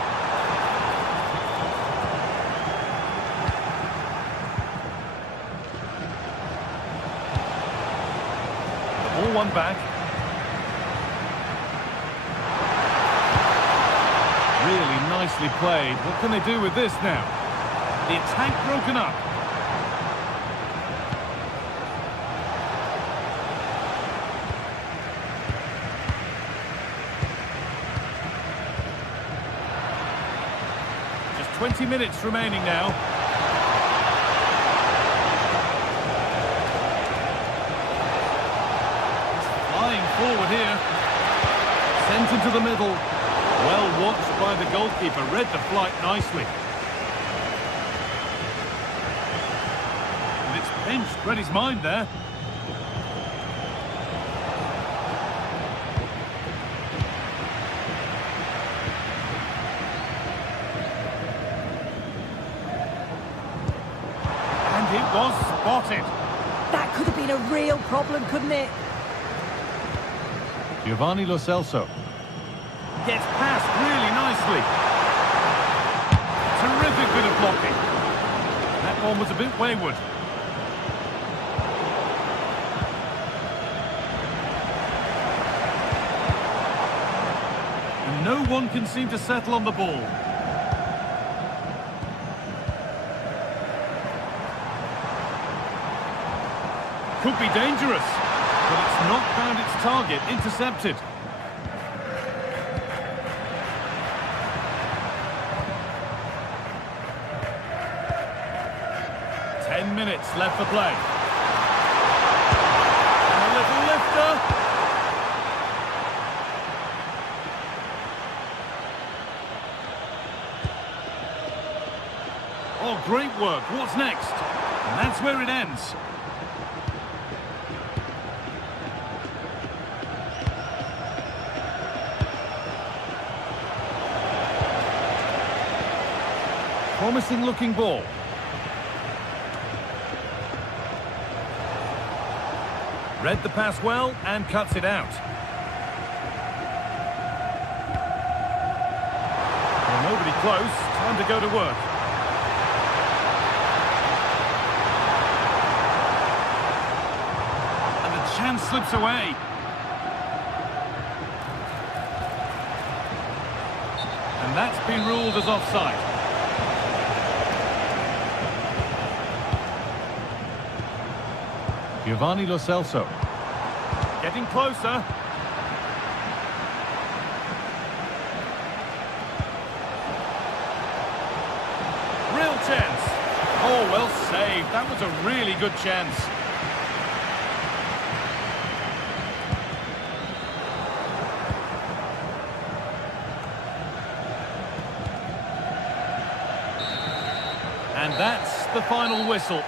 The ball won back. Really nicely played. What can they do with this now? The attack broken up. Just 20 minutes remaining now. Flying forward here. Sent into the middle. Well watched by the goalkeeper, read the flight nicely. And it's pinched, read his mind there. And it was spotted. That could have been a real problem, couldn't it? Giovanni Lo Celso. Gets past really nicely. Terrific bit of blocking. That one was a bit wayward. And no one can seem to settle on the ball. Could be dangerous, but it's not found its target. Intercepted. Minutes left for play. And a little lifter. Oh, great work. What's next? And that's where it ends. Promising looking ball. Read the pass well and cuts it out. Well, nobody close. Time to go to work. And the chance slips away. And that's been ruled as offside. Giovanni Lo Celso. Getting closer. Real chance. Oh, well saved. That was a really good chance. And that's the final whistle.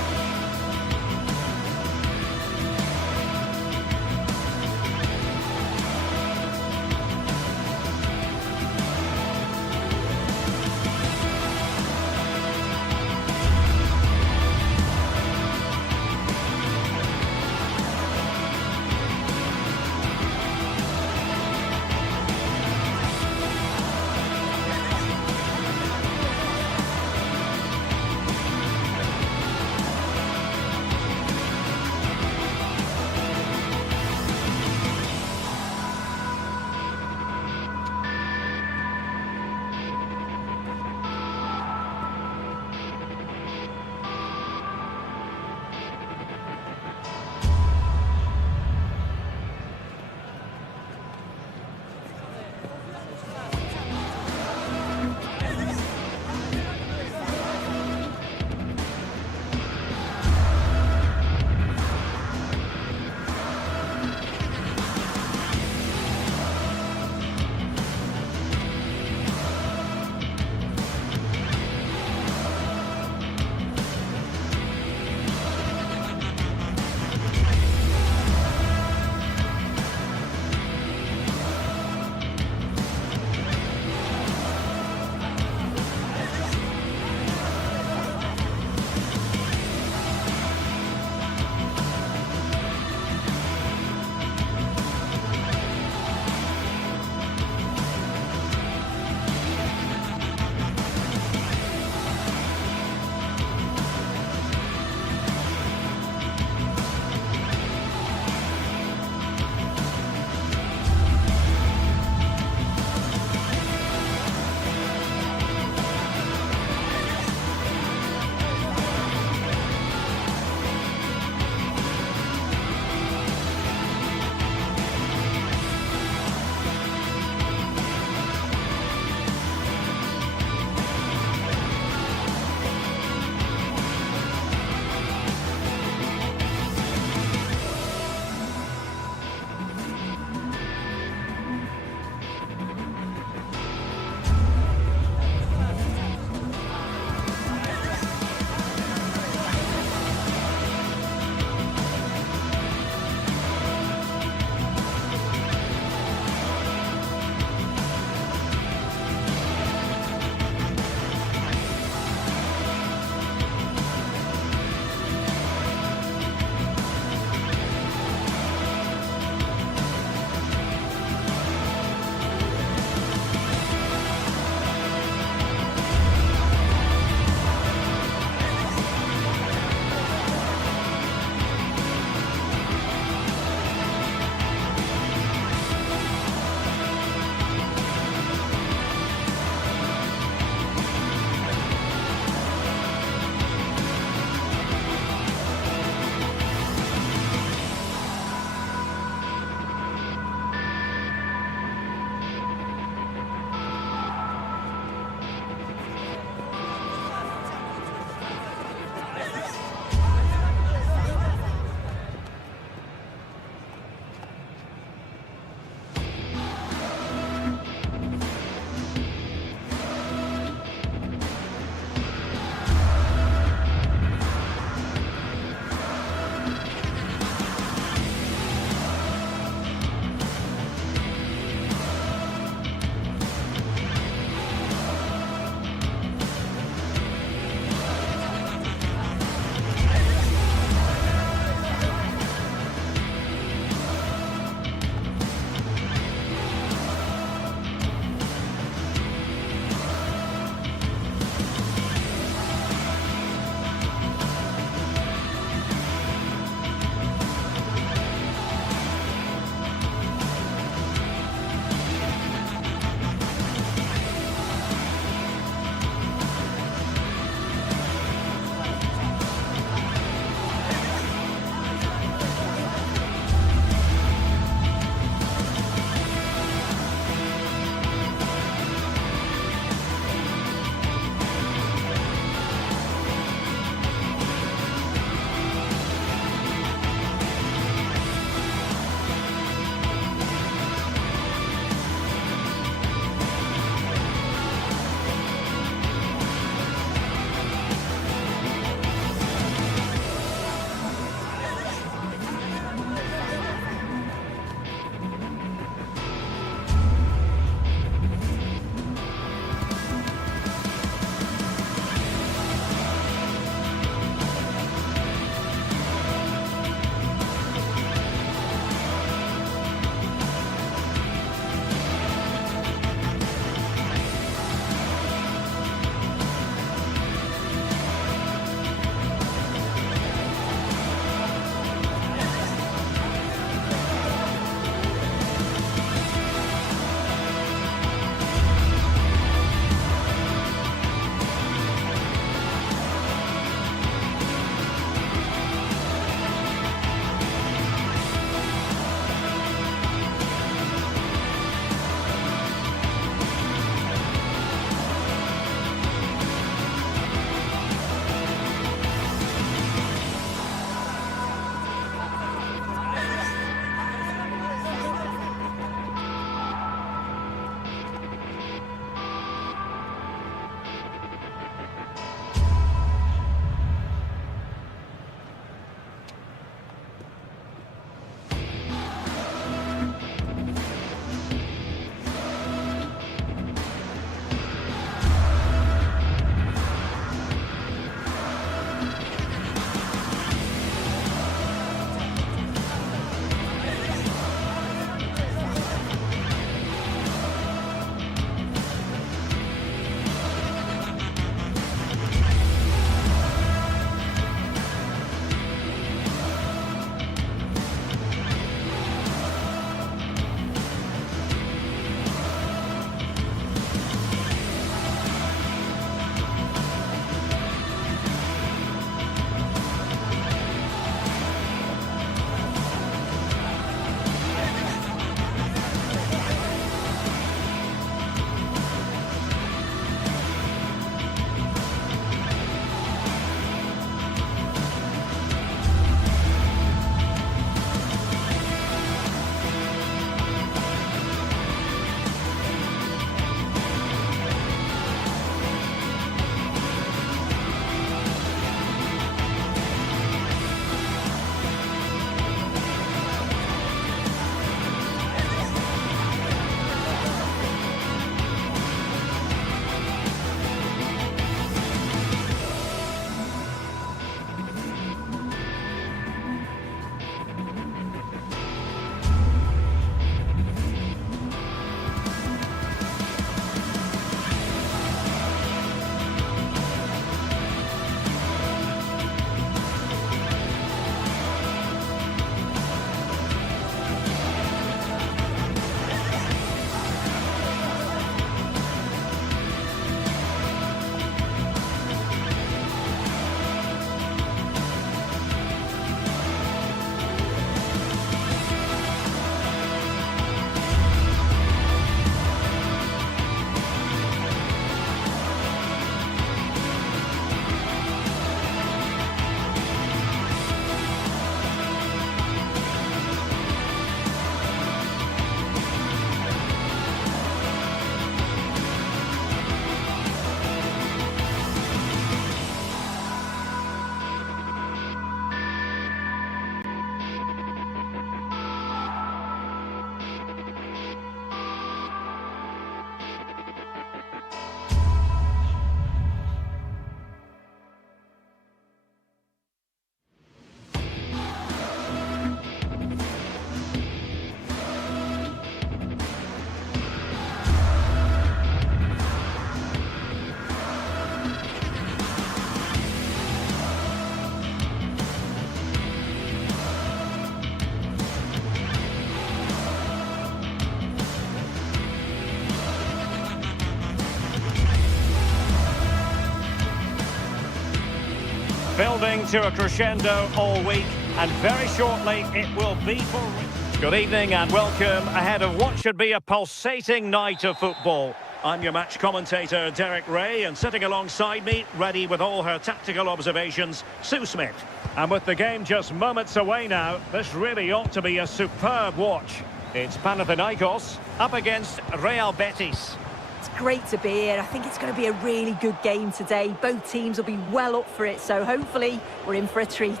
building to a crescendo all week, and very shortly it will be for... Good evening and welcome ahead of what should be a pulsating night of football. I'm your match commentator, Derek Ray, and sitting alongside me, ready with all her tactical observations, Sue Smith. And with the game just moments away now, this really ought to be a superb watch. It's Panathinaikos up against Real Betis. It's great to be here. I think it's going to be a really good game today. Both teams will be well up for it, so hopefully we're in for a treat.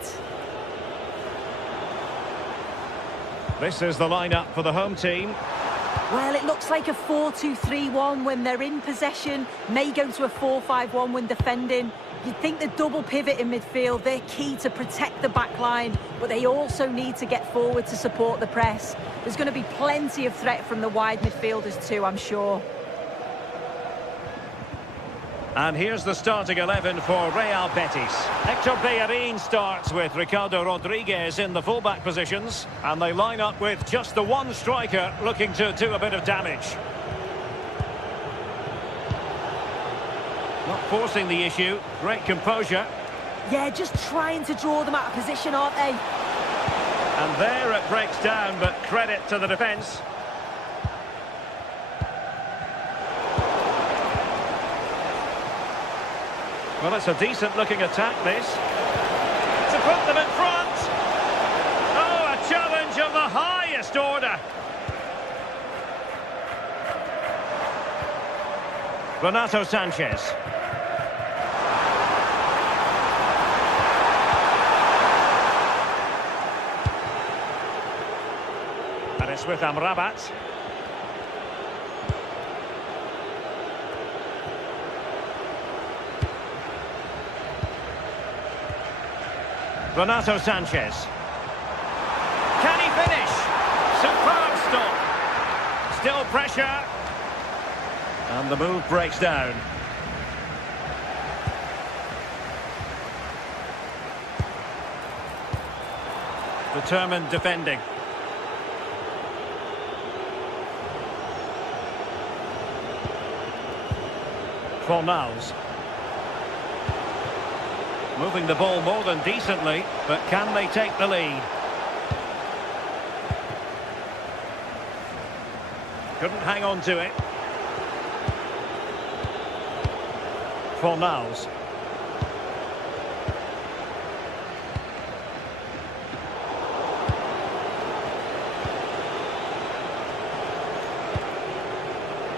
This is the lineup for the home team. Well, it looks like a 4-2-3-1 when they're in possession. May go to a 4-5-1 when defending. You'd think the double pivot in midfield, they're key to protect the back line, but they also need to get forward to support the press. There's going to be plenty of threat from the wide midfielders too, I'm sure. And here's the starting 11 for Real Betis. Hector Bellerin starts with Ricardo Rodriguez in the fullback positions. And they line up with just the one striker looking to do a bit of damage. Not forcing the issue. Great composure. Yeah, just trying to draw them out of position, aren't they? And there it breaks down, but credit to the defence. Well, it's a decent-looking attack, this. To put them in front! Oh, a challenge of the highest order! Renato Sanchez. And it's with Amrabat. Renato Sanchez. Can he finish? Superb stop. Still pressure. And the move breaks down. Determined defending. Fornals. Moving the ball more than decently, but can they take the lead? Couldn't hang on to it. Fornals.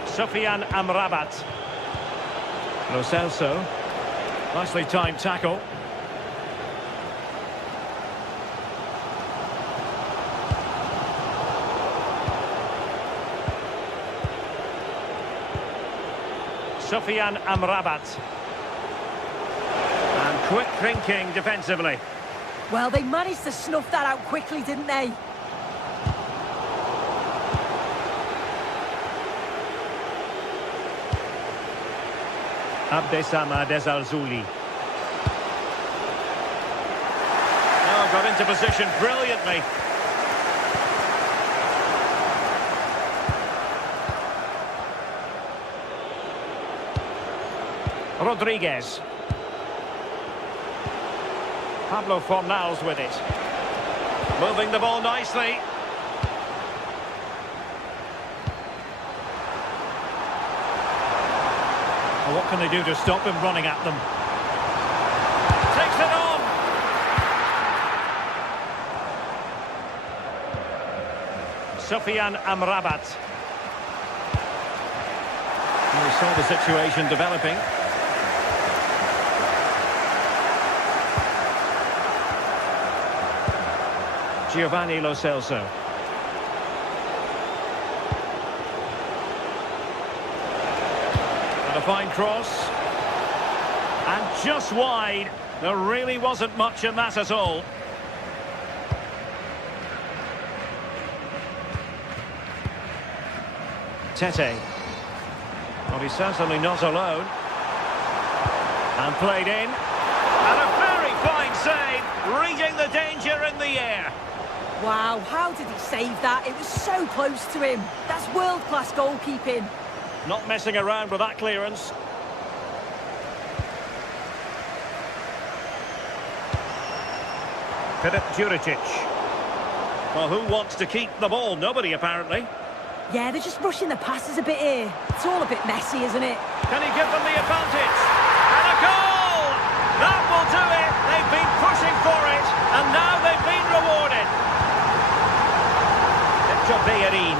Sofian Amrabat. Lo Celso. Nicely timed tackle. Sofian Amrabat. And quick thinking defensively. Well, they managed to snuff that out quickly, didn't they? Abdesama Desalzuli. Oh, got into position brilliantly. Rodriguez. Pablo Fornals with it. Moving the ball nicely. Well, what can they do to stop him running at them? Takes it on! Sofian Amrabat. We saw the situation developing. Giovanni Lo Celso. And a fine cross. And just wide. There really wasn't much in that at all. Tete. Well, he's certainly not alone. And played in. And a very fine save, reading the danger in the air. Wow, how did he save that? It was so close to him. That's world-class goalkeeping. Not messing around with that clearance. Filip Juricic. Well, who wants to keep the ball? Nobody, apparently. Yeah, they're just rushing the passes a bit here. It's all a bit messy, isn't it? Can he give them the advantage? And a goal! That will do it. They've been pushing for it, and now they've been rewarded. Victor Bellerin.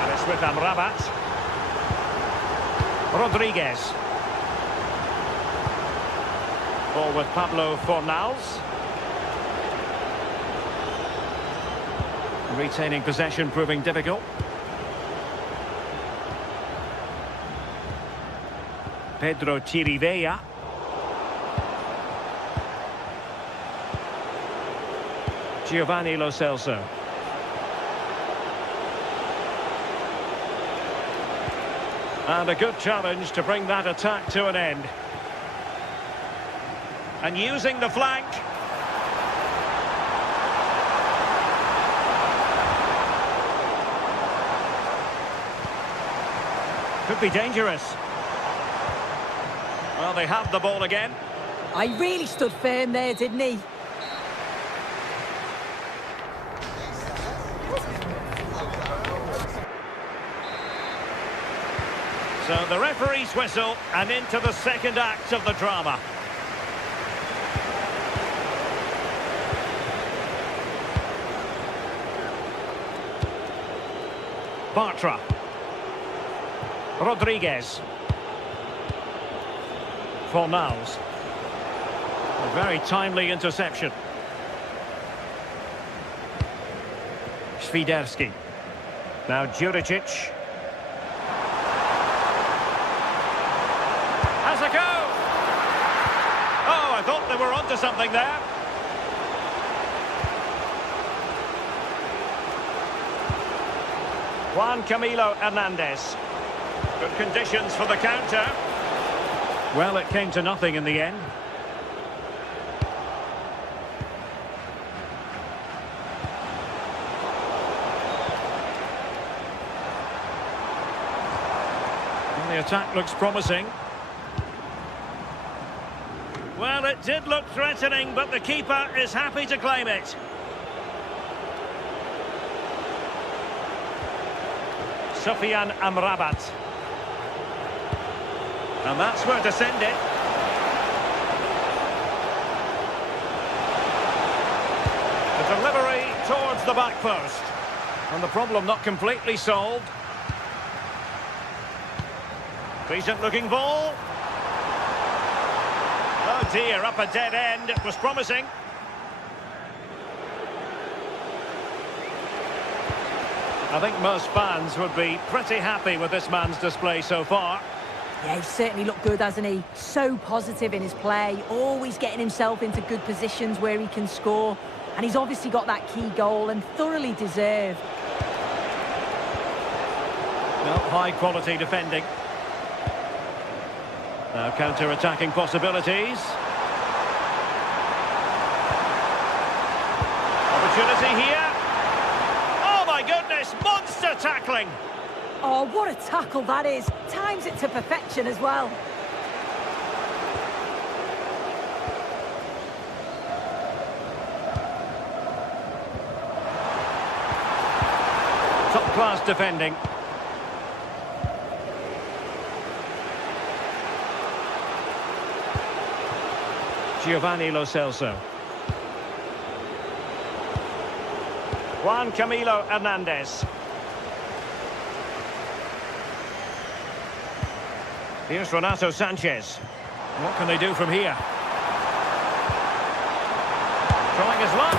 And it's with Amrabat. Rodriguez. Ball with Pablo Fornals. Retaining possession proving difficult. Pedro Chirivella. Giovanni Lo Celso. And a good challenge to bring that attack to an end. And using the flank. Could be dangerous. Well, they have the ball again. I really stood firm there, didn't he? So the referee's whistle, and into the second act of the drama. Bartra. Rodriguez. Fornals. A very timely interception. Świderski. Now Juricic. Has a go! Oh, I thought they were onto something there. Juan Camilo Hernandez. Good conditions for the counter. Well, it came to nothing in the end. And the attack looks promising. Well, it did look threatening, but the keeper is happy to claim it. Sofyan Amrabat. And that's where to send it. The delivery towards the back post. And the problem not completely solved. Decent looking ball. Oh dear, up a dead end. It was promising. I think most fans would be pretty happy with this man's display so far. Yeah, he's certainly looked good, hasn't he? So positive in his play, always getting himself into good positions where he can score. And he's obviously got that key goal and thoroughly deserved. Well, high quality defending. Now counter-attacking possibilities. Opportunity here. Oh my goodness, monster tackling. Oh, what a tackle that is. Times it to perfection as well. Top-class defending. Giovanni Lo Celso. Juan Camilo Hernandez. Here's Renato Sanchez. What can they do from here? Trying his luck.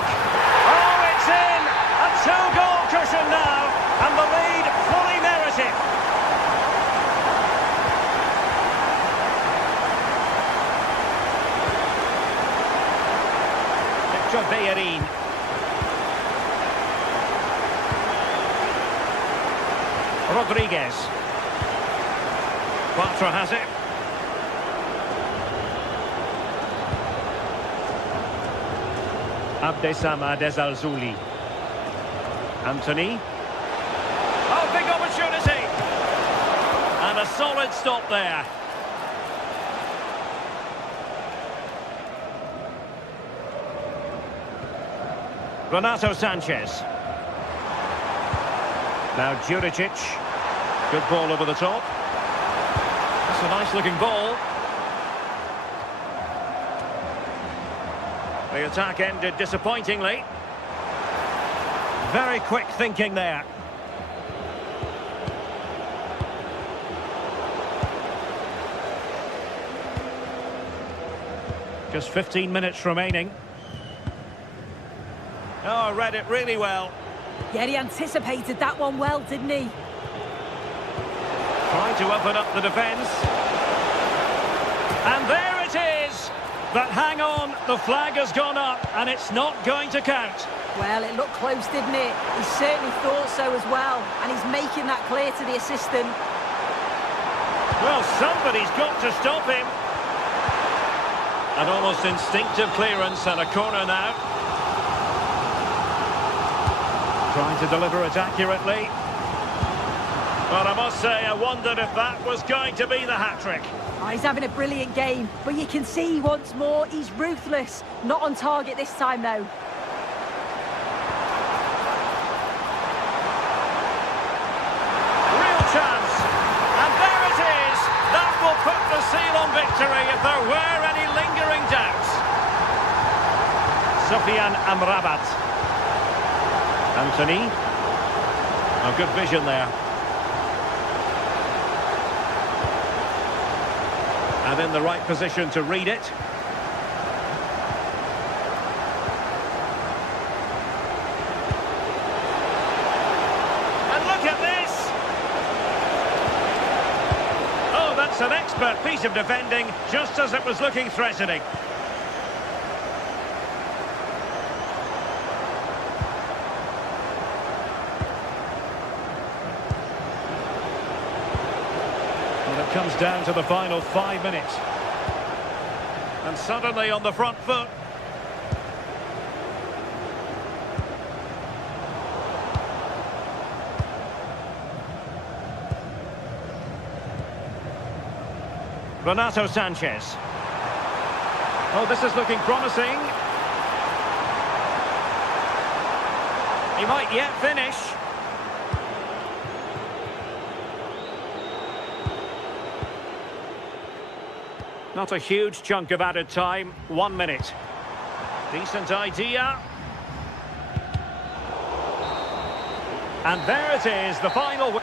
Oh, it's in! A two-goal cushion now, and the lead fully merited. Victor Bellerin. Rodriguez. Bartra has it. Abdesama Desalzuli. Anthony. Oh, big opportunity! And a solid stop there. Renato Sanchez. Now Juricic. Good ball over the top. That's a nice looking ball. The attack ended disappointingly. Very quick thinking there. Just 15 minutes remaining. Oh, read it really well. Yeah, he anticipated that one well, didn't he? Trying to open up the defence. And there it is! But hang on, the flag has gone up and it's not going to count. Well, it looked close, didn't it? He certainly thought so as well. And he's making that clear to the assistant. Well, somebody's got to stop him. An almost instinctive clearance and a corner now. Trying to deliver it accurately. But I must say, I wondered if that was going to be the hat-trick. Oh, he's having a brilliant game, but you can see he wants more. He's ruthless. Not on target this time, though. Real chance. And there it is. That will put the seal on victory if there were any lingering doubts. Sufyan Amrabat. Anthony. Oh, good vision there. And in the right position to read it. And look at this! Oh, that's an expert piece of defending, just as it was looking threatening. Comes down to the final 5 minutes. And suddenly on the front foot. Renato Sanchez. Oh, this is looking promising. He might yet finish. Not a huge chunk of added time, 1 minute. Decent idea. And there it is, the final...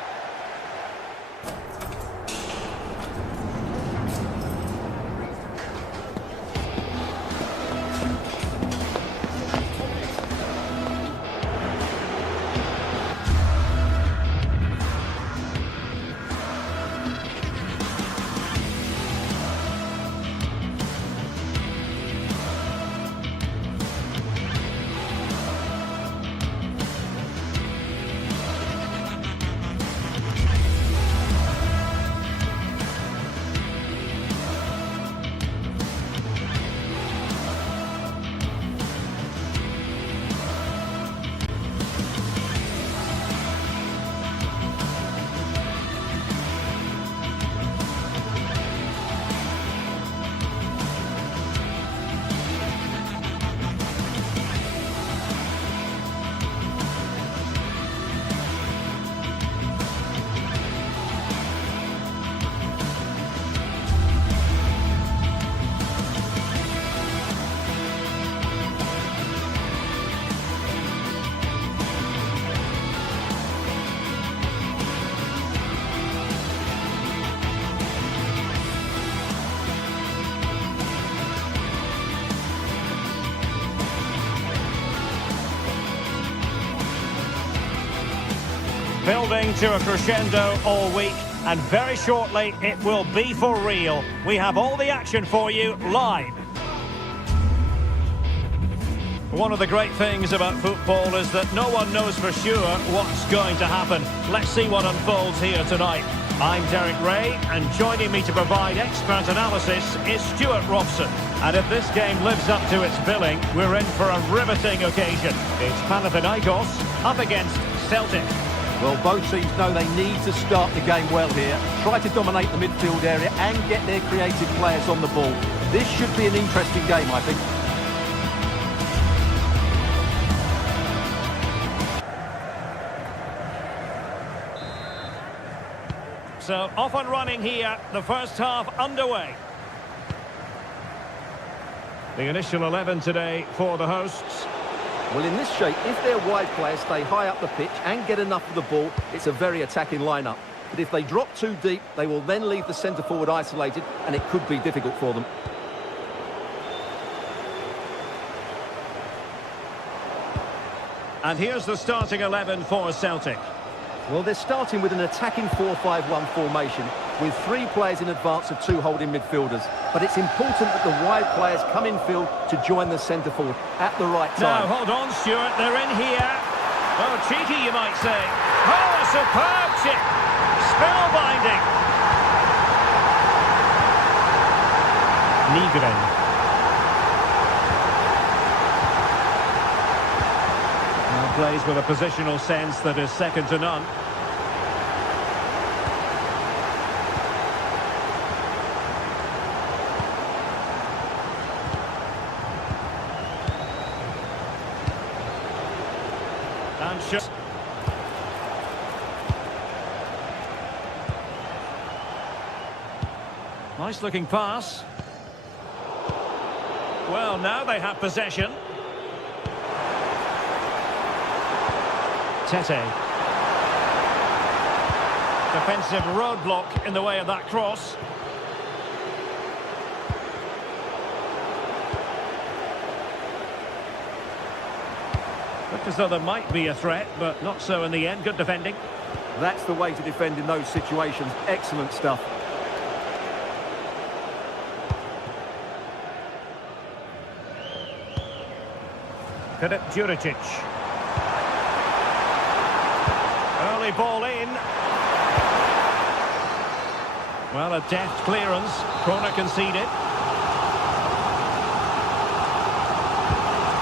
Building to a crescendo all week, and very shortly it will be for real. We have all the action for you live. One of the great things about football is that no one knows for sure what's going to happen. Let's see what unfolds here tonight. I'm Derek Ray, and joining me to provide expert analysis is Stuart Robson. And if this game lives up to its billing, we're in for a riveting occasion. It's Panathinaikos up against Celtic. Well, both teams know they need to start the game well here, try to dominate the midfield area and get their creative players on the ball. This should be an interesting game, I think. So off and running here, the first half underway. The initial 11 today for the hosts. Well, in this shape, if their wide players stay high up the pitch and get enough of the ball, it's a very attacking lineup. But if they drop too deep, they will then leave the centre-forward isolated, and it could be difficult for them. And here's the starting 11 for Celtic. Well, they're starting with an attacking 4-5-1 formation with 3 players in advance of 2 holding midfielders. But it's important that the wide players come in field to join the centre-forward at the right time. Now, hold on, Stuart, they're in here. Oh, cheeky, you might say. Oh, a superb chip. Spellbinding. Nygren. Now plays with a positional sense that is second to none. And shot. Nice looking pass. Well, now they have possession. Tete. Defensive roadblock in the way of that cross. Looked as though there might be a threat, but not so in the end. Good defending. That's the way to defend in those situations. Excellent stuff. Filip Juricic. Early ball in. Well, a deft clearance. Corner conceded.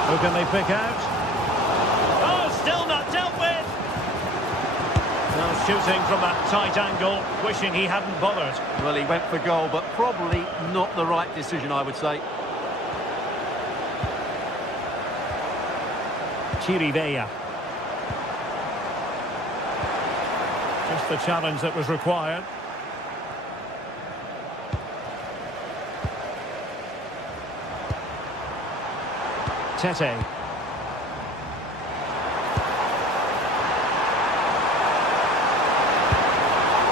Who can they pick out? Oh, still not dealt with. Well, shooting from that tight angle, wishing he hadn't bothered. Well, he went for goal, but probably not the right decision, I would say. Chirivella. Just the challenge that was required. Tete.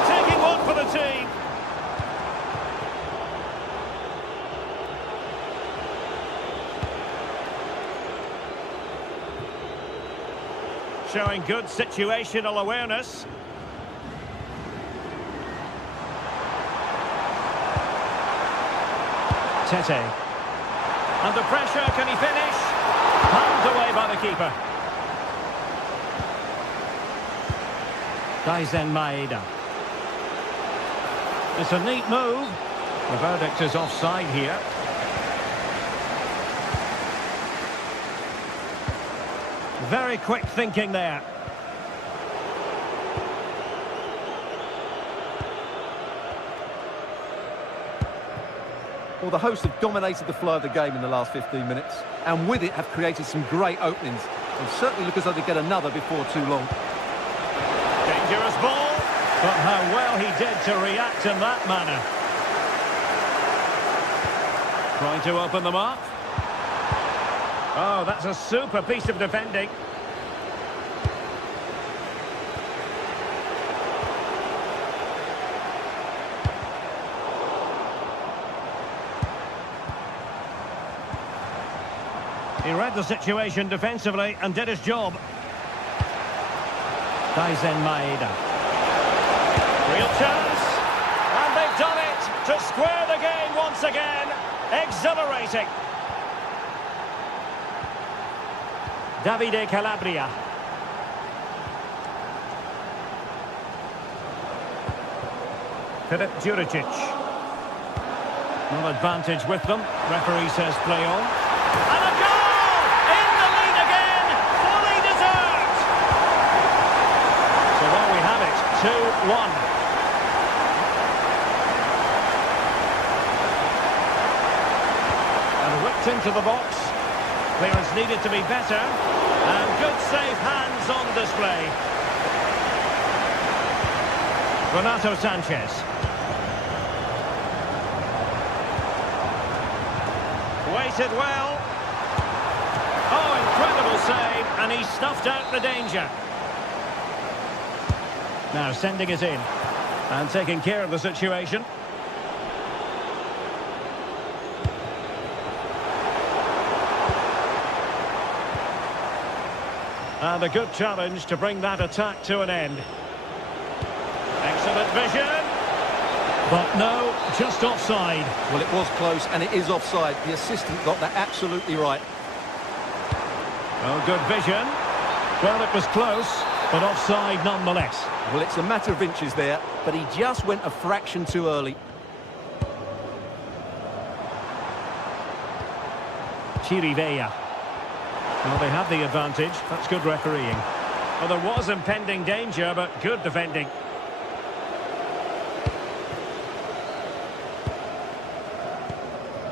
Taking one for the team. Showing good situational awareness. Tete. Under pressure, can he finish? Palmed away by the keeper. Daisen Maeda. It's a neat move. The verdict is offside here. Very quick thinking there. Well, the hosts have dominated the flow of the game in the last 15 minutes, and with it have created some great openings. And certainly look as though they get another before too long. Dangerous ball, but how well he did to react in that manner. Trying to open them up. Oh, that's a super piece of defending. He read the situation defensively and did his job. Daisen Maeda. Real chance. And they've done it to square the game once again. Exhilarating. Davide Calabria. Filip Juricic. No advantage with them. Referee says play on. And a goal! In the lead again! Fully deserved! So there we have it. 2-1. And whipped into the box. Clearance needed to be better. And good safe hands on display. Renato Sanchez. Waited well. Oh, incredible save, and he snuffed out the danger. Now sending it in and taking care of the situation. And a good challenge to bring that attack to an end. Excellent vision. But no, just offside. Well, it was close, and it is offside. The assistant got that absolutely right. Oh, good vision. Well, it was close, but offside nonetheless. Well, it's a matter of inches there, but he just went a fraction too early. Chirivella. Well, they have the advantage. That's good refereeing. Well, there was impending danger, but good defending.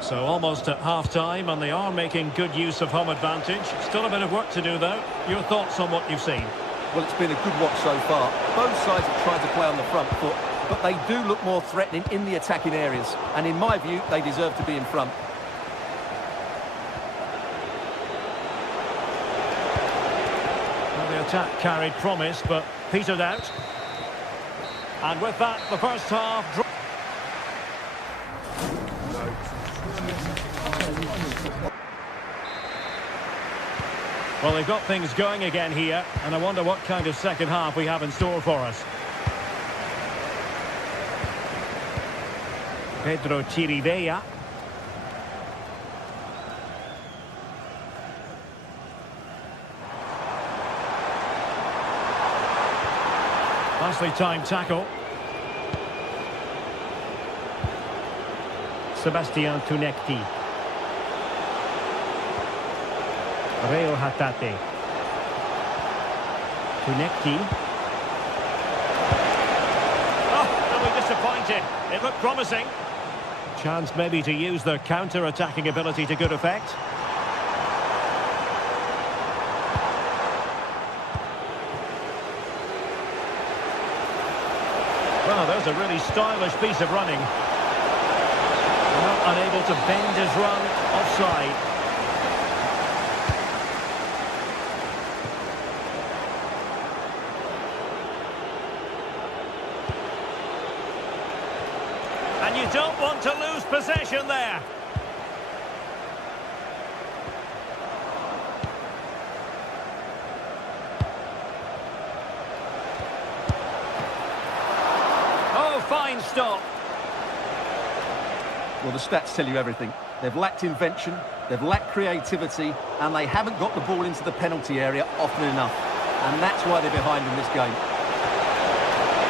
So almost at half-time, and they are making good use of home advantage. Still a bit of work to do, though. Your thoughts on what you've seen? Well, it's been a good watch so far. Both sides have tried to play on the front foot, but they do look more threatening in the attacking areas. And in my view, they deserve to be in front. Well, the attack carried promise, but petered out. And with that, the first half... Well, they've got things going again here, and I wonder what kind of second half we have in store for us. Pedro Chirivella. Nicely timed tackle. Sebastian Tunekti. Reo Hatate. Tunekti. Oh, they'll be disappointed. It looked promising. Chance maybe to use their counter-attacking ability to good effect. Well, there's a really stylish piece of running. Not unable to bend his run offside. And you don't want to lose possession there. Oh, fine stop. Well, the stats tell you everything. They've lacked invention, they've lacked creativity, and they haven't got the ball into the penalty area often enough. And that's why they're behind in this game.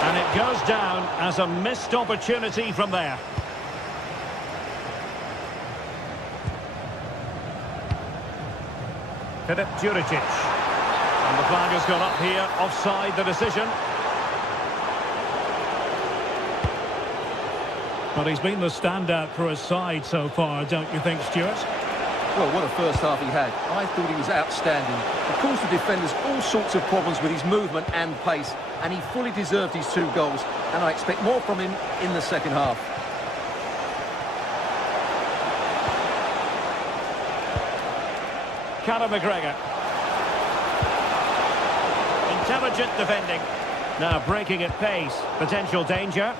And it goes down as a missed opportunity from there. Filip Juricic. And the flag has gone up here, offside the decision. Well, he's been the standout for his side so far, don't you think, Stuart? Well, what a first half he had. I thought he was outstanding. He caused the defenders all sorts of problems with his movement and pace, and he fully deserved his 2 goals, and I expect more from him in the second half. Callum McGregor. Intelligent defending. Now breaking at pace. Potential danger.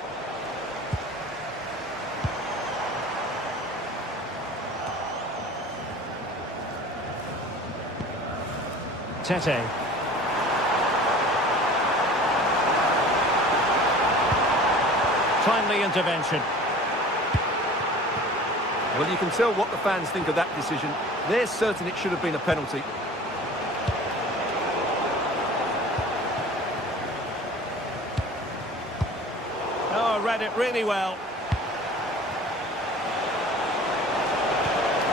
Tete. Timely intervention. Well, you can tell what the fans think of that decision. They're certain it should have been a penalty. Oh, read it really well.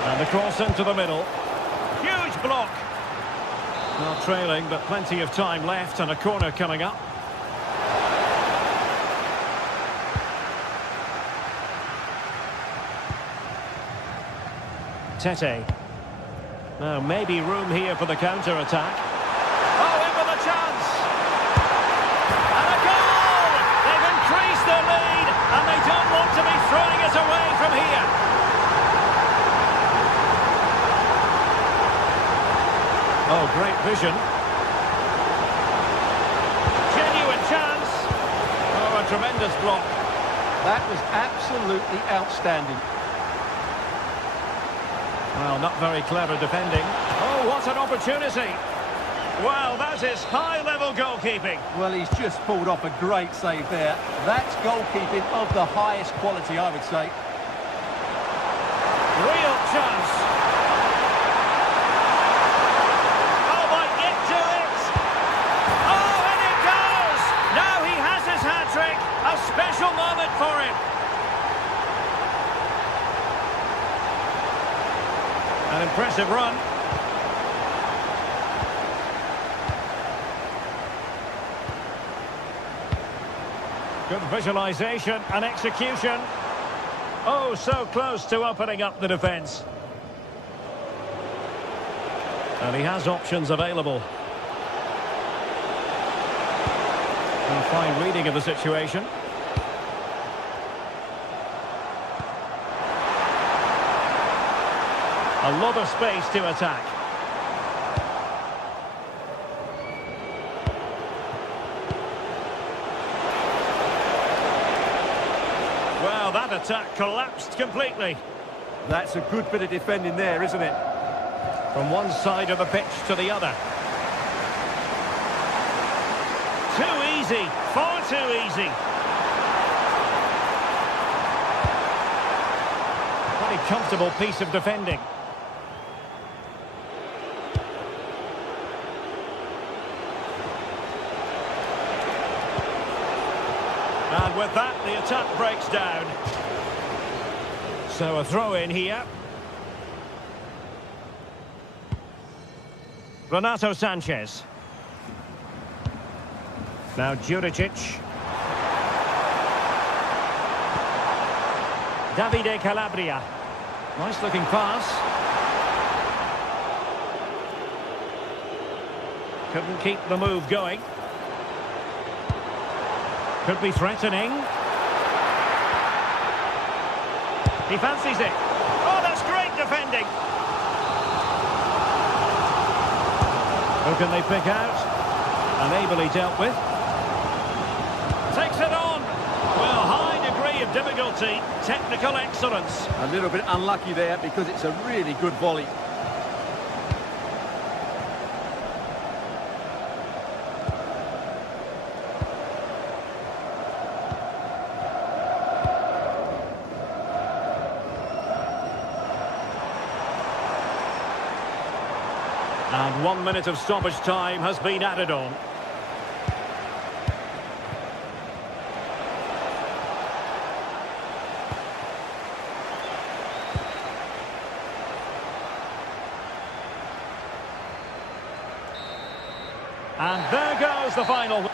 And the cross into the middle. Huge block. Not trailing, but plenty of time left and a corner coming up. Tete. Now, maybe room here for the counter-attack. Oh, in with a chance! And a goal! They've Oh, great vision. Genuine chance. Oh, a tremendous block. That was absolutely outstanding. Well, not very clever defending. Oh, what an opportunity. Well, that is high-level goalkeeping. Well, he's just pulled off a great save there. That's goalkeeping of the highest quality, I would say. Real chance. Oh, might get to it. Oh, and it goes. Now he has his hat-trick. A special moment for him. An impressive run. Good visualisation and execution. Oh, so close to opening up the defence. And he has options available. A fine reading of the situation. A lot of space to attack. Well, that attack collapsed completely. That's a good bit of defending there, isn't it? From one side of the pitch to the other. Too easy, far too easy. Very comfortable piece of defending. And with that, the attack breaks down. So a throw in here. Renato Sanchez. Now Juricic. Davide Calabria. Nice looking pass. Couldn't keep the move going. Could be threatening. He fancies it. Oh, that's great defending. Who can they pick out? Unably dealt with. Takes it on. Well, high degree of difficulty. Technical excellence. A little bit unlucky there because it's a really good volley. And 1 minute of stoppage time has been added on. And there goes the final.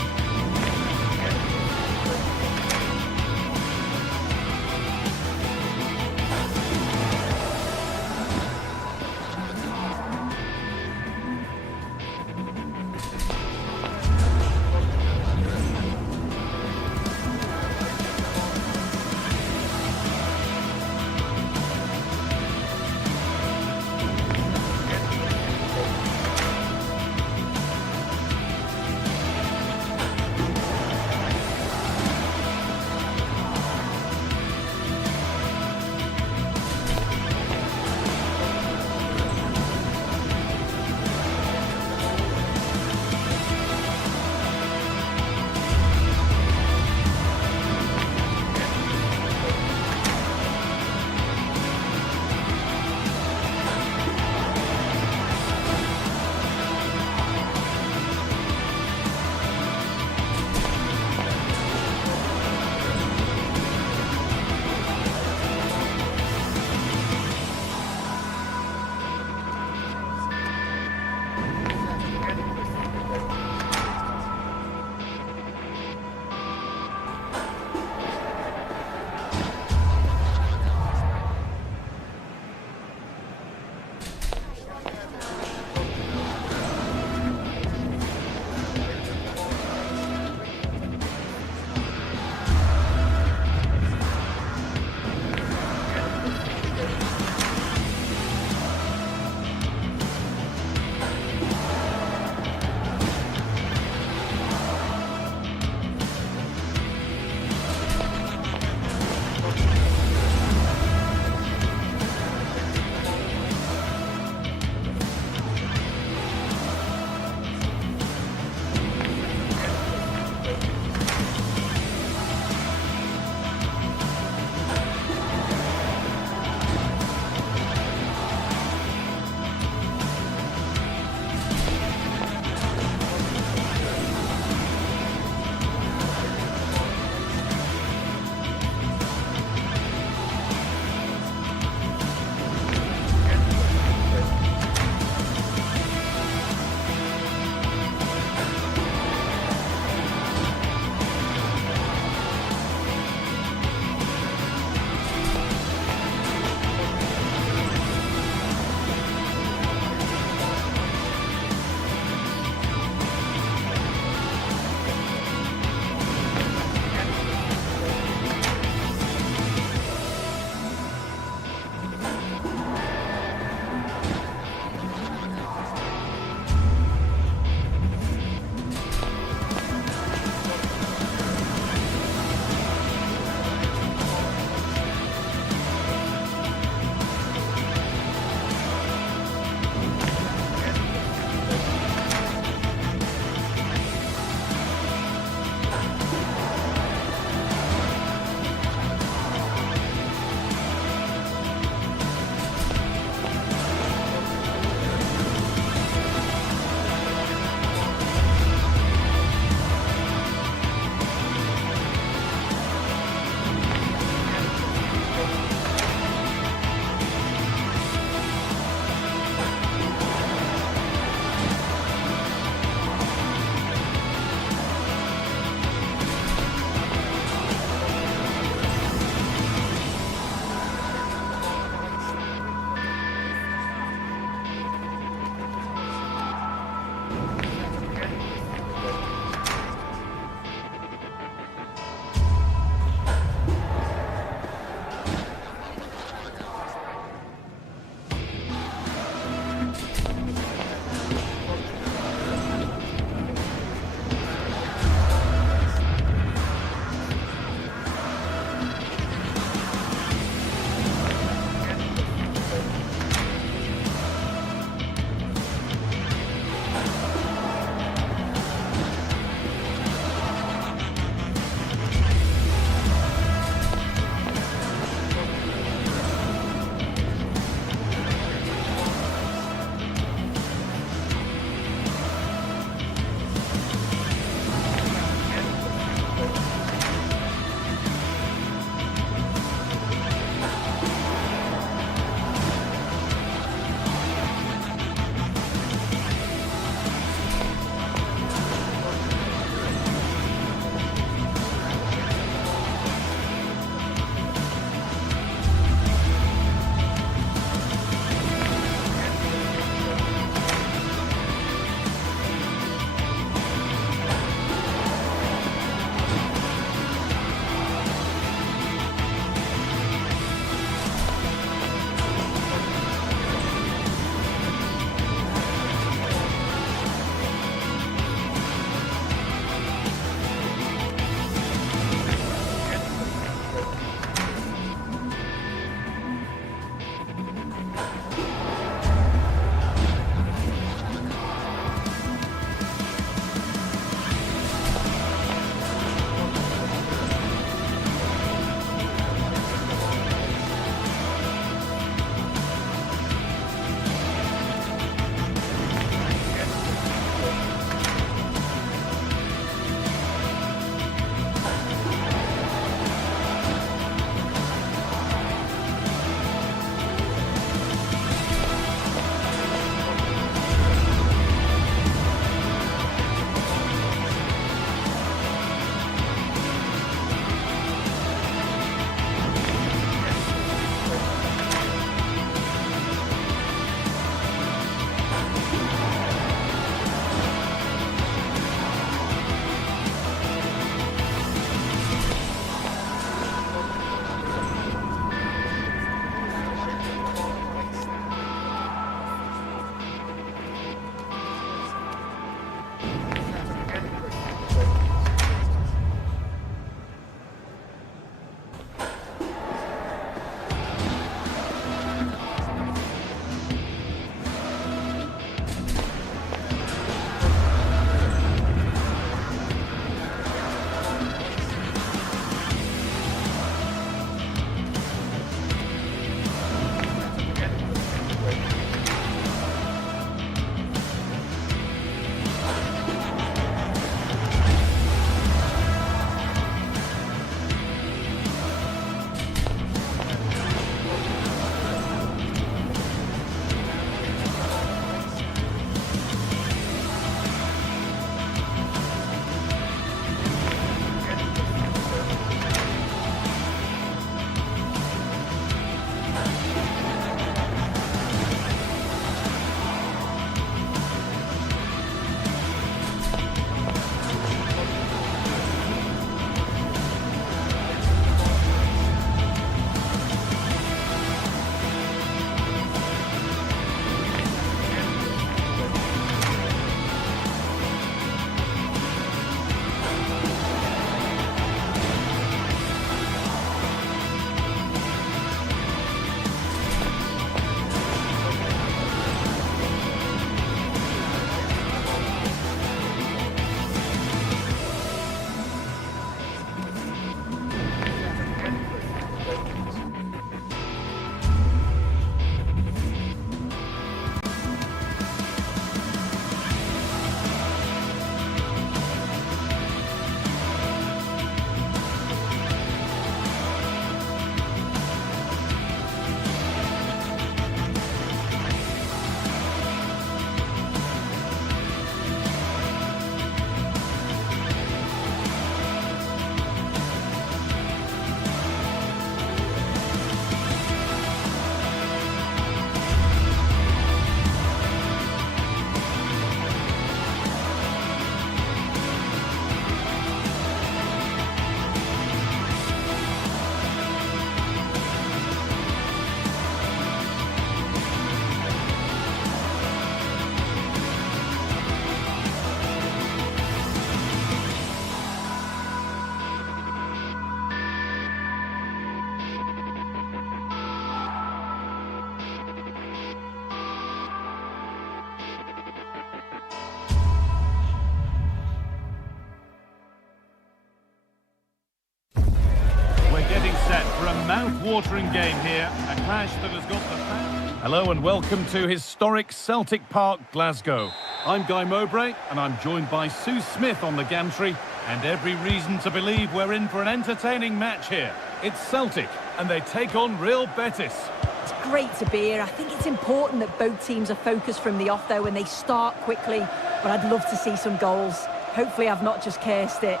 mouth-watering game here. A clash that has got the fans. Hello and welcome to historic Celtic Park, Glasgow. I'm Guy Mowbray and I'm joined by Sue Smith on the gantry, and every reason to believe we're in for an entertaining match here. It's Celtic and they take on Real Betis. It's great to be here. I think it's important that both teams are focused from the off, though, and they start quickly. But I'd love to see some goals. Hopefully I've not just cursed it.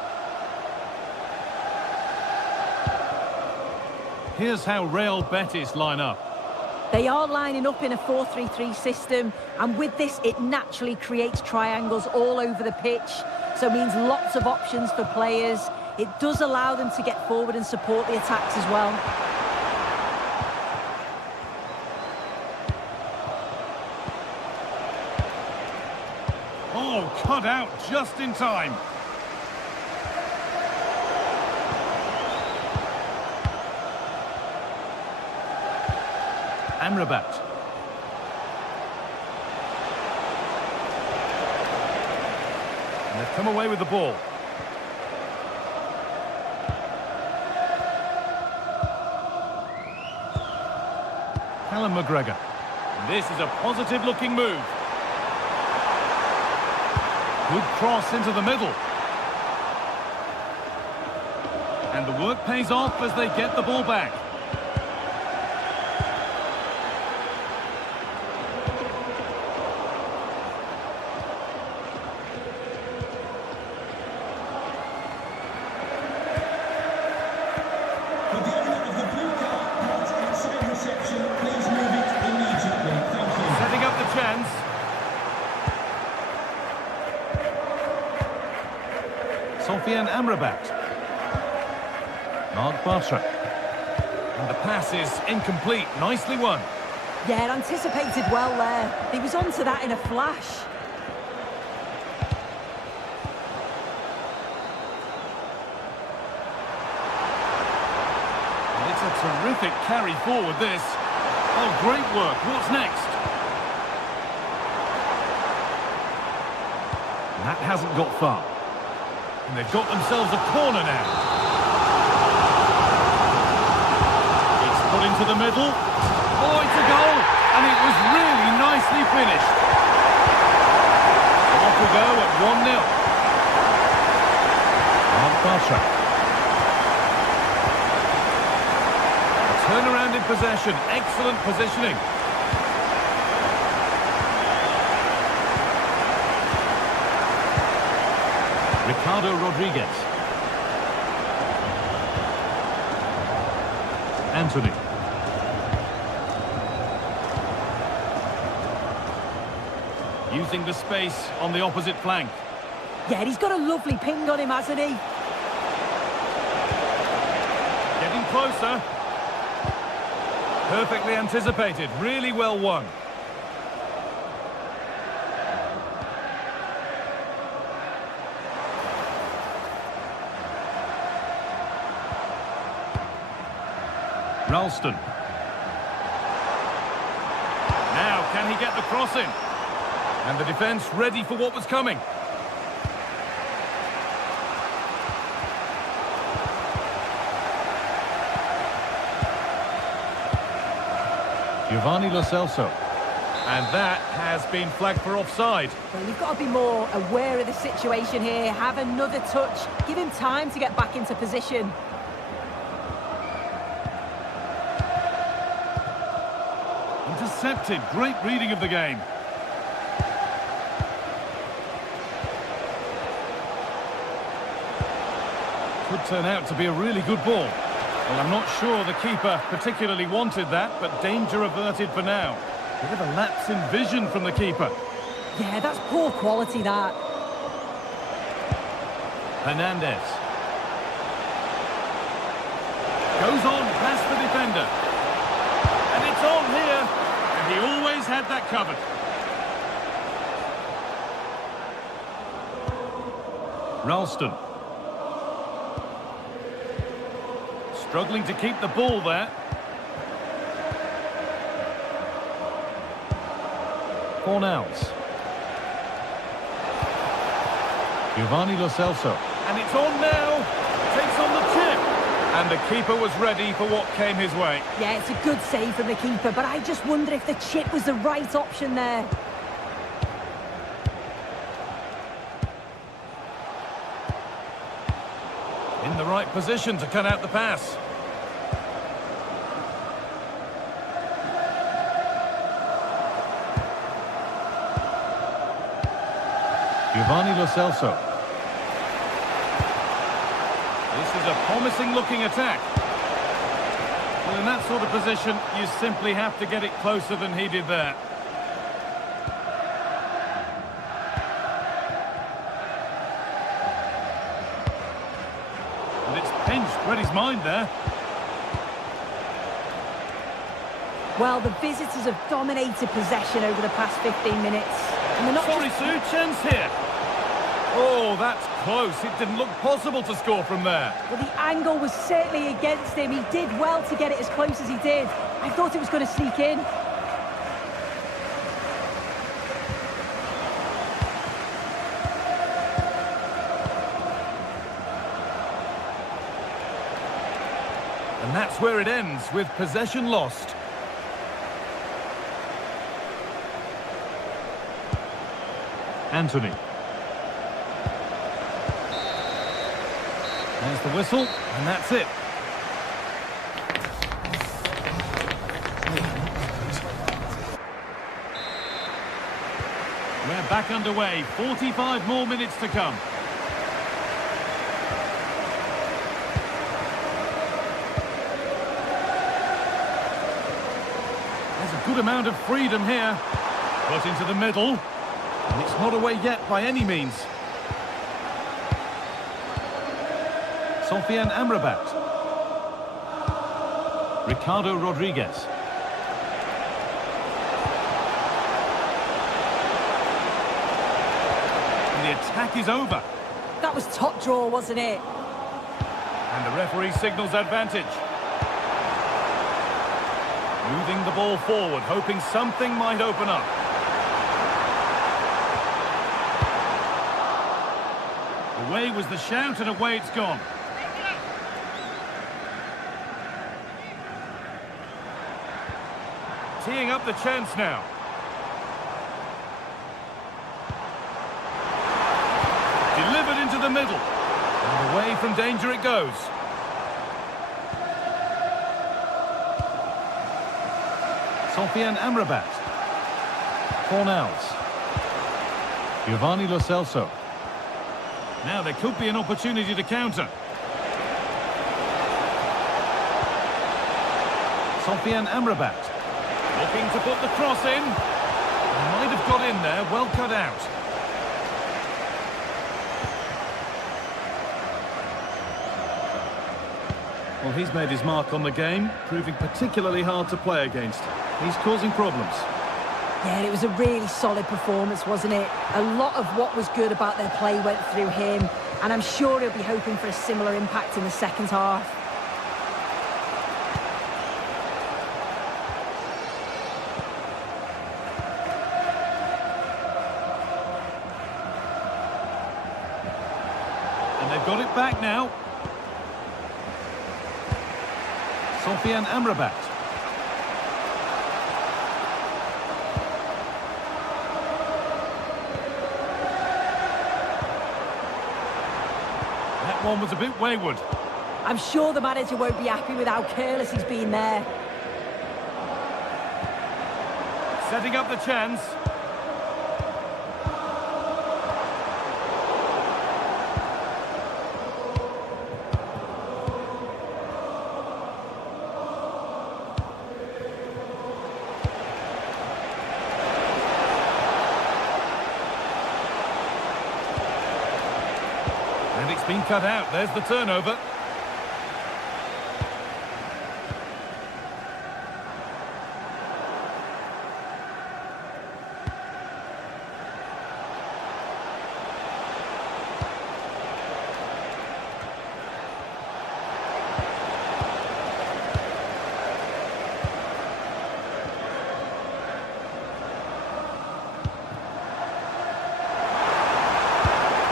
Here's how Real Betis line up. They are lining up in a 4-3-3 system, and with this, it naturally creates triangles all over the pitch. So it means lots of options for players. It does allow them to get forward and support the attacks as well. Oh, cut out just in time. Amrabat. And they've come away with the ball. Callum McGregor. This is a positive-looking move. Good cross into the middle. And the work pays off as they get the ball back. For the owner of the blue card, not answering reception, please move it immediately. Thank you. Setting up the chance. Sofiane Amrabat. Mark Bartra. And the pass is incomplete. Nicely won. Yeah, anticipated well there. He was onto that in a flash. And it's a terrific carry forward, this. Oh, great work. What's next? That hasn't got far. And they've got themselves a corner now. It's put into the middle. Oh, it's a goal. And it was really nicely finished. Off we go at 1-0. Mark Bartra. A turnaround in possession. Excellent positioning. Ricardo Rodriguez. Anthony. Using the space on the opposite flank. Yeah, he's got a lovely ping on him, hasn't he? Getting closer. Perfectly anticipated. Really well won. Ralston. Now, can he get the cross in? And the defence ready for what was coming. Giovanni Lo Celso. And that has been flagged for offside. Well, you've got to be more aware of the situation here. Have another touch. Give him time to get back into position. Intercepted. Great reading of the game. Could turn out to be a really good ball. Well, I'm not sure the keeper particularly wanted that, but danger averted for now. Bit of a lapse in vision from the keeper. Yeah, that's poor quality, that. Hernandez. Goes on past the defender. And it's on here. And he always had that covered. Ralston. Struggling to keep the ball there. Fornals. Giovanni Lo Celso. And it's on now. Takes on the tip. And the keeper was ready for what came his way. Yeah, it's a good save from the keeper, but I just wonder if the chip was the right option there. In the right position to cut out the pass. Giovanni Lo Celso. This is a promising-looking attack. Well, in that sort of position, you simply have to get it closer than he did there. And it's pinched, read his mind there. Well, the visitors have dominated possession over the past 15 minutes. And they're not Sorry, Sue, chance here. Oh, that's close. It didn't look possible to score from there. Well, the angle was certainly against him. He did well to get it as close as he did. I thought it was going to sneak in. And that's where it ends, with possession lost. Anthony. There's the whistle, and that's it. We're back underway. 45 more minutes to come. There's a good amount of freedom here. Put into the middle. And it's not away yet by any means. Sofiane Amrabat. Ricardo Rodriguez. And the attack is over. That was top draw, wasn't it? And the referee signals advantage. Moving the ball forward, hoping something might open up. Away was the shout, and away it's gone. Teeing up the chance now. Delivered into the middle. And away from danger it goes. Sofiane Amrabat. Fornals. Giovanni Lo Celso. Now there could be an opportunity to counter. Sofiane Amrabat. Looking to put the cross in. Might have got in there, well cut out. Well, he's made his mark on the game, proving particularly hard to play against. He's causing problems. Yeah, it was a really solid performance, wasn't it? A lot of what was good about their play went through him, and I'm sure he'll be hoping for a similar impact in the second half. And they've got it back now. Sofiane Amrabat. That one was a bit wayward. I'm sure the manager won't be happy with how careless he's been there. Setting up the chance. And it's been cut out. There's the turnover.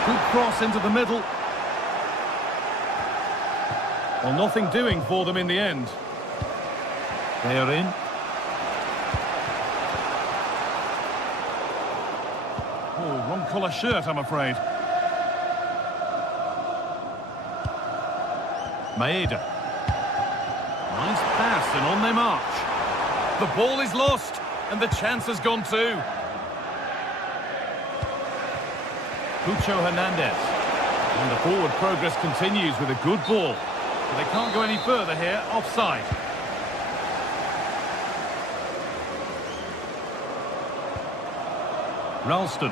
Good cross into the middle. Well, nothing doing for them in the end. They're in. Oh, wrong colour shirt, I'm afraid. Maeda. Nice pass, and on they march. The ball is lost, and the chance has gone too. Pucho Hernandez. And the forward progress continues with a good ball. But they can't go any further here, offside. Ralston.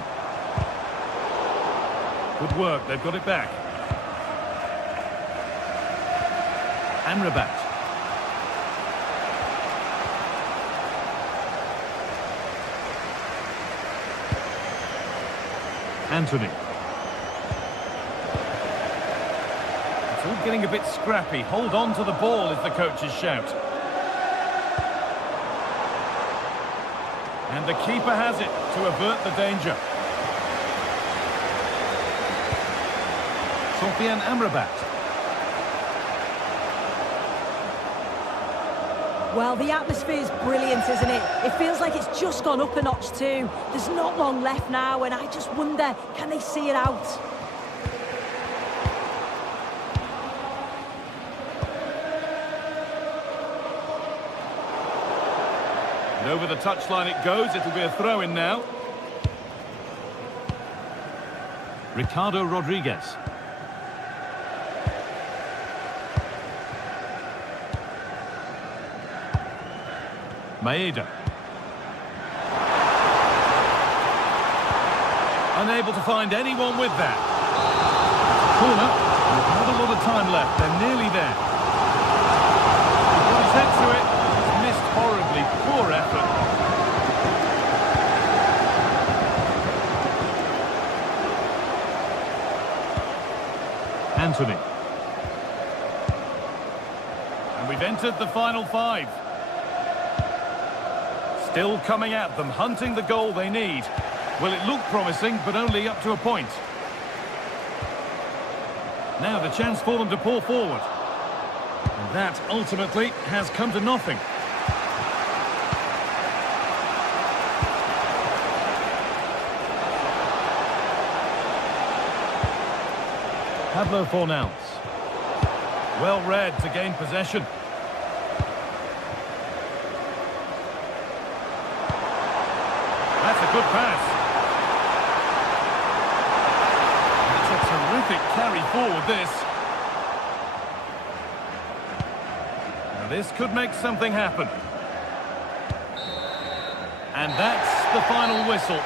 Good work, they've got it back. Amrabat. Anthony. It's all getting a bit scrappy. Hold on to the ball is the coach's shout. And the keeper has it to avert the danger. Sofian Amrabat. Well, the atmosphere is brilliant, isn't it? It feels like it's just gone up a notch too. There's not long left now, and I just wonder, can they see it out? And over the touchline it goes. It'll be a throw-in now. Ricardo Rodriguez. Maeda. Unable to find anyone with that. Corner. Not a lot of time left. They're nearly there. He's got his head to it. He's missed horribly. Poor effort. Anthony. And we've entered the final five. Still coming at them, hunting the goal they need. Well, it looked promising, but only up to a point. Now the chance for them to pour forward. And that, ultimately, has come to nothing. Pablo Fornals. Well read to gain possession. That's a good pass. That's a terrific carry forward, this. Now this could make something happen. And that's the final whistle.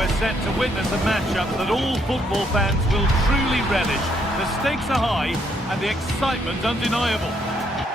We're set to witness a matchup that all football fans will truly relish. The stakes are high and the excitement undeniable.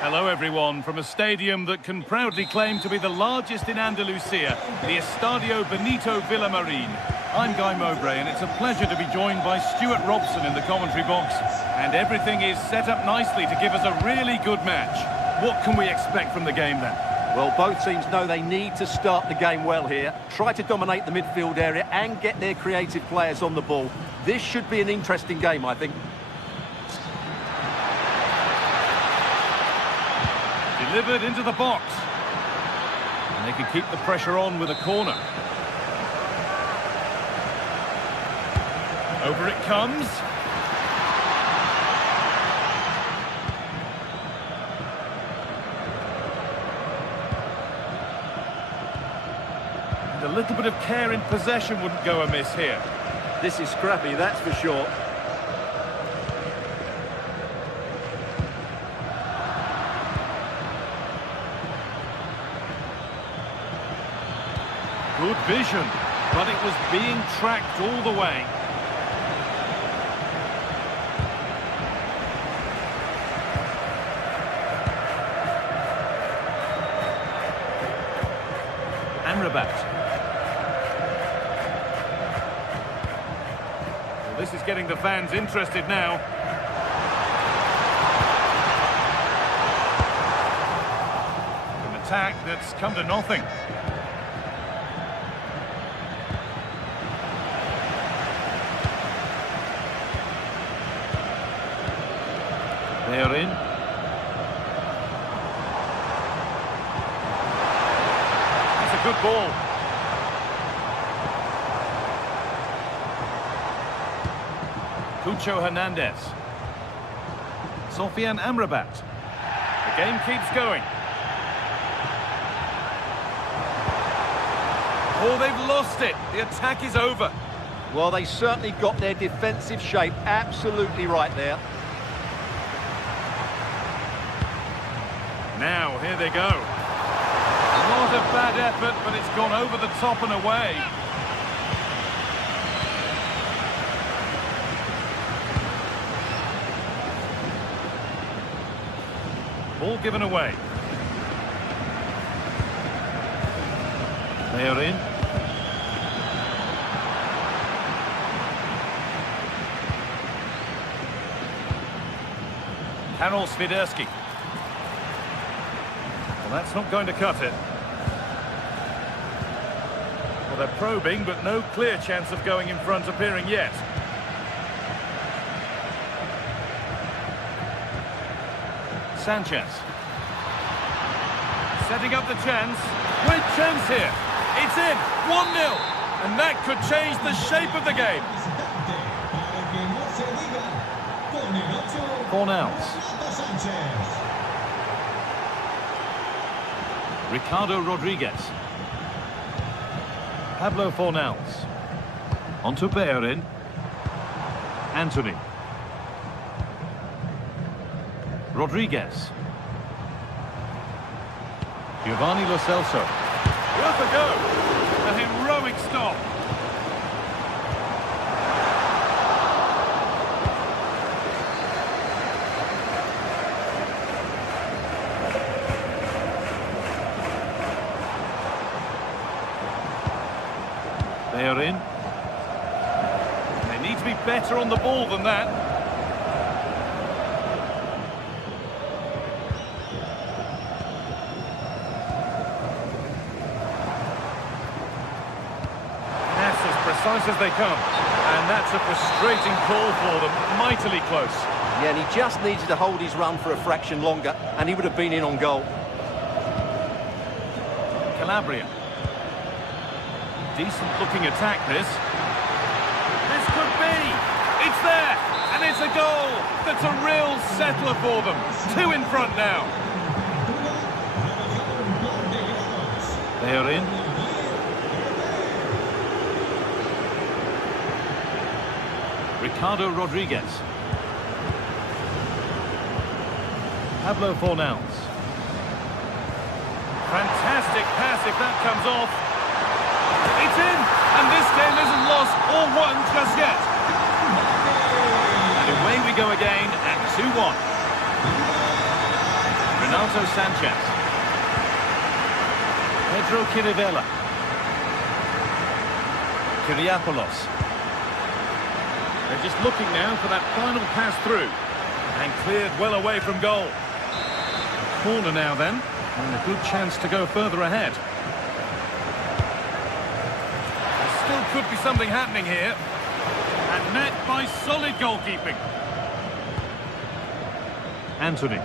Hello everyone from a stadium that can proudly claim to be the largest in Andalusia, the Estadio Benito Villamarín. I'm Guy Mowbray and it's a pleasure to be joined by Stuart Robson in the commentary box. And everything is set up nicely to give us a really good match. What can we expect from the game then? Well, both teams know they need to start the game well here. Try to dominate the midfield area and get their creative players on the ball. This should be an interesting game, I think. Delivered into the box. And they can keep the pressure on with a corner. Over it comes. And a little bit of care in possession wouldn't go amiss here. This is scrappy, that's for sure. Good vision, but it was being tracked all the way. Amrabat. Well, this is getting the fans interested now. An attack that's come to nothing. They're in. That's a good ball. Cucho Hernandez. Sofian Amrabat. The game keeps going. Oh, they've lost it. The attack is over. Well, they certainly got their defensive shape absolutely right there. Now, here they go. Not a bad effort, but it's gone over the top and away. Ball given away. They are in. Karol Swiderski. Well, that's not going to cut it. Well, they're probing, but no clear chance of going in front appearing yet. Sanchez. Setting up the chance. Great chance here. It's in. 1-0. And that could change the shape of the game. Fornals. Ricardo Rodriguez. Pablo Fornals. Onto Bellerin. Anthony. Rodriguez. Giovanni Lo Celso. Worth a go. A heroic stop. They are in. They need to be better on the ball than that. Precise as they come, and that's a frustrating call for them, mightily close. Yeah, and he just needed to hold his run for a fraction longer, and he would have been in on goal. Calabria. Decent looking attack, this. This could be! It's there! And it's a goal! That's a real settler for them. 2 in front now. They are in. Ricardo Rodriguez. Pablo Fornals. Fantastic pass if that comes off. It's It's in, and this game isn't lost or won just yet. And away we go again at 2-1. Renato Sanchez. Pedro Chirivella. Kyriapoulos. They're just looking now for that final pass through. And cleared well away from goal. Corner now then, and a good chance to go further ahead. There still could be something happening here. And met by solid goalkeeping. Anthony.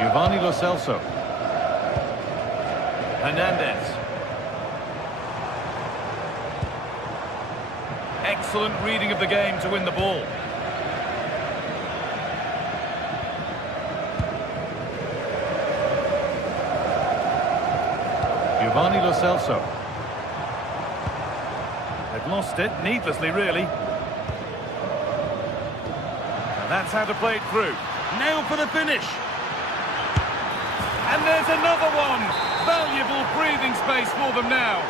Giovanni Lo Celso. Hernandez. Excellent reading of the game to win the ball. Giovanni Lo Celso. They've lost it, needlessly really. And that's how to play it through. Now for the finish. And there's another one. Valuable breathing space for them now.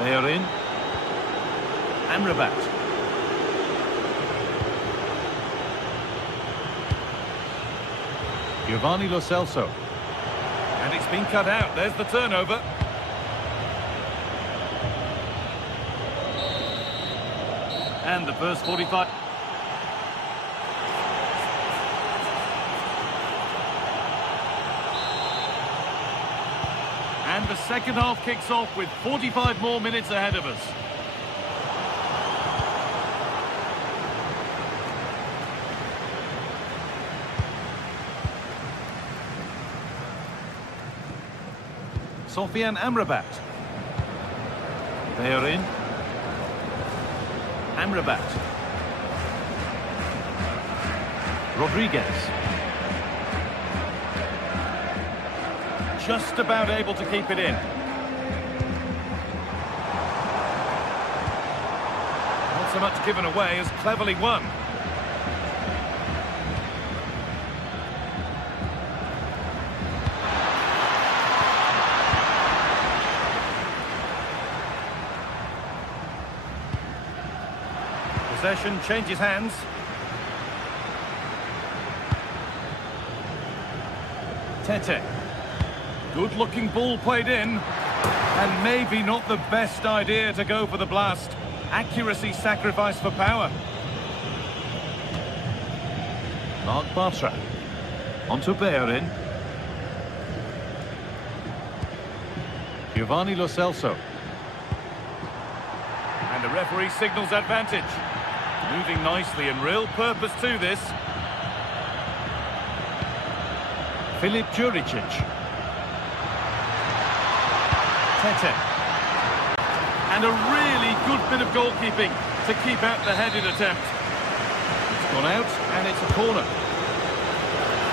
They are in. Amrabat. Giovanni Lo Celso. And it's been cut out. There's the turnover. And the first 45. And the second half kicks off with 45 more minutes ahead of us. Sofian Amrabat. They are in. Amrabat. Rodriguez. Just about able to keep it in. Not so much given away as cleverly won. Possession changes hands. Tete. Good-looking ball played in. And maybe not the best idea to go for the blast. Accuracy sacrificed for power. Marc Bartra. Onto Bellerin. Giovanni Lo Celso. And the referee signals advantage. Moving nicely and real purpose to this. Filip Juricic. Tete. And a really good bit of goalkeeping to keep out the headed attempt. It's gone out and it's a corner.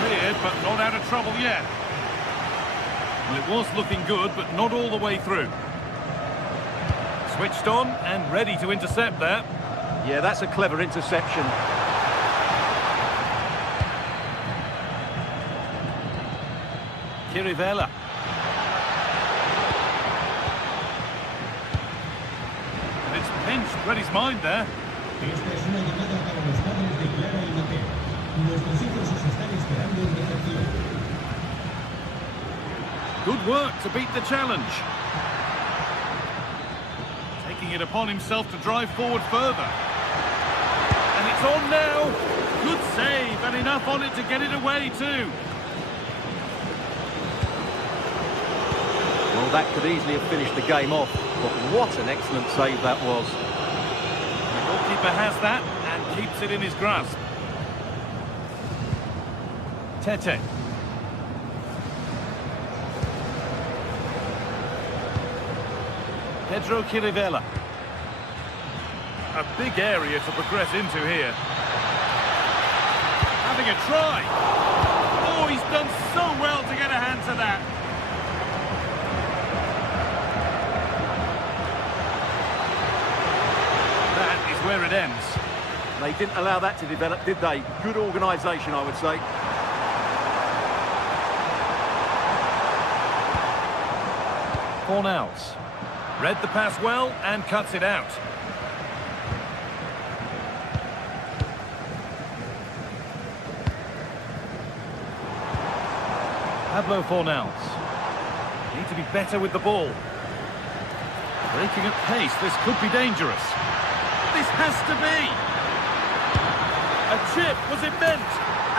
Cleared but not out of trouble yet. Well, it was looking good but not all the way through. Switched on and ready to intercept there. Yeah, that's a clever interception. Chirivella. And it's pinched, read his mind there. Esta es una llamada para los padres de Clara y Mateo. Nuestros hijos os están esperando en recepción. Good work to beat the challenge. Taking it upon himself to drive forward further. And it's on now. Good save and enough on it to get it away too. Well, that could easily have finished the game off, but what an excellent save that was. The goalkeeper has that and keeps it in his grasp. Tete. Pedro Chirivella. A big area to progress into here. Having a try. Oh, he's done so well to get a hand to that. That is where it ends. They didn't allow that to develop, did they? Good organisation, I would say. Fornals. Read the pass well and cuts it out. Pablo Fornals. Need to be better with the ball. Breaking at pace, this could be dangerous. This has to be! A chip, was it meant?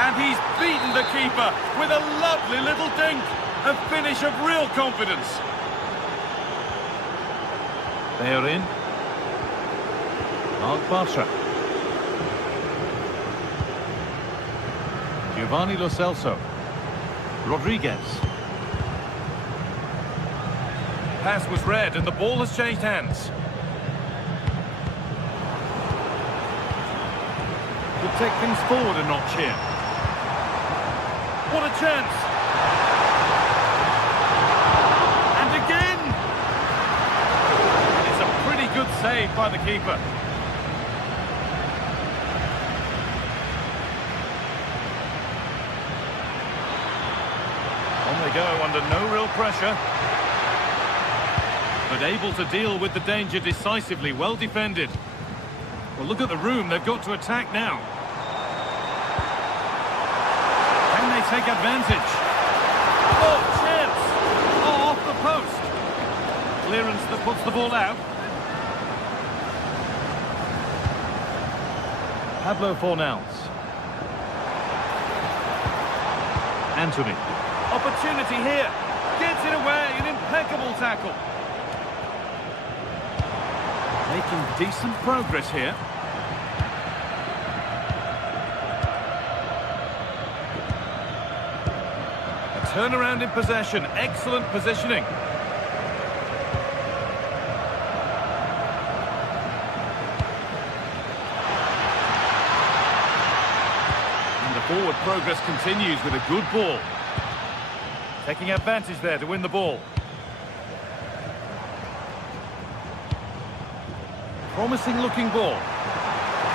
And he's beaten the keeper with a lovely little dink. A finish of real confidence. They are in. Mark Bartra. Giovanni Lo Celso. Rodriguez. Pass was read and the ball has changed hands. Could take things forward a notch here. What a chance! And again! It's a pretty good save by the keeper. On they go under no real pressure. But able to deal with the danger decisively, well defended. Well, look at the room, they've got to attack now. Can they take advantage? Oh, chance! Oh, off the post. Clearance that puts the ball out. Pablo Fornals. Anthony. Opportunity here. Gets it away, an impeccable tackle. Making decent progress here. A turnaround in possession, excellent positioning. And the forward progress continues with a good ball. Taking advantage there to win the ball. Promising looking ball.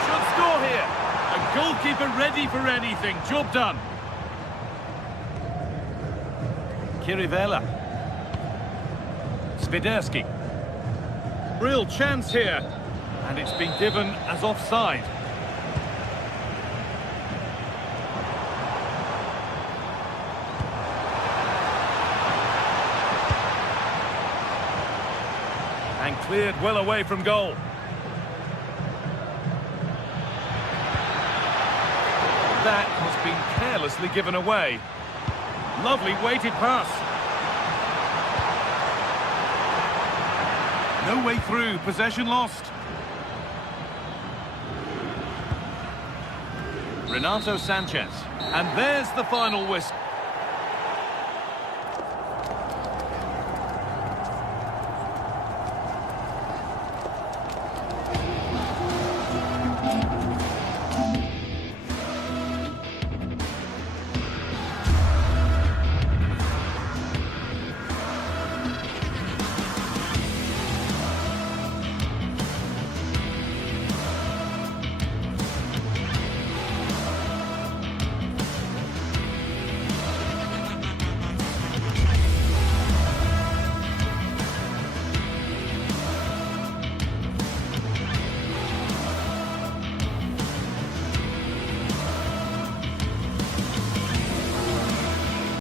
Should score here. A goalkeeper ready for anything. Job done. Kirivela. Swiderski. Real chance here. And it's been given as offside. And cleared well away from goal. That has been carelessly given away. Lovely weighted pass. No way through, possession lost. Renato Sanchez. And there's the final whistle.